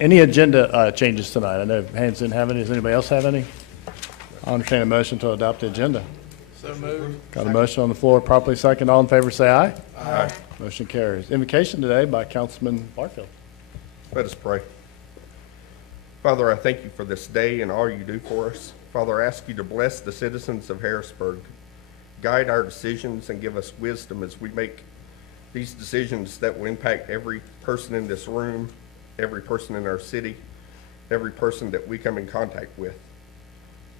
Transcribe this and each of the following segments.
Any agenda changes tonight? I know hands didn't have any. Does anybody else have any? I'll entertain a motion to adopt the agenda. So moved. Got a motion on the floor, properly second. All in favor, say aye. Aye. Motion carries. Invocation today by Councilman Barfield. Let us pray. Father, I thank you for this day and all you do for us. Father, I ask you to bless the citizens of Harrisburg. Guide our decisions and give us wisdom as we make these decisions that will impact every person in this room, every person in our city, every person that we come in contact with.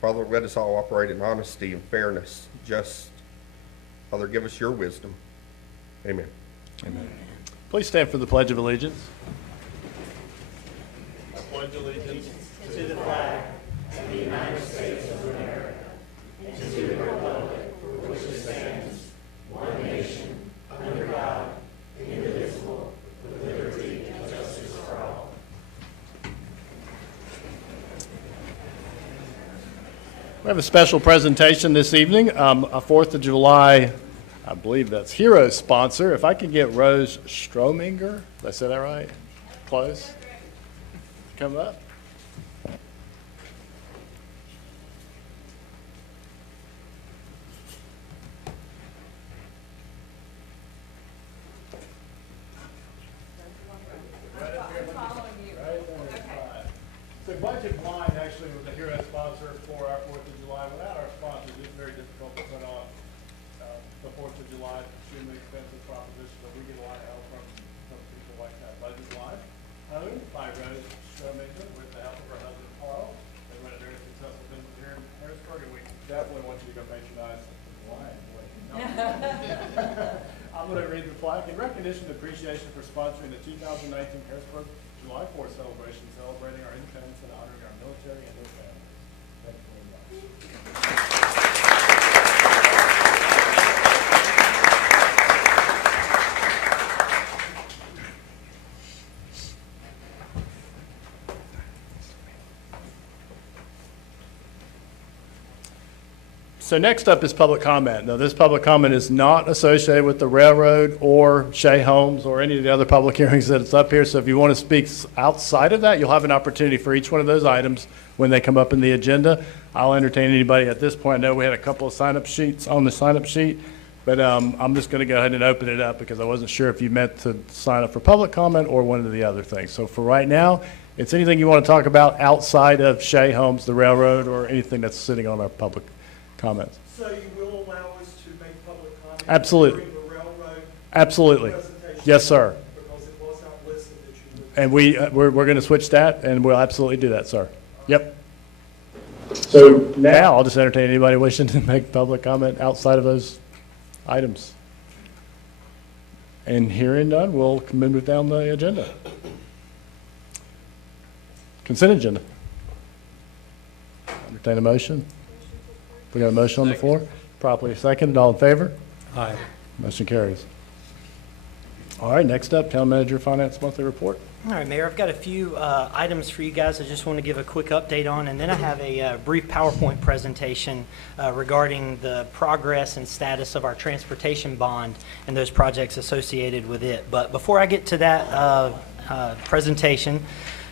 Father, let us all operate in honesty and fairness, just. Father, give us your wisdom. Amen. Amen. Please stand for the Pledge of Allegiance. I pledge allegiance to the flag of the United States of America and to the republic for which it stands, one nation, under God, indivisible, with liberty and justice for all. We have a special presentation this evening, a 4th of July, I believe that's Heroes sponsor. If I could get Rose Strominger, did I say that right? Close. Come up. So Budget Blind actually was a hero sponsor for our 4th of July. Without our sponsors, it's very difficult to put on the 4th of July. It's extremely expensive proposition, but we get a lot of help from people like that. Budget Blind, owned by Rose Strominger with the help of her husband Carl. They run a very successful business here in Harrisburg, and we definitely want you to go patronize the blind. I'm going to read the plaque. In recognition and appreciation for sponsoring the 2019 Harrisburg July 4th celebration, celebrating our independence and honoring our military and their families. Thank you very much. So next up is public comment. Now, this public comment is not associated with the railroad or Shea Homes or any of the other public hearings that it's up here. So if you want to speak outside of that, you'll have an opportunity for each one of those items when they come up in the agenda. I'll entertain anybody at this point. I know we had a couple of sign-up sheets on the sign-up sheet, but I'm just going to go ahead and open it up because I wasn't sure if you meant to sign up for public comment or one of the other things. So for right now, it's anything you want to talk about outside of Shea Homes, the railroad, or anything that's sitting on our public comments. So you will allow us to make public comment Absolutely. during the railroad Absolutely. presentation? Yes, sir. Because it was not listed that you would. And we're going to switch that, and we'll absolutely do that, sir. Yep. So now I'll just entertain anybody wishing to make public comment outside of those items. And hearing none, we'll move down the agenda. Consent agenda. Entertain a motion. We got a motion on the floor. Properly seconded. All in favor? Aye. Motion carries. All right, next up, Town Manager Finance Monthly Report. All right, Mayor, I've got a few items for you guys I just want to give a quick update on, and then I have a brief PowerPoint presentation regarding the progress and status of our transportation bond and those projects associated with it. But before I get to that presentation,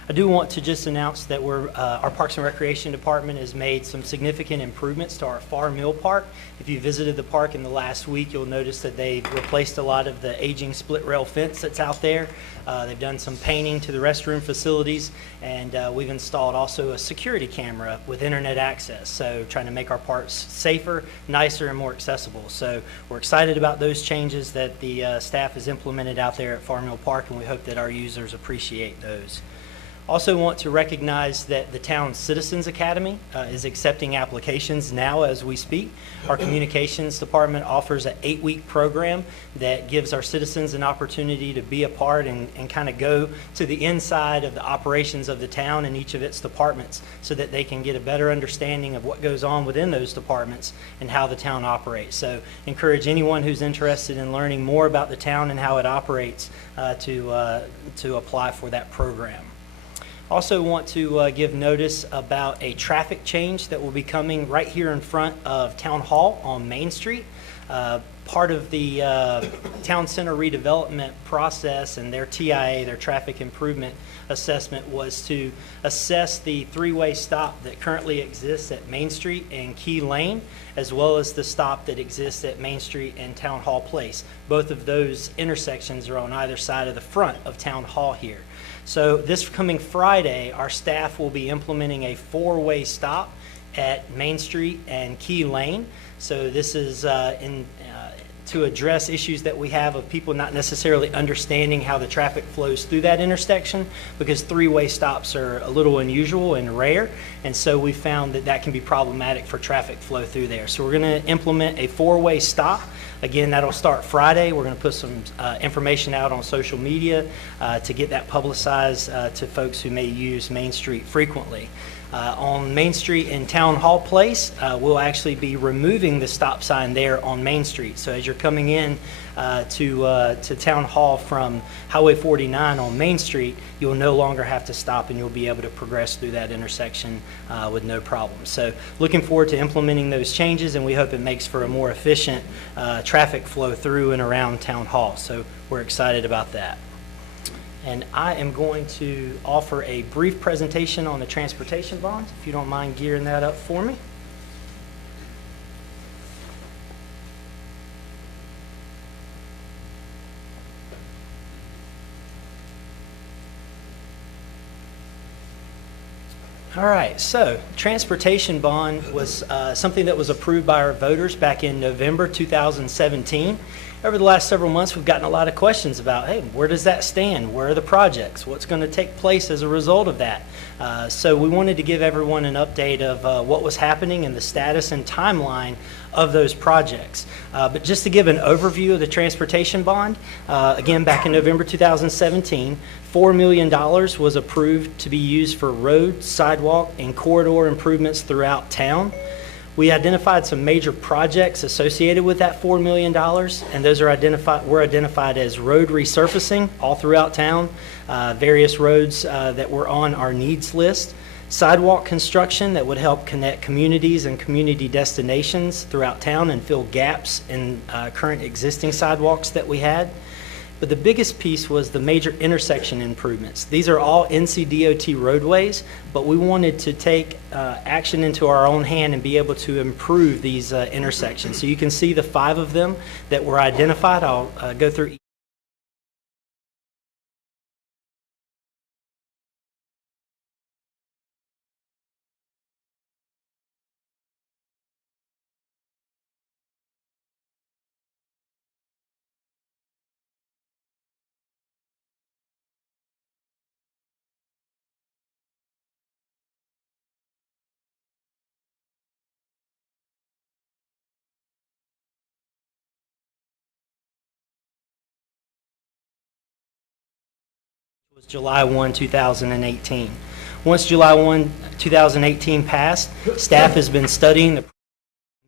I do want to just announce that our Parks and Recreation Department has made some significant improvements to our Far Mill Park. If you visited the park in the last week, you'll notice that they've replaced a lot of the aging split rail fence that's out there. They've done some painting to the restroom facilities, and we've installed also a security camera with internet access, so trying to make our parks safer, nicer, and more accessible. So we're excited about those changes that the staff has implemented out there at Far Mill Park, and we hope that our users appreciate those. Also want to recognize that the town's Citizens Academy is accepting applications now as we speak. Our communications department offers an 8-week program that gives our citizens an opportunity to be a part and kind of go to the inside of the operations of the town and each of its departments so that they can get a better understanding of what goes on within those departments and how the town operates. So encourage anyone who's interested in learning more about the town and how it operates to apply for that program. Also want to give notice about a traffic change that will be coming right here in front of Town Hall on Main Street. part of the town center redevelopment process and their TIA, their traffic improvement assessment, was to assess the three-way stop that currently exists at Main Street and Key Lane, as well as the stop that exists at Main Street and Town Hall Place. Both of those intersections are on either side of the front of Town Hall here. So this coming Friday, our staff will be implementing a four-way stop at Main Street and Key Lane. So this is to address issues that we have of people not necessarily understanding how the traffic flows through that intersection, because three-way stops are a little unusual and rare, and so we found that that can be problematic for traffic flow through there. So we're going to implement a four-way stop. Again, that'll start Friday. We're going to put some information out on social media to get that publicized to folks who may use Main Street frequently. On Main Street in Town Hall Place, we'll actually be removing the stop sign there on Main Street. So as you're coming in to Town Hall from Highway 49 on Main Street, you'll no longer have to stop and you'll be able to progress through that intersection with no problem. So looking forward to implementing those changes, and we hope it makes for a more efficient traffic flow through and around Town Hall. So we're excited about that. And I am going to offer a brief presentation on the transportation bonds, if you don't mind gearing that up for me. All right, so transportation bond was something that was approved by our voters back in November 2017. Over the last several months, we've gotten a lot of questions about, hey, where does that stand? Where are the projects? What's going to take place as a result of that? So we wanted to give everyone an update of what was happening and the status and timeline of those projects. But just to give an overview of the transportation bond, again, back in November 2017, $4 million was approved to be used for road, sidewalk, and corridor improvements throughout town. We identified some major projects associated with that $4 million, and those are were identified as road resurfacing all throughout town, various roads that were on our needs list, sidewalk construction that would help connect communities and community destinations throughout town and fill gaps in current existing sidewalks that we had. But the biggest piece was the major intersection improvements. These are all NCDOT roadways, but we wanted to take action into our own hand and be able to improve these intersections. So you can see the 5 of them that were identified. I'll go through each. Was July 1, 2018. Once July 1, 2018 passed, staff has been studying the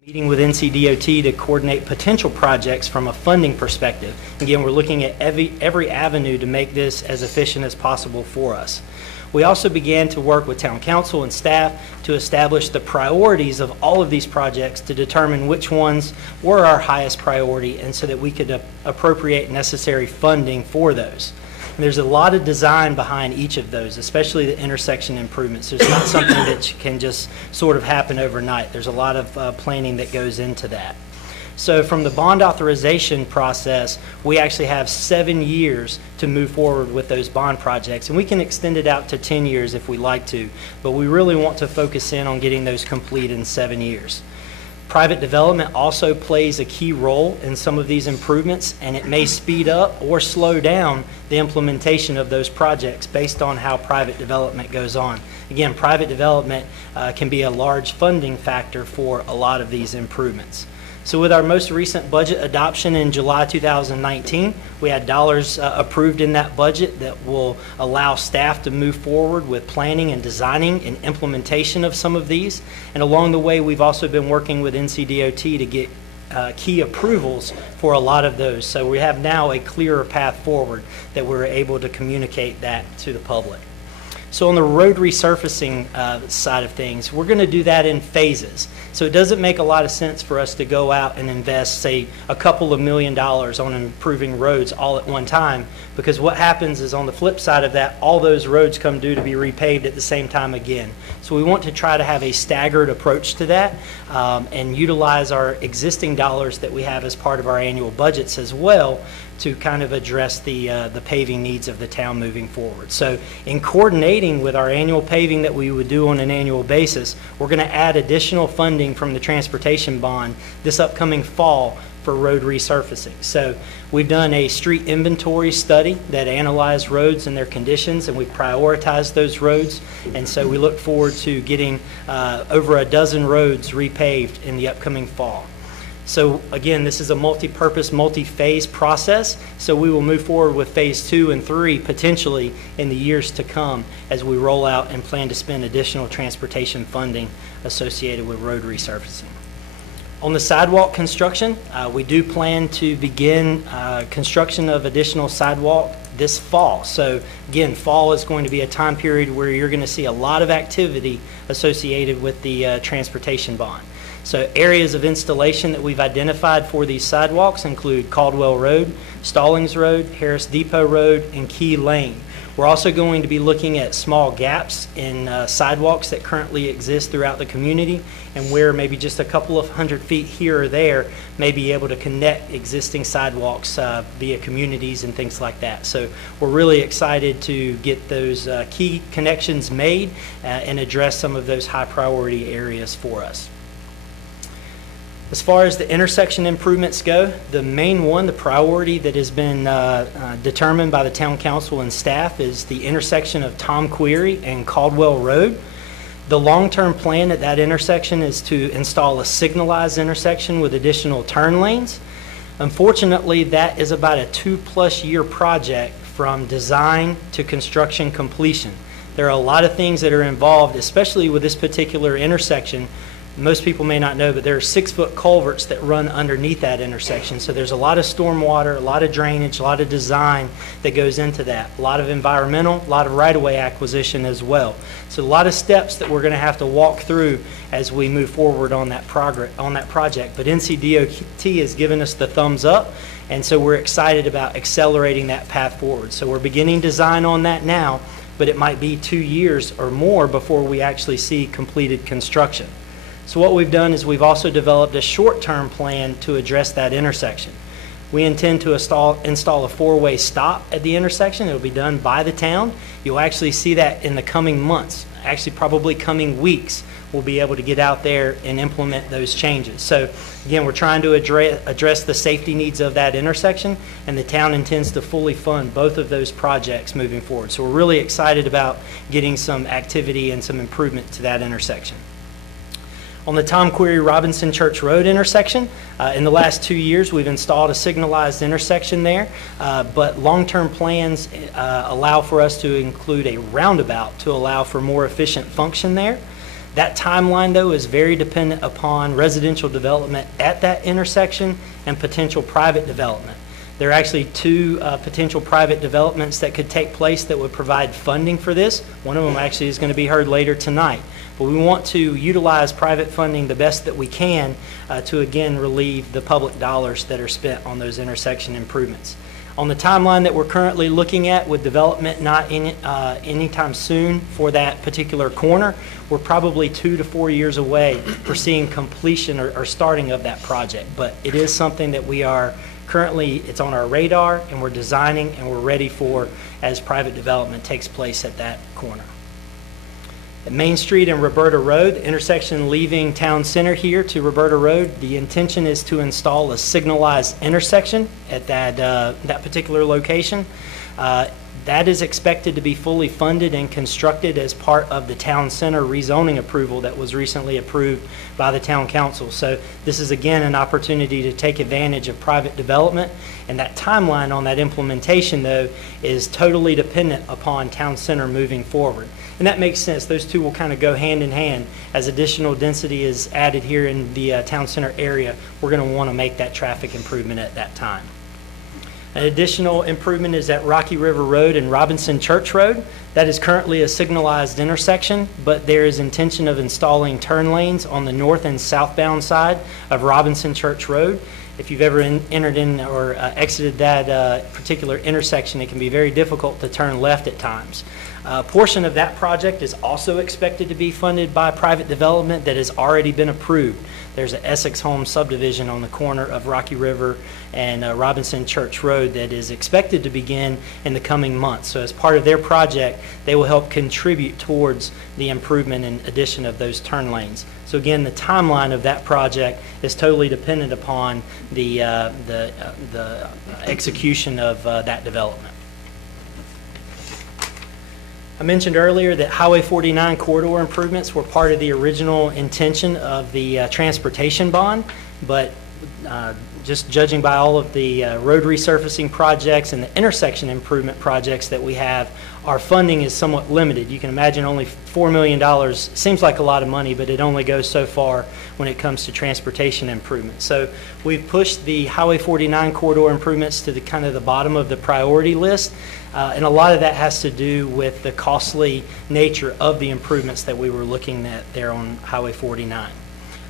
meeting with NCDOT to coordinate potential projects from a funding perspective. Again, we're looking at every avenue to make this as efficient as possible for us. We also began to work with town council and staff to establish the priorities of all of these projects to determine which ones were our highest priority, and so that we could appropriate necessary funding for those. And there's a lot of design behind each of those, especially the intersection improvements. It's not something that can just sort of happen overnight. There's a lot of planning that goes into that. So from the bond authorization process, we actually have 7 years to move forward with those bond projects, and we can extend it out to 10 years if we like to, but we really want to focus in on getting those complete in 7 years. Private development also plays a key role in some of these improvements, and it may speed up or slow down the implementation of those projects based on how private development goes on. Again, private development can be a large funding factor for a lot of these improvements. So with our most recent budget adoption in July 2019, we had dollars approved in that budget that will allow staff to move forward with planning and designing and implementation of some of these. And along the way, we've also been working with NCDOT to get key approvals for a lot of those. So we have now a clearer path forward that we're able to communicate that to the public. So on the road resurfacing side of things, we're going to do that in phases. So it doesn't make a lot of sense for us to go out and invest, say, a couple of $1 million on improving roads all at one time, because what happens is on the flip side of that, all those roads come due to be repaved at the same time again. So we want to try to have a staggered approach to that and utilize our existing dollars that we have as part of our annual budgets as well to kind of address the paving needs of the town moving forward. So in coordinating with our annual paving that we would do on an annual basis, we're going to add additional funding from the transportation bond this upcoming fall for road resurfacing. So we've done a street inventory study that analyzed roads and their conditions, and we've prioritized those roads. And so we look forward to getting over a dozen roads repaved in the upcoming fall. So again, this is a multi-purpose, multi-phase process. So we will move forward with phase 2 and 3 potentially in the years to come as we roll out and plan to spend additional transportation funding associated with road resurfacing. On the sidewalk construction, we do plan to begin construction of additional sidewalk this fall. So again, fall is going to be a time period where you're going to see a lot of activity associated with the transportation bond. So areas of installation that we've identified for these sidewalks include Caldwell Road, Stallings Road, Harris Depot Road, and Key Lane. We're also going to be looking at small gaps in sidewalks that currently exist throughout the community, and where maybe just a couple of 100 feet here or there may be able to connect existing sidewalks via communities and things like that. So we're really excited to get those key connections made and address some of those high priority areas for us. As far as the intersection improvements go, the main one, the priority that has been determined by the town council and staff is the intersection of Tom Query and Caldwell Road. The long-term plan at that intersection is to install a signalized intersection with additional turn lanes. Unfortunately, that is about a 2+ year project from design to construction completion. There are a lot of things that are involved, especially with this particular intersection. Most people may not know, but there are 6-foot culverts that run underneath that intersection. So there's a lot of stormwater, a lot of drainage, a lot of design that goes into that. A lot of environmental, a lot of right-of-way acquisition as well. So a lot of steps that we're going to have to walk through as we move forward on that project. But NCDOT has given us the thumbs up, and so we're excited about accelerating that path forward. So we're beginning design on that now, but it might be 2 years or more before we actually see completed construction. So what we've done is we've also developed a short-term plan to address that intersection. We intend to install a 4-way stop at the intersection. It'll be done by the town. You'll actually see that in the coming months, actually probably coming weeks. We'll be able to get out there and implement those changes. So again, we're trying to address the safety needs of that intersection, and the town intends to fully fund both of those projects moving forward. So we're really excited about getting some activity and some improvement to that intersection. On the Tom Query Robinson Church Road intersection, in the last 2 years, we've installed a signalized intersection there, but long-term plans allow for us to include a roundabout to allow for more efficient function there. That timeline, though, is very dependent upon residential development at that intersection and potential private development. There are actually 2 potential private developments that could take place that would provide funding for this. One of them actually is going to be heard later tonight. But we want to utilize private funding the best that we can to, again, relieve the public dollars that are spent on those intersection improvements. On the timeline that we're currently looking at with development not anytime soon for that particular corner, we're probably 2 to 4 years away for seeing completion or starting of that project. But it is something that we are currently, it's on our radar, and we're designing and we're ready for as private development takes place at that corner. At Main Street and Roberta Road, the intersection leaving town center here to Roberta Road, the intention is to install a signalized intersection at that particular location. That is expected to be fully funded and constructed as part of the town center rezoning approval that was recently approved by the town council. So this is again an opportunity to take advantage of private development, and that timeline on that implementation though is totally dependent upon town center moving forward. And that makes sense. Those two will kind of go hand in hand. As additional density is added here in the town center area, we're going to want to make that traffic improvement at that time. An additional improvement is at Rocky River Road and Robinson Church Road. That is currently a signalized intersection, but there is intention of installing turn lanes on the north and southbound side of Robinson Church Road. If you've ever entered in or exited that particular intersection, it can be very difficult to turn left at times. A portion of that project is also expected to be funded by private development that has already been approved. There's an Essex Home subdivision on the corner of Rocky River and Robinson Church Road that is expected to begin in the coming months. So as part of their project, they will help contribute towards the improvement and addition of those turn lanes. So again, the timeline of that project is totally dependent upon the execution of that development. I mentioned earlier that Highway 49 corridor improvements were part of the original intention of the transportation bond, but just judging by all of the road resurfacing projects and the intersection improvement projects that we have, our funding is somewhat limited. You can imagine only $4 million seems like a lot of money, but it only goes so far when it comes to transportation improvements. So we've pushed the Highway 49 corridor improvements to the kind of the bottom of the priority list. And a lot of that has to do with the costly nature of the improvements that we were looking at there on Highway 49.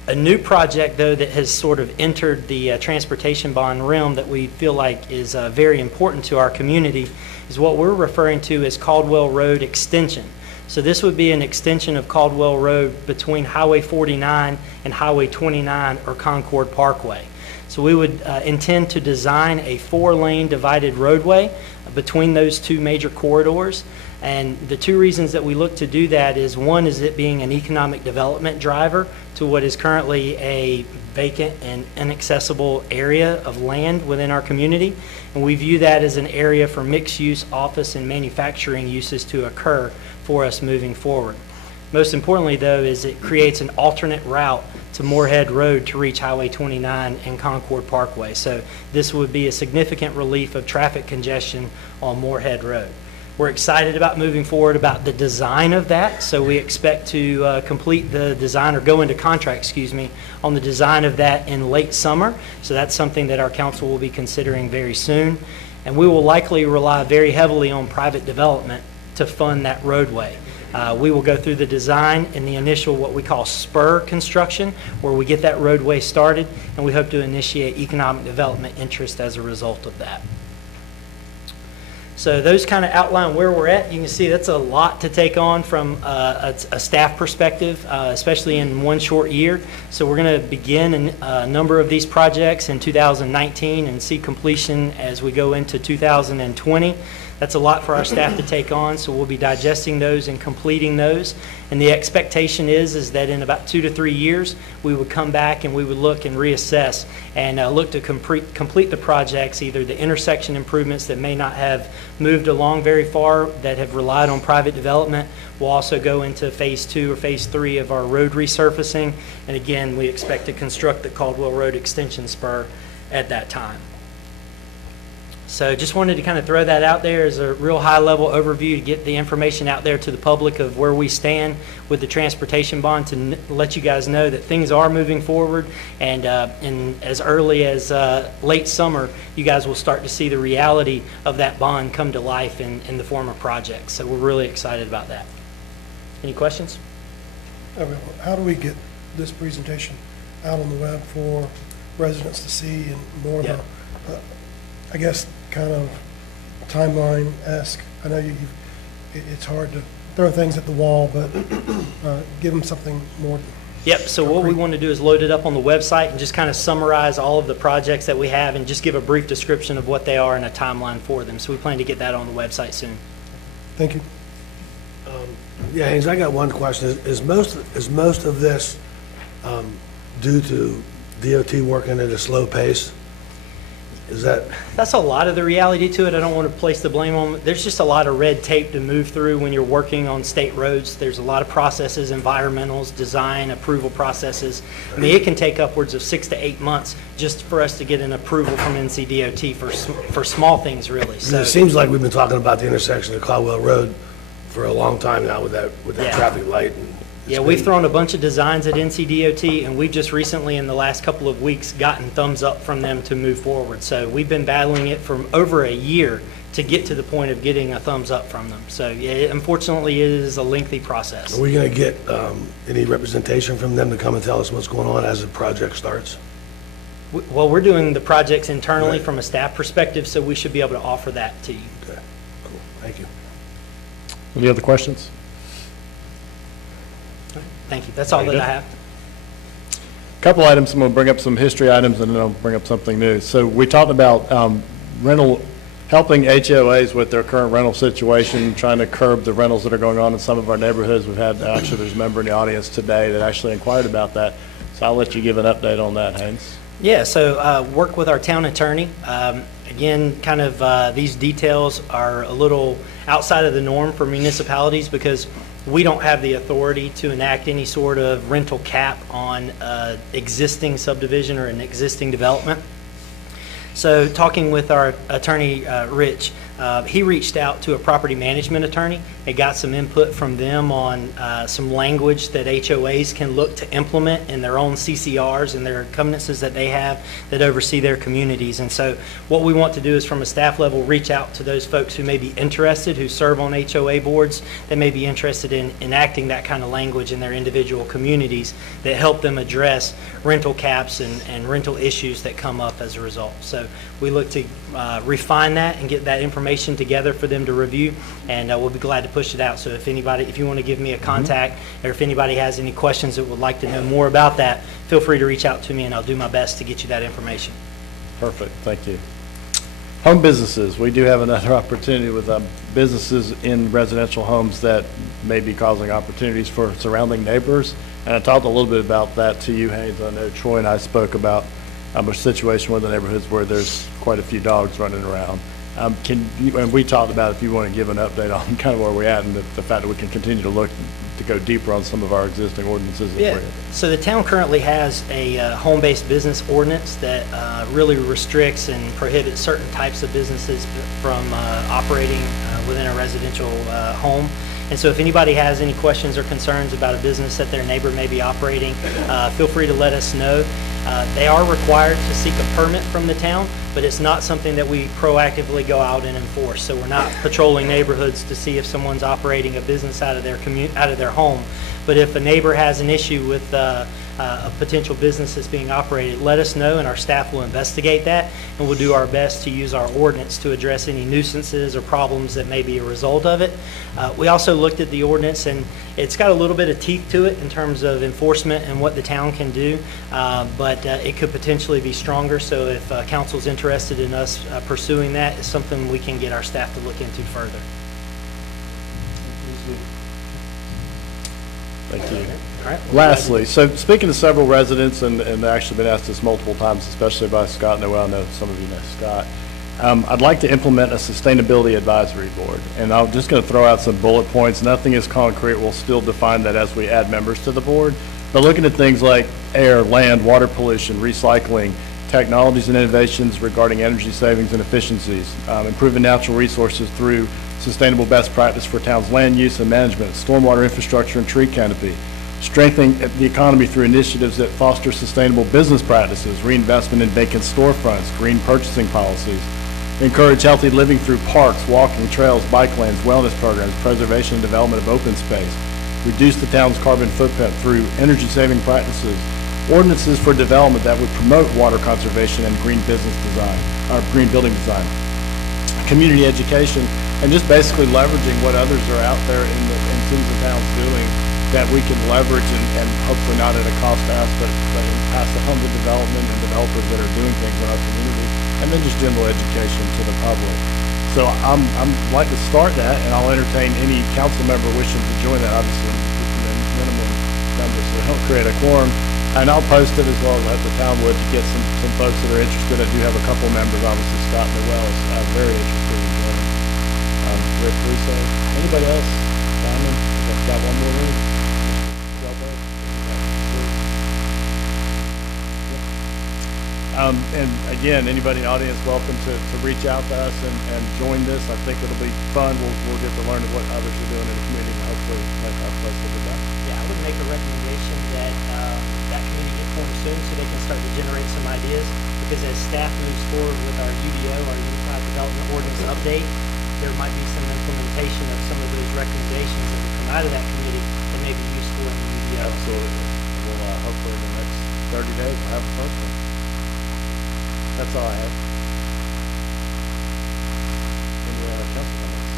A new project, though, that has sort of entered the transportation bond realm that we feel like is very important to our community is what we're referring to as Caldwell Road Extension. So this would be an extension of Caldwell Road between Highway 49 and Highway 29 or Concord Parkway. So we would intend to design a 4-lane divided roadway between those two major corridors. And the two reasons that we look to do that is, one is it being an economic development driver to what is currently a vacant and inaccessible area of land within our community. And we view that as an area for mixed-use office and manufacturing uses to occur for us moving forward. Most importantly, though, is it creates an alternate route to Moorhead Road to reach Highway 29 and Concord Parkway. So this would be a significant relief of traffic congestion on Moorhead Road. We're excited about moving forward about the design of that. So we expect to complete the design or go into contract, on the design of that in late summer. So that's something that our council will be considering very soon. And we will likely rely very heavily on private development to fund that roadway. We will go through the design in the initial what we call spur construction, where we get that roadway started, and we hope to initiate economic development interest as a result of that. So those kind of outline where we're at. You can see that's a lot to take on from a staff perspective, especially in one short year. So we're going to begin a number of these projects in 2019 and see completion as we go into 2020. That's a lot for our staff to take on, so we'll be digesting those and completing those. And the expectation is that in about 2 to 3 years, we would come back and we would look and reassess and look to complete the projects, either the intersection improvements that may not have moved along very far that have relied on private development. We'll also go into phase 2 or phase 3 of our road resurfacing. And again, we expect to construct the Caldwell Road Extension Spur at that time. So just wanted to kind of throw that out there as a real high-level overview to get the information out there to the public of where we stand with the transportation bond, to let you guys know that things are moving forward, and as early as late summer, you guys will start to see the reality of that bond come to life in the form of projects. So we're really excited about that. Any questions? How do we get this presentation out on the web for residents to see and more of a, I guess, kind of timeline-esque? I know it's hard to throw things at the wall, but give them something more. Yep, so what we want to do is load it up on the website and just kind of summarize all of the projects that we have and just give a brief description of what they are and a timeline for them. So we plan to get that on the website soon. Thank you. Yeah, Haynes, I got one question. Is most of this due to DOT working at a slow pace? Is that? That's a lot of the reality to it. I don't want to place the blame on. There's just a lot of red tape to move through when you're working on state roads. There's a lot of processes, environmentals, design, approval processes. I mean, it can take upwards of 6 to 8 months just for us to get an approval from NCDOT for small things, really. So it seems like we've been talking about the intersection of Caldwell Road for a long time now with that Yeah. traffic light. Yeah, we've thrown a bunch of designs at NCDOT, and we've just recently, in the last couple of weeks, gotten thumbs up from them to move forward. So we've been battling it for over a year to get to the point of getting a thumbs up from them. So yeah, unfortunately, it is a lengthy process. Are we going to get any representation from them to come and tell us what's going on as the project starts? Well, we're doing the projects internally Right. from a staff perspective, so we should be able to offer that to you. Okay, cool, thank you. Any other questions? Thank you. That's all Very that I good. have. Couple items, I'm going to bring up some history items, and then I'll bring up something new. So we talked about rental, helping HOAs with their current rental situation, trying to curb the rentals that are going on in some of our neighborhoods. We've had, actually, there's a member in the audience today that actually inquired about that. So I'll let you give an update on that, Haynes. Yeah, so work with our town attorney. Again, kind of these details are a little outside of the norm for municipalities because we don't have the authority to enact any sort of rental cap on existing subdivision or an existing development. So talking with our attorney, Rich, he reached out to a property management attorney and got some input from them on some language that HOAs can look to implement in their own CCRs and their covenances that they have that oversee their communities. And so what we want to do is from a staff level, reach out to those folks who may be interested, who serve on HOA boards, that may be interested in enacting that kind of language in their individual communities that help them address rental caps and rental issues that come up as a result. So we look to refine that and get that information together for them to review, and we'll be glad to push it out. So if you want to give me a contact, or if anybody has any questions that would like to know more about that, feel free to reach out to me, and I'll do my best to get you that information. Perfect, thank you. Home businesses, we do have another opportunity with businesses in residential homes that may be causing opportunities for surrounding neighbors. And I talked a little bit about that to you, Haynes. I know Troy and I spoke about a situation with the neighborhoods where there's quite a few dogs running around. And we talked about if you want to give an update on kind of where we're at and the fact that we can continue to look to go deeper on some of our existing ordinances. Yeah, so the town currently has a home-based business ordinance that really restricts and prohibits certain types of businesses from operating within a residential home. And so if anybody has any questions or concerns about a business that their neighbor may be operating, feel free to let us know. They are required to seek a permit from the town, but it's not something that we proactively go out and enforce. So we're not patrolling neighborhoods to see if someone's operating a business out of their home. But if a neighbor has an issue with a potential business that's being operated, let us know, and our staff will investigate that, and we'll do our best to use our ordinance to address any nuisances or problems that may be a result of it. We also looked at the ordinance, and it's got a little bit of teeth to it in terms of enforcement and what the town can do, but it could potentially be stronger. So if council's interested in us pursuing that, it's something we can get our staff to look into further. Thank you. All right. Lastly, so speaking to several residents, and they've actually been asked this multiple times, especially by Scott, and I know some of you know Scott, I'd like to implement a sustainability advisory board. And I'm just going to throw out some bullet points. Nothing is concrete. We'll still define that as we add members to the board. But looking at things like air, land, water pollution, recycling, technologies and innovations regarding energy savings and efficiencies, improving natural resources through sustainable best practice for town's land use and management, stormwater infrastructure and tree canopy, strengthening the economy through initiatives that foster sustainable business practices, reinvestment in vacant storefronts, green purchasing policies, encourage healthy living through parks, walking trails, bike lanes, wellness programs, preservation and development of open space, reduce the town's carbon footprint through energy-saving practices, ordinances for development that would promote water conservation and green business design, or green building design, community education, and just basically leveraging what others are out there in cities and towns doing that we can leverage and hopefully not at a cost to us, but pass on to development and developers that are doing things in our community, and then just general education to the public. So I'm like to start that, and I'll entertain any council member wishing to join that, obviously in minimum numbers, so don't create a quorum. And I'll post it as well at the town would to get some folks that are interested. I do have a couple members, obviously Scott Noel is very interested in joining. Rick Russo. Anybody else? Simon? I've got one more room. And again, anybody in the audience, welcome to reach out to us and join this. I think it'll be fun. We'll get to learn what others are doing in the community, and hopefully make our place a little bit better. Yeah, I would make a recommendation that that committee get formed soon so they can start to generate some ideas. Because as staff moves forward with our UDO, our Unified Development Ordinance update, there might be some implementation of some of those recommendations that will come out of that committee that may be useful in the UDO. Absolutely. We'll, hopefully in the next 30 days, we'll have a first one. That's all I have. Any other council comments?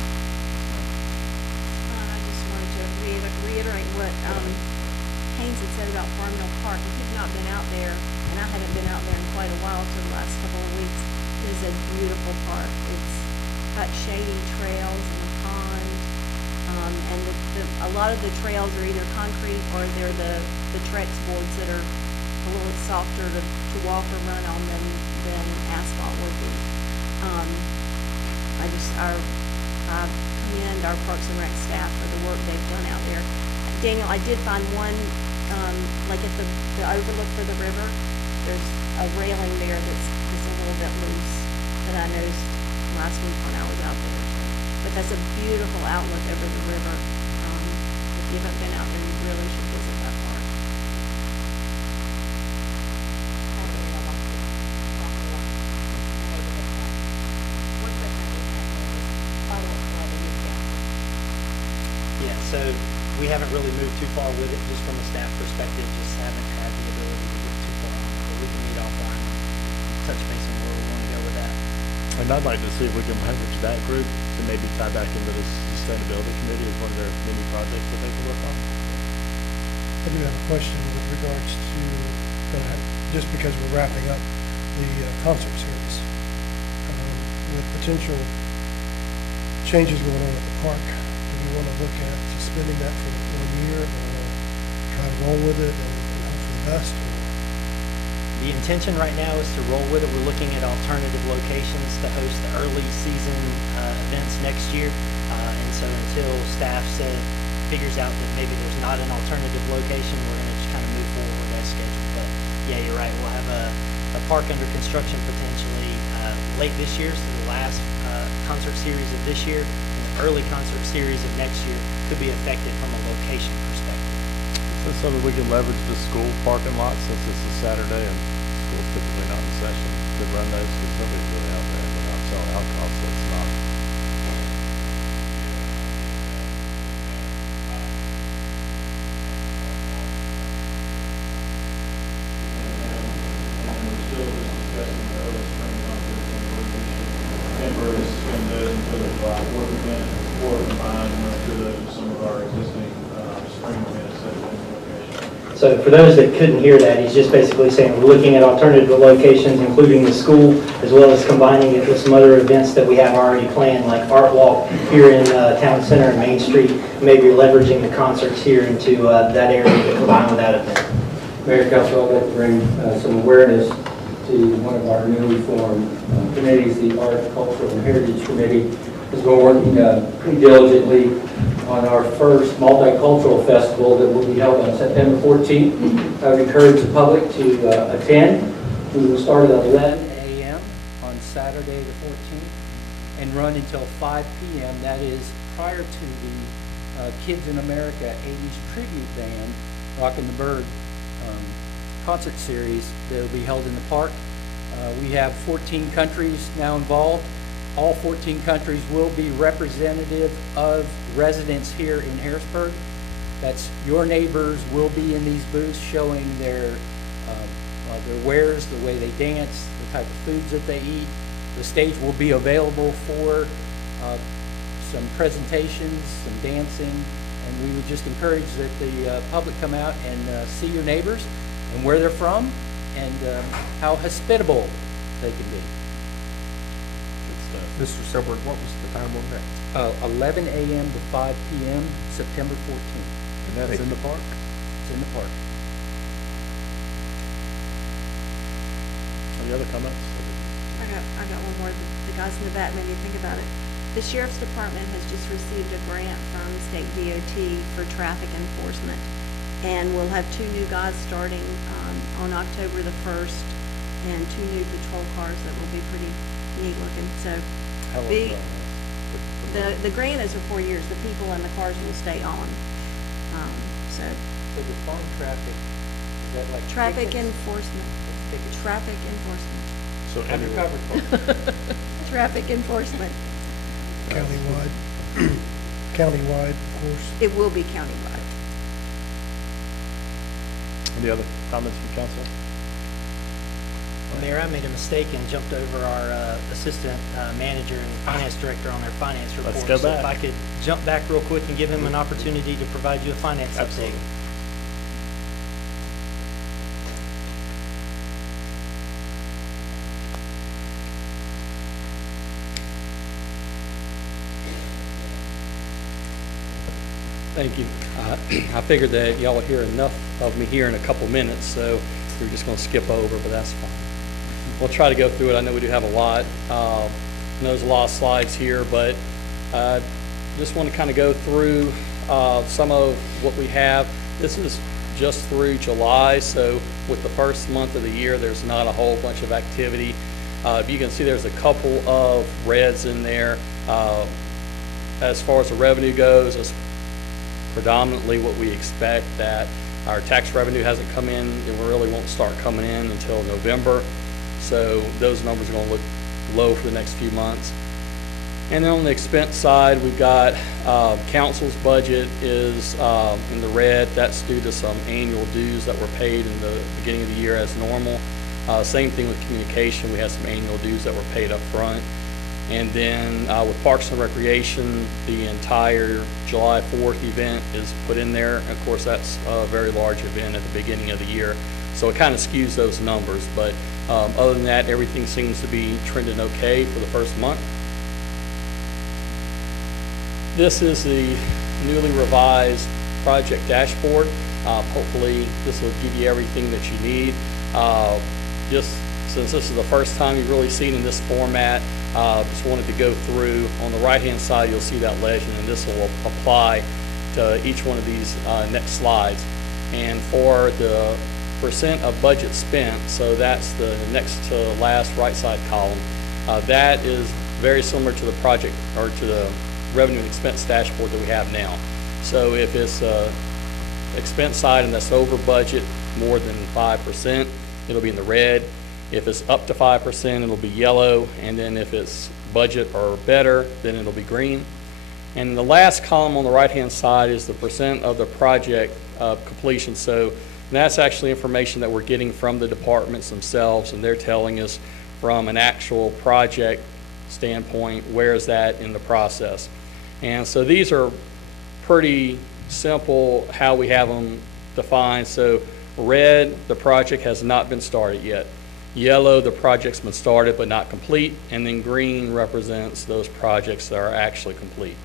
I just wanted to reiterate what Haynes had said about Farm Mill Park. If you've not been out there, and I haven't been out there in quite a while, for the last couple of weeks, it is a beautiful park. It's got shady trails and a pond, and a lot of the trails are either concrete or they're the Trex boards that are a little softer to walk or run on than asphalt would be. I commend our Parks and Rec staff for the work they've done out there. Daniel, I did find one, like at the overlook for the river, there's a railing there that's a little bit loose that I noticed last week when I was out there. But that's a beautiful outlook over the river. If you haven't been out there, you really should visit that park. Yeah, so we haven't really moved too far with it, just from a staff perspective, just haven't had the ability to get too far on it, but we can meet offline, touch base on where we want to go with that. And I'd like to see if we can leverage that group to maybe tie back into the sustainability committee as one of their mini projects that they can work on. I do have a question with regards to, just because we're wrapping up the concert series, with potential changes going on at the park, do we want to look at suspending that for 1 year, or try to roll with it and hope for the best? Or? The intention right now is to roll with it. We're looking at alternative locations to host the early season events next year. And so until staff figures out that maybe there's not an alternative location, we're going to just kind of move forward as scheduled. But yeah, you're right. We'll have a park under construction potentially late this year, so the last concert series of this year and the early concert series of next year could be affected from a location perspective. So something we can leverage the school parking lot since it's a Saturday and school's typically not in session. Could run those because nobody's really out there and they're not selling alcohol, so it's not. And we're still just discussing the early spring concerts and whether we should temporarily suspend those until the July 4th event or combine one or two of those with some of our existing spring events at one location. So for those that couldn't hear that, he's just basically saying we're looking at alternative locations, including the school, as well as combining it with some other events that we have already planned, like Art Walk here in Town Center and Main Street, maybe leveraging the concerts here into that area to combine with that event. Mayor, Council, I'd like to bring some awareness to one of our newly formed committees, the Art, Cultural, and Heritage Committee has been working pretty diligently on our first multicultural festival that will be held on September 14th. I would encourage the public to attend. We will start at 11 a.m. on Saturday the 14th and run until 5 p.m. That is prior to the Kids in America 80s tribute band, Rockin' the Bird concert series that will be held in the park. We have 14 countries now involved. All 14 countries will be representative of residents here in Harrisburg. That's your neighbors will be in these booths showing their wares, the way they dance, the type of foods that they eat. The stage will be available for some presentations, some dancing, and we would just encourage that the public come out and see your neighbors and where they're from and how hospitable they can be. Mr. Silbert, what was the time on that? 11 a.m. to 5 p.m., September 14th. And that's in the park? It's in the park. Any other comments? I got one more. The guys in the back made me think about it. The Sheriff's Department has just received a grant from State DOT for traffic enforcement. And we'll have 2 new guys starting on October the 1st and 2 new patrol cars that will be pretty neat looking. So How long the, is that? the grant is for 4 years. The people and the cars will stay on. So So define traffic, is that like? Traffic tickets? enforcement, Tickets. traffic enforcement, So anyway, Undercover folks. traffic enforcement. Countywide, countywide, of course. It will be countywide. any other comments from council? Mayor, I made a mistake and jumped over our assistant manager and finance director on their finance report. Let's go So if back. I could jump back real quick and give him an opportunity to provide you a finance update. Absolutely. Thank you. I figured that y'all will hear enough of me here in a couple minutes, so we're just going to skip over, but that's fine. We'll try to go through it. I know we do have a lot. I know there's a lot of slides here, but just want to kind of go through some of what we have. This is just through July, so with the first month of the year, there's not a whole bunch of activity. If you can see, there's a couple of reds in there. As far as the revenue goes, it's predominantly what we expect, that our tax revenue hasn't come in and we really won't start coming in until November. So those numbers are going to look low for the next few months. And then on the expense side, we've got council's budget is in the red. That's due to some annual dues that were paid in the beginning of the year as normal. Same thing with communication. We had some annual dues that were paid up front. And then with Parks and Recreation, the entire July 4th event is put in there. Of course, that's a very large event at the beginning of the year. So it kind of skews those numbers. But other than that, everything seems to be trending okay for the first month. This is the newly revised project dashboard. Hopefully, this will give you everything that you need. Just since this is the first time you've really seen in this format, just wanted to go through. On the right-hand side, you'll see that legend, and this will apply to each one of these next slides. And for the percent of budget spent, so that's the next to last right side column, that is very similar to the project, or to the revenue and expense dashboard that we have now. So if it's expense side and that's over budget more than 5%, it'll be in the red. If it's up to 5%, it'll be yellow, and then if it's budget or better, then it'll be green. And the last column on the right-hand side is the percent of the project completion. So that's actually information that we're getting from the departments themselves, and they're telling us from an actual project standpoint, where is that in the process. And so these are pretty simple how we have them defined. So red, the project has not been started yet. Yellow, the project's been started but not complete, and then green represents those projects that are actually complete.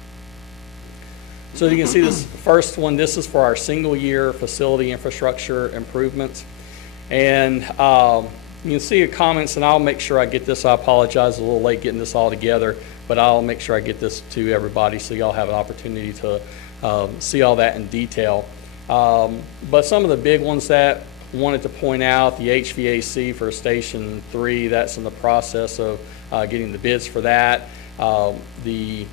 So you can see this first one, this is for our single year facility infrastructure improvements. And you can see the comments, and I'll make sure I get this. I apologize, a little late getting this all together, but I'll make sure I get this to everybody so y'all have an opportunity to see all that in detail. But some of the big ones that wanted to point out, the HVAC for Station 3, that's in the process of getting the bids for that. The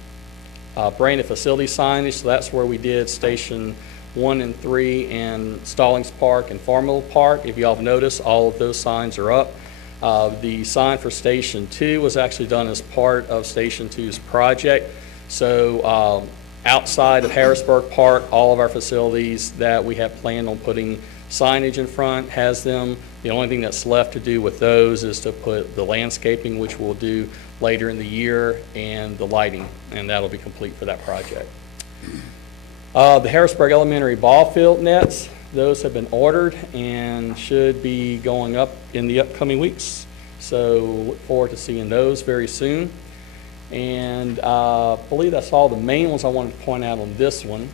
branded facility signage, so that's where we did Station 1 and 3 in Stallings Park and Farmville Park. If y'all have noticed, all of those signs are up. The sign for Station 2 was actually done as part of Station 2's project. So outside of Harrisburg Park, all of our facilities that we have planned on putting signage in front has them. The only thing that's left to do with those is to put the landscaping, which we'll do later in the year, and the lighting, and that'll be complete for that project. The Harrisburg Elementary ball field nets, those have been ordered and should be going up in the upcoming weeks. So look forward to seeing those very soon. And I believe that's all the main ones I wanted to point out on this one.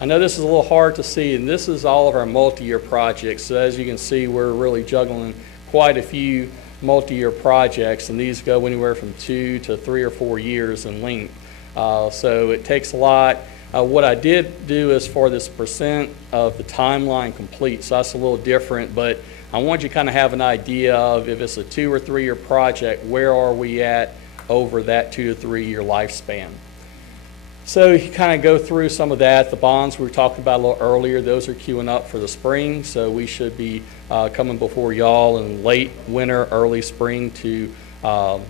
I know this is a little hard to see, and this is all of our multi-year projects. So as you can see, we're really juggling quite a few multi-year projects, and these go anywhere from 2 to 3 or 4 years in length. So it takes a lot. What I did do is for this percent of the timeline complete, so that's a little different, but I want you to kind of have an idea of if it's a 2 or 3 year project, where are we at over that 2 to 3 year lifespan. So you kind of go through some of that. The bonds we were talking about a little earlier, those are queuing up for the spring. So we should be coming before y'all in late winter, early spring to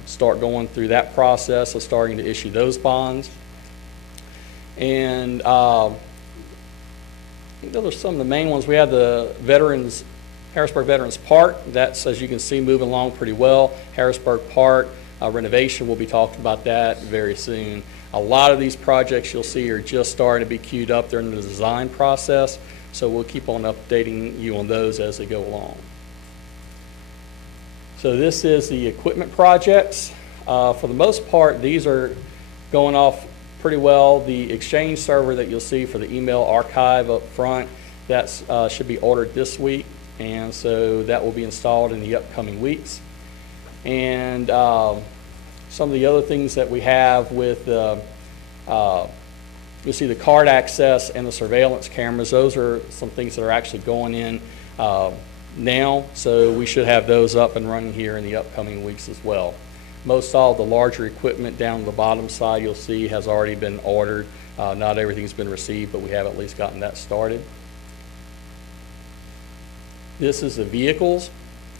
start going through that process of starting to issue those bonds. And I think those are some of the main ones. We have the Harrisburg Veterans Park. That's, as you can see, moving along pretty well. Harrisburg Park renovation, we'll be talking about that very soon. A lot of these projects you'll see are just starting to be queued up. They're in the design process, so we'll keep on updating you on those as they go along. So this is the equipment projects. For the most part, these are going off pretty well. The Exchange server that you'll see for the email archive up front, that should be ordered this week, and so that will be installed in the upcoming weeks. And some of the other things that we have with you'll see the card access and the surveillance cameras. Those are some things that are actually going in now, so we should have those up and running here in the upcoming weeks as well. Most all the larger equipment down the bottom side you'll see has already been ordered. Not everything's been received, but we have at least gotten that started. This is the vehicles.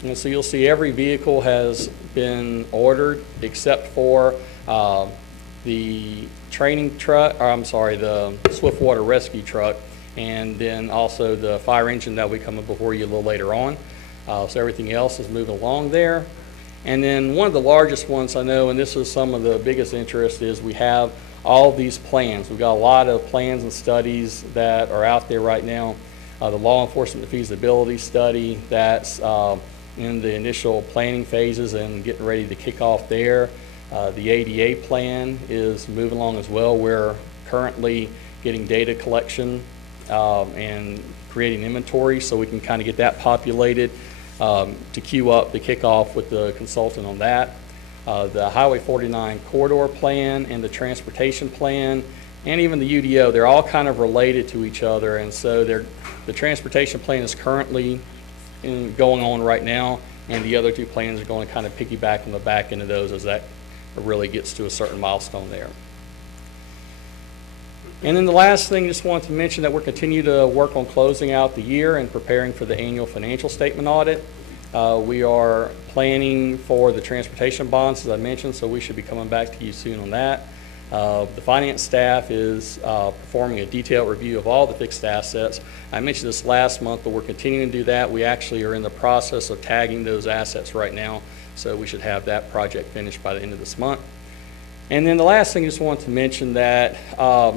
And so you'll see every vehicle has been ordered except for the training truck, or I'm sorry, the Swiftwater rescue truck, and then also the fire engine that will be coming before you a little later on. So everything else is moving along there. And then one of the largest ones I know, and this is some of the biggest interest, is we have all these plans. We've got a lot of plans and studies that are out there right now. The law enforcement feasibility study that's in the initial planning phases and getting ready to kick off there. The ADA plan is moving along as well. We're currently getting data collection and creating inventory so we can kind of get that populated to queue up to kick off with the consultant on that. The Highway 49 corridor plan and the transportation plan and even the UDO, they're all kind of related to each other, and so the transportation plan is currently going on right now, and the other two plans are going to kind of piggyback on the back end of those as that really gets to a certain milestone there. And then the last thing, just wanted to mention that we're continuing to work on closing out the year and preparing for the annual financial statement audit. We are planning for the transportation bonds, as I mentioned, so we should be coming back to you soon on that. The finance staff is performing a detailed review of all the fixed assets. I mentioned this last month, but we're continuing to do that. We actually are in the process of tagging those assets right now, so we should have that project finished by the end of this month. And then the last thing I just wanted to mention that I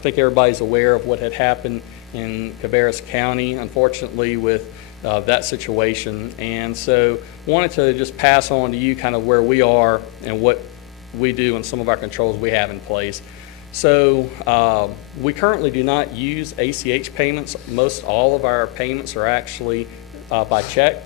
think everybody's aware of what had happened in Cabarrus County, unfortunately, with that situation. And so wanted to just pass on to you kind of where we are and what we do and some of our controls we have in place. So we currently do not use ACH payments. Most all of our payments are actually by check,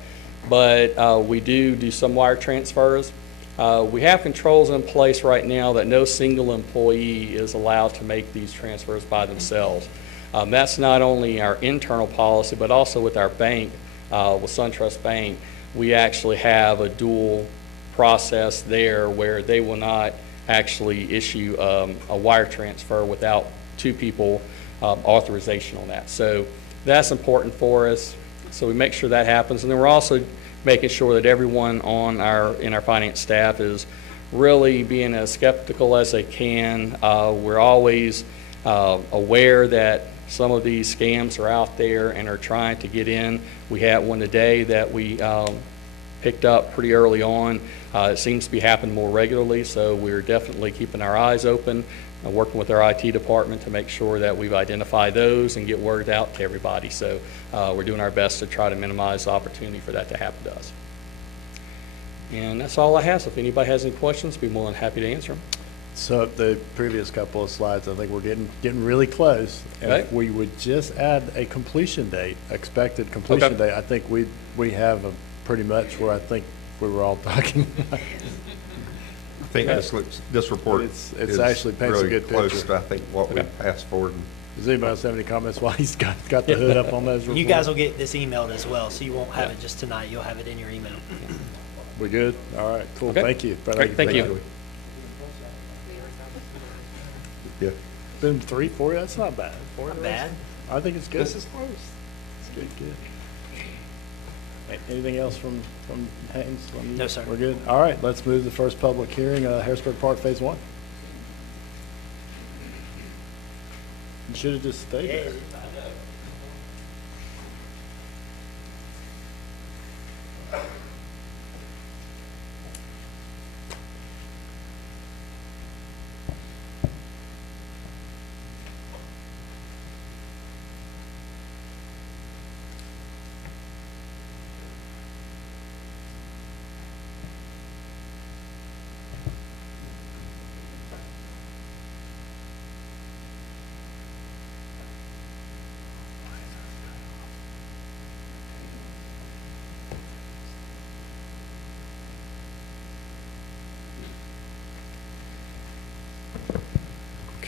but we do some wire transfers. We have controls in place right now that no single employee is allowed to make these transfers by themselves. That's not only our internal policy, but also with our bank, with SunTrust Bank. We actually have a dual process there where they will not actually issue a wire transfer without two people authorization on that. So that's important for us. So we make sure that happens. And then we're also making sure that everyone in our finance staff is really being as skeptical as they can. We're always aware that some of these scams are out there and are trying to get in. We had one today that we picked up pretty early on. It seems to be happening more regularly, so we're definitely keeping our eyes open and working with our IT department to make sure that we've identified those and get word out to everybody. So we're doing our best to try to minimize the opportunity for that to happen to us. And that's all I have. So if anybody has any questions, I'd be more than happy to answer them. So the previous couple of slides, I think we're getting really close. And Okay. if we would just add a completion date, expected completion Okay. date, I think we have a pretty much where I think we were all talking about. I think this report It's is actually paints a really good close picture. to, I think, what we Okay. asked for. Does anybody else have any comments while he's got the hood up on those reports? You guys will get this emailed as well, so you won't have it just tonight. You'll have it in your email. We good? All right, cool. Okay. Thank you. All right, thank you. Yeah. been 3 for you. That's not bad. 4 Not bad. I think it's good. This is close. It's good, good. Anything else from Haynes? No, sir. We're good? All right, let's move to the first public hearing, Harrisburg Park Phase 1. You should have just stayed there.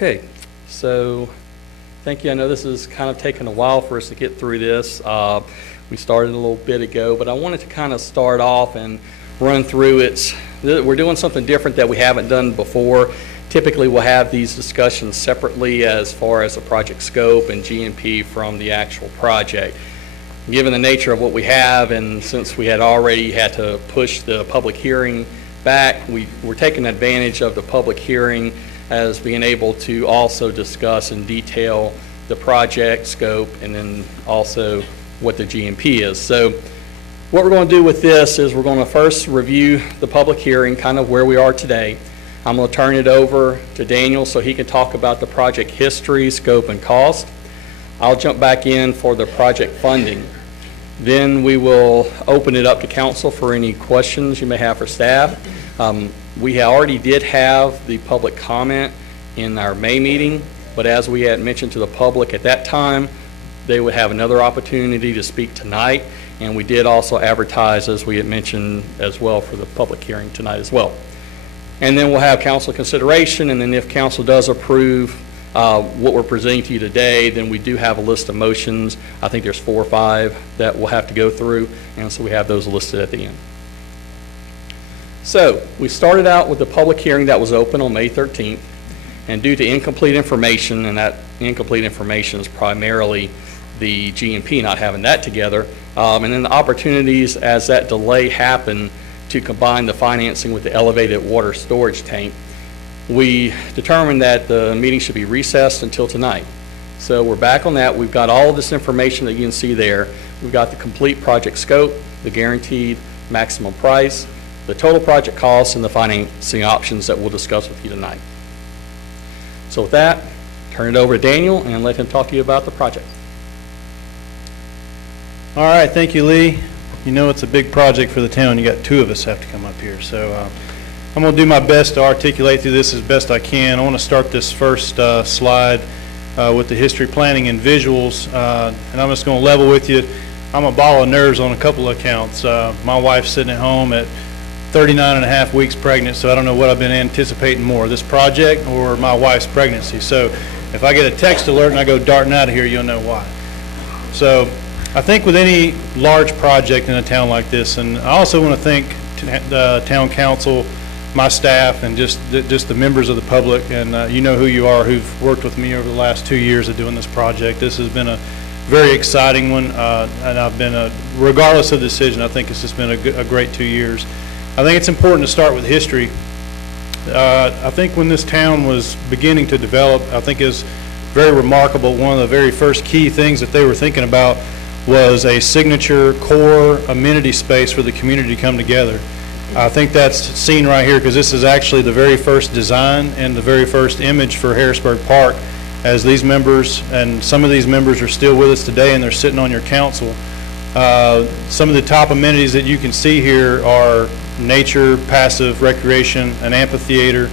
Okay, so thank you. I know this has kind of taken a while for us to get through this. We started a little bit ago, but I wanted to kind of start off and run through it. We're doing something different that we haven't done before. Typically, we'll have these discussions separately as far as the project scope and GMP from the actual project. Given the nature of what we have, and since we had already had to push the public hearing back, we're taking advantage of the public hearing as being able to also discuss in detail the project scope and then also what the GMP is. So what we're going to do with this is we're going to first review the public hearing, kind of where we are today. I'm going to turn it over to Daniel so he can talk about the project history, scope, and cost. I'll jump back in for the project funding. Then we will open it up to council for any questions you may have for staff. We already did have the public comment in our May meeting, but as we had mentioned to the public at that time, they would have another opportunity to speak tonight, and we did also advertise, as we had mentioned, as well for the public hearing tonight as well. And then we'll have council consideration, and then if council does approve what we're presenting to you today, then we do have a list of motions. I think there's 4 or 5 that we'll have to go through, and so we have those listed at the end. So we started out with the public hearing that was open on May 13th, and due to incomplete information, and that incomplete information is primarily the GMP not having that together, and then the opportunities as that delay happened to combine the financing with the elevated water storage tank, we determined that the meeting should be recessed until tonight. So we're back on that. We've got all of this information that you can see there. We've got the complete project scope, the guaranteed maximum price, the total project costs, and the financing options that we'll discuss with you tonight. So with that, turn it over to Daniel and let him talk to you about the project. All right, thank you, Lee. You know it's a big project for the town. You got 2 of us have to come up here. So I'm going to do my best to articulate through this as best I can. I want to start this first slide with the history, planning, and visuals. And I'm just going to level with you. I'm a ball of nerves on a couple of accounts. My wife's sitting at home at 39 and a half weeks pregnant, so I don't know what I've been anticipating more, this project or my wife's pregnancy. So if I get a text alert and I go darting out of here, you'll know why. So I think with any large project in a town like this, and I also want to thank the town council, my staff, and just the members of the public, and you know who you are, who've worked with me over the last 2 years of doing this project. This has been a very exciting one, and I've been, regardless of the decision, I think it's just been a great 2 years. I think it's important to start with history. I think when this town was beginning to develop, I think is very remarkable. One of the very first key things that they were thinking about was a signature core amenity space for the community to come together. I think that's seen right here because this is actually the very first design and the very first image for Harrisburg Park, as these members, and some of these members are still with us today and they're sitting on your council. Some of the top amenities that you can see here are nature, passive recreation, an amphitheater,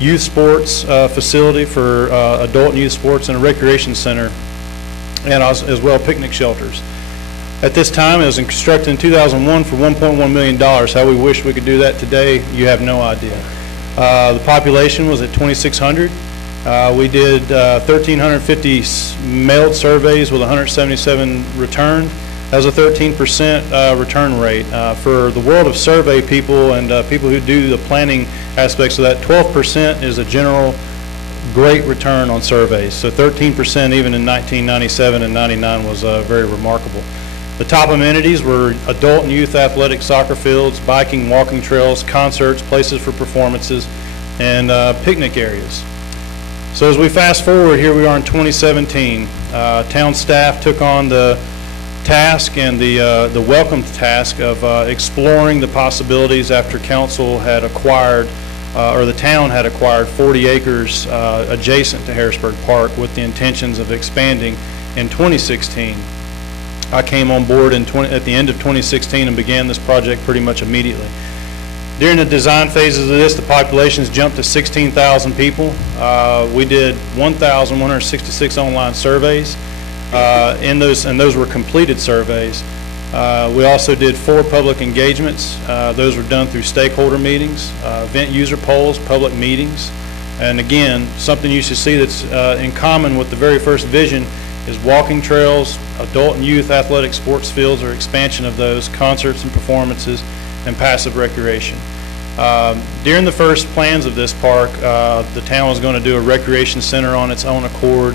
youth sports facility for adult and youth sports, and a recreation center, and as well picnic shelters. At this time, it was constructed in 2001 for $1.1 million. How we wish we could do that today, you have no idea. The population was at 2,600. We did 1,350 mailed surveys with 177 returned. That was a 13% return rate. For the world of survey people and people who do the planning aspects of that, 12% is a general great return on surveys. So 13% even in 1997 and 99 was very remarkable. The top amenities were adult and youth athletic soccer fields, biking, walking trails, concerts, places for performances, and picnic areas. So as we fast forward, here we are in 2017. Town staff took on the task and the welcome task of exploring the possibilities after council had acquired, or the town had acquired 40 acres adjacent to Harrisburg Park with the intentions of expanding in 2016. I came on board at the end of 2016 and began this project pretty much immediately. During the design phases of this, the populations jumped to 16,000 people. We did 1,166 online surveys, and those were completed surveys. We also did 4 public engagements. Those were done through stakeholder meetings, event user polls, public meetings. And again, something you should see that's in common with the very first vision is walking trails, adult and youth athletic sports fields or expansion of those, concerts and performances, and passive recreation. During the first plans of this park, the town was going to do a recreation center on its own accord.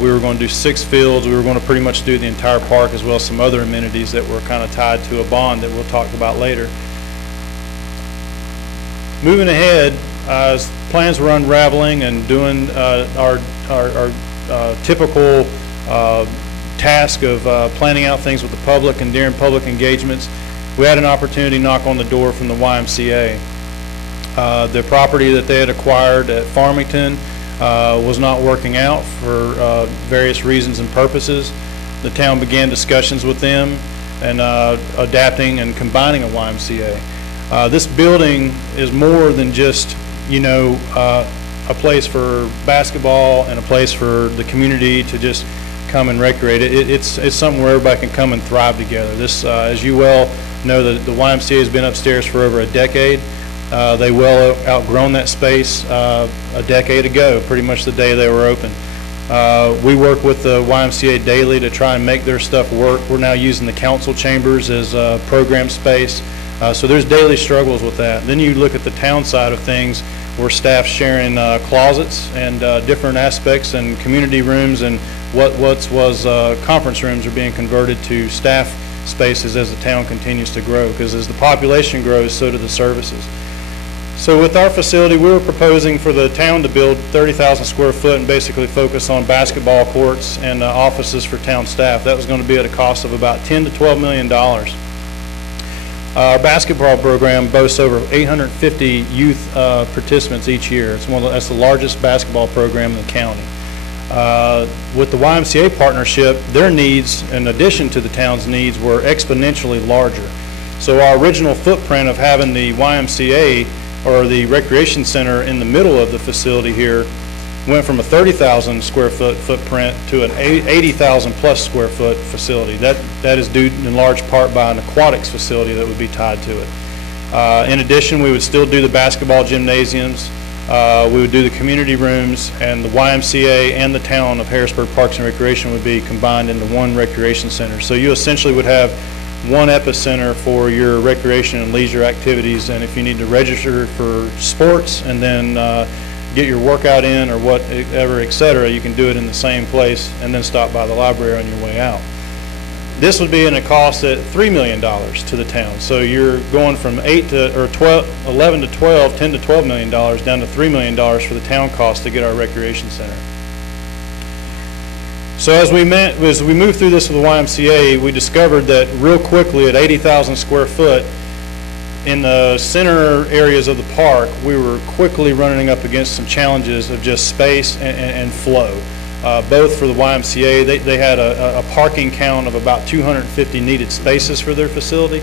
We were going to do 6 fields. We were going to pretty much do the entire park as well as some other amenities that were kind of tied to a bond that we'll talk about later. Moving ahead, as plans were unraveling and doing our typical task of planning out things with the public and during public engagements, we had an opportunity to knock on the door from the YMCA. The property that they had acquired at Farmington was not working out for various reasons and purposes. The town began discussions with them and adapting and combining a YMCA. This building is more than just, a place for basketball and a place for the community to just come and recreate. It's something where everybody can come and thrive together. This, as you well know, the YMCA has been upstairs for over a decade. They well outgrown that space a decade ago, pretty much the day they were open. We work with the YMCA daily to try and make their stuff work. We're now using the council chambers as program space. So there's daily struggles with that. Then you look at the town side of things where staff sharing closets and different aspects and community rooms, and what was conference rooms are being converted to staff spaces as the town continues to grow, because as the population grows, so do the services. So with our facility, we were proposing for the town to build 30,000 square foot and basically focus on basketball courts and offices for town staff. That was going to be at a cost of about $10 to $12 million. Our basketball program boasts over 850 youth participants each year. That's the largest basketball program in the county. With the YMCA partnership, their needs, in addition to the town's needs, were exponentially larger. So our original footprint of having the YMCA, or the recreation center, in the middle of the facility here went from a 30,000 square foot footprint to an 80,000 plus square foot facility. That is due in large part by an aquatics facility that would be tied to it. In addition, we would still do the basketball gymnasiums. We would do the community rooms, and the YMCA and the town of Harrisburg Parks and Recreation would be combined into one recreation center. So you essentially would have one epicenter for your recreation and leisure activities, and if you need to register for sports and then get your workout in or whatever, etc., you can do it in the same place and then stop by the library on your way out. This would be in a cost at $3 million to the town. So you're going from 11 to 12, $10 to $12 million down to $3 million for the town cost to get our recreation center. So as we moved through this with the YMCA, we discovered that real quickly at 80,000 square foot, in the center areas of the park, we were quickly running up against some challenges of just space and flow. Both for the YMCA, they had a parking count of about 250 needed spaces for their facility.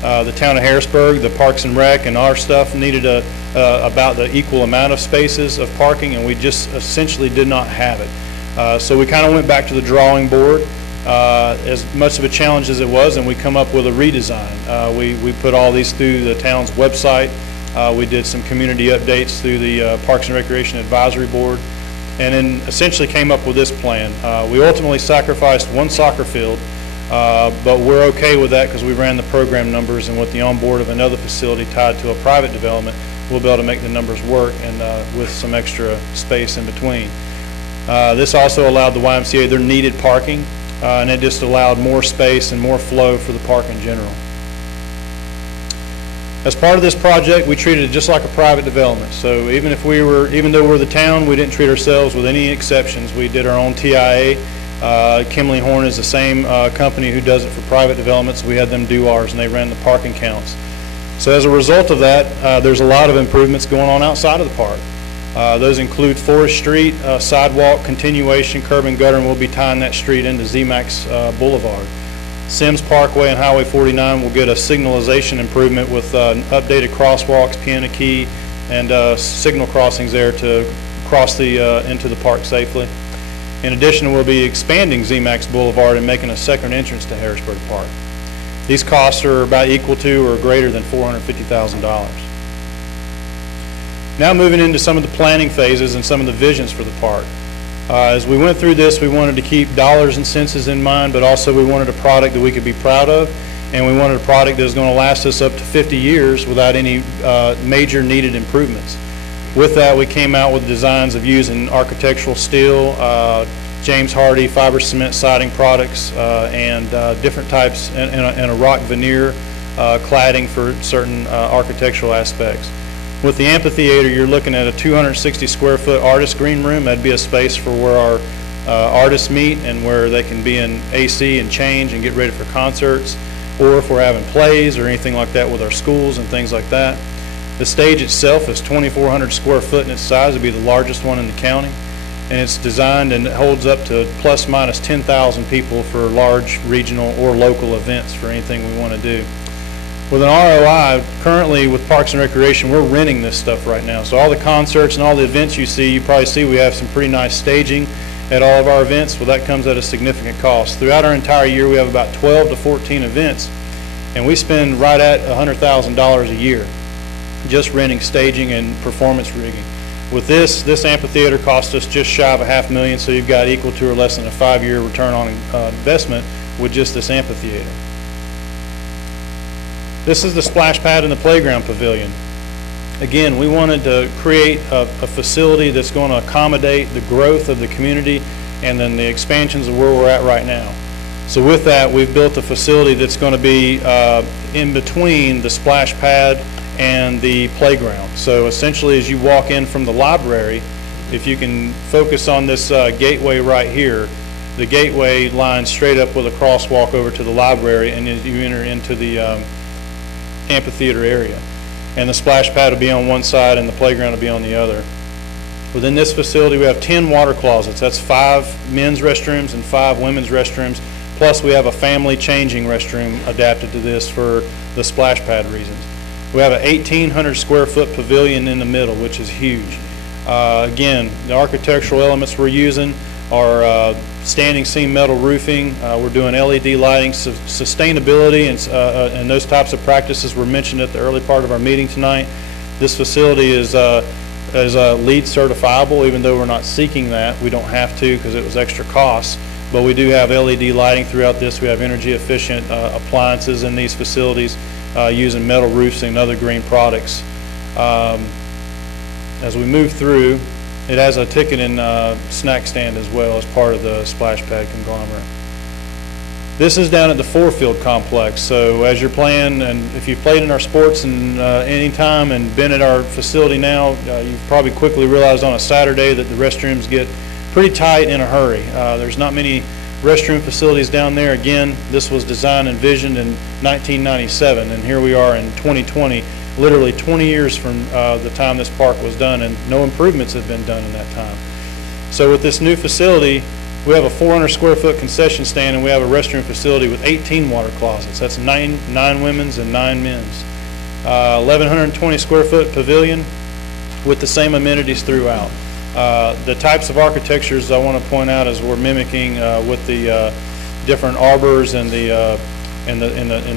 The town of Harrisburg, the Parks and Rec, and our stuff needed about the equal amount of spaces of parking, and we just essentially did not have it. So we kind of went back to the drawing board. As much of a challenge as it was, and we come up with a redesign. We put all these through the town's website. We did some community updates through the Parks and Recreation Advisory Board, and then essentially came up with this plan. We ultimately sacrificed one soccer field, but we're okay with that because we ran the program numbers, and with the onboard of another facility tied to a private development, we'll be able to make the numbers work and with some extra space in between. This also allowed the YMCA their needed parking, and it just allowed more space and more flow for the park in general. As part of this project, we treated it just like a private development. So even though we're the town, we didn't treat ourselves with any exceptions. We did our own TIA. Kimley Horn is the same company who does it for private developments. We had them do ours, and they ran the parking counts. So as a result of that, there's a lot of improvements going on outside of the park. Those include Forest Street, sidewalk continuation, curb and gutter, and we'll be tying that street into ZMAX Boulevard. Sims Parkway and Highway 49 will get a signalization improvement with updated crosswalks, piano key, and signal crossings there to cross into the park safely. In addition, we'll be expanding ZMAX Boulevard and making a second entrance to Harrisburg Park. These costs are about equal to or greater than $450,000. Now moving into some of the planning phases and some of the visions for the park. As we went through this, we wanted to keep dollars and cents in mind, but also we wanted a product that we could be proud of, and we wanted a product that was going to last us up to 50 years without any major needed improvements. With that, we came out with designs of using architectural steel, James Hardie fiber cement siding products, and different types, and a rock veneer cladding for certain architectural aspects. With the amphitheater, you're looking at a 260 square foot artist green room. That'd be a space for where our artists meet and where they can be in AC and change and get ready for concerts, or if we're having plays or anything like that with our schools and things like that. The stage itself is 2,400 square foot in its size. It'd be the largest one in the county. And it's designed and it holds up to plus minus 10,000 people for large regional or local events for anything we want to do. With an ROI, currently with Parks and Recreation, we're renting this stuff right now. So all the concerts and all the events you see, you probably see we have some pretty nice staging at all of our events. Well, that comes at a significant cost. Throughout our entire year, we have about 12 to 14 events, and we spend right at $100,000 a year just renting staging and performance rigging. With this amphitheater cost us just shy of $500,000, so you've got equal to or less than a 5-year return on investment with just this amphitheater. This is the splash pad and the playground pavilion. Again, we wanted to create a facility that's going to accommodate the growth of the community and then the expansions of where we're at right now. So with that, we've built a facility that's going to be in between the splash pad and the playground. So essentially, as you walk in from the library, if you can focus on this gateway right here, the gateway lines straight up with a crosswalk over to the library, and as you enter into the amphitheater area. And the splash pad will be on one side and the playground will be on the other. Within this facility, we have 10 water closets. That's 5 men's restrooms and 5 women's restrooms. Plus, we have a family changing restroom adapted to this for the splash pad reasons. We have an 1,800 square foot pavilion in the middle, which is huge. Again, the architectural elements we're using are standing seam metal roofing. We're doing LED lighting. Sustainability and those types of practices were mentioned at the early part of our meeting tonight. This facility is LEED certifiable, even though we're not seeking that. We don't have to because it was extra costs. But we do have LED lighting throughout this. We have energy efficient appliances in these facilities using metal roofs and other green products. As we move through, it has a ticket and snack stand as well as part of the splash pad conglomerate. This is down at the Four-Field complex. So as you're playing, and if you've played in our sports and any time and been at our facility now, you've probably quickly realized on a Saturday that the restrooms get pretty tight in a hurry. There's not many restroom facilities down there. Again, this was designed and envisioned in 1997, and here we are in 2020, literally 20 years from the time this park was done, and no improvements have been done in that time. So with this new facility, we have a 400 square foot concession stand, and we have a restroom facility with 18 water closets. That's nine women's and 9 men's. 1,120 square foot pavilion with the same amenities throughout. The types of architectures I want to point out as we're mimicking with the different arbors and the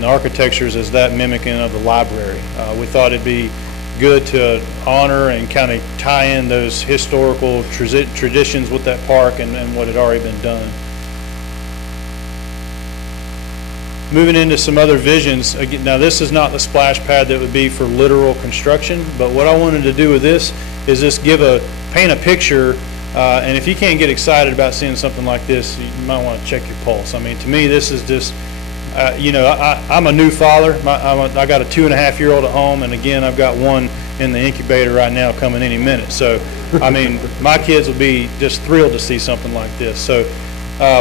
architectures is that mimicking of the library. We thought it'd be good to honor and kind of tie in those historical traditions with that park and what had already been done. moving into some other visions. Again, now, this is not the splash pad that would be for literal construction, but what I wanted to do with this is just paint a picture, and if you can't get excited about seeing something like this, you might want to check your pulse. I mean, to me, this is just, I'm a new father. I got a 2.5-year-old at home, and again, I've got one in the incubator right now coming any minute. So, I mean, my kids will be just thrilled to see something like this. So,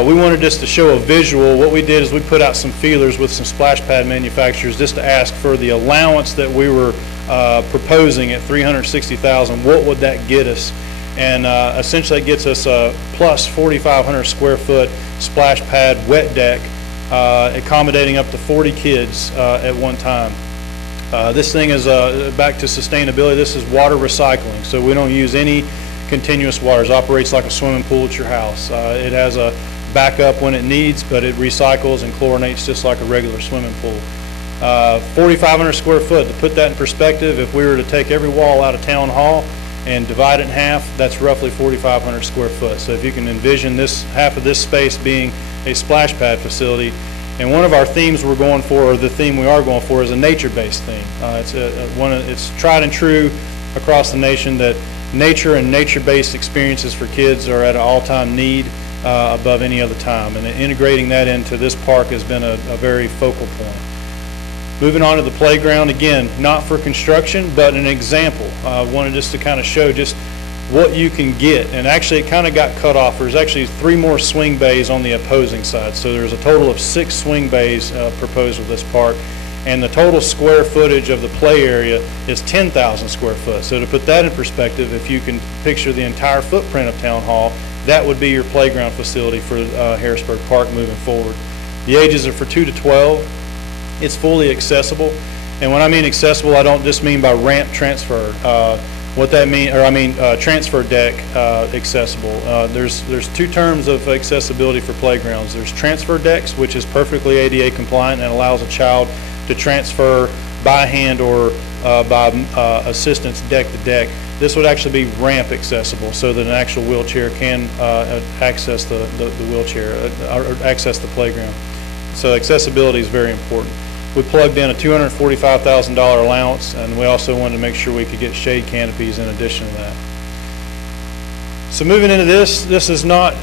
we wanted just to show a visual. What we did is we put out some feelers with some splash pad manufacturers just to ask for the allowance that we were proposing at $360,000. What would that get us? And essentially it gets us a plus 4,500 square foot splash pad wet deck, accommodating up to 40 kids at one time. This thing is back to sustainability. This is water recycling, so we don't use any continuous water. It operates like a swimming pool at your house. It has a backup when it needs, but it recycles and chlorinates just like a regular swimming pool. 4,500 square foot. To put that in perspective, if we were to take every wall out of Town Hall and divide it in half, that's roughly 4,500 square foot. So if you can envision this, half of this space being a splash pad facility. And one of our themes we're going for, or the theme we are going for, is a nature-based theme. It's tried and true across the nation that nature and nature-based experiences for kids are at an all-time need above any other time. And integrating that into this park has been a very focal point. Moving on to the playground, again, not for construction, but an example. I wanted just to kind of show just what you can get. And actually, it kind of got cut off. There's actually 3 more swing bays on the opposing side. So there's a total of 6 swing bays proposed with this park. And the total square footage of the play area is 10,000 square foot. So to put that in perspective, if you can picture the entire footprint of Town Hall, that would be your playground facility for Harrisburg Park moving forward. The ages are for 2 to 12. It's fully accessible. And when I mean accessible, I don't just mean by ramp transfer. Transfer deck accessible. There's 2 terms of accessibility for playgrounds. There's transfer decks, which is perfectly ADA compliant and allows a child to transfer by hand or by assistance deck to deck. This would actually be ramp accessible so that an actual wheelchair can access the wheelchair or access the playground. So accessibility is very important. We plugged in a $245,000 allowance, and we also wanted to make sure we could get shade canopies in addition to that. So moving into this is not,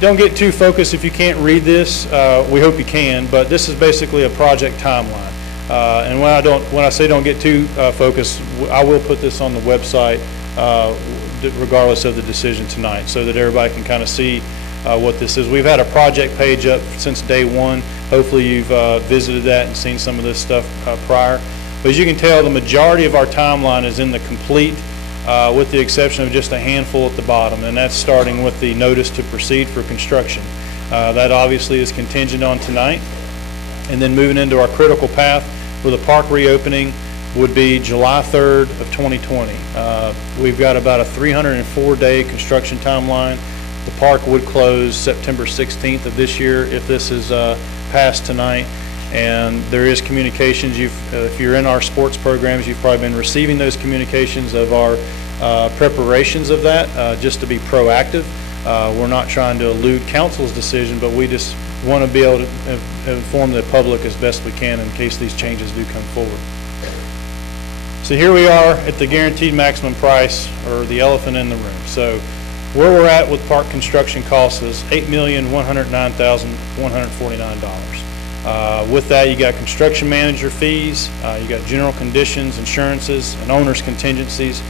don't get too focused if you can't read this. We hope you can, but this is basically a project timeline. And when I say don't get too focused, I will put this on the website regardless of the decision tonight so that everybody can kind of see what this is. We've had a project page up since day one. Hopefully you've visited that and seen some of this stuff prior. But as you can tell, the majority of our timeline is in the complete, with the exception of just a handful at the bottom, and that's starting with the notice to proceed for construction. That obviously is contingent on tonight. And then moving into our critical path for the park reopening would be July 3rd of 2020. We've got about a 304-day construction timeline. The park would close September 16th of this year if this is passed tonight. And there is communications. If you're in our sports programs, you've probably been receiving those communications of our preparations of that, just to be proactive. We're not trying to elude council's decision, but we just want to be able to inform the public as best we can in case these changes do come forward. So here we are at the guaranteed maximum price, or the elephant in the room. So where we're at with park construction costs is $8,109,149. With that, you got construction manager fees, you got general conditions, insurances, and owner's contingencies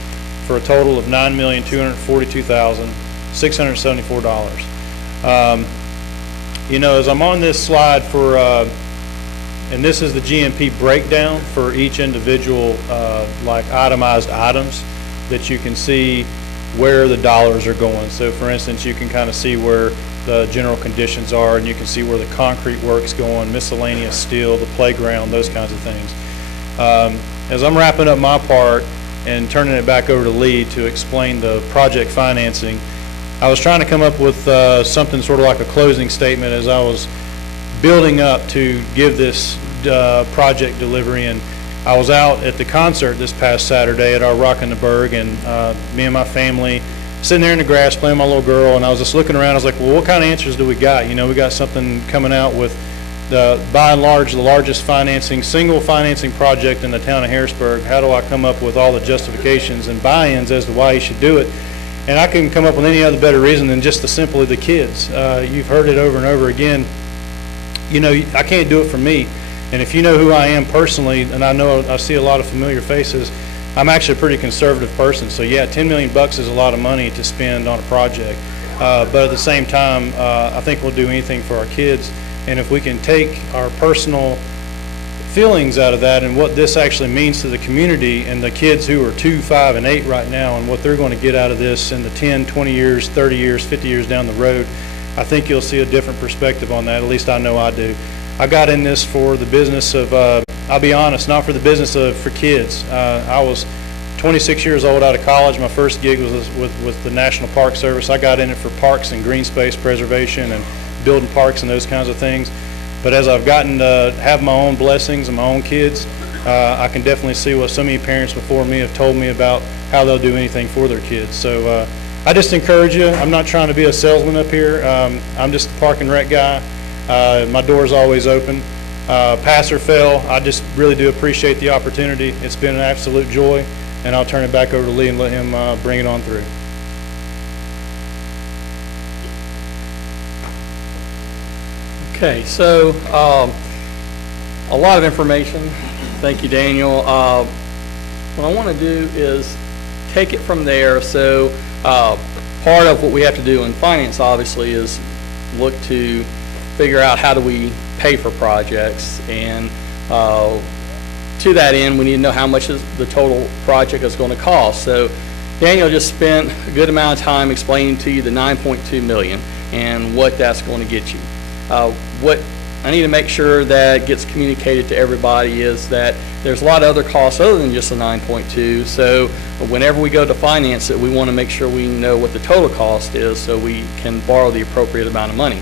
for a total of $9,242,674. As I'm on this slide for, and this is the GMP breakdown for each individual like itemized items that you can see where the dollars are going. So for instance, you can kind of see where the general conditions are, and you can see where the concrete work's going, miscellaneous steel, the playground, those kinds of things. As I'm wrapping up my part and turning it back over to Lee to explain the project financing, I was trying to come up with something sort of like a closing statement as I was building up to give this project delivery. And I was out at the concert this past Saturday at our Rockin' the Berg, and me and my family sitting there in the grass playing with my little girl, and I was just looking around. I was like, well, what kind of answers do we got? We got something coming out with by and large, the largest single financing project in the town of Harrisburg. How do I come up with all the justifications and buy-ins as to why you should do it? And I couldn't come up with any other better reason than just simply the kids. You've heard it over and over again. You know, I can't do it for me. And if you know who I am personally, and I know I see a lot of familiar faces, I'm actually a pretty conservative person. So yeah, $10 million is a lot of money to spend on a project. But at the same time, I think we'll do anything for our kids. And if we can take our personal feelings out of that and what this actually means to the community and the kids who are 2, 5, and 8 right now and what they're going to get out of this in the 10, 20 years, 30 years, 50 years down the road, I think you'll see a different perspective on that. At least I know I do. I got in this for the business of, I'll be honest, not for the business of, for kids. I was 26 years old out of college. My first gig was with the National Park Service. I got in it for parks and green space preservation and building parks and those kinds of things. But as I've gotten to have my own blessings and my own kids, I can definitely see what so many parents before me have told me about how they'll do anything for their kids. So I just encourage you. I'm not trying to be a salesman up here. I'm just the park and rec guy. My door's always open. Pass or fail, I just really do appreciate the opportunity. It's been an absolute joy, and I'll turn it back over to Lee and let him bring it on through. Okay, so a lot of information. Thank you, Daniel. What I want to do is take it from there. So part of what we have to do in finance, obviously, is look to figure out how do we pay for projects. And to that end, we need to know how much the total project is going to cost. So Daniel just spent a good amount of time explaining to you the $9.2 million and what that's going to get you. What I need to make sure that gets communicated to everybody is that there's a lot of other costs other than just the 9.2. So whenever we go to finance it, we want to make sure we know what the total cost is so we can borrow the appropriate amount of money.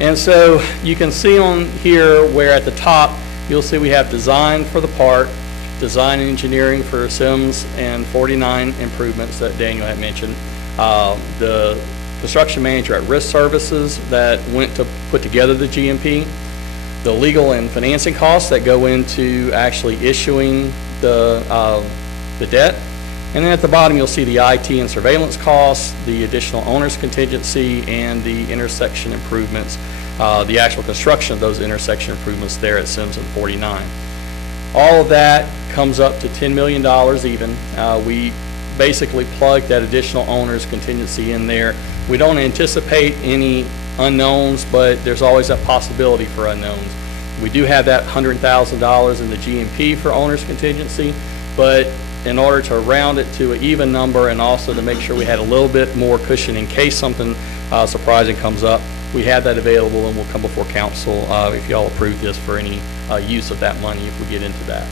And so you can see on here where at the top you'll see we have design for the park, design and engineering for Sims and 49 improvements that Daniel had mentioned, the construction manager at Risk Services that went to put together the GMP, the legal and financing costs that go into actually issuing the debt, and then at the bottom you'll see the IT and surveillance costs, the additional owner's contingency, and the intersection improvements, the actual construction of those intersection improvements there at Sims and 49. All of that comes up to $10 million even. We basically plug that additional owner's contingency in there. We don't anticipate any unknowns, but there's always that possibility for unknowns. We do have that $100,000 in the GMP for owner's contingency, but in order to round it to an even number and also to make sure we had a little bit more cushion in case something surprising comes up, we have that available and we'll come before council if y'all approve this for any use of that money if we get into that.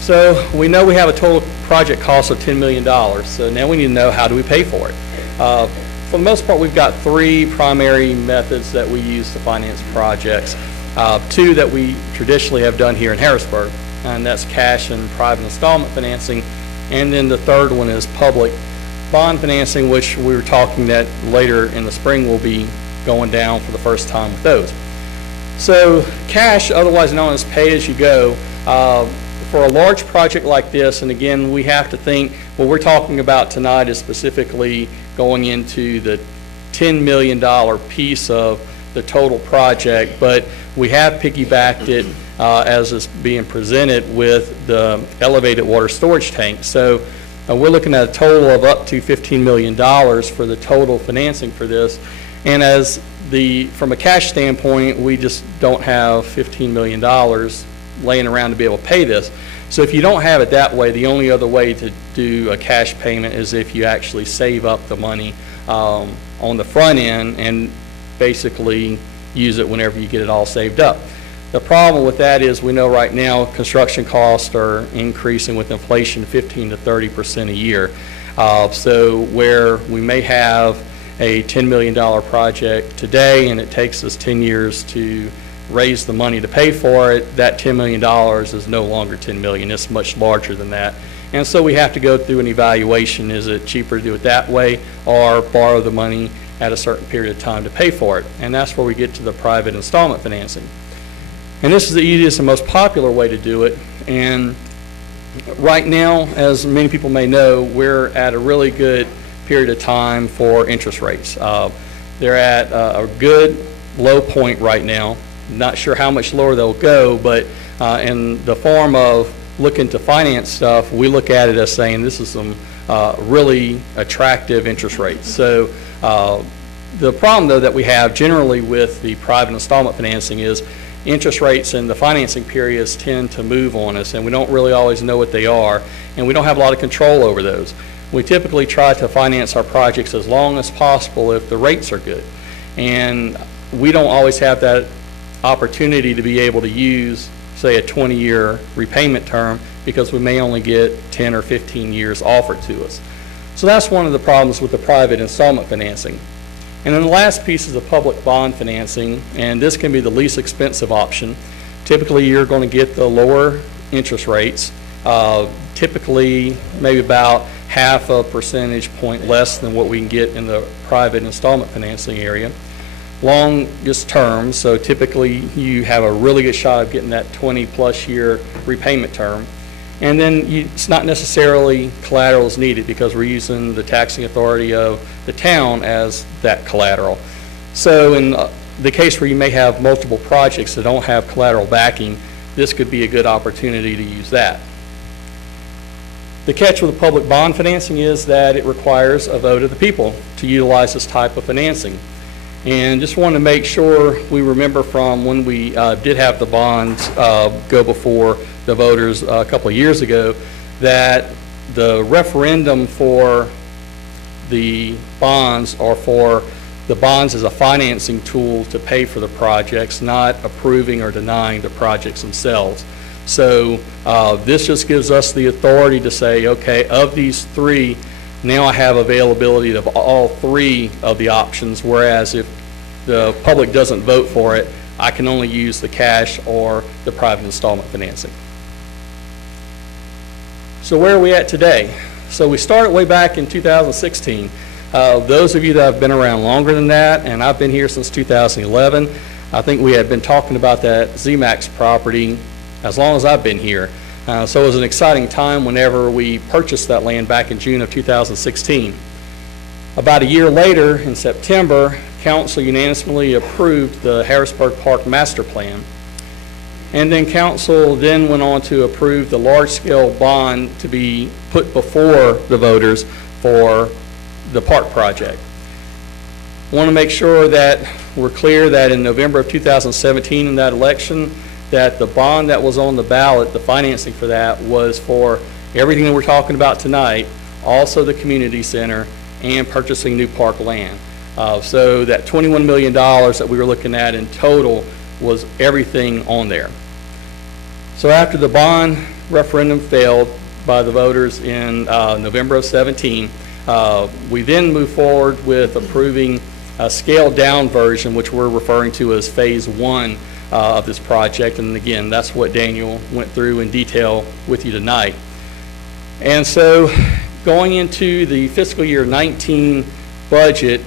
So we know we have a total project cost of $10 million. So now we need to know how do we pay for it. For the most part, we've got 3 primary methods that we use to finance projects. 2 that we traditionally have done here in Harrisburg, and that's cash and private installment financing. And then the third one is public bond financing, which we were talking that later in the spring we'll be going down for the first time with those. So cash, otherwise known as pay-as-you-go, for a large project like this, and again, we have to think, what we're talking about tonight is specifically going into the $10 million piece of the total project, but we have piggybacked it as is being presented with the elevated water storage tank. So we're looking at a total of up to $15 million for the total financing for this. And as from a cash standpoint, we just don't have $15 million laying around to be able to pay this. So if you don't have it that way, the only other way to do a cash payment is if you actually save up the money on the front end and basically use it whenever you get it all saved up. The problem with that is we know right now construction costs are increasing with inflation 15 to 30% a year. So where we may have a $10 million project today and it takes us 10 years to raise the money to pay for it, that $10 million is no longer $10 million. It's much larger than that. And so we have to go through an evaluation. Is it cheaper to do it that way or borrow the money at a certain period of time to pay for it. And that's where we get to the private installment financing. And this is the easiest and most popular way to do it. And right now, as many people may know, we're at a really good period of time for interest rates. They're at a good low point right now. Not sure how much lower they'll go, but in the form of looking to finance stuff, we look at it as saying this is some really attractive interest rates. So the problem, though, that we have generally with the private installment financing is interest rates and the financing periods tend to move on us, and we don't really always know what they are, and we don't have a lot of control over those. We typically try to finance our projects as long as possible if the rates are good, and we don't always have that opportunity to be able to use, say, a 20-year repayment term because we may only get 10 or 15 years offered to us. So that's one of the problems with the private installment financing. And then the last piece is the public bond financing, and this can be the least expensive option. Typically, you're going to get the lower interest rates, typically maybe about half a percentage point less than what we can get in the private installment financing area. Longest term, so typically you have a really good shot of getting that 20-plus year repayment term. And then it's not necessarily collateral is needed because we're using the taxing authority of the town as that collateral. So in the case where you may have multiple projects that don't have collateral backing, this could be a good opportunity to use that. The catch with the public bond financing is that it requires a vote of the people to utilize this type of financing. And just want to make sure we remember from when we did have the bonds go before the voters a couple of years ago, that the referendum for the bonds are for the bonds as a financing tool to pay for the projects, not approving or denying the projects themselves. So this just gives us the authority to say, okay, of these three, now I have availability of all three of the options, whereas if the public doesn't vote for it, I can only use the cash or the private installment financing. So where are we at today? So we started way back in 2016. Those of you that have been around longer than that, and I've been here since 2011, I think we had been talking about that ZMAX property as long as I've been here. So it was an exciting time whenever we purchased that land back in June of 2016. About a year later, in September, Council unanimously approved the Harrisburg Park Master Plan. And then Council then went on to approve the large-scale bond to be put before the voters for the park project. I want to make sure that we're clear that in November of 2017 in that election, that the bond that was on the ballot, the financing for that, was for everything that we're talking about tonight, also the community center, and purchasing new park land. So that $21 million that we were looking at in total was everything on there. So after the bond referendum failed by the voters in November of 17, we then moved forward with approving a scaled down version, which we're referring to as phase one of this project. And again, that's what Daniel went through in detail with you tonight. And so going into the fiscal year 19 budget,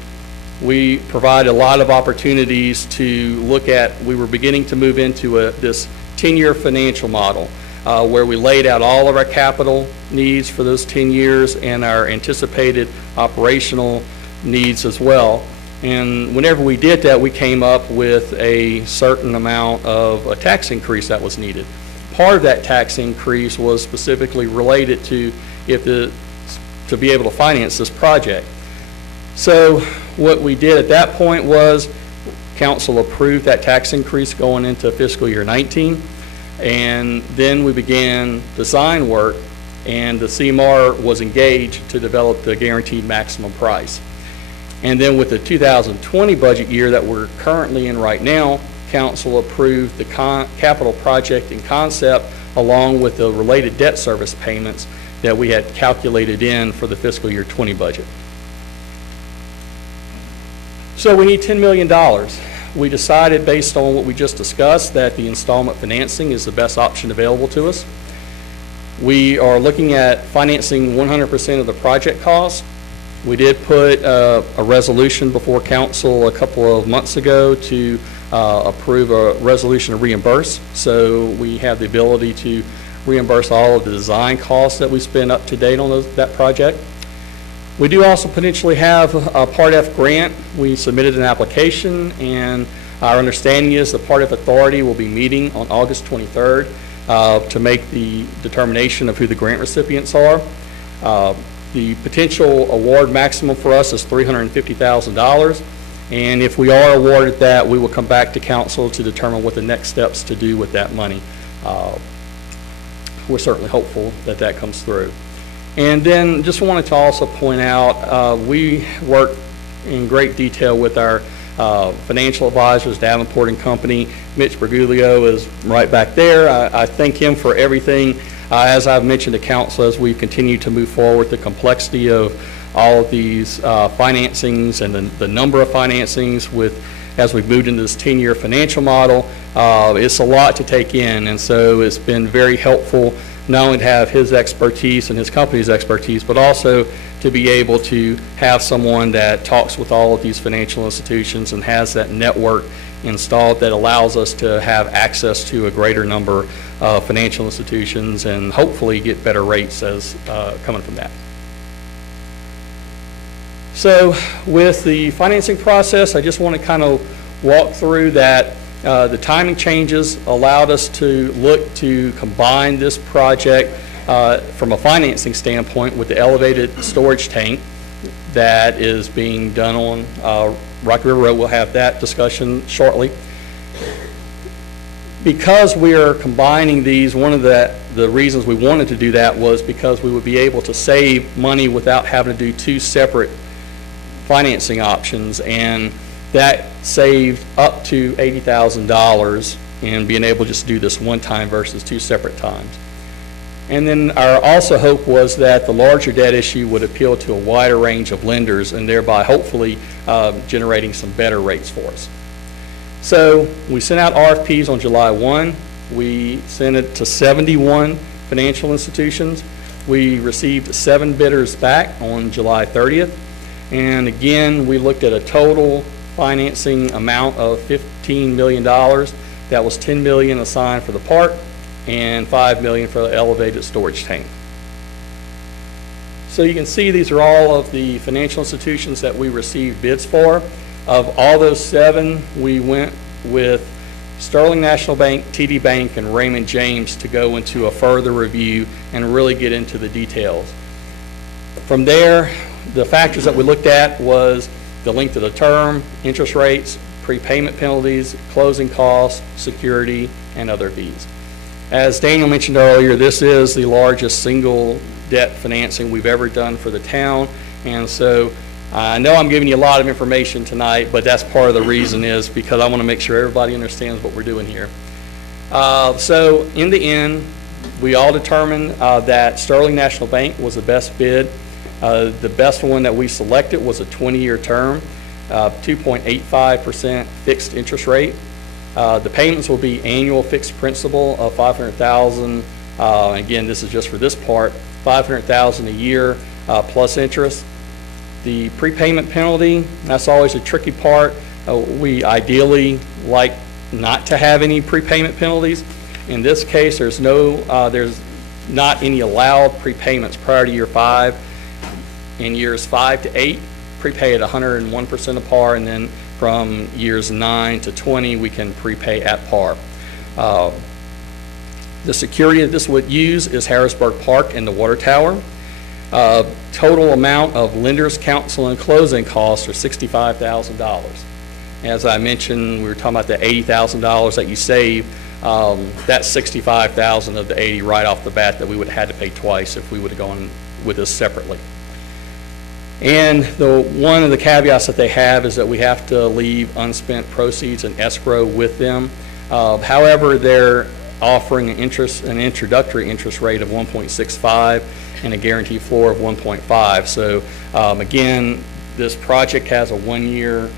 we provide a lot of opportunities to look at. We were beginning to move into this 10-year financial model where we laid out all of our capital needs for those 10 years and our anticipated operational needs as well. And whenever we did that, we came up with a certain amount of a tax increase that was needed. Part of that tax increase was specifically related to to be able to finance this project. So what we did at that point was Council approved that tax increase going into fiscal year 19, and then we began design work, and the CMR was engaged to develop the guaranteed maximum price. And then with the 2020 budget year that we're currently in right now, Council approved the capital project in concept along with the related debt service payments that we had calculated in for the fiscal year 20 budget. So we need $10 million. We decided based on what we just discussed that the installment financing is the best option available to us. We are looking at financing 100% of the project cost, We did put a resolution before council a couple of months ago to approve a resolution to reimburse. So we have the ability to reimburse all of the design costs that we spend up to date on that project. We do also potentially have a Part F grant. We submitted an application, and our understanding is the Part F authority will be meeting on August 23rd to make the determination of who the grant recipients are. The potential award maximum for us is $350,000, and if we are awarded that, we will come back to council to determine what the next steps to do with that money. We're certainly hopeful that that comes through. And then just wanted to also point out, we work in great detail with our financial advisors, Davenport and Company. Mitch Berguglio is right back there. I thank him for everything. As I've mentioned to council, as we continue to move forward, the complexity of all of these financings and the number of financings as we've moved into this 10-year financial model, it's a lot to take in, and so it's been very helpful not only to have his expertise and his company's expertise, but also to be able to have someone that talks with all of these financial institutions and has that network installed that allows us to have access to a greater number of financial institutions and hopefully get better rates as coming from that. So with the financing process, I just want to kind of walk through that. The timing changes allowed us to look to combine this project from a financing standpoint with the elevated storage tank that is being done on Rocky River Road. We'll have that discussion shortly. Because we are combining these, one of the reasons we wanted to do that was because we would be able to save money without having to do two separate financing options, and that saved up to $80,000 in being able to just do this one time versus two separate times. And then our also hope was that the larger debt issue would appeal to a wider range of lenders and thereby hopefully generating some better rates for us. So we sent out RFPs on July 1. We sent it to 71 financial institutions. We received 7 bidders back on July 30th. And again, we looked at a total financing amount of $15 million. That was $10 million assigned for the park and $5 million for the elevated storage tank. So you can see these are all of the financial institutions that we received bids for. Of all those 7, we went with Sterling National Bank, TD Bank, and Raymond James to go into a further review and really get into the details. From there, the factors that we looked at was the length of the term, interest rates, prepayment penalties, closing costs, security, and other fees. As Daniel mentioned earlier, this is the largest single debt financing we've ever done for the town, and so I know I'm giving you a lot of information tonight, but that's part of the reason is because I want to make sure everybody understands what we're doing here. So in the end, we all determined that Sterling National Bank was the best bid. The best one that we selected was a 20-year term, 2.85% fixed interest rate. The payments will be annual fixed principal of $500,000. Again, this is just for this part, $500,000 a year plus interest. The prepayment penalty, that's always a tricky part. We ideally like not to have any prepayment penalties. In this case, there's not any allowed prepayments prior to year 5. In years 5 to 8, prepay at 101% of par, and then from years 9 to 20, we can prepay at par. The security that this would use is Harrisburg Park and the water tower. Total amount of lenders, counsel, and closing costs are $65,000. As I mentioned, we were talking about the $80,000 that you save. That's $65,000 of the 80 right off the bat that we would have had to pay twice if we would have gone with this separately. And one of the caveats that they have is that we have to leave unspent proceeds in escrow with them. However, they're offering an introductory interest rate of 1.65 and a guaranteed floor of 1.5. So again, this project has a 1-year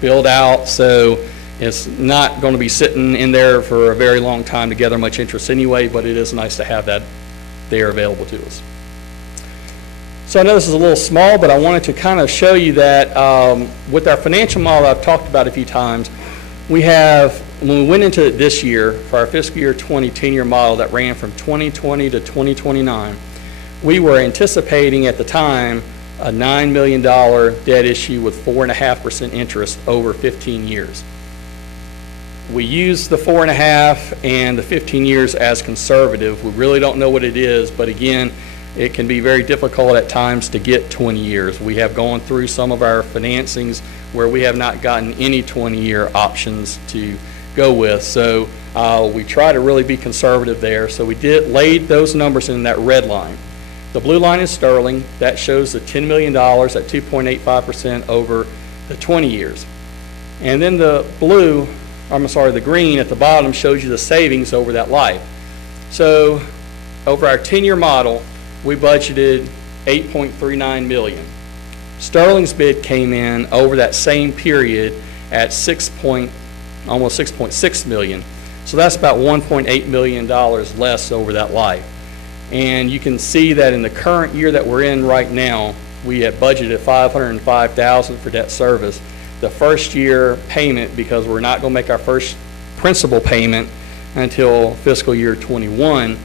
build out, so it's not going to be sitting in there for a very long time to gather much interest anyway, but it is nice to have that there available to us. So I know this is a little small, but I wanted to kind of show you that with our financial model I've talked about a few times, we have, when we went into it this year, for our fiscal year 20 10-year model that ran from 2020 to 2029, we were anticipating at the time a $9 million debt issue with 4.5% interest over 15 years. We use the 4.5 and the 15 years as conservative. We really don't know what it is, but again, it can be very difficult at times to get 20 years. We have gone through some of our financings where we have not gotten any 20-year options to go with. So we try to really be conservative there. So we laid those numbers in that red line. The blue line is sterling. That shows the $10 million at 2.85% over the 20 years. And then the the green at the bottom shows you the savings over that life. So over our 10-year model, we budgeted $8.39 million. Sterling's bid came in over that same period at almost $6.6 million. So that's about $1.8 million less over that life. And you can see that in the current year that we're in right now, we have budgeted $505,000 for debt service. The first year payment, because we're not going to make our first principal payment until fiscal year 21,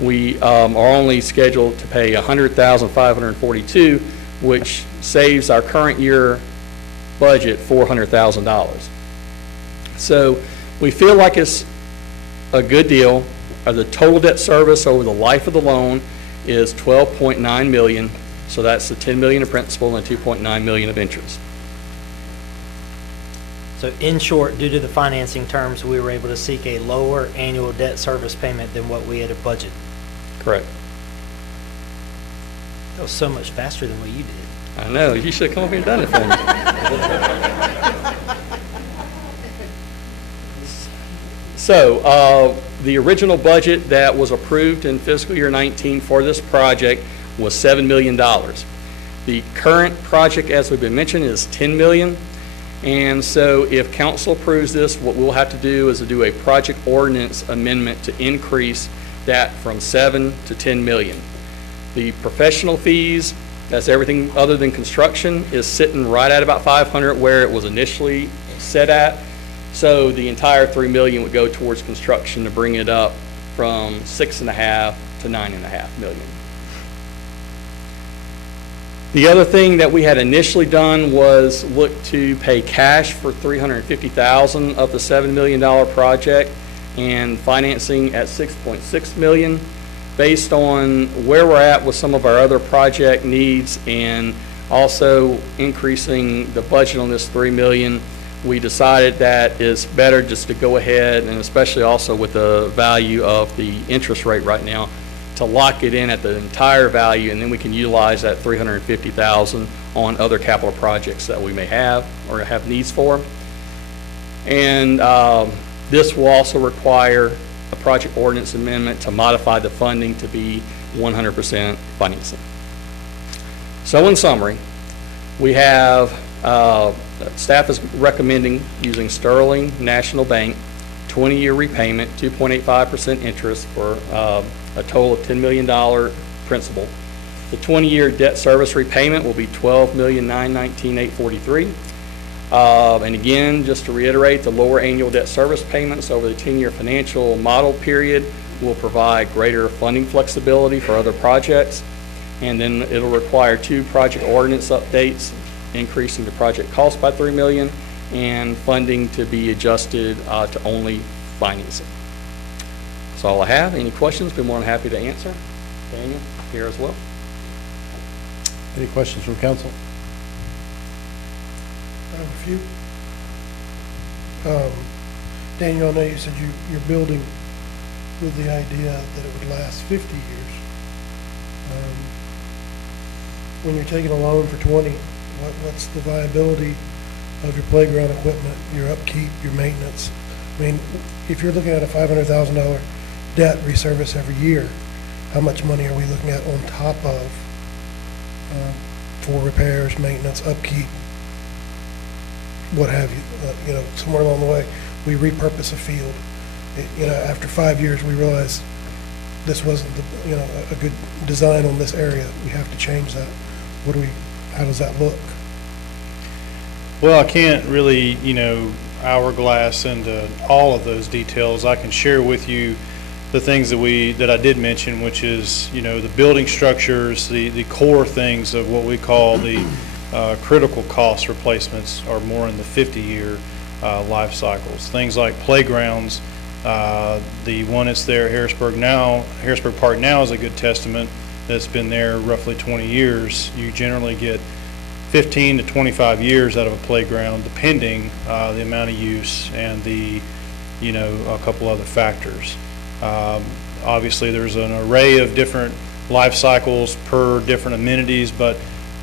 we are only scheduled to pay $100,542, which saves our current year budget $400,000. So we feel like it's a good deal. The total debt service over the life of the loan is $12.9 million. So that's the $10 million of principal and $2.9 million of interest. So in short, due to the financing terms, we were able to seek a lower annual debt service payment than what we had budgeted. Correct. That was so much faster than what you did. I know. You should have come up here and done it for me. So the original budget that was approved in fiscal year 19 for this project was $7 million. The current project, as we've been mentioning, is $10 million. And so if council approves this, what we'll have to do is to do a project ordinance amendment to increase that from 7 to 10 million. The professional fees, that's everything other than construction, is sitting right at about 500 where it was initially set at. So the entire 3 million would go towards construction to bring it up from 6.5 to 9.5 million. The other thing that we had initially done was look to pay cash for $350,000 of the $7 million project and financing at $6.6 million. Based on where we're at with some of our other project needs and also increasing the budget on this $3 million, we decided that it's better just to go ahead, and especially also with the value of the interest rate right now, to lock it in at the entire value, and then we can utilize that $350,000 on other capital projects that we may have or have needs for. And this will also require a project ordinance amendment to modify the funding to be 100% financing. So in summary, we have staff is recommending using Sterling National Bank 20-year repayment, 2.85% interest for a total of $10 million principal. The 20-year debt service repayment will be $12,919,843. And again, just to reiterate, the lower annual debt service payments over the 10-year financial model period will provide greater funding flexibility for other projects. And then it'll require 2 project ordinance updates, increasing the project cost by $3 million and funding to be adjusted to only financing. That's all I have. Any questions? Be more than happy to answer. Daniel, here as well. Any questions from council? I have a few. Daniel, I know you said you're building with the idea that it would last 50 years. When you're taking a loan for 20, what's the viability of your playground equipment, your upkeep, your maintenance? I mean, if you're looking at a $500,000 debt reservice every year, how much money are we looking at on top of for repairs, maintenance, upkeep, what have you? Somewhere along the way, we repurpose a field. After 5 years, we realize this wasn't, a good design on this area, we have to change that. How does that look? Well, I can't really, hourglass into all of those details. I can share with you the things that I did mention, which is, the building structures, the core things of what we call the critical cost replacements are more in the 50-year life cycles. Things like playgrounds, the one that's there, Harrisburg Park now is a good testament. That's been there roughly 20 years. You generally get 15 to 25 years out of a playground, depending the amount of use and a couple other factors. Obviously, there's an array of different life cycles per different amenities, but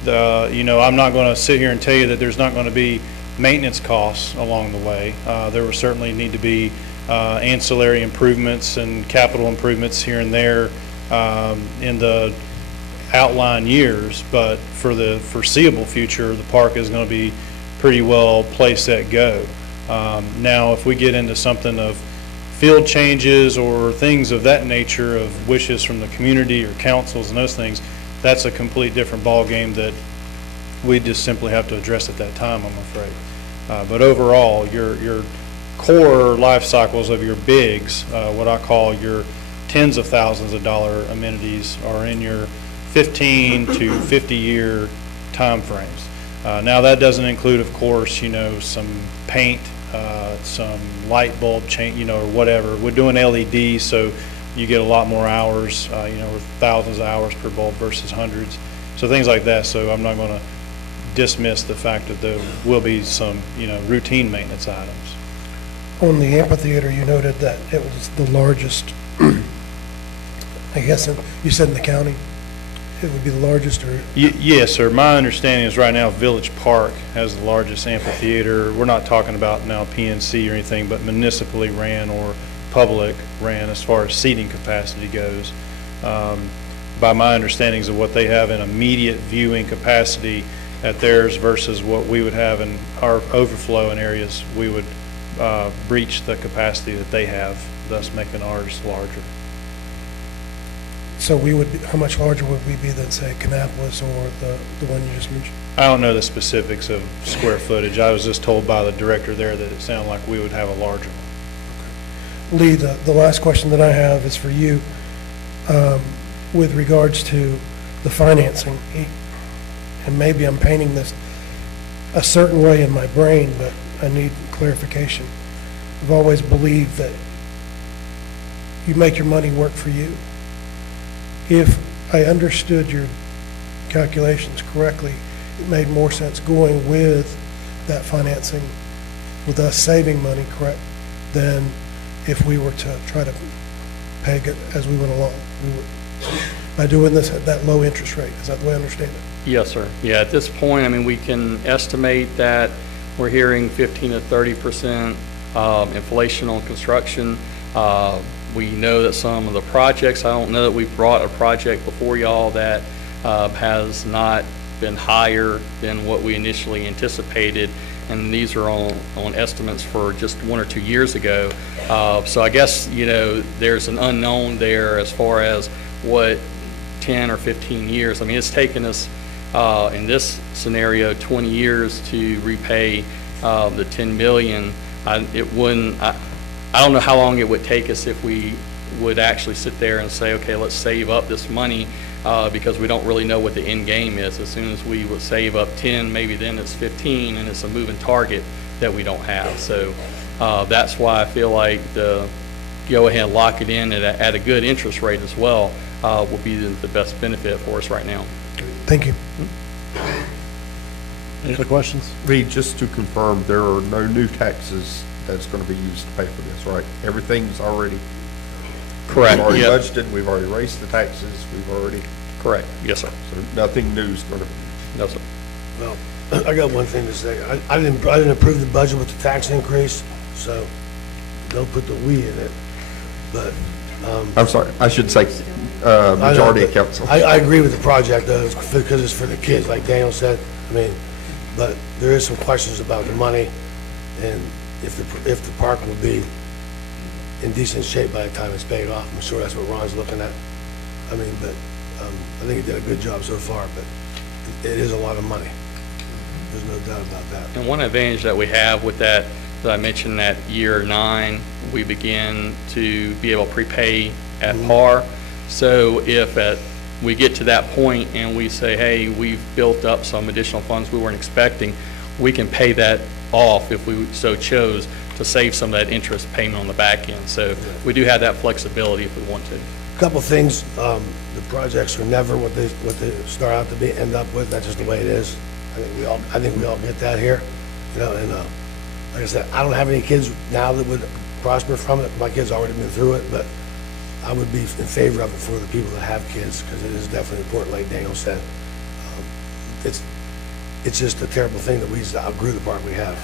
I'm not going to sit here and tell you that there's not going to be maintenance costs along the way. There will certainly need to be ancillary improvements and capital improvements here and there in the outline years, but for the foreseeable future, the park is going to be pretty well play, set, go. Now, if we get into something of field changes or things of that nature, of wishes from the community or councils and those things, that's a complete different ballgame that we just simply have to address at that time, I'm afraid. But overall, your core life cycles of your bigs, what I call your tens of thousands of dollar amenities, are in your 15 to 50 year time frames. Now that doesn't include, of course, some paint, some light bulb change, or whatever. We're doing LEDs, so you get a lot more hours, with thousands of hours per bulb versus hundreds. So things like that. So I'm not going to dismiss the fact that there will be some, routine maintenance items. On the amphitheater, you noted that it was the largest, I guess, you said in the county, it would be the largest, or? Yes, sir. My understanding is right now Village Park has the largest amphitheater. We're not talking about now PNC or anything, but municipally ran or public ran as far as seating capacity goes. By my understandings of what they have in immediate viewing capacity at theirs versus what we would have in our overflow in areas, we would breach the capacity that they have, thus making ours larger. So how much larger would we be than, say, Kannapolis or the one you just mentioned? I don't know the specifics of square footage. I was just told by the director there that it sounded like we would have a larger one. Lee, the last question that I have is for you, with regards to the financing. And maybe I'm painting this a certain way in my brain, but I need clarification. I've always believed that you make your money work for you. If I understood your calculations correctly, it made more sense going with that financing, with us saving money, correct, than if we were to try to peg it as we went along. By doing this at that low interest rate, is that the way I understand it? Yes, sir. Yeah, at this point, we can estimate that we're hearing 15 to 30% inflation on construction. We know that some of the projects, I don't know that we've brought a project before y'all that has not been higher than what we initially anticipated, and these are on estimates for just 1 or 2 years ago. So I guess, there's an unknown there as far as what 10 or 15 years. It's taken us, in this scenario, 20 years to repay the $10 million. I don't know how long it would take us if we would actually sit there and say, okay, let's save up this money, because we don't really know what the end game is. As soon as we would save up 10, maybe then it's 15, and it's a moving target that we don't have. So that's why I feel like the go ahead and lock it in at a good interest rate as well will be the best benefit for us right now. Thank you. Any other questions? Lee, just to confirm, there are no new taxes that's going to be used to pay for this, right? Everything's already Correct. We've already Yeah. budgeted, we've already raised the taxes, we've already, Correct. Yes, sir. so nothing new is going to, No, sir. Well, I got one thing to say. I didn't approve the budget with the tax increase, so don't put the "we" in it. But, I'm sorry, I should say, majority of council. I agree with the project, though, because it's for the kids, like Daniel said. But there is some questions about the money and if the park will be in decent shape by the time it's paid off. I'm sure that's what Ron's looking at. I mean, but I think he did a good job so far, but it is a lot of money. There's no doubt about that. And one advantage that we have with that, as I mentioned, that year 9, we begin to be able to prepay at par. So if we get to that point and we say, hey, we've built up some additional funds we weren't expecting, we can pay that off if we so chose to save some of that interest payment on the back end. So we do have that flexibility if we want to. Couple things, the projects are never what they start out to be, end up with. That's just the way it is. I think we all get that here, you know. And like I said, I don't have any kids now that would prosper from it. My kids already been through it, but I would be in favor of it for the people that have kids, because it is definitely important, like Daniel said. It's just a terrible thing that we just outgrew the park we have.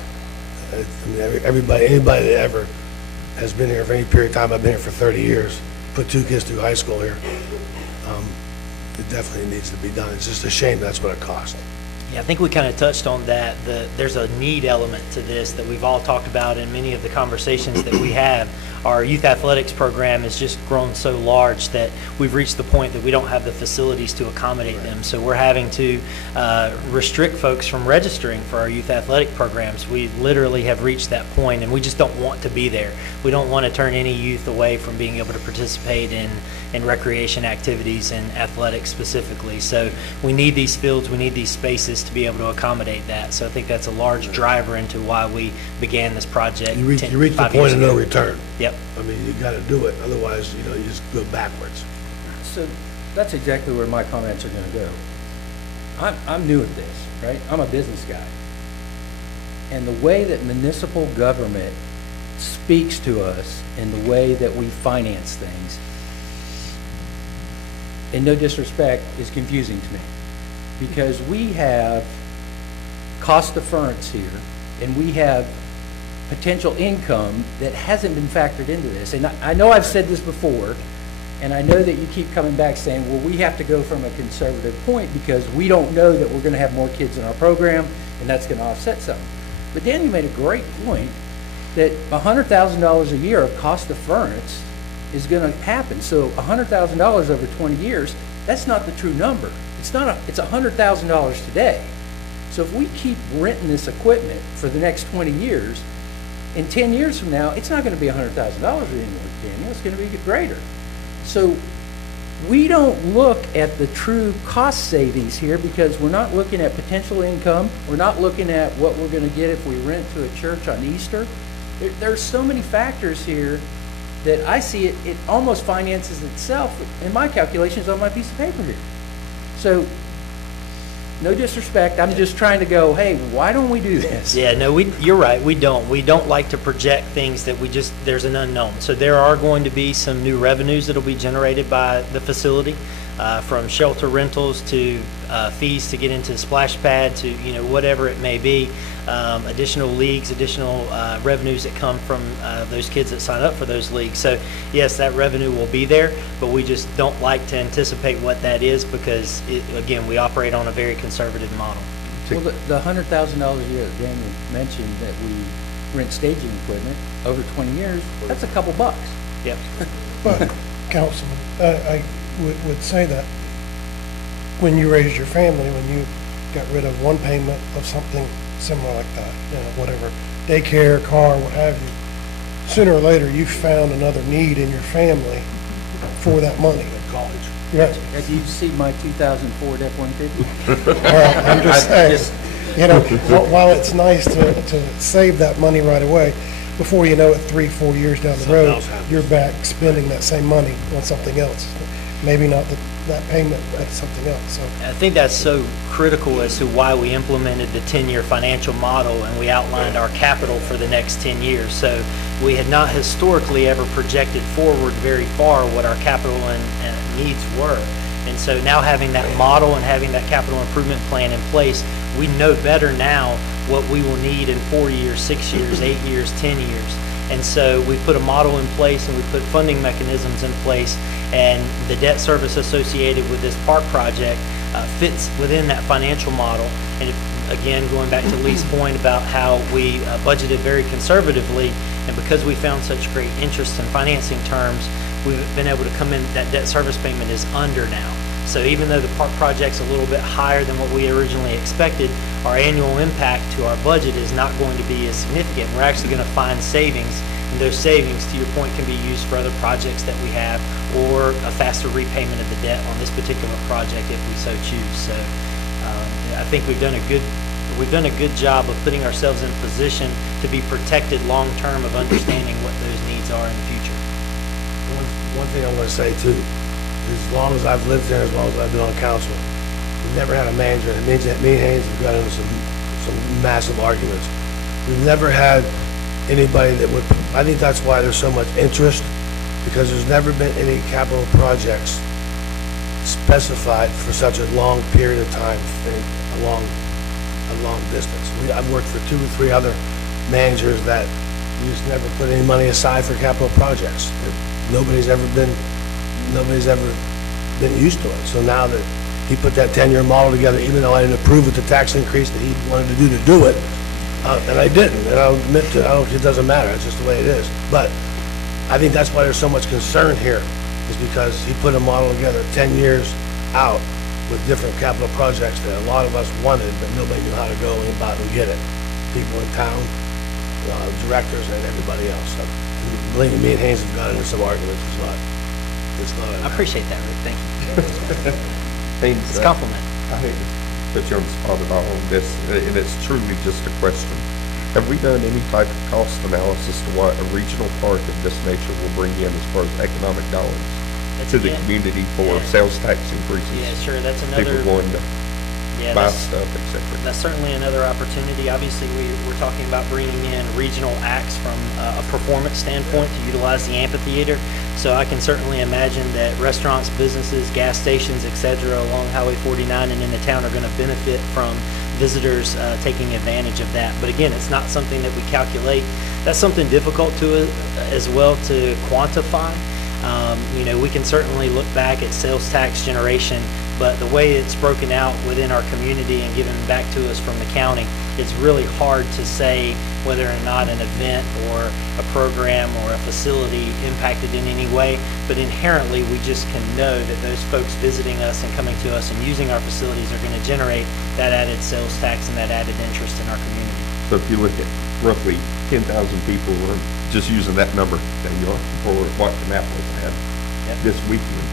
I mean, anybody that ever has been here for any period of time, I've been here for 30 years, put 2 kids through high school here. It definitely needs to be done. It's just a shame that's what it cost. Yeah, I think we kind of touched on that. There's a need element to this that we've all talked about in many of the conversations that we have. Our youth athletics program has just grown so large that we've reached the point that we don't have the facilities to accommodate them. So we're having to restrict folks from registering for our youth athletic programs. We literally have reached that point, and we just don't want to be there. We don't want to turn any youth away from being able to participate in recreation activities and athletics specifically. So we need these fields, we need these spaces to be able to accommodate that. So I think that's a large driver into why we began this project. You reach the point of no return. Yep. I mean, you got to do it. Otherwise, you know, you just go backwards. So that's exactly where my comments are going to go. I'm new at this, right? I'm a business guy. And the way that municipal government speaks to us and the way that we finance things, in no disrespect, is confusing to me. Because we have cost deference here, and we have potential income that hasn't been factored into this. And I know I've said this before, and I know that you keep coming back saying, well, we have to go from a conservative point because we don't know that we're going to have more kids in our program, and that's going to offset something. But Daniel made a great point that $100,000 a year of cost deference is going to happen. So $100,000 over 20 years, that's not the true number. It's $100,000 today. So if we keep renting this equipment for the next 20 years, in 10 years from now, it's not going to be $100,000 anymore, Daniel. It's going to be greater. So we don't look at the true cost savings here because we're not looking at potential income. We're not looking at what we're going to get if we rent to a church on Easter. There's so many factors here that I see it almost finances itself in my calculations on my piece of paper here. So, no disrespect, I'm just trying to go, hey, why don't we do this? Yeah, no, you're right, we don't. We don't like to project things that there's an unknown. So there are going to be some new revenues that'll be generated by the facility, from shelter rentals to fees to get into the splash pad to, whatever it may be. Additional leagues, additional revenues that come from those kids that sign up for those leagues. So yes, that revenue will be there, but we just don't like to anticipate what that is because, again, we operate on a very conservative model. Well, the $100,000 a year that Daniel mentioned that we rent staging equipment over 20 years, that's a couple bucks. Yep. But, Councilman, I would say that when you raised your family, when you got rid of one payment of something similar like that, whatever, daycare, car, what have you, sooner or later you found another need in your family for that money. College. Right. Have you seen my 2004 F-150? Well, I'm just saying, while it's nice to save that money right away, before you know it, 3-4 years down the road, you're back spending that same money on something else. Maybe not that payment, but something else. So I think that's so critical as to why we implemented the 10-year financial model and we outlined our capital for the next 10 years. So we had not historically ever projected forward very far what our capital and needs were. And so now having that model and having that capital improvement plan in place, we know better now what we will need in 4 years, 6 years, 8 years, 10 years. And so we put a model in place and we put funding mechanisms in place, and the debt service associated with this park project fits within that financial model. And again, going back to Lee's point about how we budgeted very conservatively, and because we found such great interest in financing terms, we've been able to come in, that debt service payment is under now. So even though the park project's a little bit higher than what we had originally expected, our annual impact to our budget is not going to be as significant. We're actually going to find savings, and those savings, to your point, can be used for other projects that we have or a faster repayment of the debt on this particular project if we so choose. So I think we've done a good job of putting ourselves in position to be protected long-term of understanding what those needs are in the future. One thing I want to say too, is as long as I've lived here, as long as I've been on council, we've never had a manager, and it means that me and Haynes have got into some massive arguments. We've never had anybody that would, I think that's why there's so much interest, because there's never been any capital projects specified for such a long period of time, a long distance. I've worked for 2 or 3 other managers that we just never put any money aside for capital projects. Nobody's ever been used to it. So now that he put that 10-year model together, even though I didn't approve with the tax increase that he wanted to do it, and I didn't, and I'll admit to it, it doesn't matter, it's just the way it is. But I think that's why there's so much concern here, is because he put a model together 10 years out with different capital projects that a lot of us wanted, but nobody knew how to go about and get it. People in town, directors, and everybody else. So, believe me and Haynes have got into some arguments. It's not. I appreciate that, Rick. Thank you. Haynes, It's a compliment. I hate to put you on the spot at all on this, and it's truly just a question. Have we done any type of cost analysis to what a regional park of this nature will bring in as far as economic dollars to the community for sales tax increases? Yeah, sure, that's another. People wanting to buy stuff, et cetera. That's certainly another opportunity. Obviously, we're talking about bringing in regional acts from a performance standpoint to utilize the amphitheater. So I can certainly imagine that restaurants, businesses, gas stations, et cetera, along Highway 49 and in the town are going to benefit from visitors taking advantage of that. But again, it's not something that we calculate. That's something difficult to as well to quantify. We can certainly look back at sales tax generation, but the way it's broken out within our community and given back to us from the county, it's really hard to say whether or not an event or a program or a facility impacted in any way. But inherently, we just can know that those folks visiting us and coming to us and using our facilities are going to generate that added sales tax and that added interest in our community. So if you look at roughly 10,000 people, we're just using that number, Daniel, for what Kannapolis had this weekend,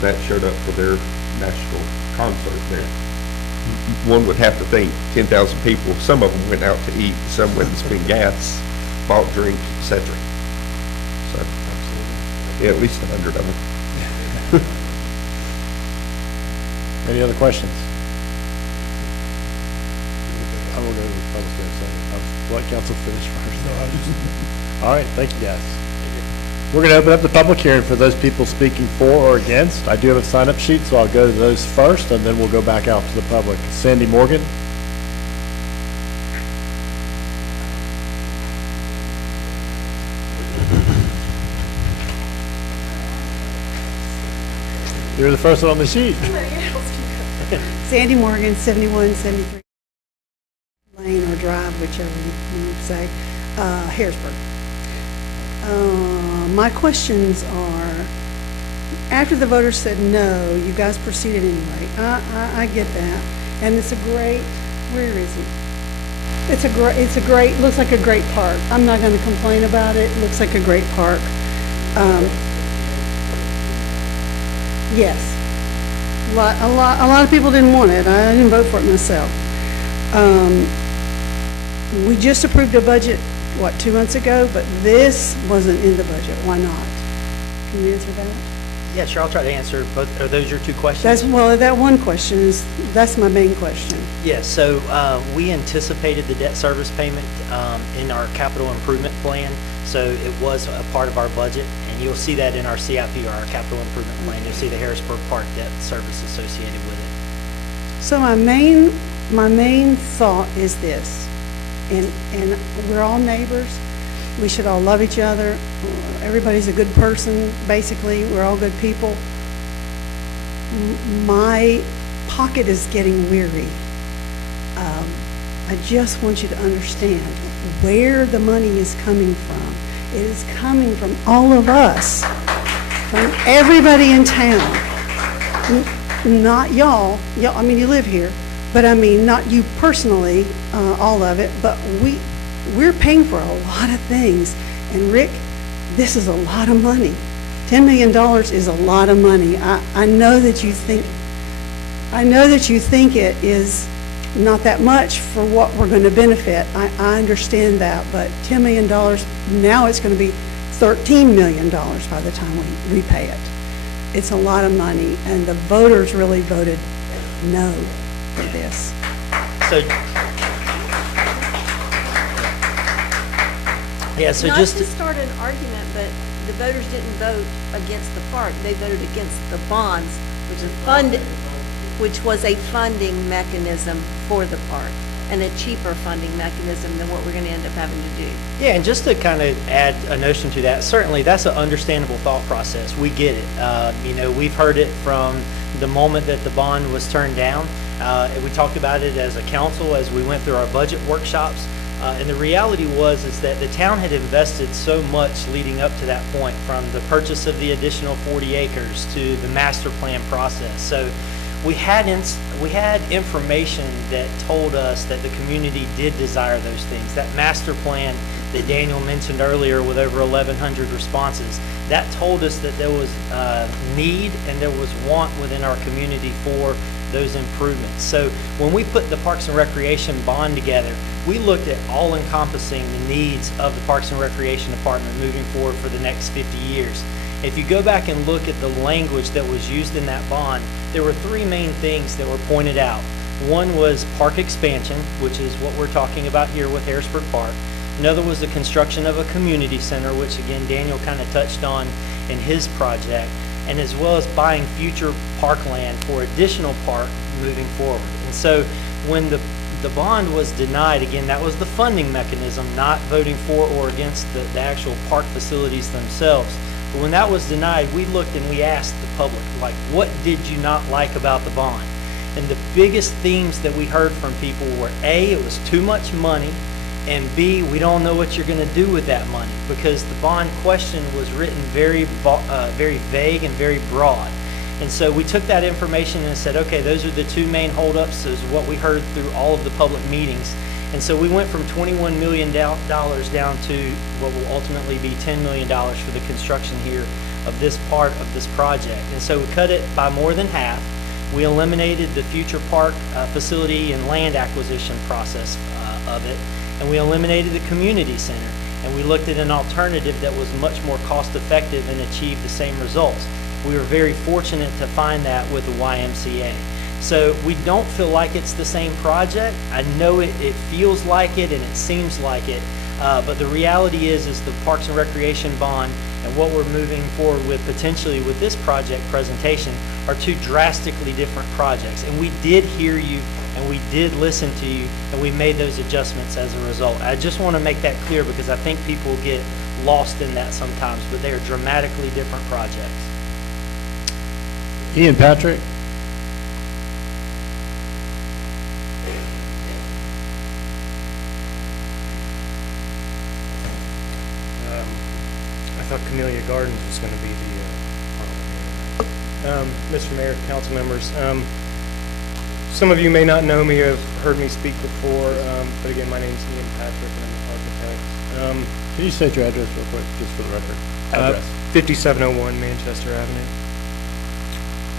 that showed up for their national concert there. One would have to think 10,000 people, some of them went out to eat, some went and spent gas, bought drinks, etc. So, yeah, at least 100 of them. Any other questions? I will go to the public in a second. I'll let council finish first. All right, thank you guys. We're going to open up the public hearing for those people speaking for or against. I do have a sign-up sheet, so I'll go to those first, and then we'll go back out to the public. Sandy Morgan. You're the first one on the sheet. Sandy Morgan, 7173 Lane or Drive, whichever you say, Harrisburg. My questions are, after the voters said no, you guys proceeded anyway. I get that. And it's a great, where is he? It's a great, looks like a great park. I'm not going to complain about it. It looks like a great park. Yes. A lot of people didn't want it. I didn't vote for it myself. We just approved a budget, 2 months ago, but this wasn't in the budget. Why not? Can you answer that? Yeah, sure, I'll try to answer both. Are those your two questions? That one question that's my main question. Yes, so we anticipated the debt service payment in our capital improvement plan, so it was a part of our budget, and you'll see that in our CIP, or our capital improvement plan. You'll see the Harrisburg Park debt service associated with it. So my main thought is this, and we're all neighbors. We should all love each other. Everybody's a good person, basically. We're all good people. My pocket is getting weary. I just want you to understand where the money is coming from. It is coming from all of us, from everybody in town. Not y'all, I mean, you live here, but I mean, not you personally, all of it, but we're paying for a lot of things. And Rick, this is a lot of money. $10 million is a lot of money. I know that you think it is not that much for what we're going to benefit. I understand that, but $10 million, now it's going to be $13 million by the time we repay it. It's a lot of money, and the voters really voted no to this. So, yeah, so Not just to start an argument, but the voters didn't vote against the park. They voted against the bonds, which was a funding mechanism for the park, and a cheaper funding mechanism than what we're going to end up having to do. Yeah, and just to kind of add a notion to that, certainly that's an understandable thought process. We get it. We've heard it from the moment that the bond was turned down. We talked about it as a council as we went through our budget workshops. And the reality is that the town had invested so much leading up to that point, from the purchase of the additional 40 acres to the master plan process. So we had information that told us that the community did desire those things. That master plan that Daniel mentioned earlier with over 1,100 responses, that told us that there was need and there was want within our community for those improvements. So when we put the Parks and Recreation bond together, we looked at all-encompassing the needs of the Parks and Recreation Department moving forward for the next 50 years. If you go back and look at the language that was used in that bond, there were three main things that were pointed out. One was park expansion, which is what we're talking about here with Harrisburg Park. Another was the construction of a community center, which again Daniel kind of touched on in his project, and as well as buying future parkland for additional park moving forward. And so when the bond was denied, again, that was the funding mechanism, not voting for or against the actual park facilities themselves. But when that was denied, we looked and we asked the public, like, what did you not like about the bond? And the biggest themes that we heard from people were, A, it was too much money, and B, we don't know what you're going to do with that money, because the bond question was written very vague and very broad. And so we took that information and said, okay, those are the two main holdups, is what we heard through all of the public meetings. And so we went from $21 million down to what will ultimately be $10 million for the construction here of this part of this project. And so we cut it by more than half. We eliminated the future park facility and land acquisition process of it, and we eliminated the community center. And we looked at an alternative that was much more cost effective and achieved the same results. We were very fortunate to find that with the YMCA. So we don't feel like it's the same project. I know it feels like it and it seems like it, but the reality is the Parks and Recreation bond and what we're moving forward with potentially with this project presentation are two drastically different projects. And we did hear you and we did listen to you, and we made those adjustments as a result. I just want to make that clear because I think people get lost in that sometimes, but they are dramatically different projects. Ian Patrick. I thought Camellia Gardens was going to be the problem. Mr. Mayor, council members, some of you may not know me or have heard me speak before, but again, my name is Ian Patrick and I'm an architect. Can you state your address real quick, just for the record? Address. 5701 Manchester Avenue.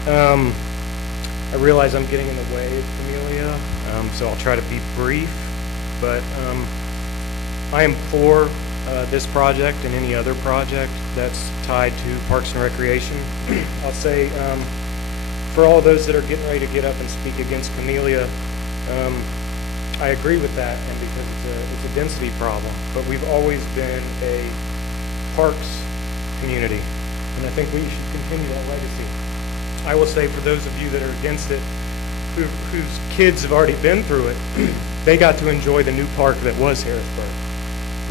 I realize I'm getting in the way of Camellia, so I'll try to be brief, but I am for this project and any other project that's tied to Parks and Recreation. I'll say for all those that are getting ready to get up and speak against Camellia, I agree with that, and because it's a density problem, but we've always been a parks community, and I think we should continue that legacy. I will say for those of you that are against it, whose kids have already been through it, they got to enjoy the new park that was Harrisburg.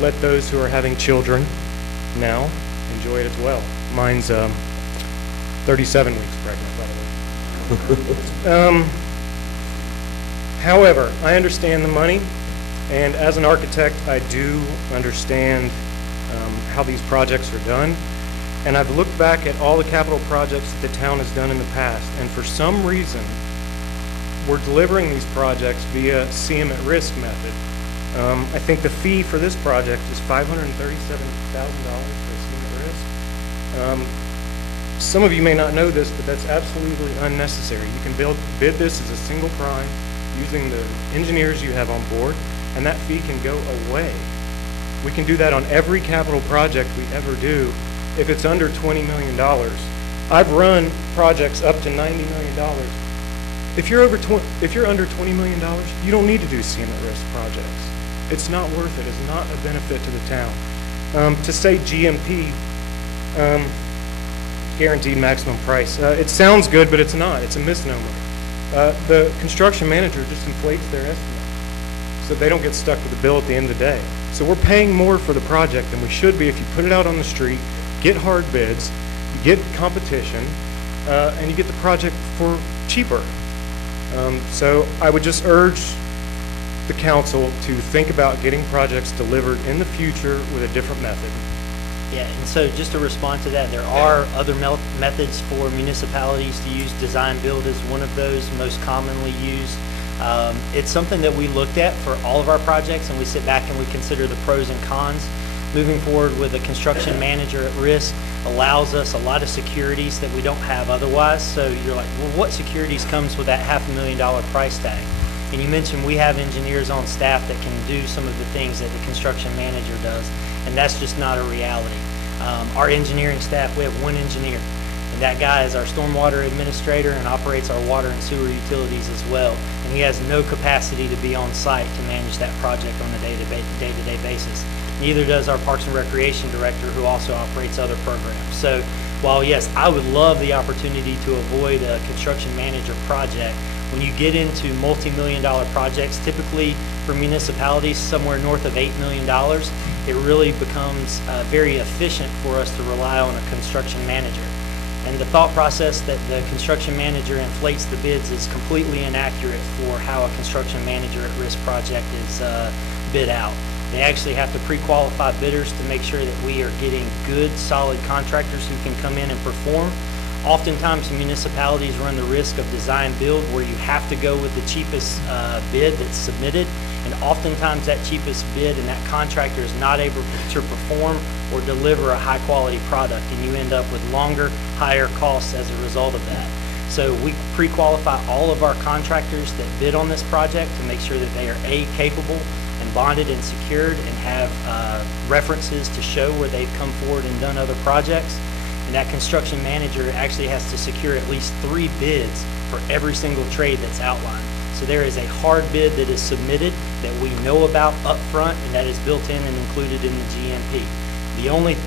Let those who are having children now enjoy it as well. Mine's 37 weeks pregnant, by the way. However, I understand the money. And as an architect, I do understand how these projects are done. And I've looked back at all the capital projects that the town has done in the past, and for some reason, we're delivering these projects via CM at risk method. I think the fee for this project is $537,000 for CM at risk. Some of you may not know this, but that's absolutely unnecessary. You can bid this as a single prime using the engineers you have on board, and that fee can go away. We can do that on every capital project we ever do if it's under $20 million. I've run projects up to $90 million. If you're under $20 million, you don't need to do CM at risk projects. It's not worth it. It's not a benefit to the town. To say GMP, guaranteed maximum price, it sounds good, but it's not. It's a misnomer. The construction manager just inflates their estimate so they don't get stuck with a bill at the end of the day. So we're paying more for the project than we should be if you put it out on the street, get hard bids, you get competition, and you get the project for cheaper. So I would just urge the council to think about getting projects delivered in the future with a different method. Yeah, and so just to respond to that, there are other methods for municipalities to use. Design build is one of those most commonly used. It's something that we looked at for all of our projects, and we sit back and we consider the pros and cons. Moving forward with a construction manager at risk allows us a lot of securities that we don't have otherwise. So you're like, well, what securities comes with that $500,000 price tag? And you mentioned we have engineers on staff that can do some of the things that the construction manager does, and that's just not a reality. Our engineering staff, we have one engineer, and that guy is our stormwater administrator and operates our water and sewer utilities as well. And he has no capacity to be on site to manage that project on a day-to-day basis. Neither does our Parks and Recreation director, who also operates other programs. So while, yes, I would love the opportunity to avoid a construction manager project, when you get into multi-million-dollar projects, typically for municipalities somewhere north of $8 million, it really becomes very efficient for us to rely on a construction manager. And the thought process that the construction manager inflates the bids is completely inaccurate for how a construction manager at risk project is bid out. They actually have to pre-qualify bidders to make sure that we are getting good, solid contractors who can come in and perform. Oftentimes, municipalities run the risk of design build where you have to go with the cheapest bid that's submitted, and oftentimes that cheapest bid and that contractor is not able to perform or deliver a high quality product, and you end up with longer, higher costs as a result of that. So we pre-qualify all of our contractors that bid on this project to make sure that they are A, capable and bonded and secured and have references to show where they've come forward and done other projects. And that construction manager actually has to secure at least 3 bids for every single trade that's outlined. So there is a hard bid that is submitted that we know about up front, and that is built in and included in the GMP.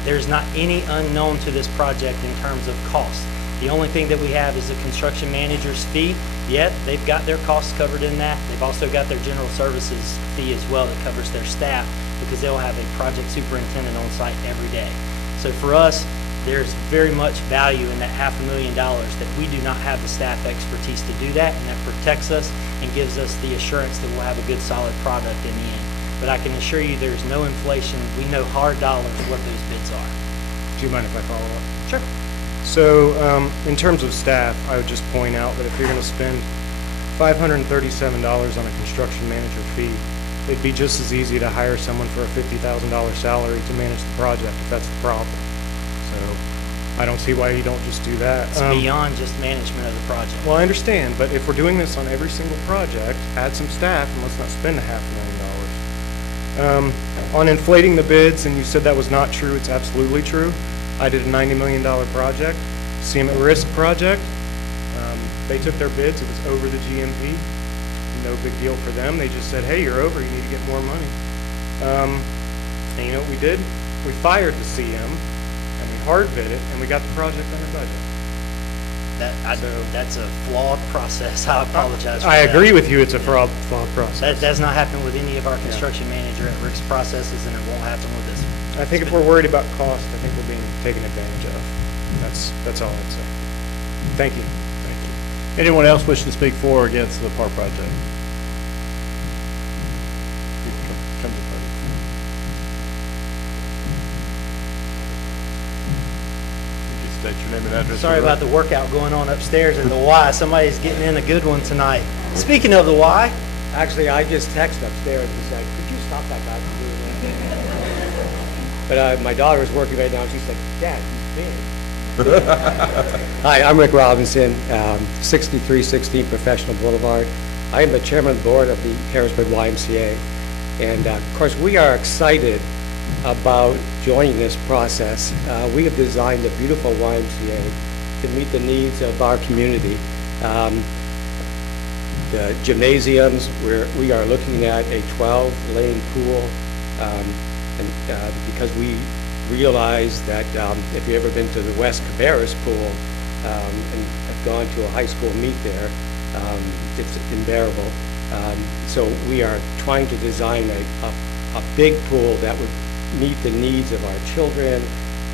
There's not any unknown to this project in terms of cost. The only thing that we have is the construction manager's fee. Yet they've got their costs covered in that. They've also got their general services fee as well that covers their staff, because they'll have a project superintendent on site every day. So for us, there's very much value in that $500,000 that we do not have the staff expertise to do that, and that protects us and gives us the assurance that we'll have a good, solid product in the end. But I can assure you there's no inflation. We know hard dollars what those bids are. Do you mind if I follow up? Sure. So in terms of staff, I would just point out that if you're going to spend $537 on a construction manager fee, it'd be just as easy to hire someone for a $50,000 salary to manage the project if that's the problem. So I don't see why you don't just do that. It's beyond just management of the project. Well, I understand, but if we're doing this on every single project, add some staff and let's not spend $500,000. On inflating the bids, and you said that was not true, it's absolutely true. I did a $90 million project, CM at risk project. They took their bids, it was over the GMP. No big deal for them. They just said, hey, you're over, you need to get more money. And you know what we did? We fired the CM, and we hard bid it, and we got the project under budget. That's a flawed process. I apologize for I that. agree with you, it's a flawed process. That does not happen with any of our construction manager at risk processes, and it won't happen with this one. I think if we're worried about cost, I think we're being taken advantage of. That's all I'd say. Thank you. Thank you. Anyone else wishing to speak for or against the park project? state your name and address. Sorry about the workout going on upstairs at the Y. Somebody's getting in a good one tonight. Speaking of the Y, Actually, I just texted upstairs and said, could you stop that guy from doing that? But my daughter's working right now, and she said, Dad, he's big. Hi, I'm Rick Robinson, 6316 Professional Boulevard. I am the chairman of the board of the Harrisburg YMCA. And of course, we are excited about joining this process. We have designed a beautiful YMCA to meet the needs of our community. The gymnasiums, where we are looking at a 12-lane pool, because we realize that if you've ever been to the West Cabarrus pool and have gone to a high school meet there, it's unbearable. So we are trying to design a big pool that would meet the needs of our children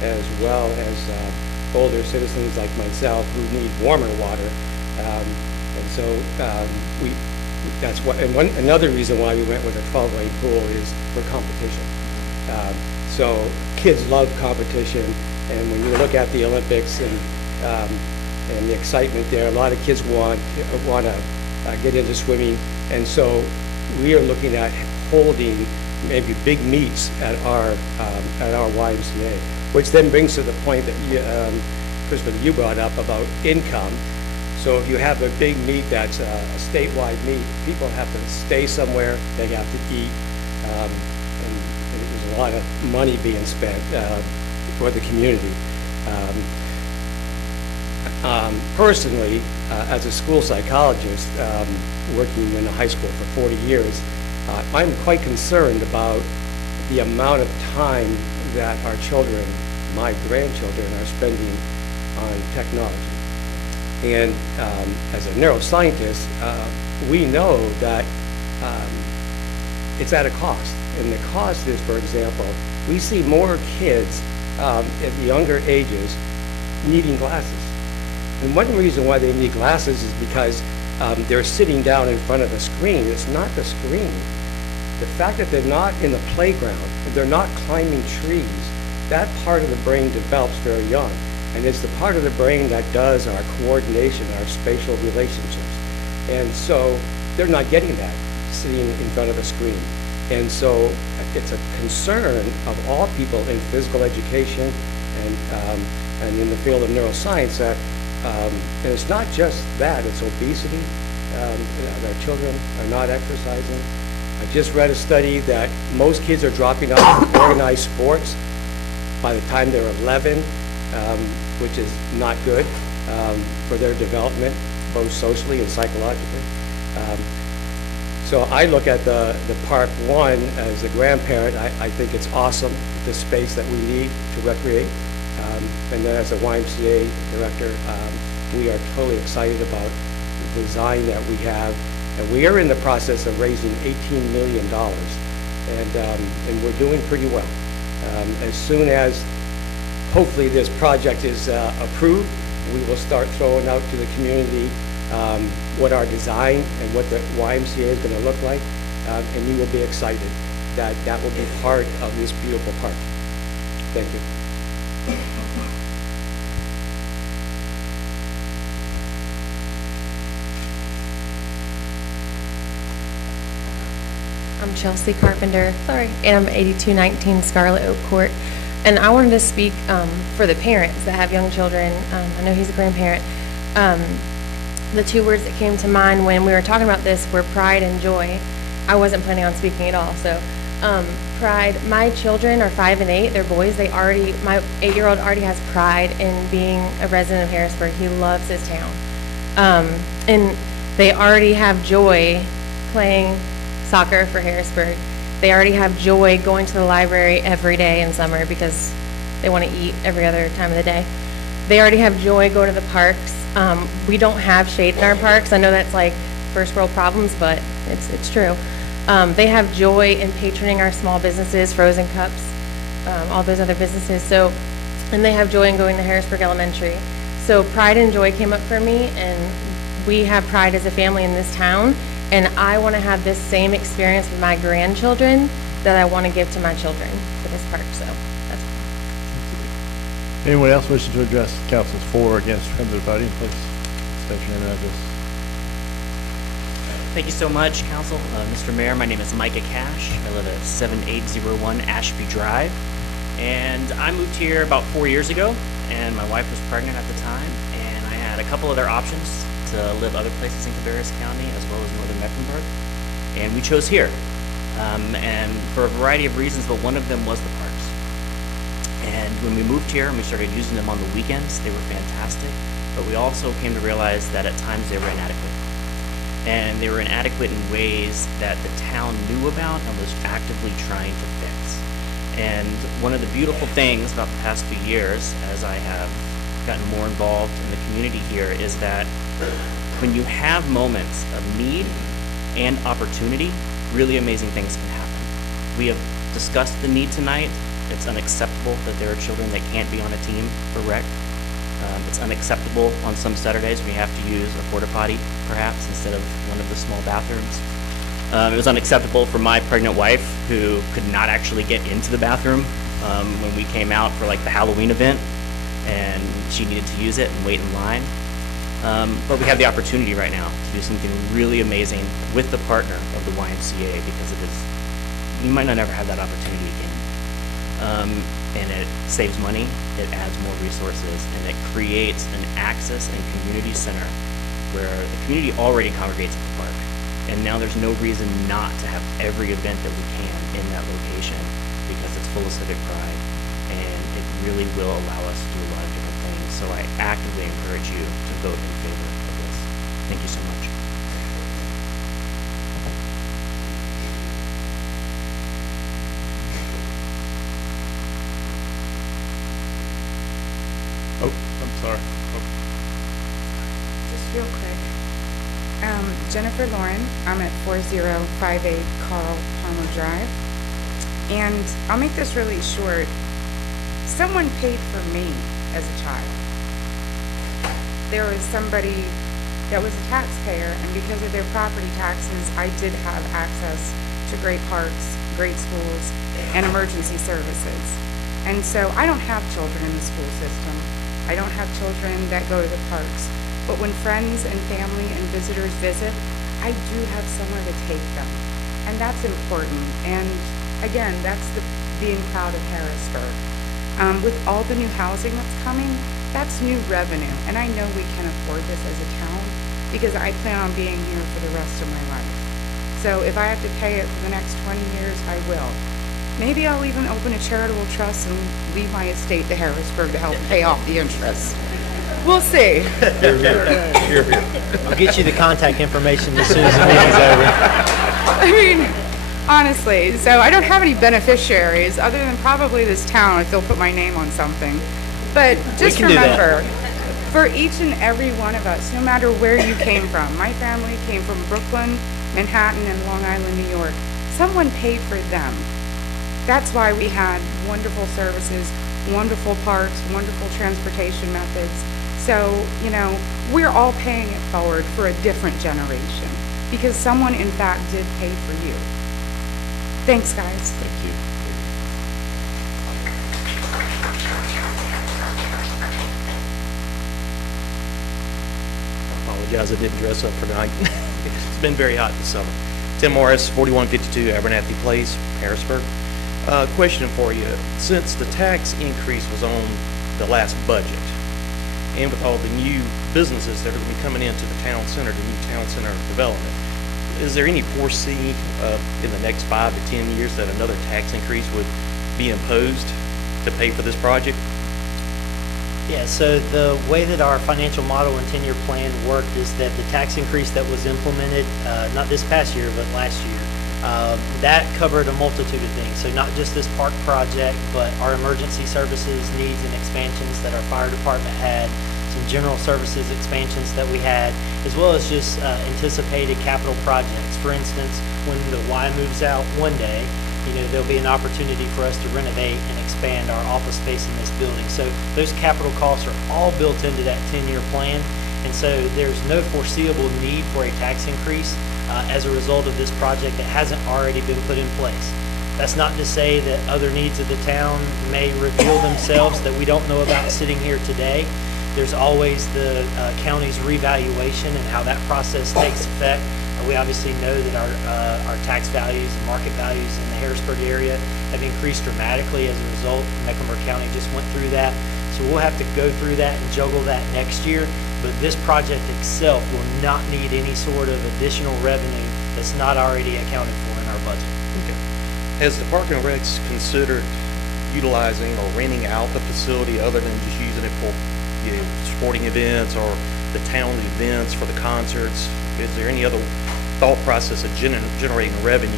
as well as older citizens like myself who need warmer water. And so that's what, and another reason why we went with a 12-lane pool is for competition. So kids love competition, and when you look at the Olympics and the excitement there, a lot of kids want to get into swimming, and so we are looking at holding maybe big meets at our YMCA, which then brings to the point that Christopher, you brought up about income. So if you have a big meet that's a statewide meet, people have to stay somewhere, they have to eat, and there's a lot of money being spent for the community. Personally, as a school psychologist, working in a high school for 40 years, I'm quite concerned about the amount of time that our children, my grandchildren, are spending on technology. And as a neuroscientist, we know that it's at a cost. And the cost is, for example, we see more kids at the younger ages needing glasses. And one reason why they need glasses is because they're sitting down in front of a screen. It's not the screen. The fact that they're not in the playground, they're not climbing trees, that part of the brain develops very young. And it's the part of the brain that does our coordination, our spatial relationships. And so they're not getting that sitting in front of a screen. And so it's a concern of all people in physical education and in the field of neuroscience that, and it's not just that, it's obesity. Our children are not exercising. I just read a study that most kids are dropping out of organized sports by the time they're 11. Which is not good for their development, both socially and psychologically. So I look at the Park 1 as a grandparent. I think it's awesome, the space that we need to recreate. And then as a YMCA director, we are totally excited about the design that we have. And we are in the process of raising $18 million. And we're doing pretty well. As soon as hopefully this project is approved, we will start throwing out to the community what our design and what the YMCA is going to look like, and you will be excited that that will be part of this beautiful park. Thank you. I'm Chelsea Carpenter, and I'm 8219 Scarlet Oak Court. And I wanted to speak for the parents that have young children. I know he's a grandparent. The two words that came to mind when we were talking about this were pride and joy. I wasn't planning on speaking at all, so pride. My children are 5 and 8. They're boys. My 8-year-old already has pride in being a resident of Harrisburg. He loves his town. And they already have joy playing soccer for Harrisburg. They already have joy going to the library every day in summer because they want to eat every other time of the day. They already have joy going to the parks. We don't have shade in our parks. I know that's like first world problems, but it's true. They have joy in patroning our small businesses, Frozen Cups, all those other businesses. So, and they have joy in going to Harrisburg Elementary. So pride and joy came up for me, and we have pride as a family in this town. And I want to have this same experience with my grandchildren that I want to give to my children for this park. So that's Anyone else wishing to address council's for or against, come to the podium, please. State your name and address. Thank you so much, Council. Mr. Mayor, my name is Micah Cash. I live at 7801 Ashby Drive. And I moved here about 4 years ago, and my wife was pregnant at the time, and I had a couple other options to live other places in Cabarrus County as well as northern Mecklenburg. And we chose here. And for a variety of reasons, but one of them was the parks. And when we moved here and we started using them on the weekends, they were fantastic. But we also came to realize that at times they were inadequate. And they were inadequate in ways that the town knew about and was actively trying to fix. And one of the beautiful things about the past few years, as I have gotten more involved in the community here, is that when you have moments of need and opportunity, really amazing things can happen. We have discussed the need tonight. It's unacceptable that there are children that can't be on a team for rec. It's unacceptable on some Saturdays we have to use a porta potty, perhaps, instead of one of the small bathrooms. It was unacceptable for my pregnant wife, who could not actually get into the bathroom when we came out for like the Halloween event, and she needed to use it and wait in line. But we have the opportunity right now to do something really amazing with the partner of the YMCA, because it is, you might not ever have that opportunity again. And it saves money, it adds more resources, and it creates an access and community center where the community already congregates at the park. And now there's no reason not to have every event that we can in that location, because it's full of civic pride, and it really will allow us to do a lot of different things. So I actively encourage you to vote in favor of this. Thank you so much. Oh, I'm sorry. Oh. Just real quick. Jennifer Lauren, I'm at 4058 Carl Palmer Drive. And I'll make this really short. Someone paid for me as a child. There was somebody that was a taxpayer, and because of their property taxes, I did have access to great parks, great schools, and emergency services. And so I don't have children in the school system. I don't have children that go to the parks. But when friends and family and visitors visit, I do have somewhere to take them. And that's important. And again, that's being proud of Harrisburg. With all the new housing that's coming, that's new revenue. And I know we can afford this as a town, because I plan on being here for the rest of my life. So if I have to pay it for the next 20 years, I will. Maybe I'll even open a charitable trust and leave my estate to Harrisburg to help pay off the interest. We'll see. Hear, hear. Hear, hear. I'll get you the contact information as soon as the meeting's over. I mean, honestly, so I don't have any beneficiaries other than probably this town if they'll put my name on something. But just remember, for each and every one of us, no matter where you came from, my family came from Brooklyn, Manhattan, and Long Island, New York. Someone paid for them. That's why we had wonderful services, wonderful parks, wonderful transportation methods. So, you know, we're all paying it forward for a different generation, because someone, in fact, did pay for you. Thanks, guys. Thank you. I apologize, I didn't dress up for tonight. It's been very hot this summer. Tim Morris, 4152 Abernathy Place, Harrisburg. Question for you. Since the tax increase was on the last budget, and with all the new businesses that are going to be coming into the town center, the new town center development, is there any foresee in the next 5 to 10 years that another tax increase would be imposed to pay for this project? Yeah, so the way that our financial model and 10-year plan worked is that the tax increase that was implemented, not this past year, but last year, that covered a multitude of things. So not just this park project, but our emergency services needs and expansions that our fire department had, some general services expansions that we had, as well as just anticipated capital projects. For instance, when the Y moves out one day, you know, there'll be an opportunity for us to renovate and expand our office space in this building. So those capital costs are all built into that 10-year plan. And so there's no foreseeable need for a tax increase as a result of this project that hasn't already been put in place. That's not to say that other needs of the town may reveal themselves that we don't know about sitting here today. There's always the county's revaluation and how that process takes effect. We obviously know that our tax values and market values in the Harrisburg area have increased dramatically as a result. Mecklenburg County just went through that. So we'll have to go through that and juggle that next year. But this project itself will not need any sort of additional revenue that's not already accounted for in our budget. Okay. Has the Park and Rec's considered utilizing or renting out the facility other than just using it for, you know, sporting events or the town events for the concerts? Is there any other thought process of generating revenue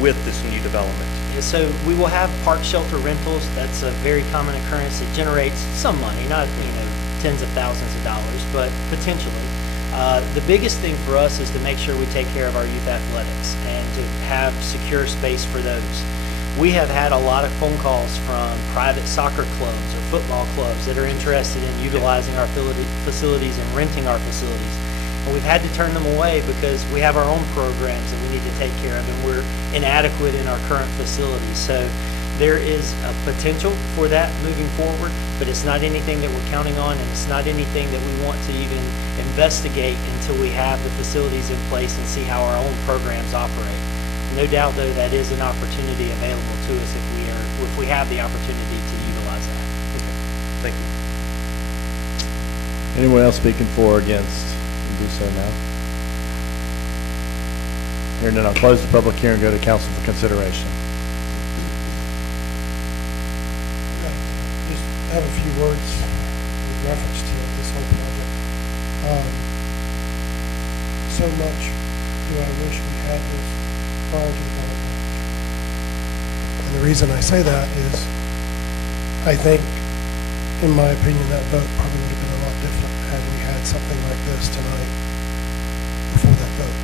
with this new development? Yeah, so we will have park shelter rentals. That's a very common occurrence. It generates some money, not, you know, tens of thousands of dollars, but potentially. The biggest thing for us is to make sure we take care of our youth athletics and to have secure space for those. We have had a lot of phone calls from private soccer clubs or football clubs that are interested in utilizing our facilities and renting our facilities. And we've had to turn them away because we have our own programs that we need to take care of, and we're inadequate in our current facilities. So there is a potential for that moving forward, but it's not anything that we're counting on, and it's not anything that we want to even investigate until we have the facilities in place and see how our own programs operate. No doubt, though, that is an opportunity available to us if we have the opportunity to utilize that. Okay. Thank you. Anyone else speaking for or against? Do so now. Hearing none, I'll close the public hearing and go to council for consideration. Just have a few words with reference to this whole project. So much do I wish we had this prior to the vote. And the reason I say that is I think, in my opinion, that vote probably would have been a lot different had we had something like this tonight before that vote.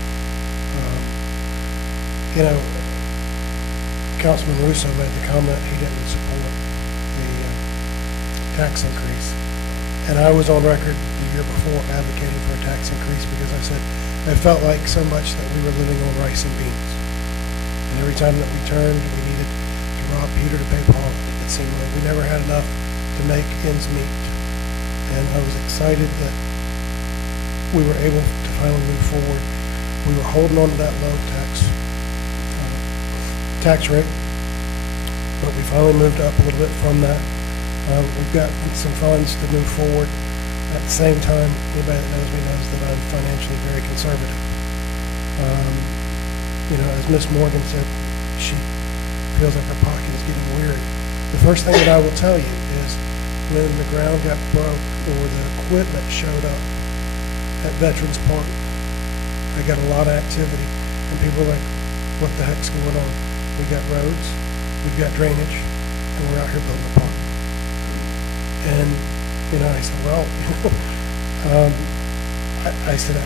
You know, Councilman Russo made the comment he didn't support the tax increase. And I was on record the year before advocating for a tax increase because I said I felt like so much that we were living on rice and beans. And every time that we turned, we needed to rob Peter to pay Paul. It seemed like we never had enough to make ends meet. And I was excited that we were able to finally move forward. We were holding on to that low tax rate, but we finally moved up a little bit from that. We've got some funds to move forward. At the same time, anybody that knows me knows that I'm financially very conservative. You know, as Miss Morgan said, she feels like her pocket is getting weary. The first thing that I will tell you is when the ground got broke or the equipment showed up at Veterans Park, I got a lot of activity, and people were like, what the heck's going on? We got roads, we've got drainage, and we're out here building a park. And, you know, I said, well, I said,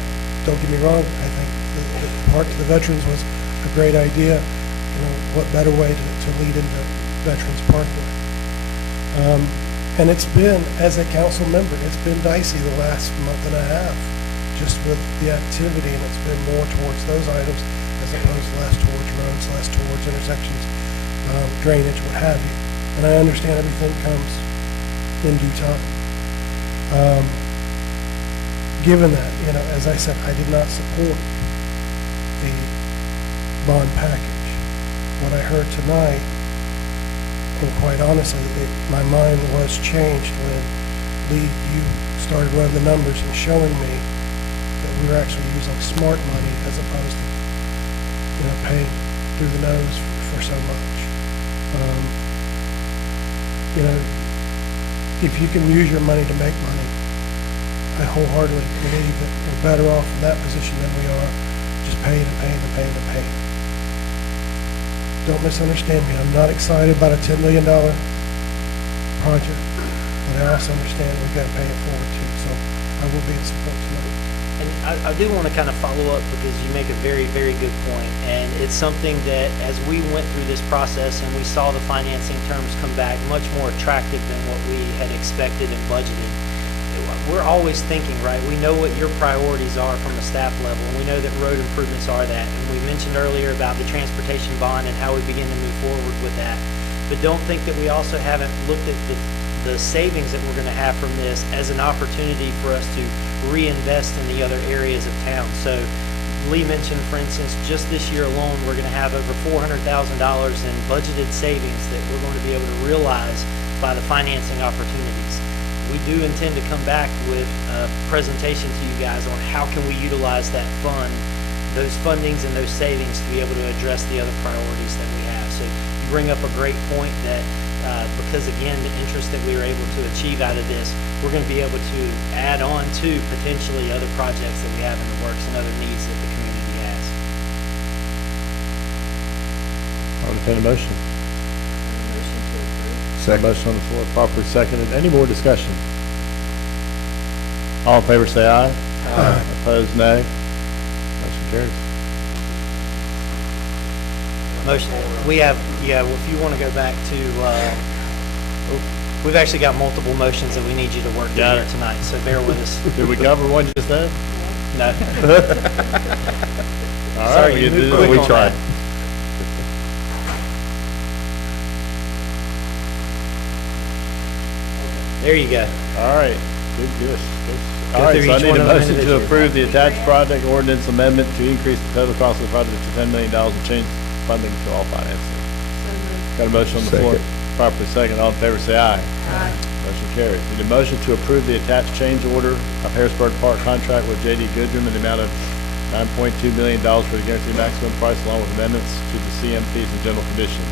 don't get me wrong, I think the park to the veterans was a great idea. You know, what better way to lead into Veterans Parkway? And it's been, as a council member, it's been dicey the last month and a half, just with the activity, and it's been more towards those items as opposed to less towards roads, less towards intersections, drainage, what have you. And I understand everything comes in due time. Given that, you know, as I said, I did not support the bond package. What I heard tonight, and quite honestly, my mind was changed when Lee, you started running the numbers and showing me that we were actually using smart money as opposed to, you know, paying through the nose for so much. You know, if you can use your money to make money, I wholeheartedly believe that we're better off in that position than we are just paying and paying and paying and paying. Don't misunderstand me. I'm not excited about a $10 million project, but I also understand we've got to pay it forward too. So I will be in support tonight. And I do want to kind of follow up because you make a very, very good point. And it's something that as we went through this process and we saw the financing terms come back much more attractive than what we had expected and budgeted, we're always thinking, right? We know what your priorities are from a staff level, and we know that road improvements are that. And we mentioned earlier about the transportation bond and how we begin to move forward with that. But don't think that we also haven't looked at the savings that we're going to have from this as an opportunity for us to reinvest in the other areas of town. So Lee mentioned, for instance, just this year alone, we're going to have over $400,000 in budgeted savings that we're going to be able to realize by the financing opportunities. We do intend to come back with a presentation to you guys on how can we utilize that fund, those fundings and those savings to be able to address the other priorities that we have. So you bring up a great point that because, again, the interest that we were able to achieve out of this, we're going to be able to add on to potentially other projects that we have in the works and other needs that the community has. I'll entertain a motion. Motion to approve. Second. Motion on the floor, properly seconded. Any more discussion? All in favor say aye. Aye. Opposed, nay. Motion carries. Motion, we have, if you want to go back to, we've actually got multiple motions that we need you to work through here tonight, so bear with us. Did we cover one just then? No. All right, Sorry, we you can moved do this. quick We on tried. that. There you go. All right, good. Go All right, through so I each need one a of them motion to individually. approve the attached project ordinance amendment to increase the total cost of the project to $10 million and change funding to all financing. Got a motion on the floor, properly second. All in favor say aye. Aye. Motion carries. Need a motion to approve the attached change order of Harrisburg Park contract with J.D. Goodrum in the amount of $9.2 million for the guaranteed maximum price along with amendments to the CMPs and general conditions.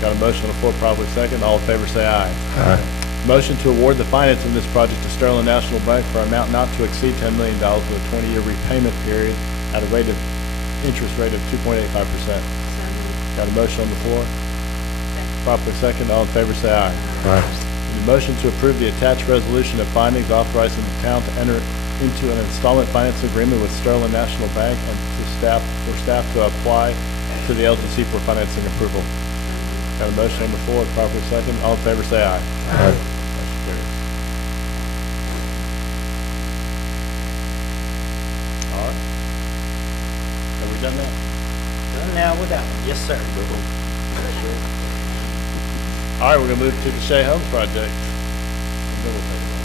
Got a motion on the floor, probably second. All in favor say aye. Aye. Motion to award the financing of this project to Sterling National Bank for an amount not to exceed $10 million with a 20-year repayment period at a interest rate of 2.85%. Got a motion on the floor? Properly second. All in favor say aye. Aye. Need a motion to approve the attached resolution of findings authorizing the town to enter into an installment finance agreement with Sterling National Bank and for staff to apply to the LGC for financing approval. Got a motion on the floor, properly second. All in favor say aye. Aye. Motion carries. All right. Have we done that? Done now with that one. Yes, sir. All right, we're gonna move to the Shea Homes project. And then we'll take it on.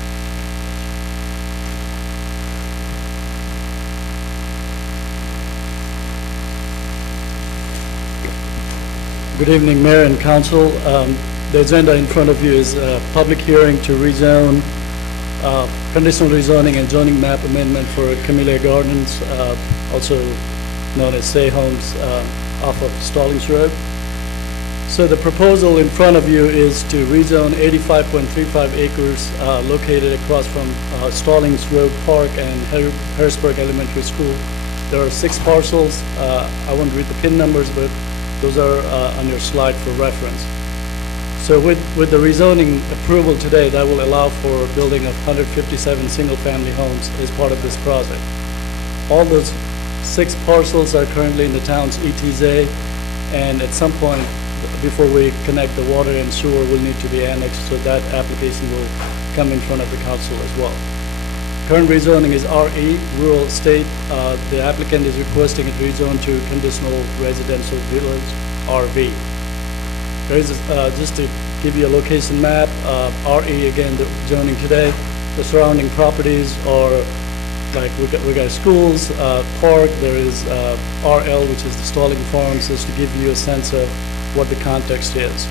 Good evening, Mayor and Council. The agenda in front of you is a public hearing to rezone, conditional rezoning and zoning map amendment for Camellia Gardens, also known as Shea Homes, off of Stallings Road. So the proposal in front of you is to rezone 85.35 acres located across from Stallings Road Park and Harrisburg Elementary School. There are 6 parcels. I won't read the PIN numbers, but those are on your slide for reference. So with the rezoning approval today, that will allow for building of 157 single-family homes as part of this project. All those 6 parcels are currently in the town's ETZ, and at some point, before we connect the water and sewer, will need to be annexed, so that application will come in front of the council as well. Current rezoning is RE, rural estate. The applicant is requesting it rezoned to conditional residential village, RV. There is, just to give you a location map, RE, again, the zoning today, the surrounding properties are, like, we got schools, park, there is RL, which is the Stalling Farms, just to give you a sense of what the context is.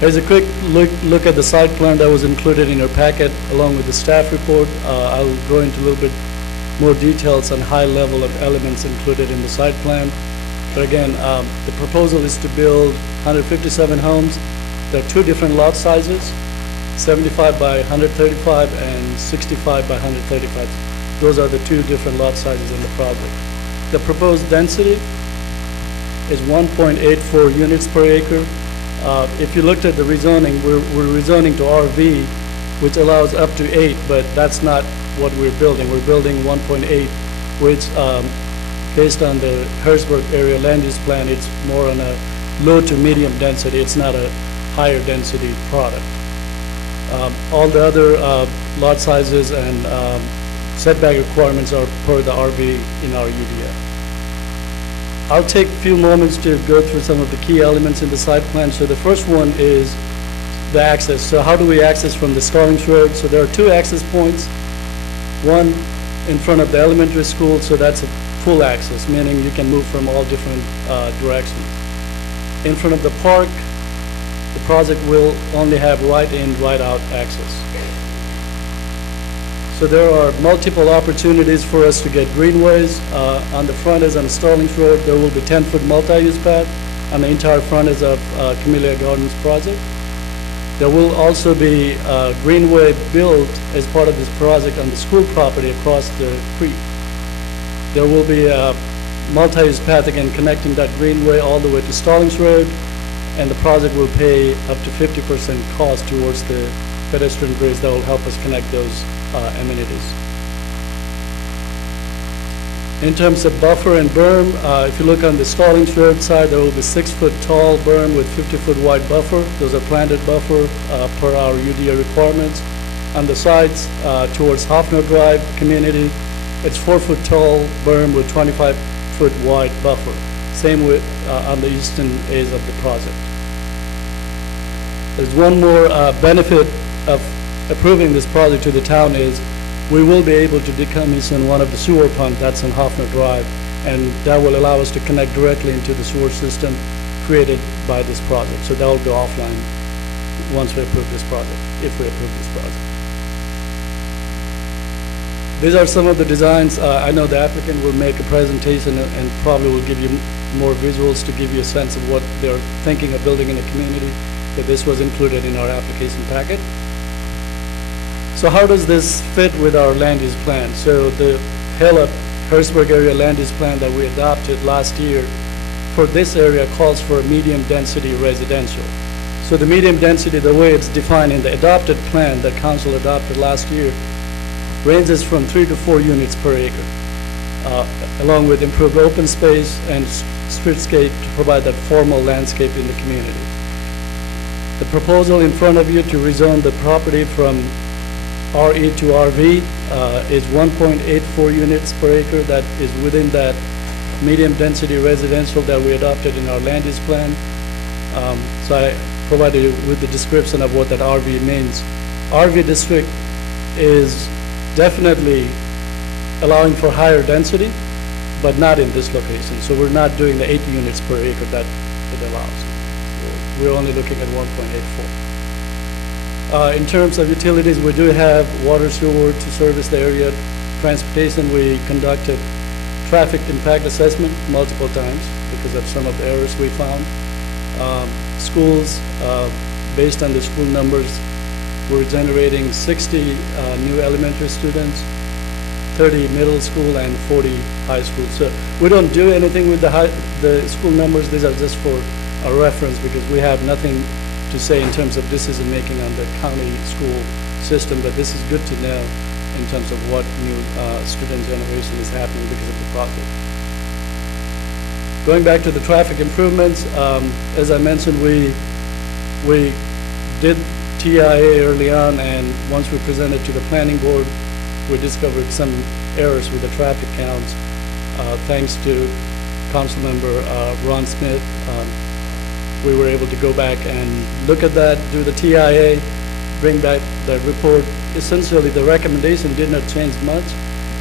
Here's a quick look at the site plan that was included in your packet along with the staff report. I'll go into a little bit more details on high level of elements included in the site plan. But again, the proposal is to build 157 homes. There are 2 different lot sizes, 75 by 135 and 65 by 135. Those are the 2 different lot sizes in the project. The proposed density is 1.84 units per acre. If you looked at the rezoning, we're rezoning to RV, which allows up to 8, but that's not what we're building. We're building 1.8, which, based on the Harrisburg area land use plan, it's more on a low to medium density. It's not a higher density product. All the other lot sizes and setback requirements are per the RV in our UDF. I'll take a few moments to go through some of the key elements in the site plan. So the first one is the access. So how do we access from the Stallings Road? So there are two access points. One in front of the elementary school, so that's a full access, meaning you can move from all different directions. In front of the park, the project will only have right in, right out access. So there are multiple opportunities for us to get greenways. On the front is on Stallings Road, there will be 10-foot multi-use path on the entire front is of Camellia Gardens project. There will also be a greenway built as part of this project on the school property across the creek. There will be a multi-use path again connecting that greenway all the way to Stallings Road, and the project will pay up to 50% cost towards the pedestrian bridge that will help us connect those amenities. In terms of buffer and berm, if you look on the Stallings Road side, there will be 6-foot tall berm with 50-foot wide buffer. Those are planted buffer per our UDA requirements. On the sides towards Hoffner Drive community, it's 4-foot tall berm with 25-foot wide buffer. Same with on the eastern edge of the project. There's one more benefit of approving this project to the town is we will be able to decommission one of the sewer pumps that's on Hoffner Drive, and that will allow us to connect directly into the sewer system created by this project. So that will go offline once we approve this project, if we approve this project. These are some of the designs. I know the applicant will make a presentation and probably will give you more visuals to give you a sense of what they're thinking of building in the community, but this was included in our application packet. So how does this fit with our land use plan? So the Harrisburg area land use plan that we adopted last year for this area calls for a medium density residential. So the medium density, the way it's defined in the adopted plan that council adopted last year, ranges from 3 to 4 units per acre, along with improved open space and streetscape to provide that formal landscape in the community. The proposal in front of you to rezone the property from RE to RV is 1.84 units per acre. That is within that medium density residential that we adopted in our land use plan. So I provided you with the description of what that RV means. RV district is definitely allowing for higher density, but not in this location. So we're not doing the 80 units per acre that it allows. We're only looking at 1.84. In terms of utilities, we do have water, sewer to service the area. Transportation, we conducted traffic impact assessment multiple times because of some of the errors we found. Schools, based on the school numbers, we're generating 60 new elementary students, 30 middle school, and 40 high school. So we don't do anything with the school numbers. These are just for a reference because we have nothing to say in terms of decision making on the county school system, but this is good to know in terms of what new student generation is happening because of the project. Going back to the traffic improvements, as I mentioned, we did TIA early on, and once we presented to the planning board, we discovered some errors with the traffic counts. Thanks to Councilmember Ron Smith, we were able to go back and look at that, do the TIA, bring back the report. Essentially, the recommendation did not change much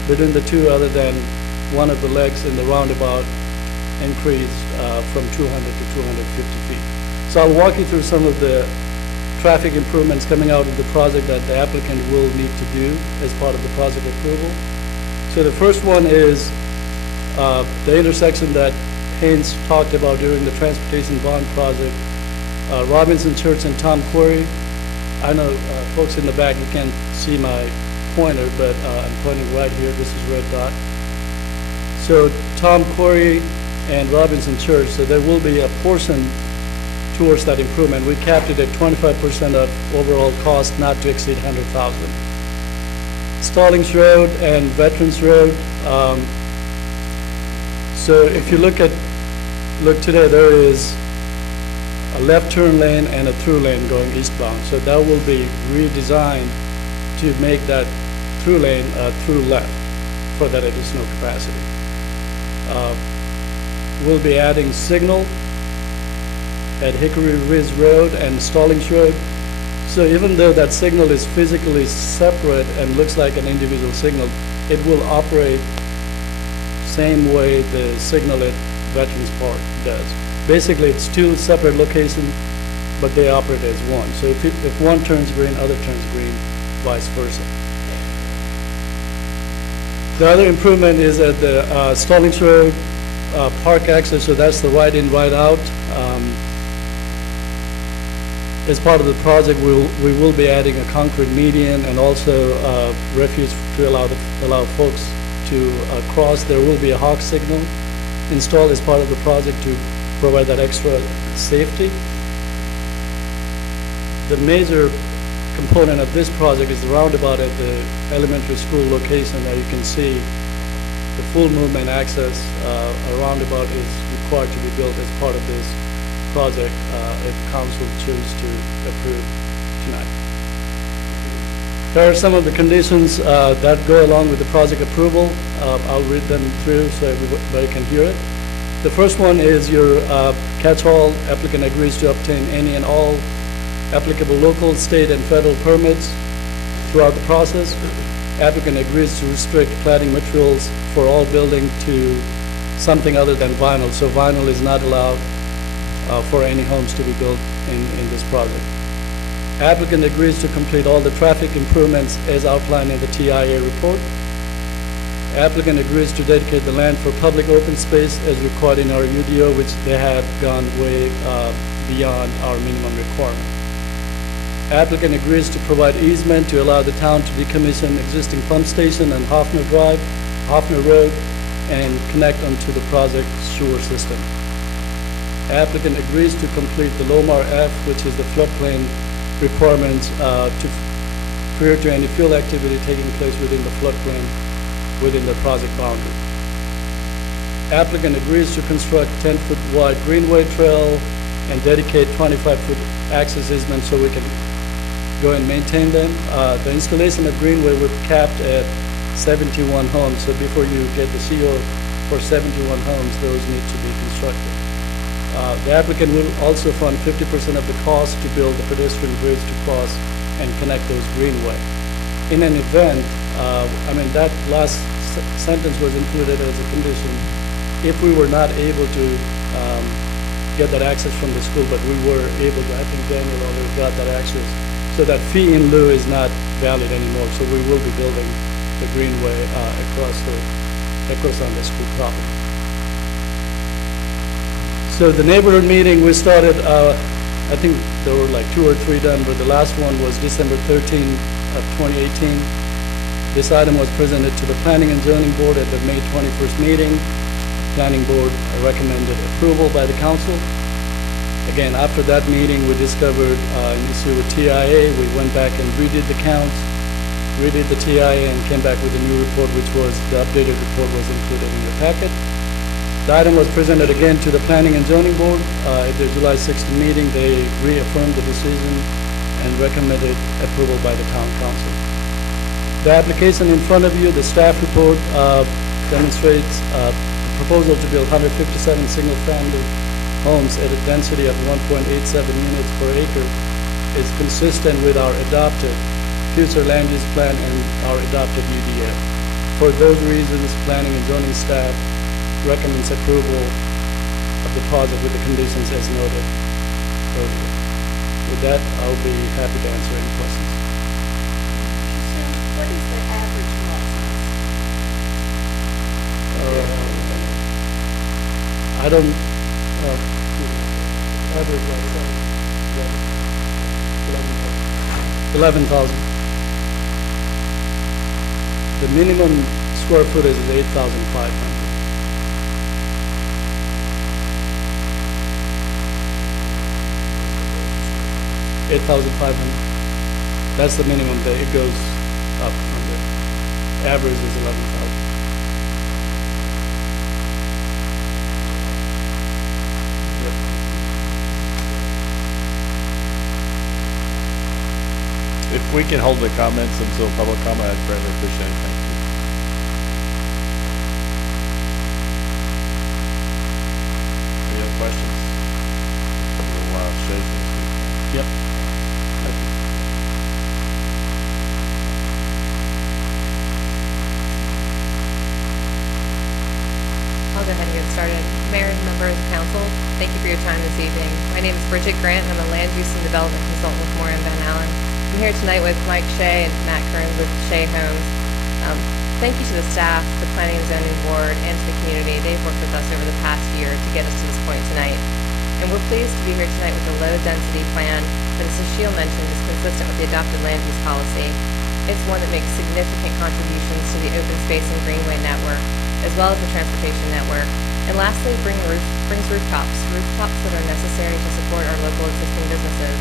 between the two, other than one of the legs in the roundabout increased from 200 to 250 feet. So I'll walk you through some of the traffic improvements coming out of the project that the applicant will need to do as part of the project approval. So the first one is the intersection that Haynes talked about during the transportation bond project, Robinson Church and Tom Quarry. I know folks in the back, you can't see my pointer, but I'm pointing right here. This is red dot. So Tom Quarry and Robinson Church, so there will be a portion towards that improvement. We capped it at 25% of overall cost, not to exceed 100,000. Stallings Road and Veterans Road. So if you look today, there is a left turn lane and a through lane going eastbound. So that will be redesigned to make that through lane a through left for that additional capacity. We'll be adding signal at Hickory Ridge Road and Stallings Road. So even though that signal is physically separate and looks like an individual signal, it will operate same way the signal at Veterans Park does. Basically, it's two separate locations, but they operate as one. So if one turns green, other turns green, vice versa. The other improvement is at the Stallings Road park access, so that's the right in, right out. As part of the project, we will be adding a concrete median and also refuge to allow folks to cross. There will be a hawk signal installed as part of the project to provide that extra safety. The major component of this project is the roundabout at the elementary school location. There you can see the full movement access. A roundabout is required to be built as part of this project if council chooses to approve tonight. There are some of the conditions that go along with the project approval. I'll read them through so everybody can hear it. The first one is your catch-all applicant agrees to obtain any and all applicable local, state, and federal permits throughout the process. Applicant agrees to restrict cladding materials for all building to something other than vinyl. So vinyl is not allowed for any homes to be built in this project. Applicant agrees to complete all the traffic improvements as outlined in the TIA report. Applicant agrees to dedicate the land for public open space as required in our UDO, which they have gone way beyond our minimum requirement. Applicant agrees to provide easement to allow the town to decommission existing pump station on Hoffner Drive, Hoffner Road, and connect onto the project sewer system. Applicant agrees to complete the Lomar F, which is the floodplain requirements prior to any field activity taking place within the floodplain within the project boundary. Applicant agrees to construct 10-foot wide greenway trail and dedicate 25-foot access easement so we can go and maintain them. The installation of greenway would be capped at 71 homes. So before you get the CO for 71 homes, those need to be constructed. The applicant will also fund 50% of the cost to build the pedestrian bridge to cross and connect those greenway. In an event, that last sentence was included as a condition. If we were not able to get that access from the school, but we were able to, I think Daniel already got that access, so that fee in lieu is not valid anymore. So we will be building the greenway across on the school property. So the neighborhood meeting, we started, I think there were like 2 or 3 done, but the last one was December 13 of 2018. This item was presented to the Planning and Zoning Board at the May 21st meeting. Planning Board recommended approval by the council. Again, after that meeting, we discovered an issue with TIA. We went back and redid the counts, redid the TIA, and came back with a new report, which was, the updated report was included in your packet. The item was presented again to the Planning and Zoning Board. At the July 16th meeting, they reaffirmed the decision and recommended approval by the Town Council. The application in front of you, the staff report demonstrates a proposal to build 157 single-family homes at a density of 1.87 units per acre is consistent with our adopted future land use plan and our adopted UDF. For those reasons, Planning and Zoning staff recommends approval of the project with the conditions as noted earlier. With that, I'll be happy to answer any questions. What is the average lot size? I don't, average lot size, 11,000. The minimum square footage is 8,500. 8,500. That's the minimum that it goes up from there. Average is 11,000. we can hold the comments until public comment, I'd greatly appreciate it. Thank you. Any other questions? We'll shake this. Yep. I'll go ahead and get started. Mayor and members of council, thank you for your time this evening. My name is Bridget Grant. I'm a land use and development consultant with Moore & Van Allen. I'm here tonight with Mike Shea and Matt Kearns with Shea Homes. Thank you to the staff, the Planning and Zoning Board, and to the community. They've worked with us over the past year to get us to this point tonight. And we're pleased to be here tonight with a low-density plan that, as Sheil mentioned, is consistent with the adopted land use policy. It's one that makes significant contributions to the open space and greenway network, as well as the transportation network. And lastly, brings rooftops that are necessary to support our local existing businesses.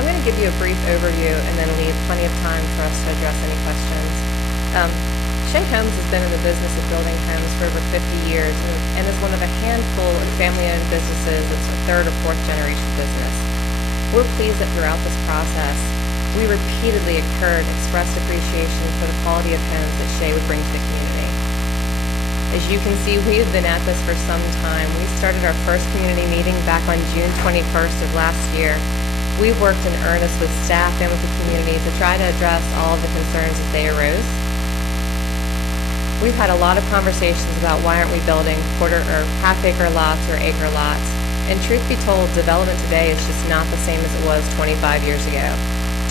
I'm going to give you a brief overview and then leave plenty of time for us to address any questions. Shea Homes has been in the business of building homes for over 50 years and is one of a handful of family-owned businesses that's a third or fourth generation business. We're pleased that throughout this process, we repeatedly expressed appreciation for the quality of homes that Shea would bring to the community. As you can see, we have been at this for some time. We started our first community meeting back on June 21st of last year. We've worked in earnest with staff and with the community to try to address all of the concerns as they arose. We've had a lot of conversations about why aren't we building quarter or half-acre lots or acre lots. And truth be told, development today is just not the same as it was 25 years ago.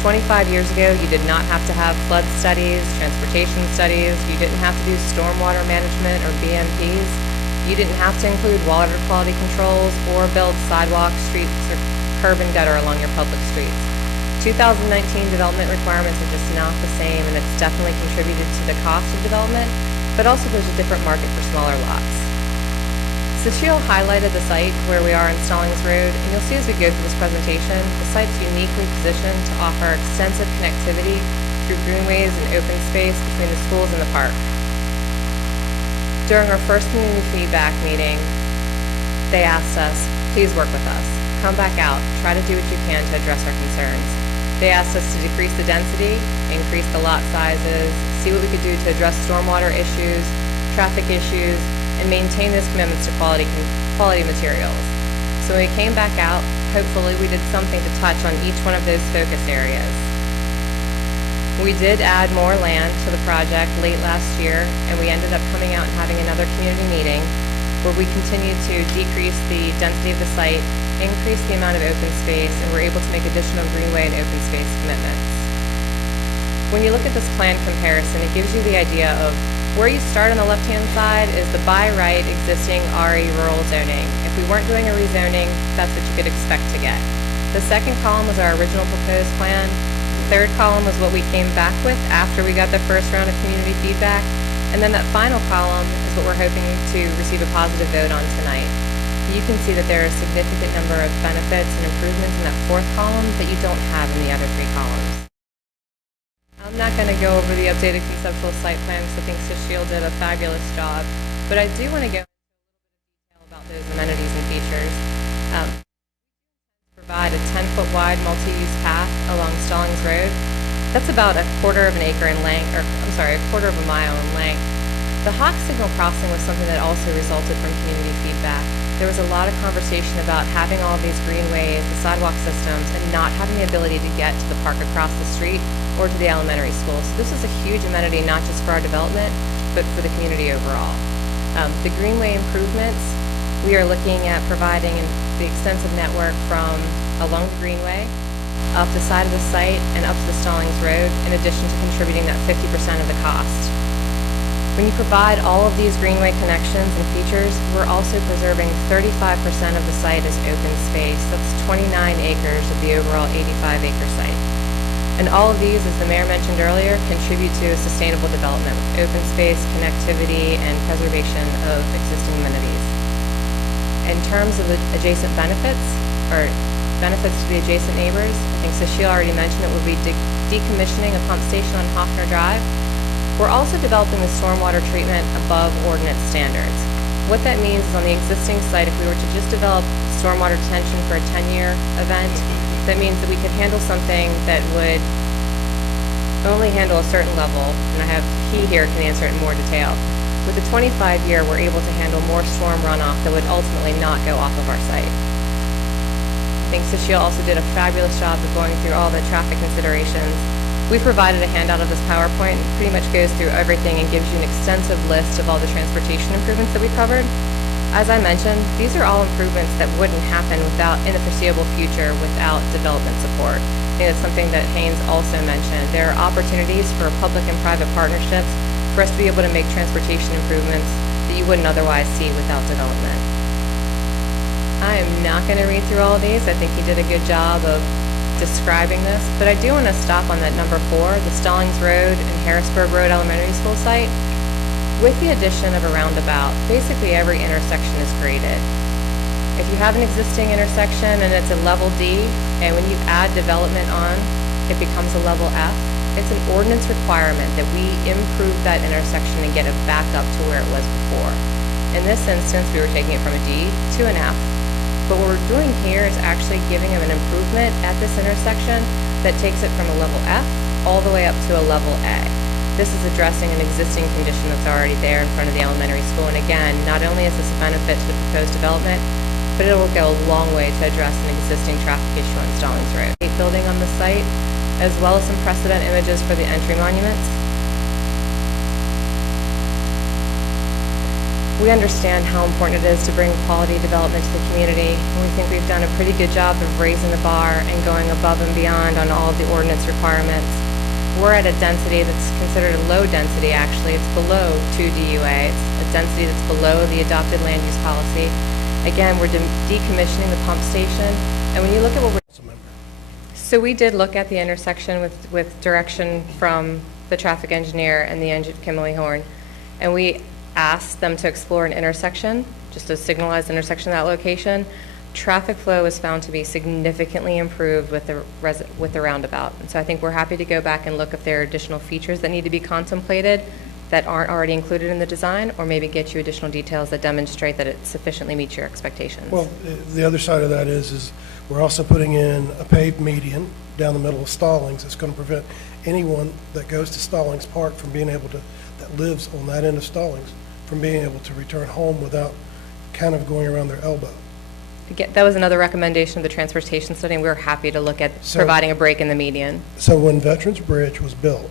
25 years ago, you did not have to have flood studies, transportation studies. You didn't have to do stormwater management or BMPs. You didn't have to include water quality controls or build sidewalks, streets, or curb and gutter along your public streets. 2019 development requirements are just not the same, and it's definitely contributed to the cost of development, but also there's a different market for smaller lots. So Sheil highlighted the site where we are in Stallings Road, and you'll see as we go through this presentation, the site's uniquely positioned to offer extensive connectivity through greenways and open space between the schools and the park. During our first community feedback meeting, they asked us, please work with us. Come back out, try to do what you can to address our concerns. They asked us to decrease the density, increase the lot sizes, see what we could do to address stormwater issues, traffic issues, and maintain those commitments to quality materials. So when we came back out, hopefully we did something to touch on each one of those focus areas. We did add more land to the project late last year, and we ended up coming out and having another community meeting where we continued to decrease the density of the site, increase the amount of open space, and we're able to make additional greenway and open space commitments. When you look at this plan comparison, it gives you the idea of where you start on the left-hand side is the by right existing RE rural zoning. If we weren't doing a rezoning, that's what you could expect to get. The second column was our original proposed plan. The third column was what we came back with after we got the first round of community feedback. And then that final column is what we're hoping to receive a positive vote on tonight. You can see that there are a significant number of benefits and improvements in that fourth column that you don't have in the other three columns. I'm not going to go over the updated conceptual site plan because I think Sheil did a fabulous job, but I do want to go into a little bit of detail about those amenities and features. Provide a 10-foot wide multi-use path along Stallings Road. That's about a quarter of an acre in length, or I'm sorry, a quarter of a mile in length. The Hawk Signal Crossing was something that also resulted from community feedback. There was a lot of conversation about having all these greenways, the sidewalk systems, and not having the ability to get to the park across the street or to the elementary school. So this is a huge amenity, not just for our development, but for the community overall. The greenway improvements, we are looking at providing the extensive network from along the greenway, up the side of the site, and up to the Stallings Road, in addition to contributing that 50% of the cost. When you provide all of these greenway connections and features, we're also preserving 35% of the site as open space. That's 29 acres of the overall 85-acre site. And all of these, as the mayor mentioned earlier, contribute to a sustainable development with open space, connectivity, and preservation of existing amenities. In terms of the adjacent benefits, or benefits to the adjacent neighbors, I think Sheil already mentioned it would be decommissioning a pump station on Hoffner Drive. We're also developing the stormwater treatment above ordinance standards. What that means is on the existing site, if we were to just develop stormwater detention for a 10-year event, that means that we could handle something that would only handle a certain level, and I have he here can answer it in more detail. With the 25-year, we're able to handle more storm runoff that would ultimately not go off of our site. I think Sushil also did a fabulous job of going through all the traffic considerations. We provided a handout of this PowerPoint. It pretty much goes through everything and gives you an extensive list of all the transportation improvements that we covered. As I mentioned, these are all improvements that wouldn't happen in the foreseeable future without development support. I think that's something that Haynes also mentioned. There are opportunities for public and private partnerships for us to be able to make transportation improvements that you wouldn't otherwise see without development. I am not going to read through all of these. I think he did a good job of describing this, but I do want to stop on that number 4, the Stallings Road and Harrisburg Road Elementary School site. With the addition of a roundabout, basically every intersection is graded. If you have an existing intersection and it's a level D, and when you add development on, it becomes a level F, it's an ordinance requirement that we improve that intersection and get it back up to where it was before. In this instance, we were taking it from a D to an F, but what we're doing here is actually giving them an improvement at this intersection that takes it from a level F all the way up to a level A. This is addressing an existing condition that's already there in front of the elementary school. And again, not only is this a benefit to the proposed development, but it will go a long way to address an existing traffic issue on Stallings Road. A building on the site, as well as some precedent images for the entry monuments. We understand how important it is to bring quality development to the community, and we think we've done a pretty good job of raising the bar and going above and beyond on all of the ordinance requirements. We're at a density that's considered a low density, actually. It's below 2 DUA. It's a density that's below the adopted land use policy. Again, we're decommissioning the pump station, and when you look at what we're... So we did look at the intersection with direction from the traffic engineer and the Kimberly Horn, and we asked them to explore an intersection, just a signalized intersection at that location. Traffic flow was found to be significantly improved with the roundabout. And so I think we're happy to go back and look if there are additional features that need to be contemplated that aren't already included in the design, or maybe get you additional details that demonstrate that it sufficiently meets your expectations. Well, the other side of that is we're also putting in a paved median down the middle of Stallings. It's going to prevent anyone that goes to Stallings Park from being able to, that lives on that end of Stallings, from being able to return home without kind of going around their elbow. Again, that was another recommendation of the transportation study, and we were happy to look at providing a break in the median. So when Veterans Bridge was built,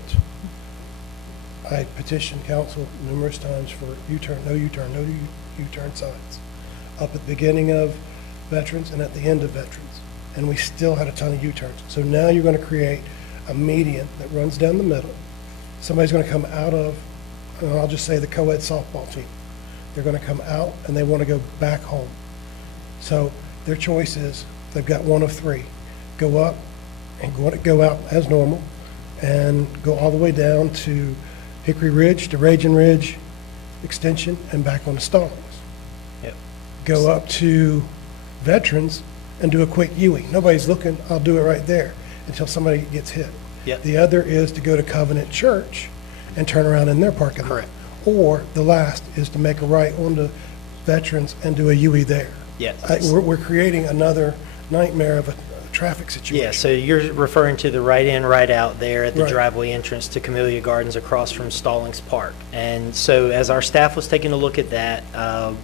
I petitioned council numerous times for U-turn, no U-turn, no U-turn signs, up at the beginning of Veterans and at the end of Veterans, and we still had a ton of U-turns. So now you're going to create a median that runs down the middle. Somebody's going to come out of, and I'll just say the co-ed softball team. They're going to come out and they want to go back home. So their choice is, they've got one of 3. Go up and go out as normal and go all the way down to Hickory Ridge, to Ragin Ridge Extension, and back on to Stallings. Yep. Go up to Veterans and do a quick U-ing. Nobody's looking, I'll do it right there until somebody gets hit. Yep. The other is to go to Covenant Church and turn around in their parking lot. Correct. Or the last is to make a right onto Veterans and do a U-ing there. Yes. We're creating another nightmare of a traffic situation. Yeah, so you're referring to the right in, right out there at the Right. driveway entrance to Camellia Gardens across from Stallings Park. And so as our staff was taking a look at that,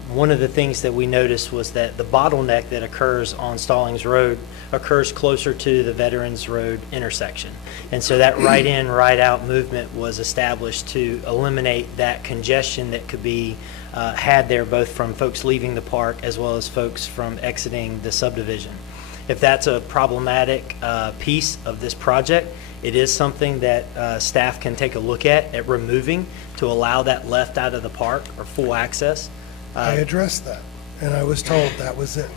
one of the things that we noticed was that the bottleneck that occurs on Stallings Road occurs closer to the Veterans Road intersection. And so that right in, right out movement was established to eliminate that congestion that could be had there, both from folks leaving the park as well as folks from exiting the subdivision. If that's a problematic piece of this project, it is something that staff can take a look at removing to allow that left out of the park or full access. I addressed that, and I was told that was it.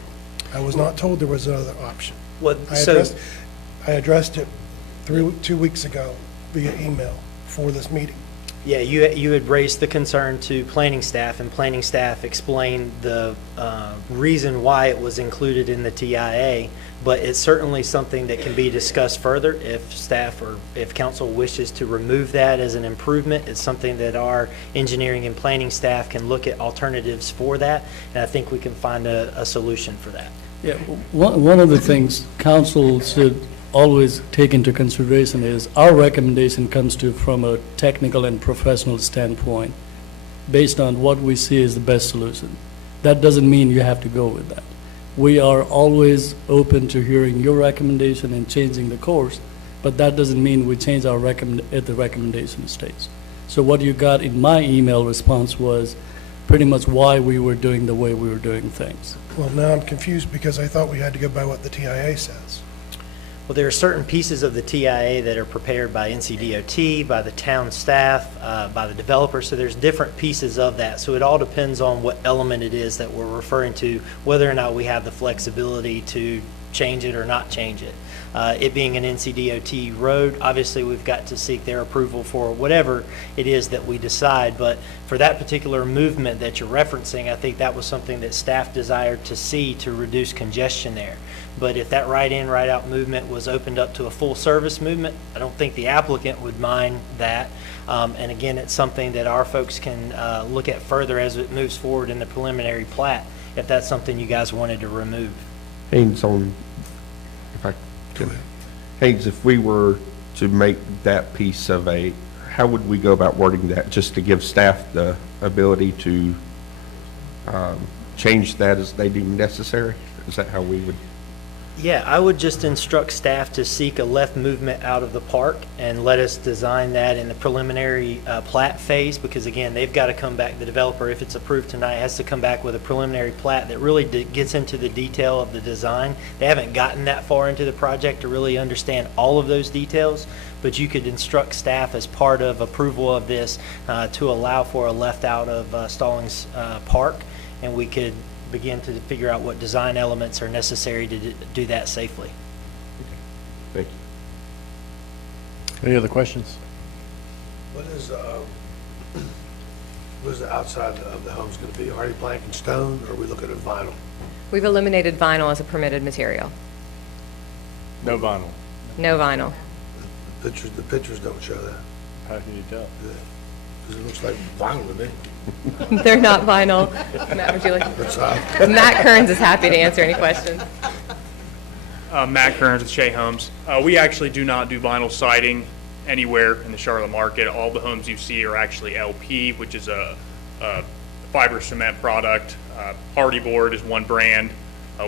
I was not told there was another option. I addressed it 2 weeks ago via email for this meeting. Yeah, you had raised the concern to planning staff, and planning staff explained the reason why it was included in the TIA, but it's certainly something that can be discussed further if staff or if council wishes to remove that as an improvement. It's something that our engineering and planning staff can look at alternatives for that, and I think we can find a solution for that. Yeah, one of the things council said always take into consideration is our recommendation comes to from a technical and professional standpoint based on what we see as the best solution. That doesn't mean you have to go with that. We are always open to hearing your recommendation and changing the course, but that doesn't mean we change our at the recommendation stage. So what you got in my email response was pretty much why we were doing the way we were doing things. Well, now I'm confused because I thought we had to go by what the TIA says. Well, there are certain pieces of the TIA that are prepared by NCDOT, by the town staff, by the developer, so there's different pieces of that. So it all depends on what element it is that we're referring to, whether or not we have the flexibility to change it or not change it. It being an NCDOT road, obviously we've got to seek their approval for whatever it is that we decide, but for that particular movement that you're referencing, I think that was something that staff desired to see to reduce congestion there. But if that right in, right out movement was opened up to a full service movement, I don't think the applicant would mind that. And again, it's something that our folks can look at further as it moves forward in the preliminary plat, if that's something you guys wanted to remove. Haynes, Haynes, if we were to make that piece of how would we go about wording that, just to give staff the ability to change that as they deem necessary? Is that how we would? Yeah, I would just instruct staff to seek a left movement out of the park and let us design that in the preliminary plat phase, because again, they've got to come back, the developer, if it's approved tonight, has to come back with a preliminary plat that really gets into the detail of the design. They haven't gotten that far into the project to really understand all of those details, but you could instruct staff as part of approval of this to allow for a left out of Stallings Park, and we could begin to figure out what design elements are necessary to do that safely. Thank you. Any other questions? What is the outside of the homes going to be? Hardy plank and stone, or are we looking at vinyl? We've eliminated vinyl as a permitted material. No vinyl. No vinyl. The pictures don't show that. How can you tell? Because it looks like vinyl to me. They're not vinyl. Matt, would you like? Matt Kearns is happy to answer any questions. Matt Kearns with Shea Homes. We actually do not do vinyl siding anywhere in the Charlotte market. All the homes you see are actually LP, which is a fiber cement product. Hardy Board is one brand.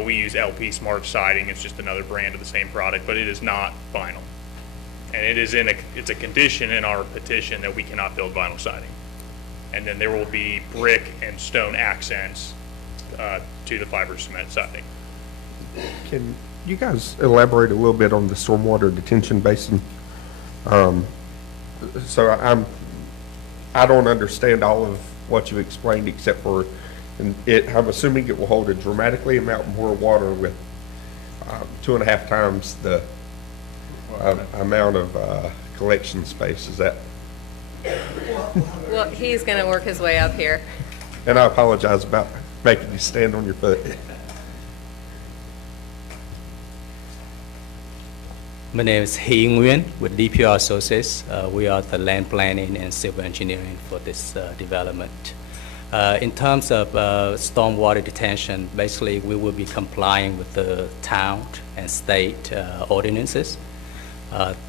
We use LP Smart Siding. It's just another brand of the same product, but it is not vinyl. And it is it's a condition in our petition that we cannot build vinyl siding. And then there will be brick and stone accents to the fiber cement siding. Can you guys elaborate a little bit on the stormwater detention basin? So I don't understand all of what you explained except for, I'm assuming it will hold a dramatically amount more water with 2.5 times the amount of collection space. Is that? Well, he's going to work his way up here. And I apologize about making you stand on your foot. My name is Hee Nguyen with DPR Associates. We are the land planning and civil engineering for this development. In terms of stormwater detention, basically we will be complying with the town and state ordinances.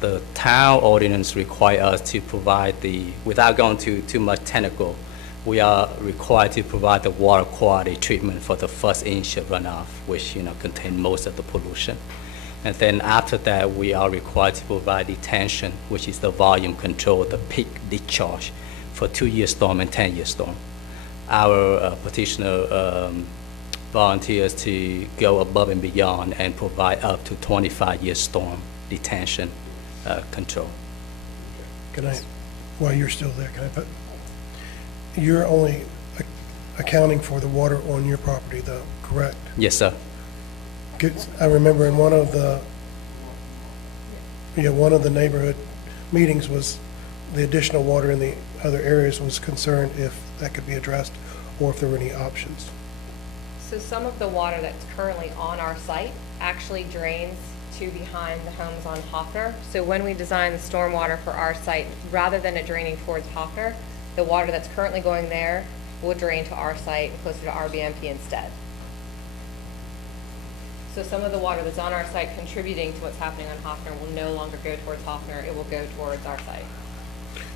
The town ordinance require us to provide without going too much technical, we are required to provide the water quality treatment for the first inch of runoff, which contain most of the pollution. And then after that, we are required to provide detention, which is the volume control, the peak discharge for 2-year storm and 10-year storm. Our petitioner volunteers to go above and beyond and provide up to 25-year storm detention control. Can I, while you're still there, can I put, you're only accounting for the water on your property though, correct? Yes, sir. I remember in one of the neighborhood meetings was the additional water in the other areas was concerned if that could be addressed or if there were any options. So some of the water that's currently on our site actually drains to behind the homes on Hoffner. So when we design the stormwater for our site, rather than it draining towards Hoffner, the water that's currently going there will drain to our site closer to RBMP instead. So some of the water that's on our site contributing to what's happening on Hoffner will no longer go towards Hoffner, it will go towards our site.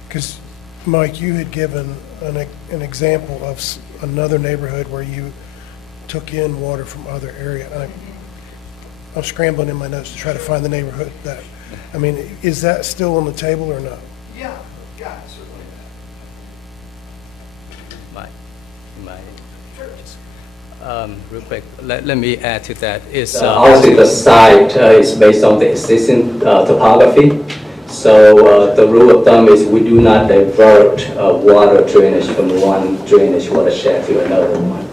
Because, Mike, you had given an example of another neighborhood where you took in water from other area. I'm scrambling in my notes to try to find the neighborhood that, I mean, is that still on the table or no? Yeah, certainly. Real quick, let me add to that. Obviously, the site is based on the existing topography. So the rule of thumb is we do not divert water drainage from one drainage watershed to another one.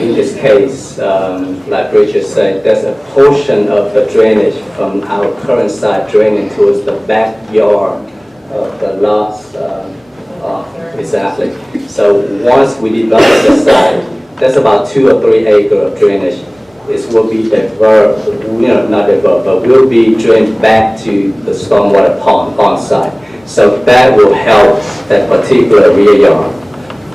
In this case, like Richard said, there's a portion of the drainage from our current site draining towards the backyard of the last, exactly. So once we develop the site, that's about 2 or 3 acres of drainage. It will be not divert, but will be drained back to the stormwater pond site. So that will help that particular rear yard.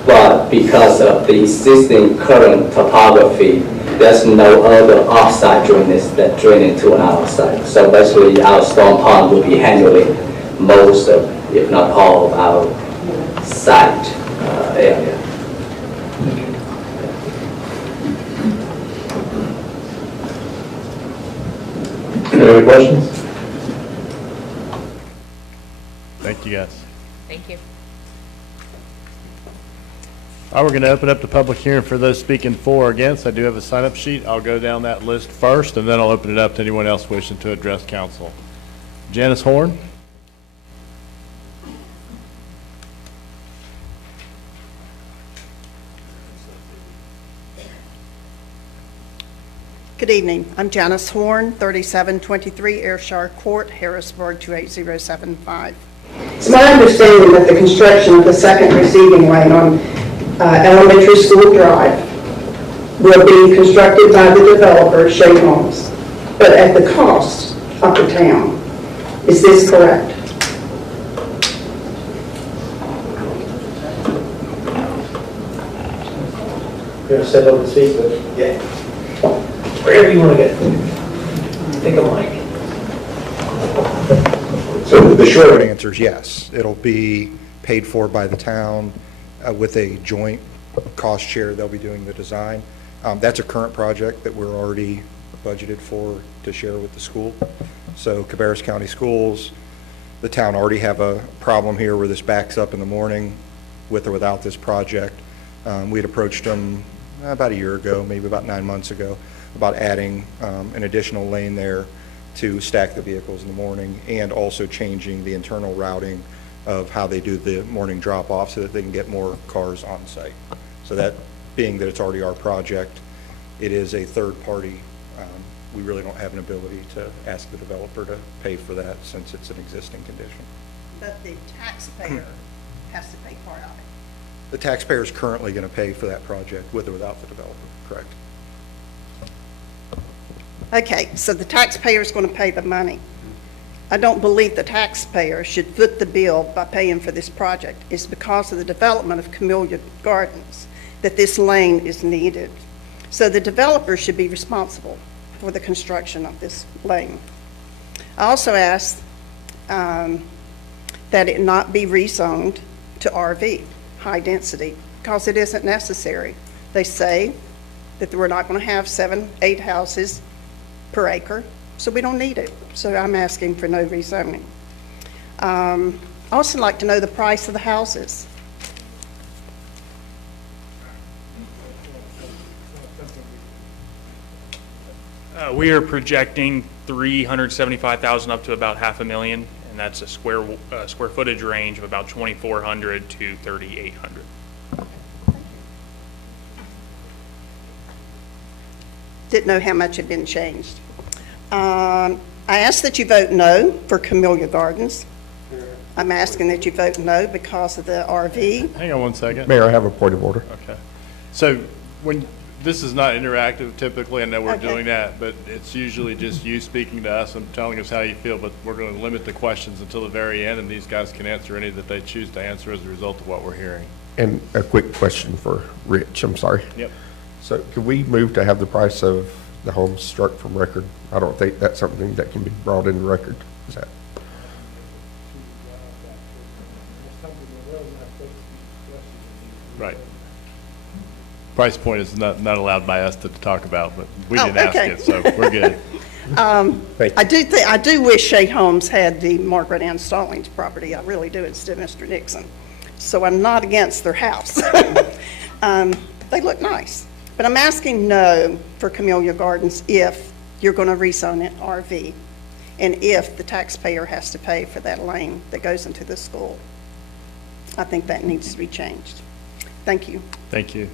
But because of the existing current topography, there's no other off-site drainage that drain into an outside. So basically, our storm pond will be handling most of, if not all, of our site area. Any other questions? Thank you, guys. Thank you. All right, we're going to open up the public hearing for those speaking for or against. I do have a sign-up sheet. I'll go down that list first, and then I'll open it up to anyone else wishing to address council. Janice Horn. Good evening. I'm Janice Horn, 3723 Ayrshire Court, Harrisburg, 28075. It's my understanding that the construction of the second receiving lane on Elementary School Drive will be constructed by the developer, Shea Homes, but at the cost of the town. Is this correct? You're going to step up and speak, but yeah. Wherever you want to get. Think of Mike. So the short answer is yes. It'll be paid for by the town with a joint cost share. They'll be doing the design. That's a current project that we're already budgeted for to share with the school. So Cabarrus County Schools, the town already have a problem here where this backs up in the morning with or without this project. We had approached them about a year ago, maybe about 9 months ago, about adding an additional lane there to stack the vehicles in the morning and also changing the internal routing of how they do the morning drop-off so that they can get more cars on site. So that being that it's already our project, it is a third party. We really don't have an ability to ask the developer to pay for that since it's an existing condition. But the taxpayer has to pay part of it. The taxpayer is currently going to pay for that project with or without the developer, correct? Okay, so the taxpayer is going to pay the money. I don't believe the taxpayer should foot the bill by paying for this project. It's because of the development of Camellia Gardens that this lane is needed. So the developer should be responsible for the construction of this lane. I also asked that it not be rezoned to RV, high density, because it isn't necessary. They say that we're not going to have 7, 8 houses per acre, so we don't need it. So I'm asking for no rezoning. I also like to know the price of the houses. We are projecting 375,000 up to about $500,000, and that's a square footage range of about 2,400 to 3,800. Didn't know how much had been changed. I ask that you vote no for Camellia Gardens. I'm asking that you vote no because of the RV. Hang on one second. Mayor, I have a point of order. Okay. So when, this is not interactive typically, I know we're Okay. doing that, but it's usually just you speaking to us and telling us how you feel, but we're going to limit the questions until the very end, and these guys can answer any that they choose to answer as a result of what we're hearing. And a quick question for Rich, I'm sorry. Yep. So could we move to have the price of the homes struck from record. I don't think that's something that can be brought into record. Is that? Right. Price point is not allowed by us to talk about, but we didn't ask okay. it, so we're good. I do wish Shea Homes had the Margaret Ann Stallings property. I really do, instead of Mr. Nixon. So I'm not against their house. They look nice. But I'm asking no for Camellia Gardens if you're going to rezone it RV, and if the taxpayer has to pay for that lane that goes into the school. I think that needs to be changed. Thank you. Thank you.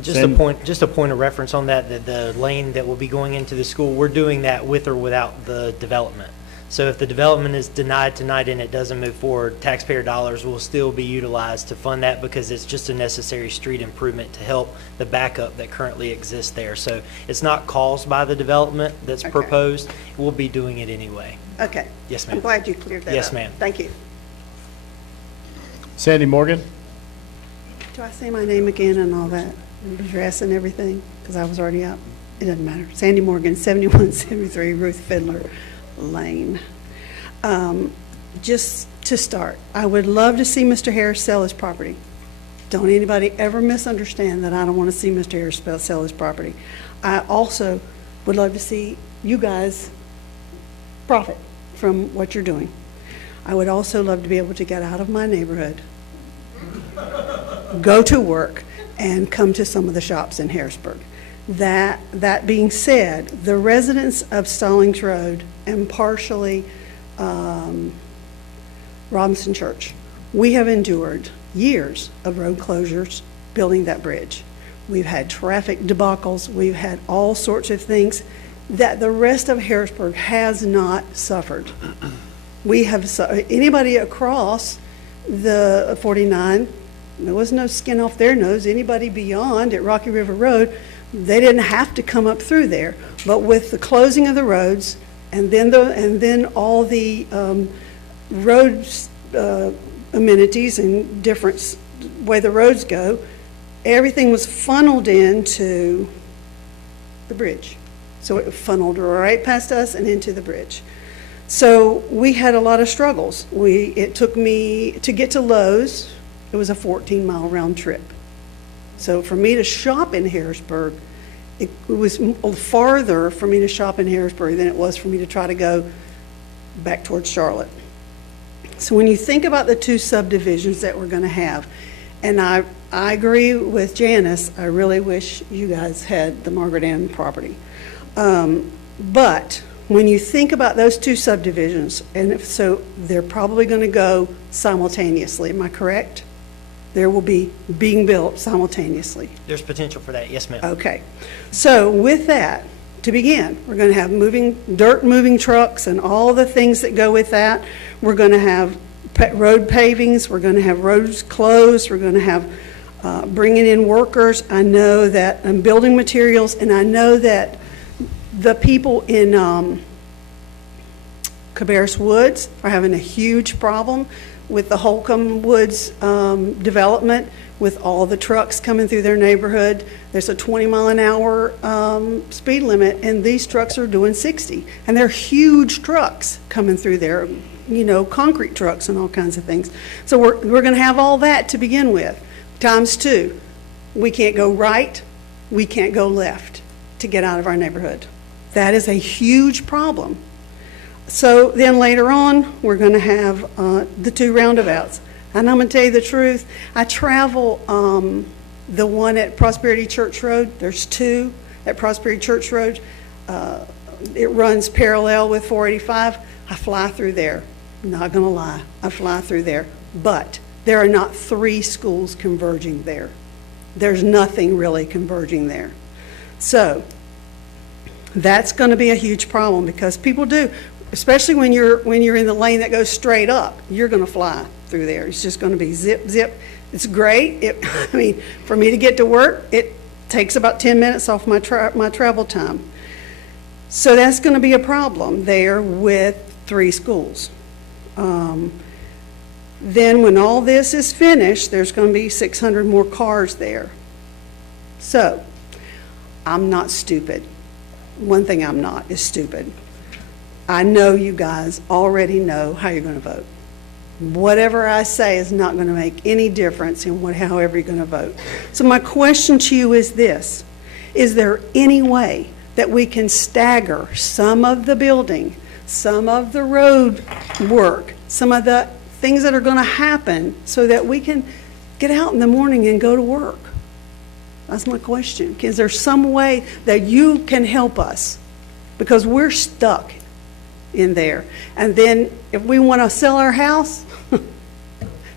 Just a point of reference on that, the lane that will be going into the school, we're doing that with or without the development. So if the development is denied tonight and it doesn't move forward, taxpayer dollars will still be utilized to fund that, because it's just a necessary street improvement to help the backup that currently exists there. So it's not caused by the development that's proposed. We'll be doing it anyway. Okay. Yes, ma'am. I'm glad you cleared that up. Yes, ma'am. Thank you. Sandy Morgan? Do I say my name again and all that, and address and everything? Because I was already up. It doesn't matter. Sandy Morgan, 7173 Ruth Fiddler Lane. Just to start, I would love to see Mr. Harris sell his property. Don't anybody ever misunderstand that I don't want to see Mr. Harris sell his property. I also would love to see you guys profit from what you're doing. I would also love to be able to get out of my neighborhood, go to work, and come to some of the shops in Harrisburg. That being said, the residents of Stallings Road and partially Robinson Church, we have endured years of road closures building that bridge. We've had traffic debacles. We've had all sorts of things that the rest of Harrisburg has not suffered. We have, anybody across the 49, there was no skin off their nose. Anybody beyond at Rocky River Road, they didn't have to come up through there. But with the closing of the roads and then all the road amenities and different way the roads go, everything was funneled into the bridge. So it funneled right past us and into the bridge. So we had a lot of struggles. It took me to get to Lowe's. It was a 14-mile round trip. So for me to shop in Harrisburg, it was farther for me to shop in Harrisburg than it was for me to try to go back towards Charlotte. So when you think about the two subdivisions that we're going to have, and I agree with Janice, I really wish you guys had the Margaret Ann property. But when you think about those two subdivisions, and so they're probably going to go simultaneously, am I correct? There will be being built simultaneously. There's potential for that, yes, ma'am. Okay. So with that, to begin, we're going to have dirt moving trucks and all the things that go with that. We're going to have road pavings. We're going to have roads closed. We're going to have bringing in workers. I know that, and building materials, and I know that the people in Cabarrus Woods are having a huge problem with the Holcomb Woods development, with all the trucks coming through their neighborhood. There's a 20-mile-an-hour speed limit, and these trucks are doing 60. And they're huge trucks coming through there, you know, concrete trucks and all kinds of things. So we're going to have all that to begin with, times two. We can't go right, we can't go left to get out of our neighborhood. That is a huge problem. So then later on, we're going to have the two roundabouts. And I'm going to tell you the truth, I travel the one at Prosperity Church Road. There's two at Prosperity Church Road. It runs parallel with 485. I fly through there. Not going to lie, I fly through there. But there are not three schools converging there. There's nothing really converging there. So that's going to be a huge problem, because people do, especially when you're in the lane that goes straight up, you're going to fly through there. It's just going to be zip, zip. It's great. I mean, for me to get to work, it takes about 10 minutes off my travel time. So that's going to be a problem there with three schools. Then when all this is finished, there's going to be 600 more cars there. So I'm not stupid. one thing I'm not is stupid. I know you guys already know how you're going to vote. Whatever I say is not going to make any difference in however you're going to vote. So my question to you is this: is there any way that we can stagger some of the building, some of the road work, some of the things that are going to happen, so that we can get out in the morning and go to work? That's my question. Is there some way that you can help us? Because we're stuck in there. And then if we want to sell our house,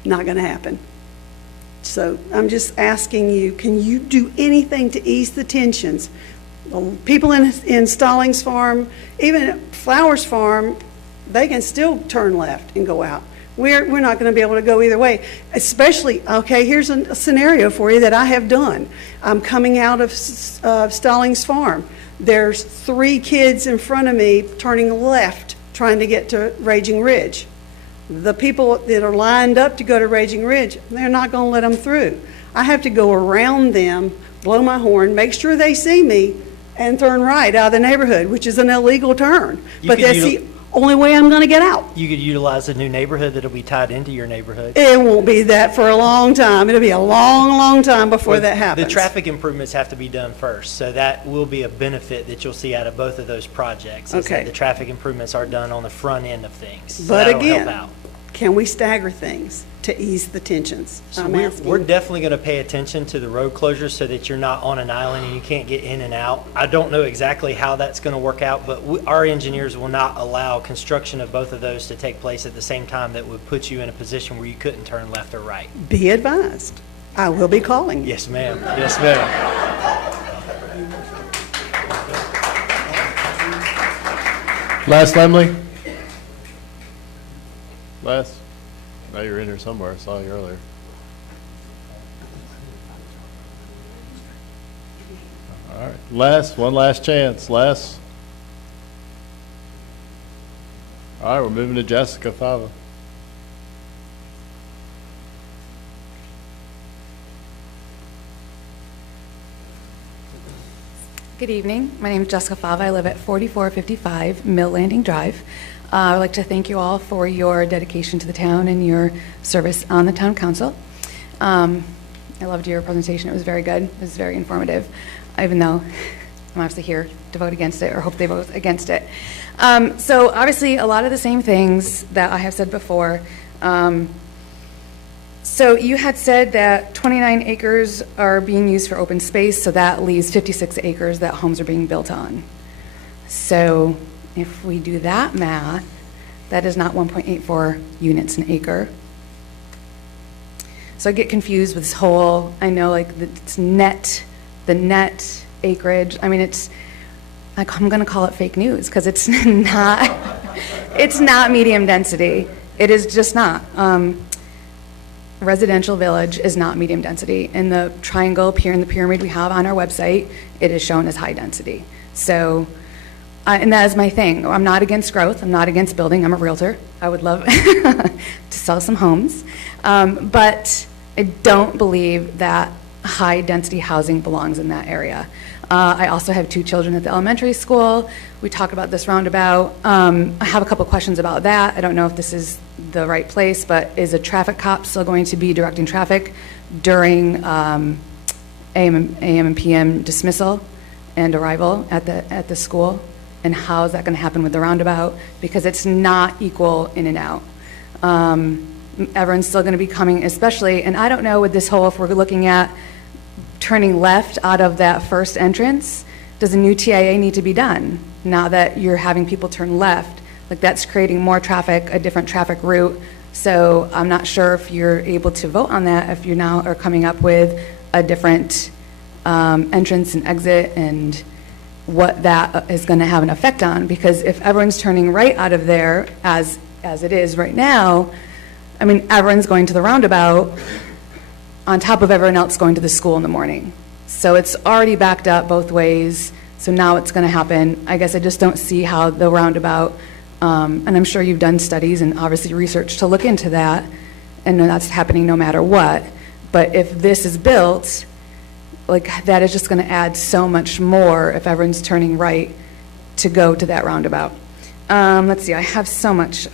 not going to happen. So I'm just asking you, can you do anything to ease the tensions? Well, people in Stallings Farm, even at Flowers Farm, they can still turn left and go out. We're not going to be able to go either way, especially, okay, here's a scenario for you that I have done. I'm coming out of Stallings Farm. There's 3 kids in front of me turning left, trying to get to Raging Ridge. The people that are lined up to go to Raging Ridge, they're not going to let them through. I have to go around them, blow my horn, make sure they see me, and turn right out of the neighborhood, which is an illegal turn. But that's the only way I'm going to get out. You could utilize a new neighborhood that'll be tied into your neighborhood. It won't be that for a long time. It'll be a long, long time before that happens. The traffic improvements have to be done first, so that will be a benefit that you'll see out of both of those projects. is that Okay. the traffic improvements are done on the front end of things. So But that'll again, help out. can we stagger things to ease the tensions? So I'm we're asking. definitely going to pay attention to the road closures so that you're not on an island and you can't get in and out. I don't know exactly how that's going to work out, but our engineers will not allow construction of both of those to take place at the same time. That would put you in a position where you couldn't turn left or right. Be advised. I will be calling. Yes, ma'am. Yes, ma'am. Les Lemley? Les? Now you're in here somewhere. I saw you earlier. All right. Les, one last chance. Les? All right, we're moving to Jessica Fava. Good evening. My name is Jessica Fava. I live at 4455 Mill Landing Drive. I would like to thank you all for your dedication to the town and your service on the town council. I loved your presentation. It was very good. It was very informative, even though I'm obviously here to vote against it, or hope they vote against it. So obviously a lot of the same things that I have said before. So you had said that 29 acres are being used for open space, so that leaves 56 acres that homes are being built on. So if we do that math, that is not 1.84 units an acre. So I get confused with this whole, I know like it's net, the net acreage. I mean, it's, like, I'm gonna call it fake news because it's not, it's not medium density. It is just not. Residential village is not medium density. In the triangle up here in the pyramid we have on our website, it is shown as high density. So, and that is my thing. I'm not against growth. I'm not against building. I'm a realtor. I would love to sell some homes. But I don't believe that high density housing belongs in that area. I also have 2 children at the elementary school. We talk about this roundabout. I have a couple questions about that. I don't know if this is the right place, but is a traffic cop still going to be directing traffic during AM and PM dismissal and arrival at the school? And how is that going to happen with the roundabout? Because it's not equal in and out. Everyone's still going to be coming, especially, and I don't know with this whole, if we're looking at turning left out of that first entrance, does a new TIA need to be done? Now that you're having people turn left, like that's creating more traffic, a different traffic route. So I'm not sure if you're able to vote on that, if you now are coming up with a different entrance and exit and what that is going to have an effect on. Because if everyone's turning right out of there, as it is right now, I mean, everyone's going to the roundabout on top of everyone else going to the school in the morning. So it's already backed up both ways. So now it's going to happen. I guess I just don't see how the roundabout, and I'm sure you've done studies and obviously research to look into that, and that's happening no matter what. But if this is built, like that is just going to add so much more if everyone's turning right to go to that roundabout. Let's see, I have so much.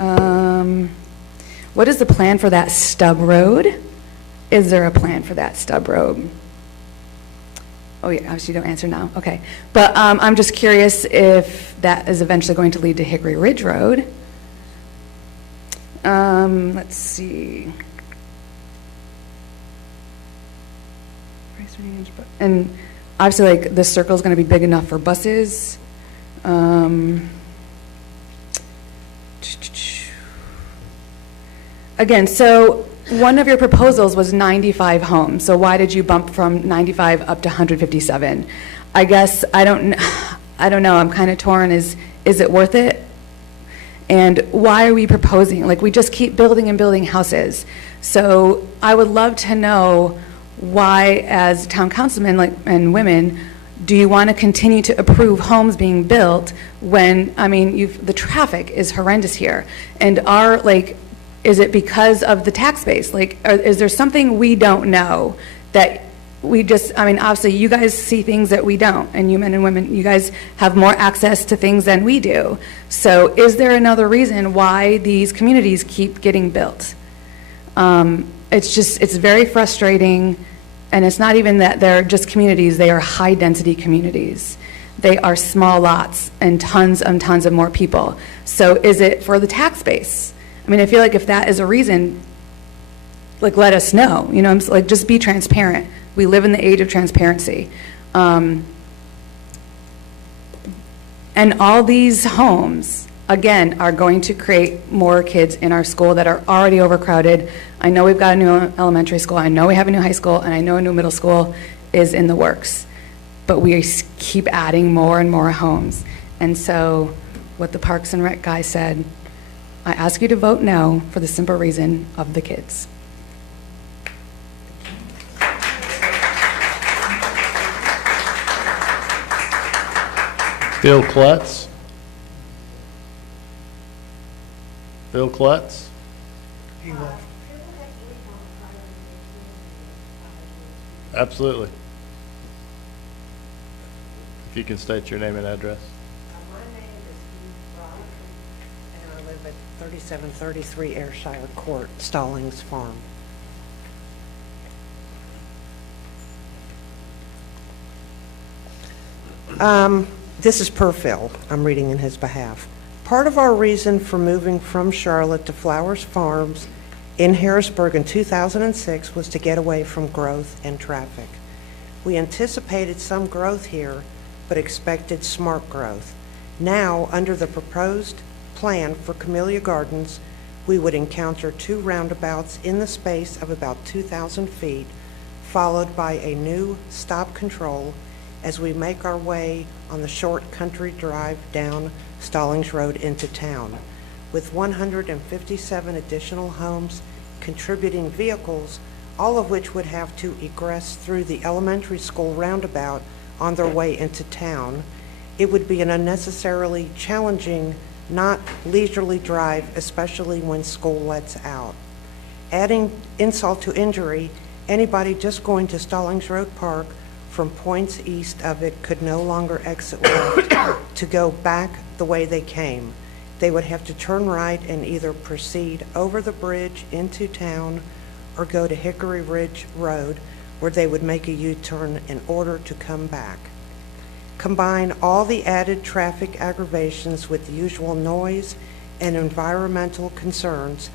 What is the plan for that stub road? Is there a plan for that stub road? Oh yeah, obviously you don't answer now, okay. But I'm just curious if that is eventually going to lead to Hickory Ridge Road. Let's see. Price range, and obviously like this circle is going to be big enough for buses. Again, so one of your proposals was 95 homes. So why did you bump from 95 up to 157? I guess I don't know. I'm kind of torn. Is it worth it? And why are we proposing? Like, we just keep building and building houses. So I would love to know why, as town councilmen and women, do you want to continue to approve homes being built when, I mean, the traffic is horrendous here, and is it because of the tax base? Is there something we don't know that we just, I mean, obviously you guys see things that we don't, and you men and women, you guys have more access to things than we do. So is there another reason why these communities keep getting built? It's very frustrating, and it's not even that they're just communities, they are high density communities. They are small lots and tons and tons of more people. So is it for the tax base? I mean, I feel like if that is a reason, let us know, just be transparent. We live in the age of transparency. And all these homes, again, are going to create more kids in our school that are already overcrowded. I know we've got a new elementary school, I know we have a new high school, and I know a new middle school is in the works. But we keep adding more and more homes. And so what the Parks and Rec guy said, I ask you to vote no for the simple reason of the kids. Bill Klutz? Bill Klutz? He left. Absolutely. If you can state your name and address. My name is Eve Brock, and I live at 3733 Ayrshire Court, Stallings Farm. This is Purfield. I'm reading in his behalf. Part of our reason for moving from Charlotte to Flowers Farms in Harrisburg in 2006 was to get away from growth and traffic. We anticipated some growth here, but expected smart growth. Now, under the proposed plan for Camellia Gardens, we would encounter 2 roundabouts in the space of about 2,000 feet, followed by a new stop control as we make our way on the short country drive down Stallings Road into town. With 157 additional homes contributing vehicles, all of which would have to egress through the elementary school roundabout on their way into town, it would be an unnecessarily challenging, not leisurely drive, especially when school lets out. Adding insult to injury, anybody just going to Stallings Road Park from points east of it could no longer exit left to go back the way they came. They would have to turn right and either proceed over the bridge into town or go to Hickory Ridge Road, where they would make a U-turn in order to come back. Combine all the added traffic aggravations with the usual noise and environmental concerns,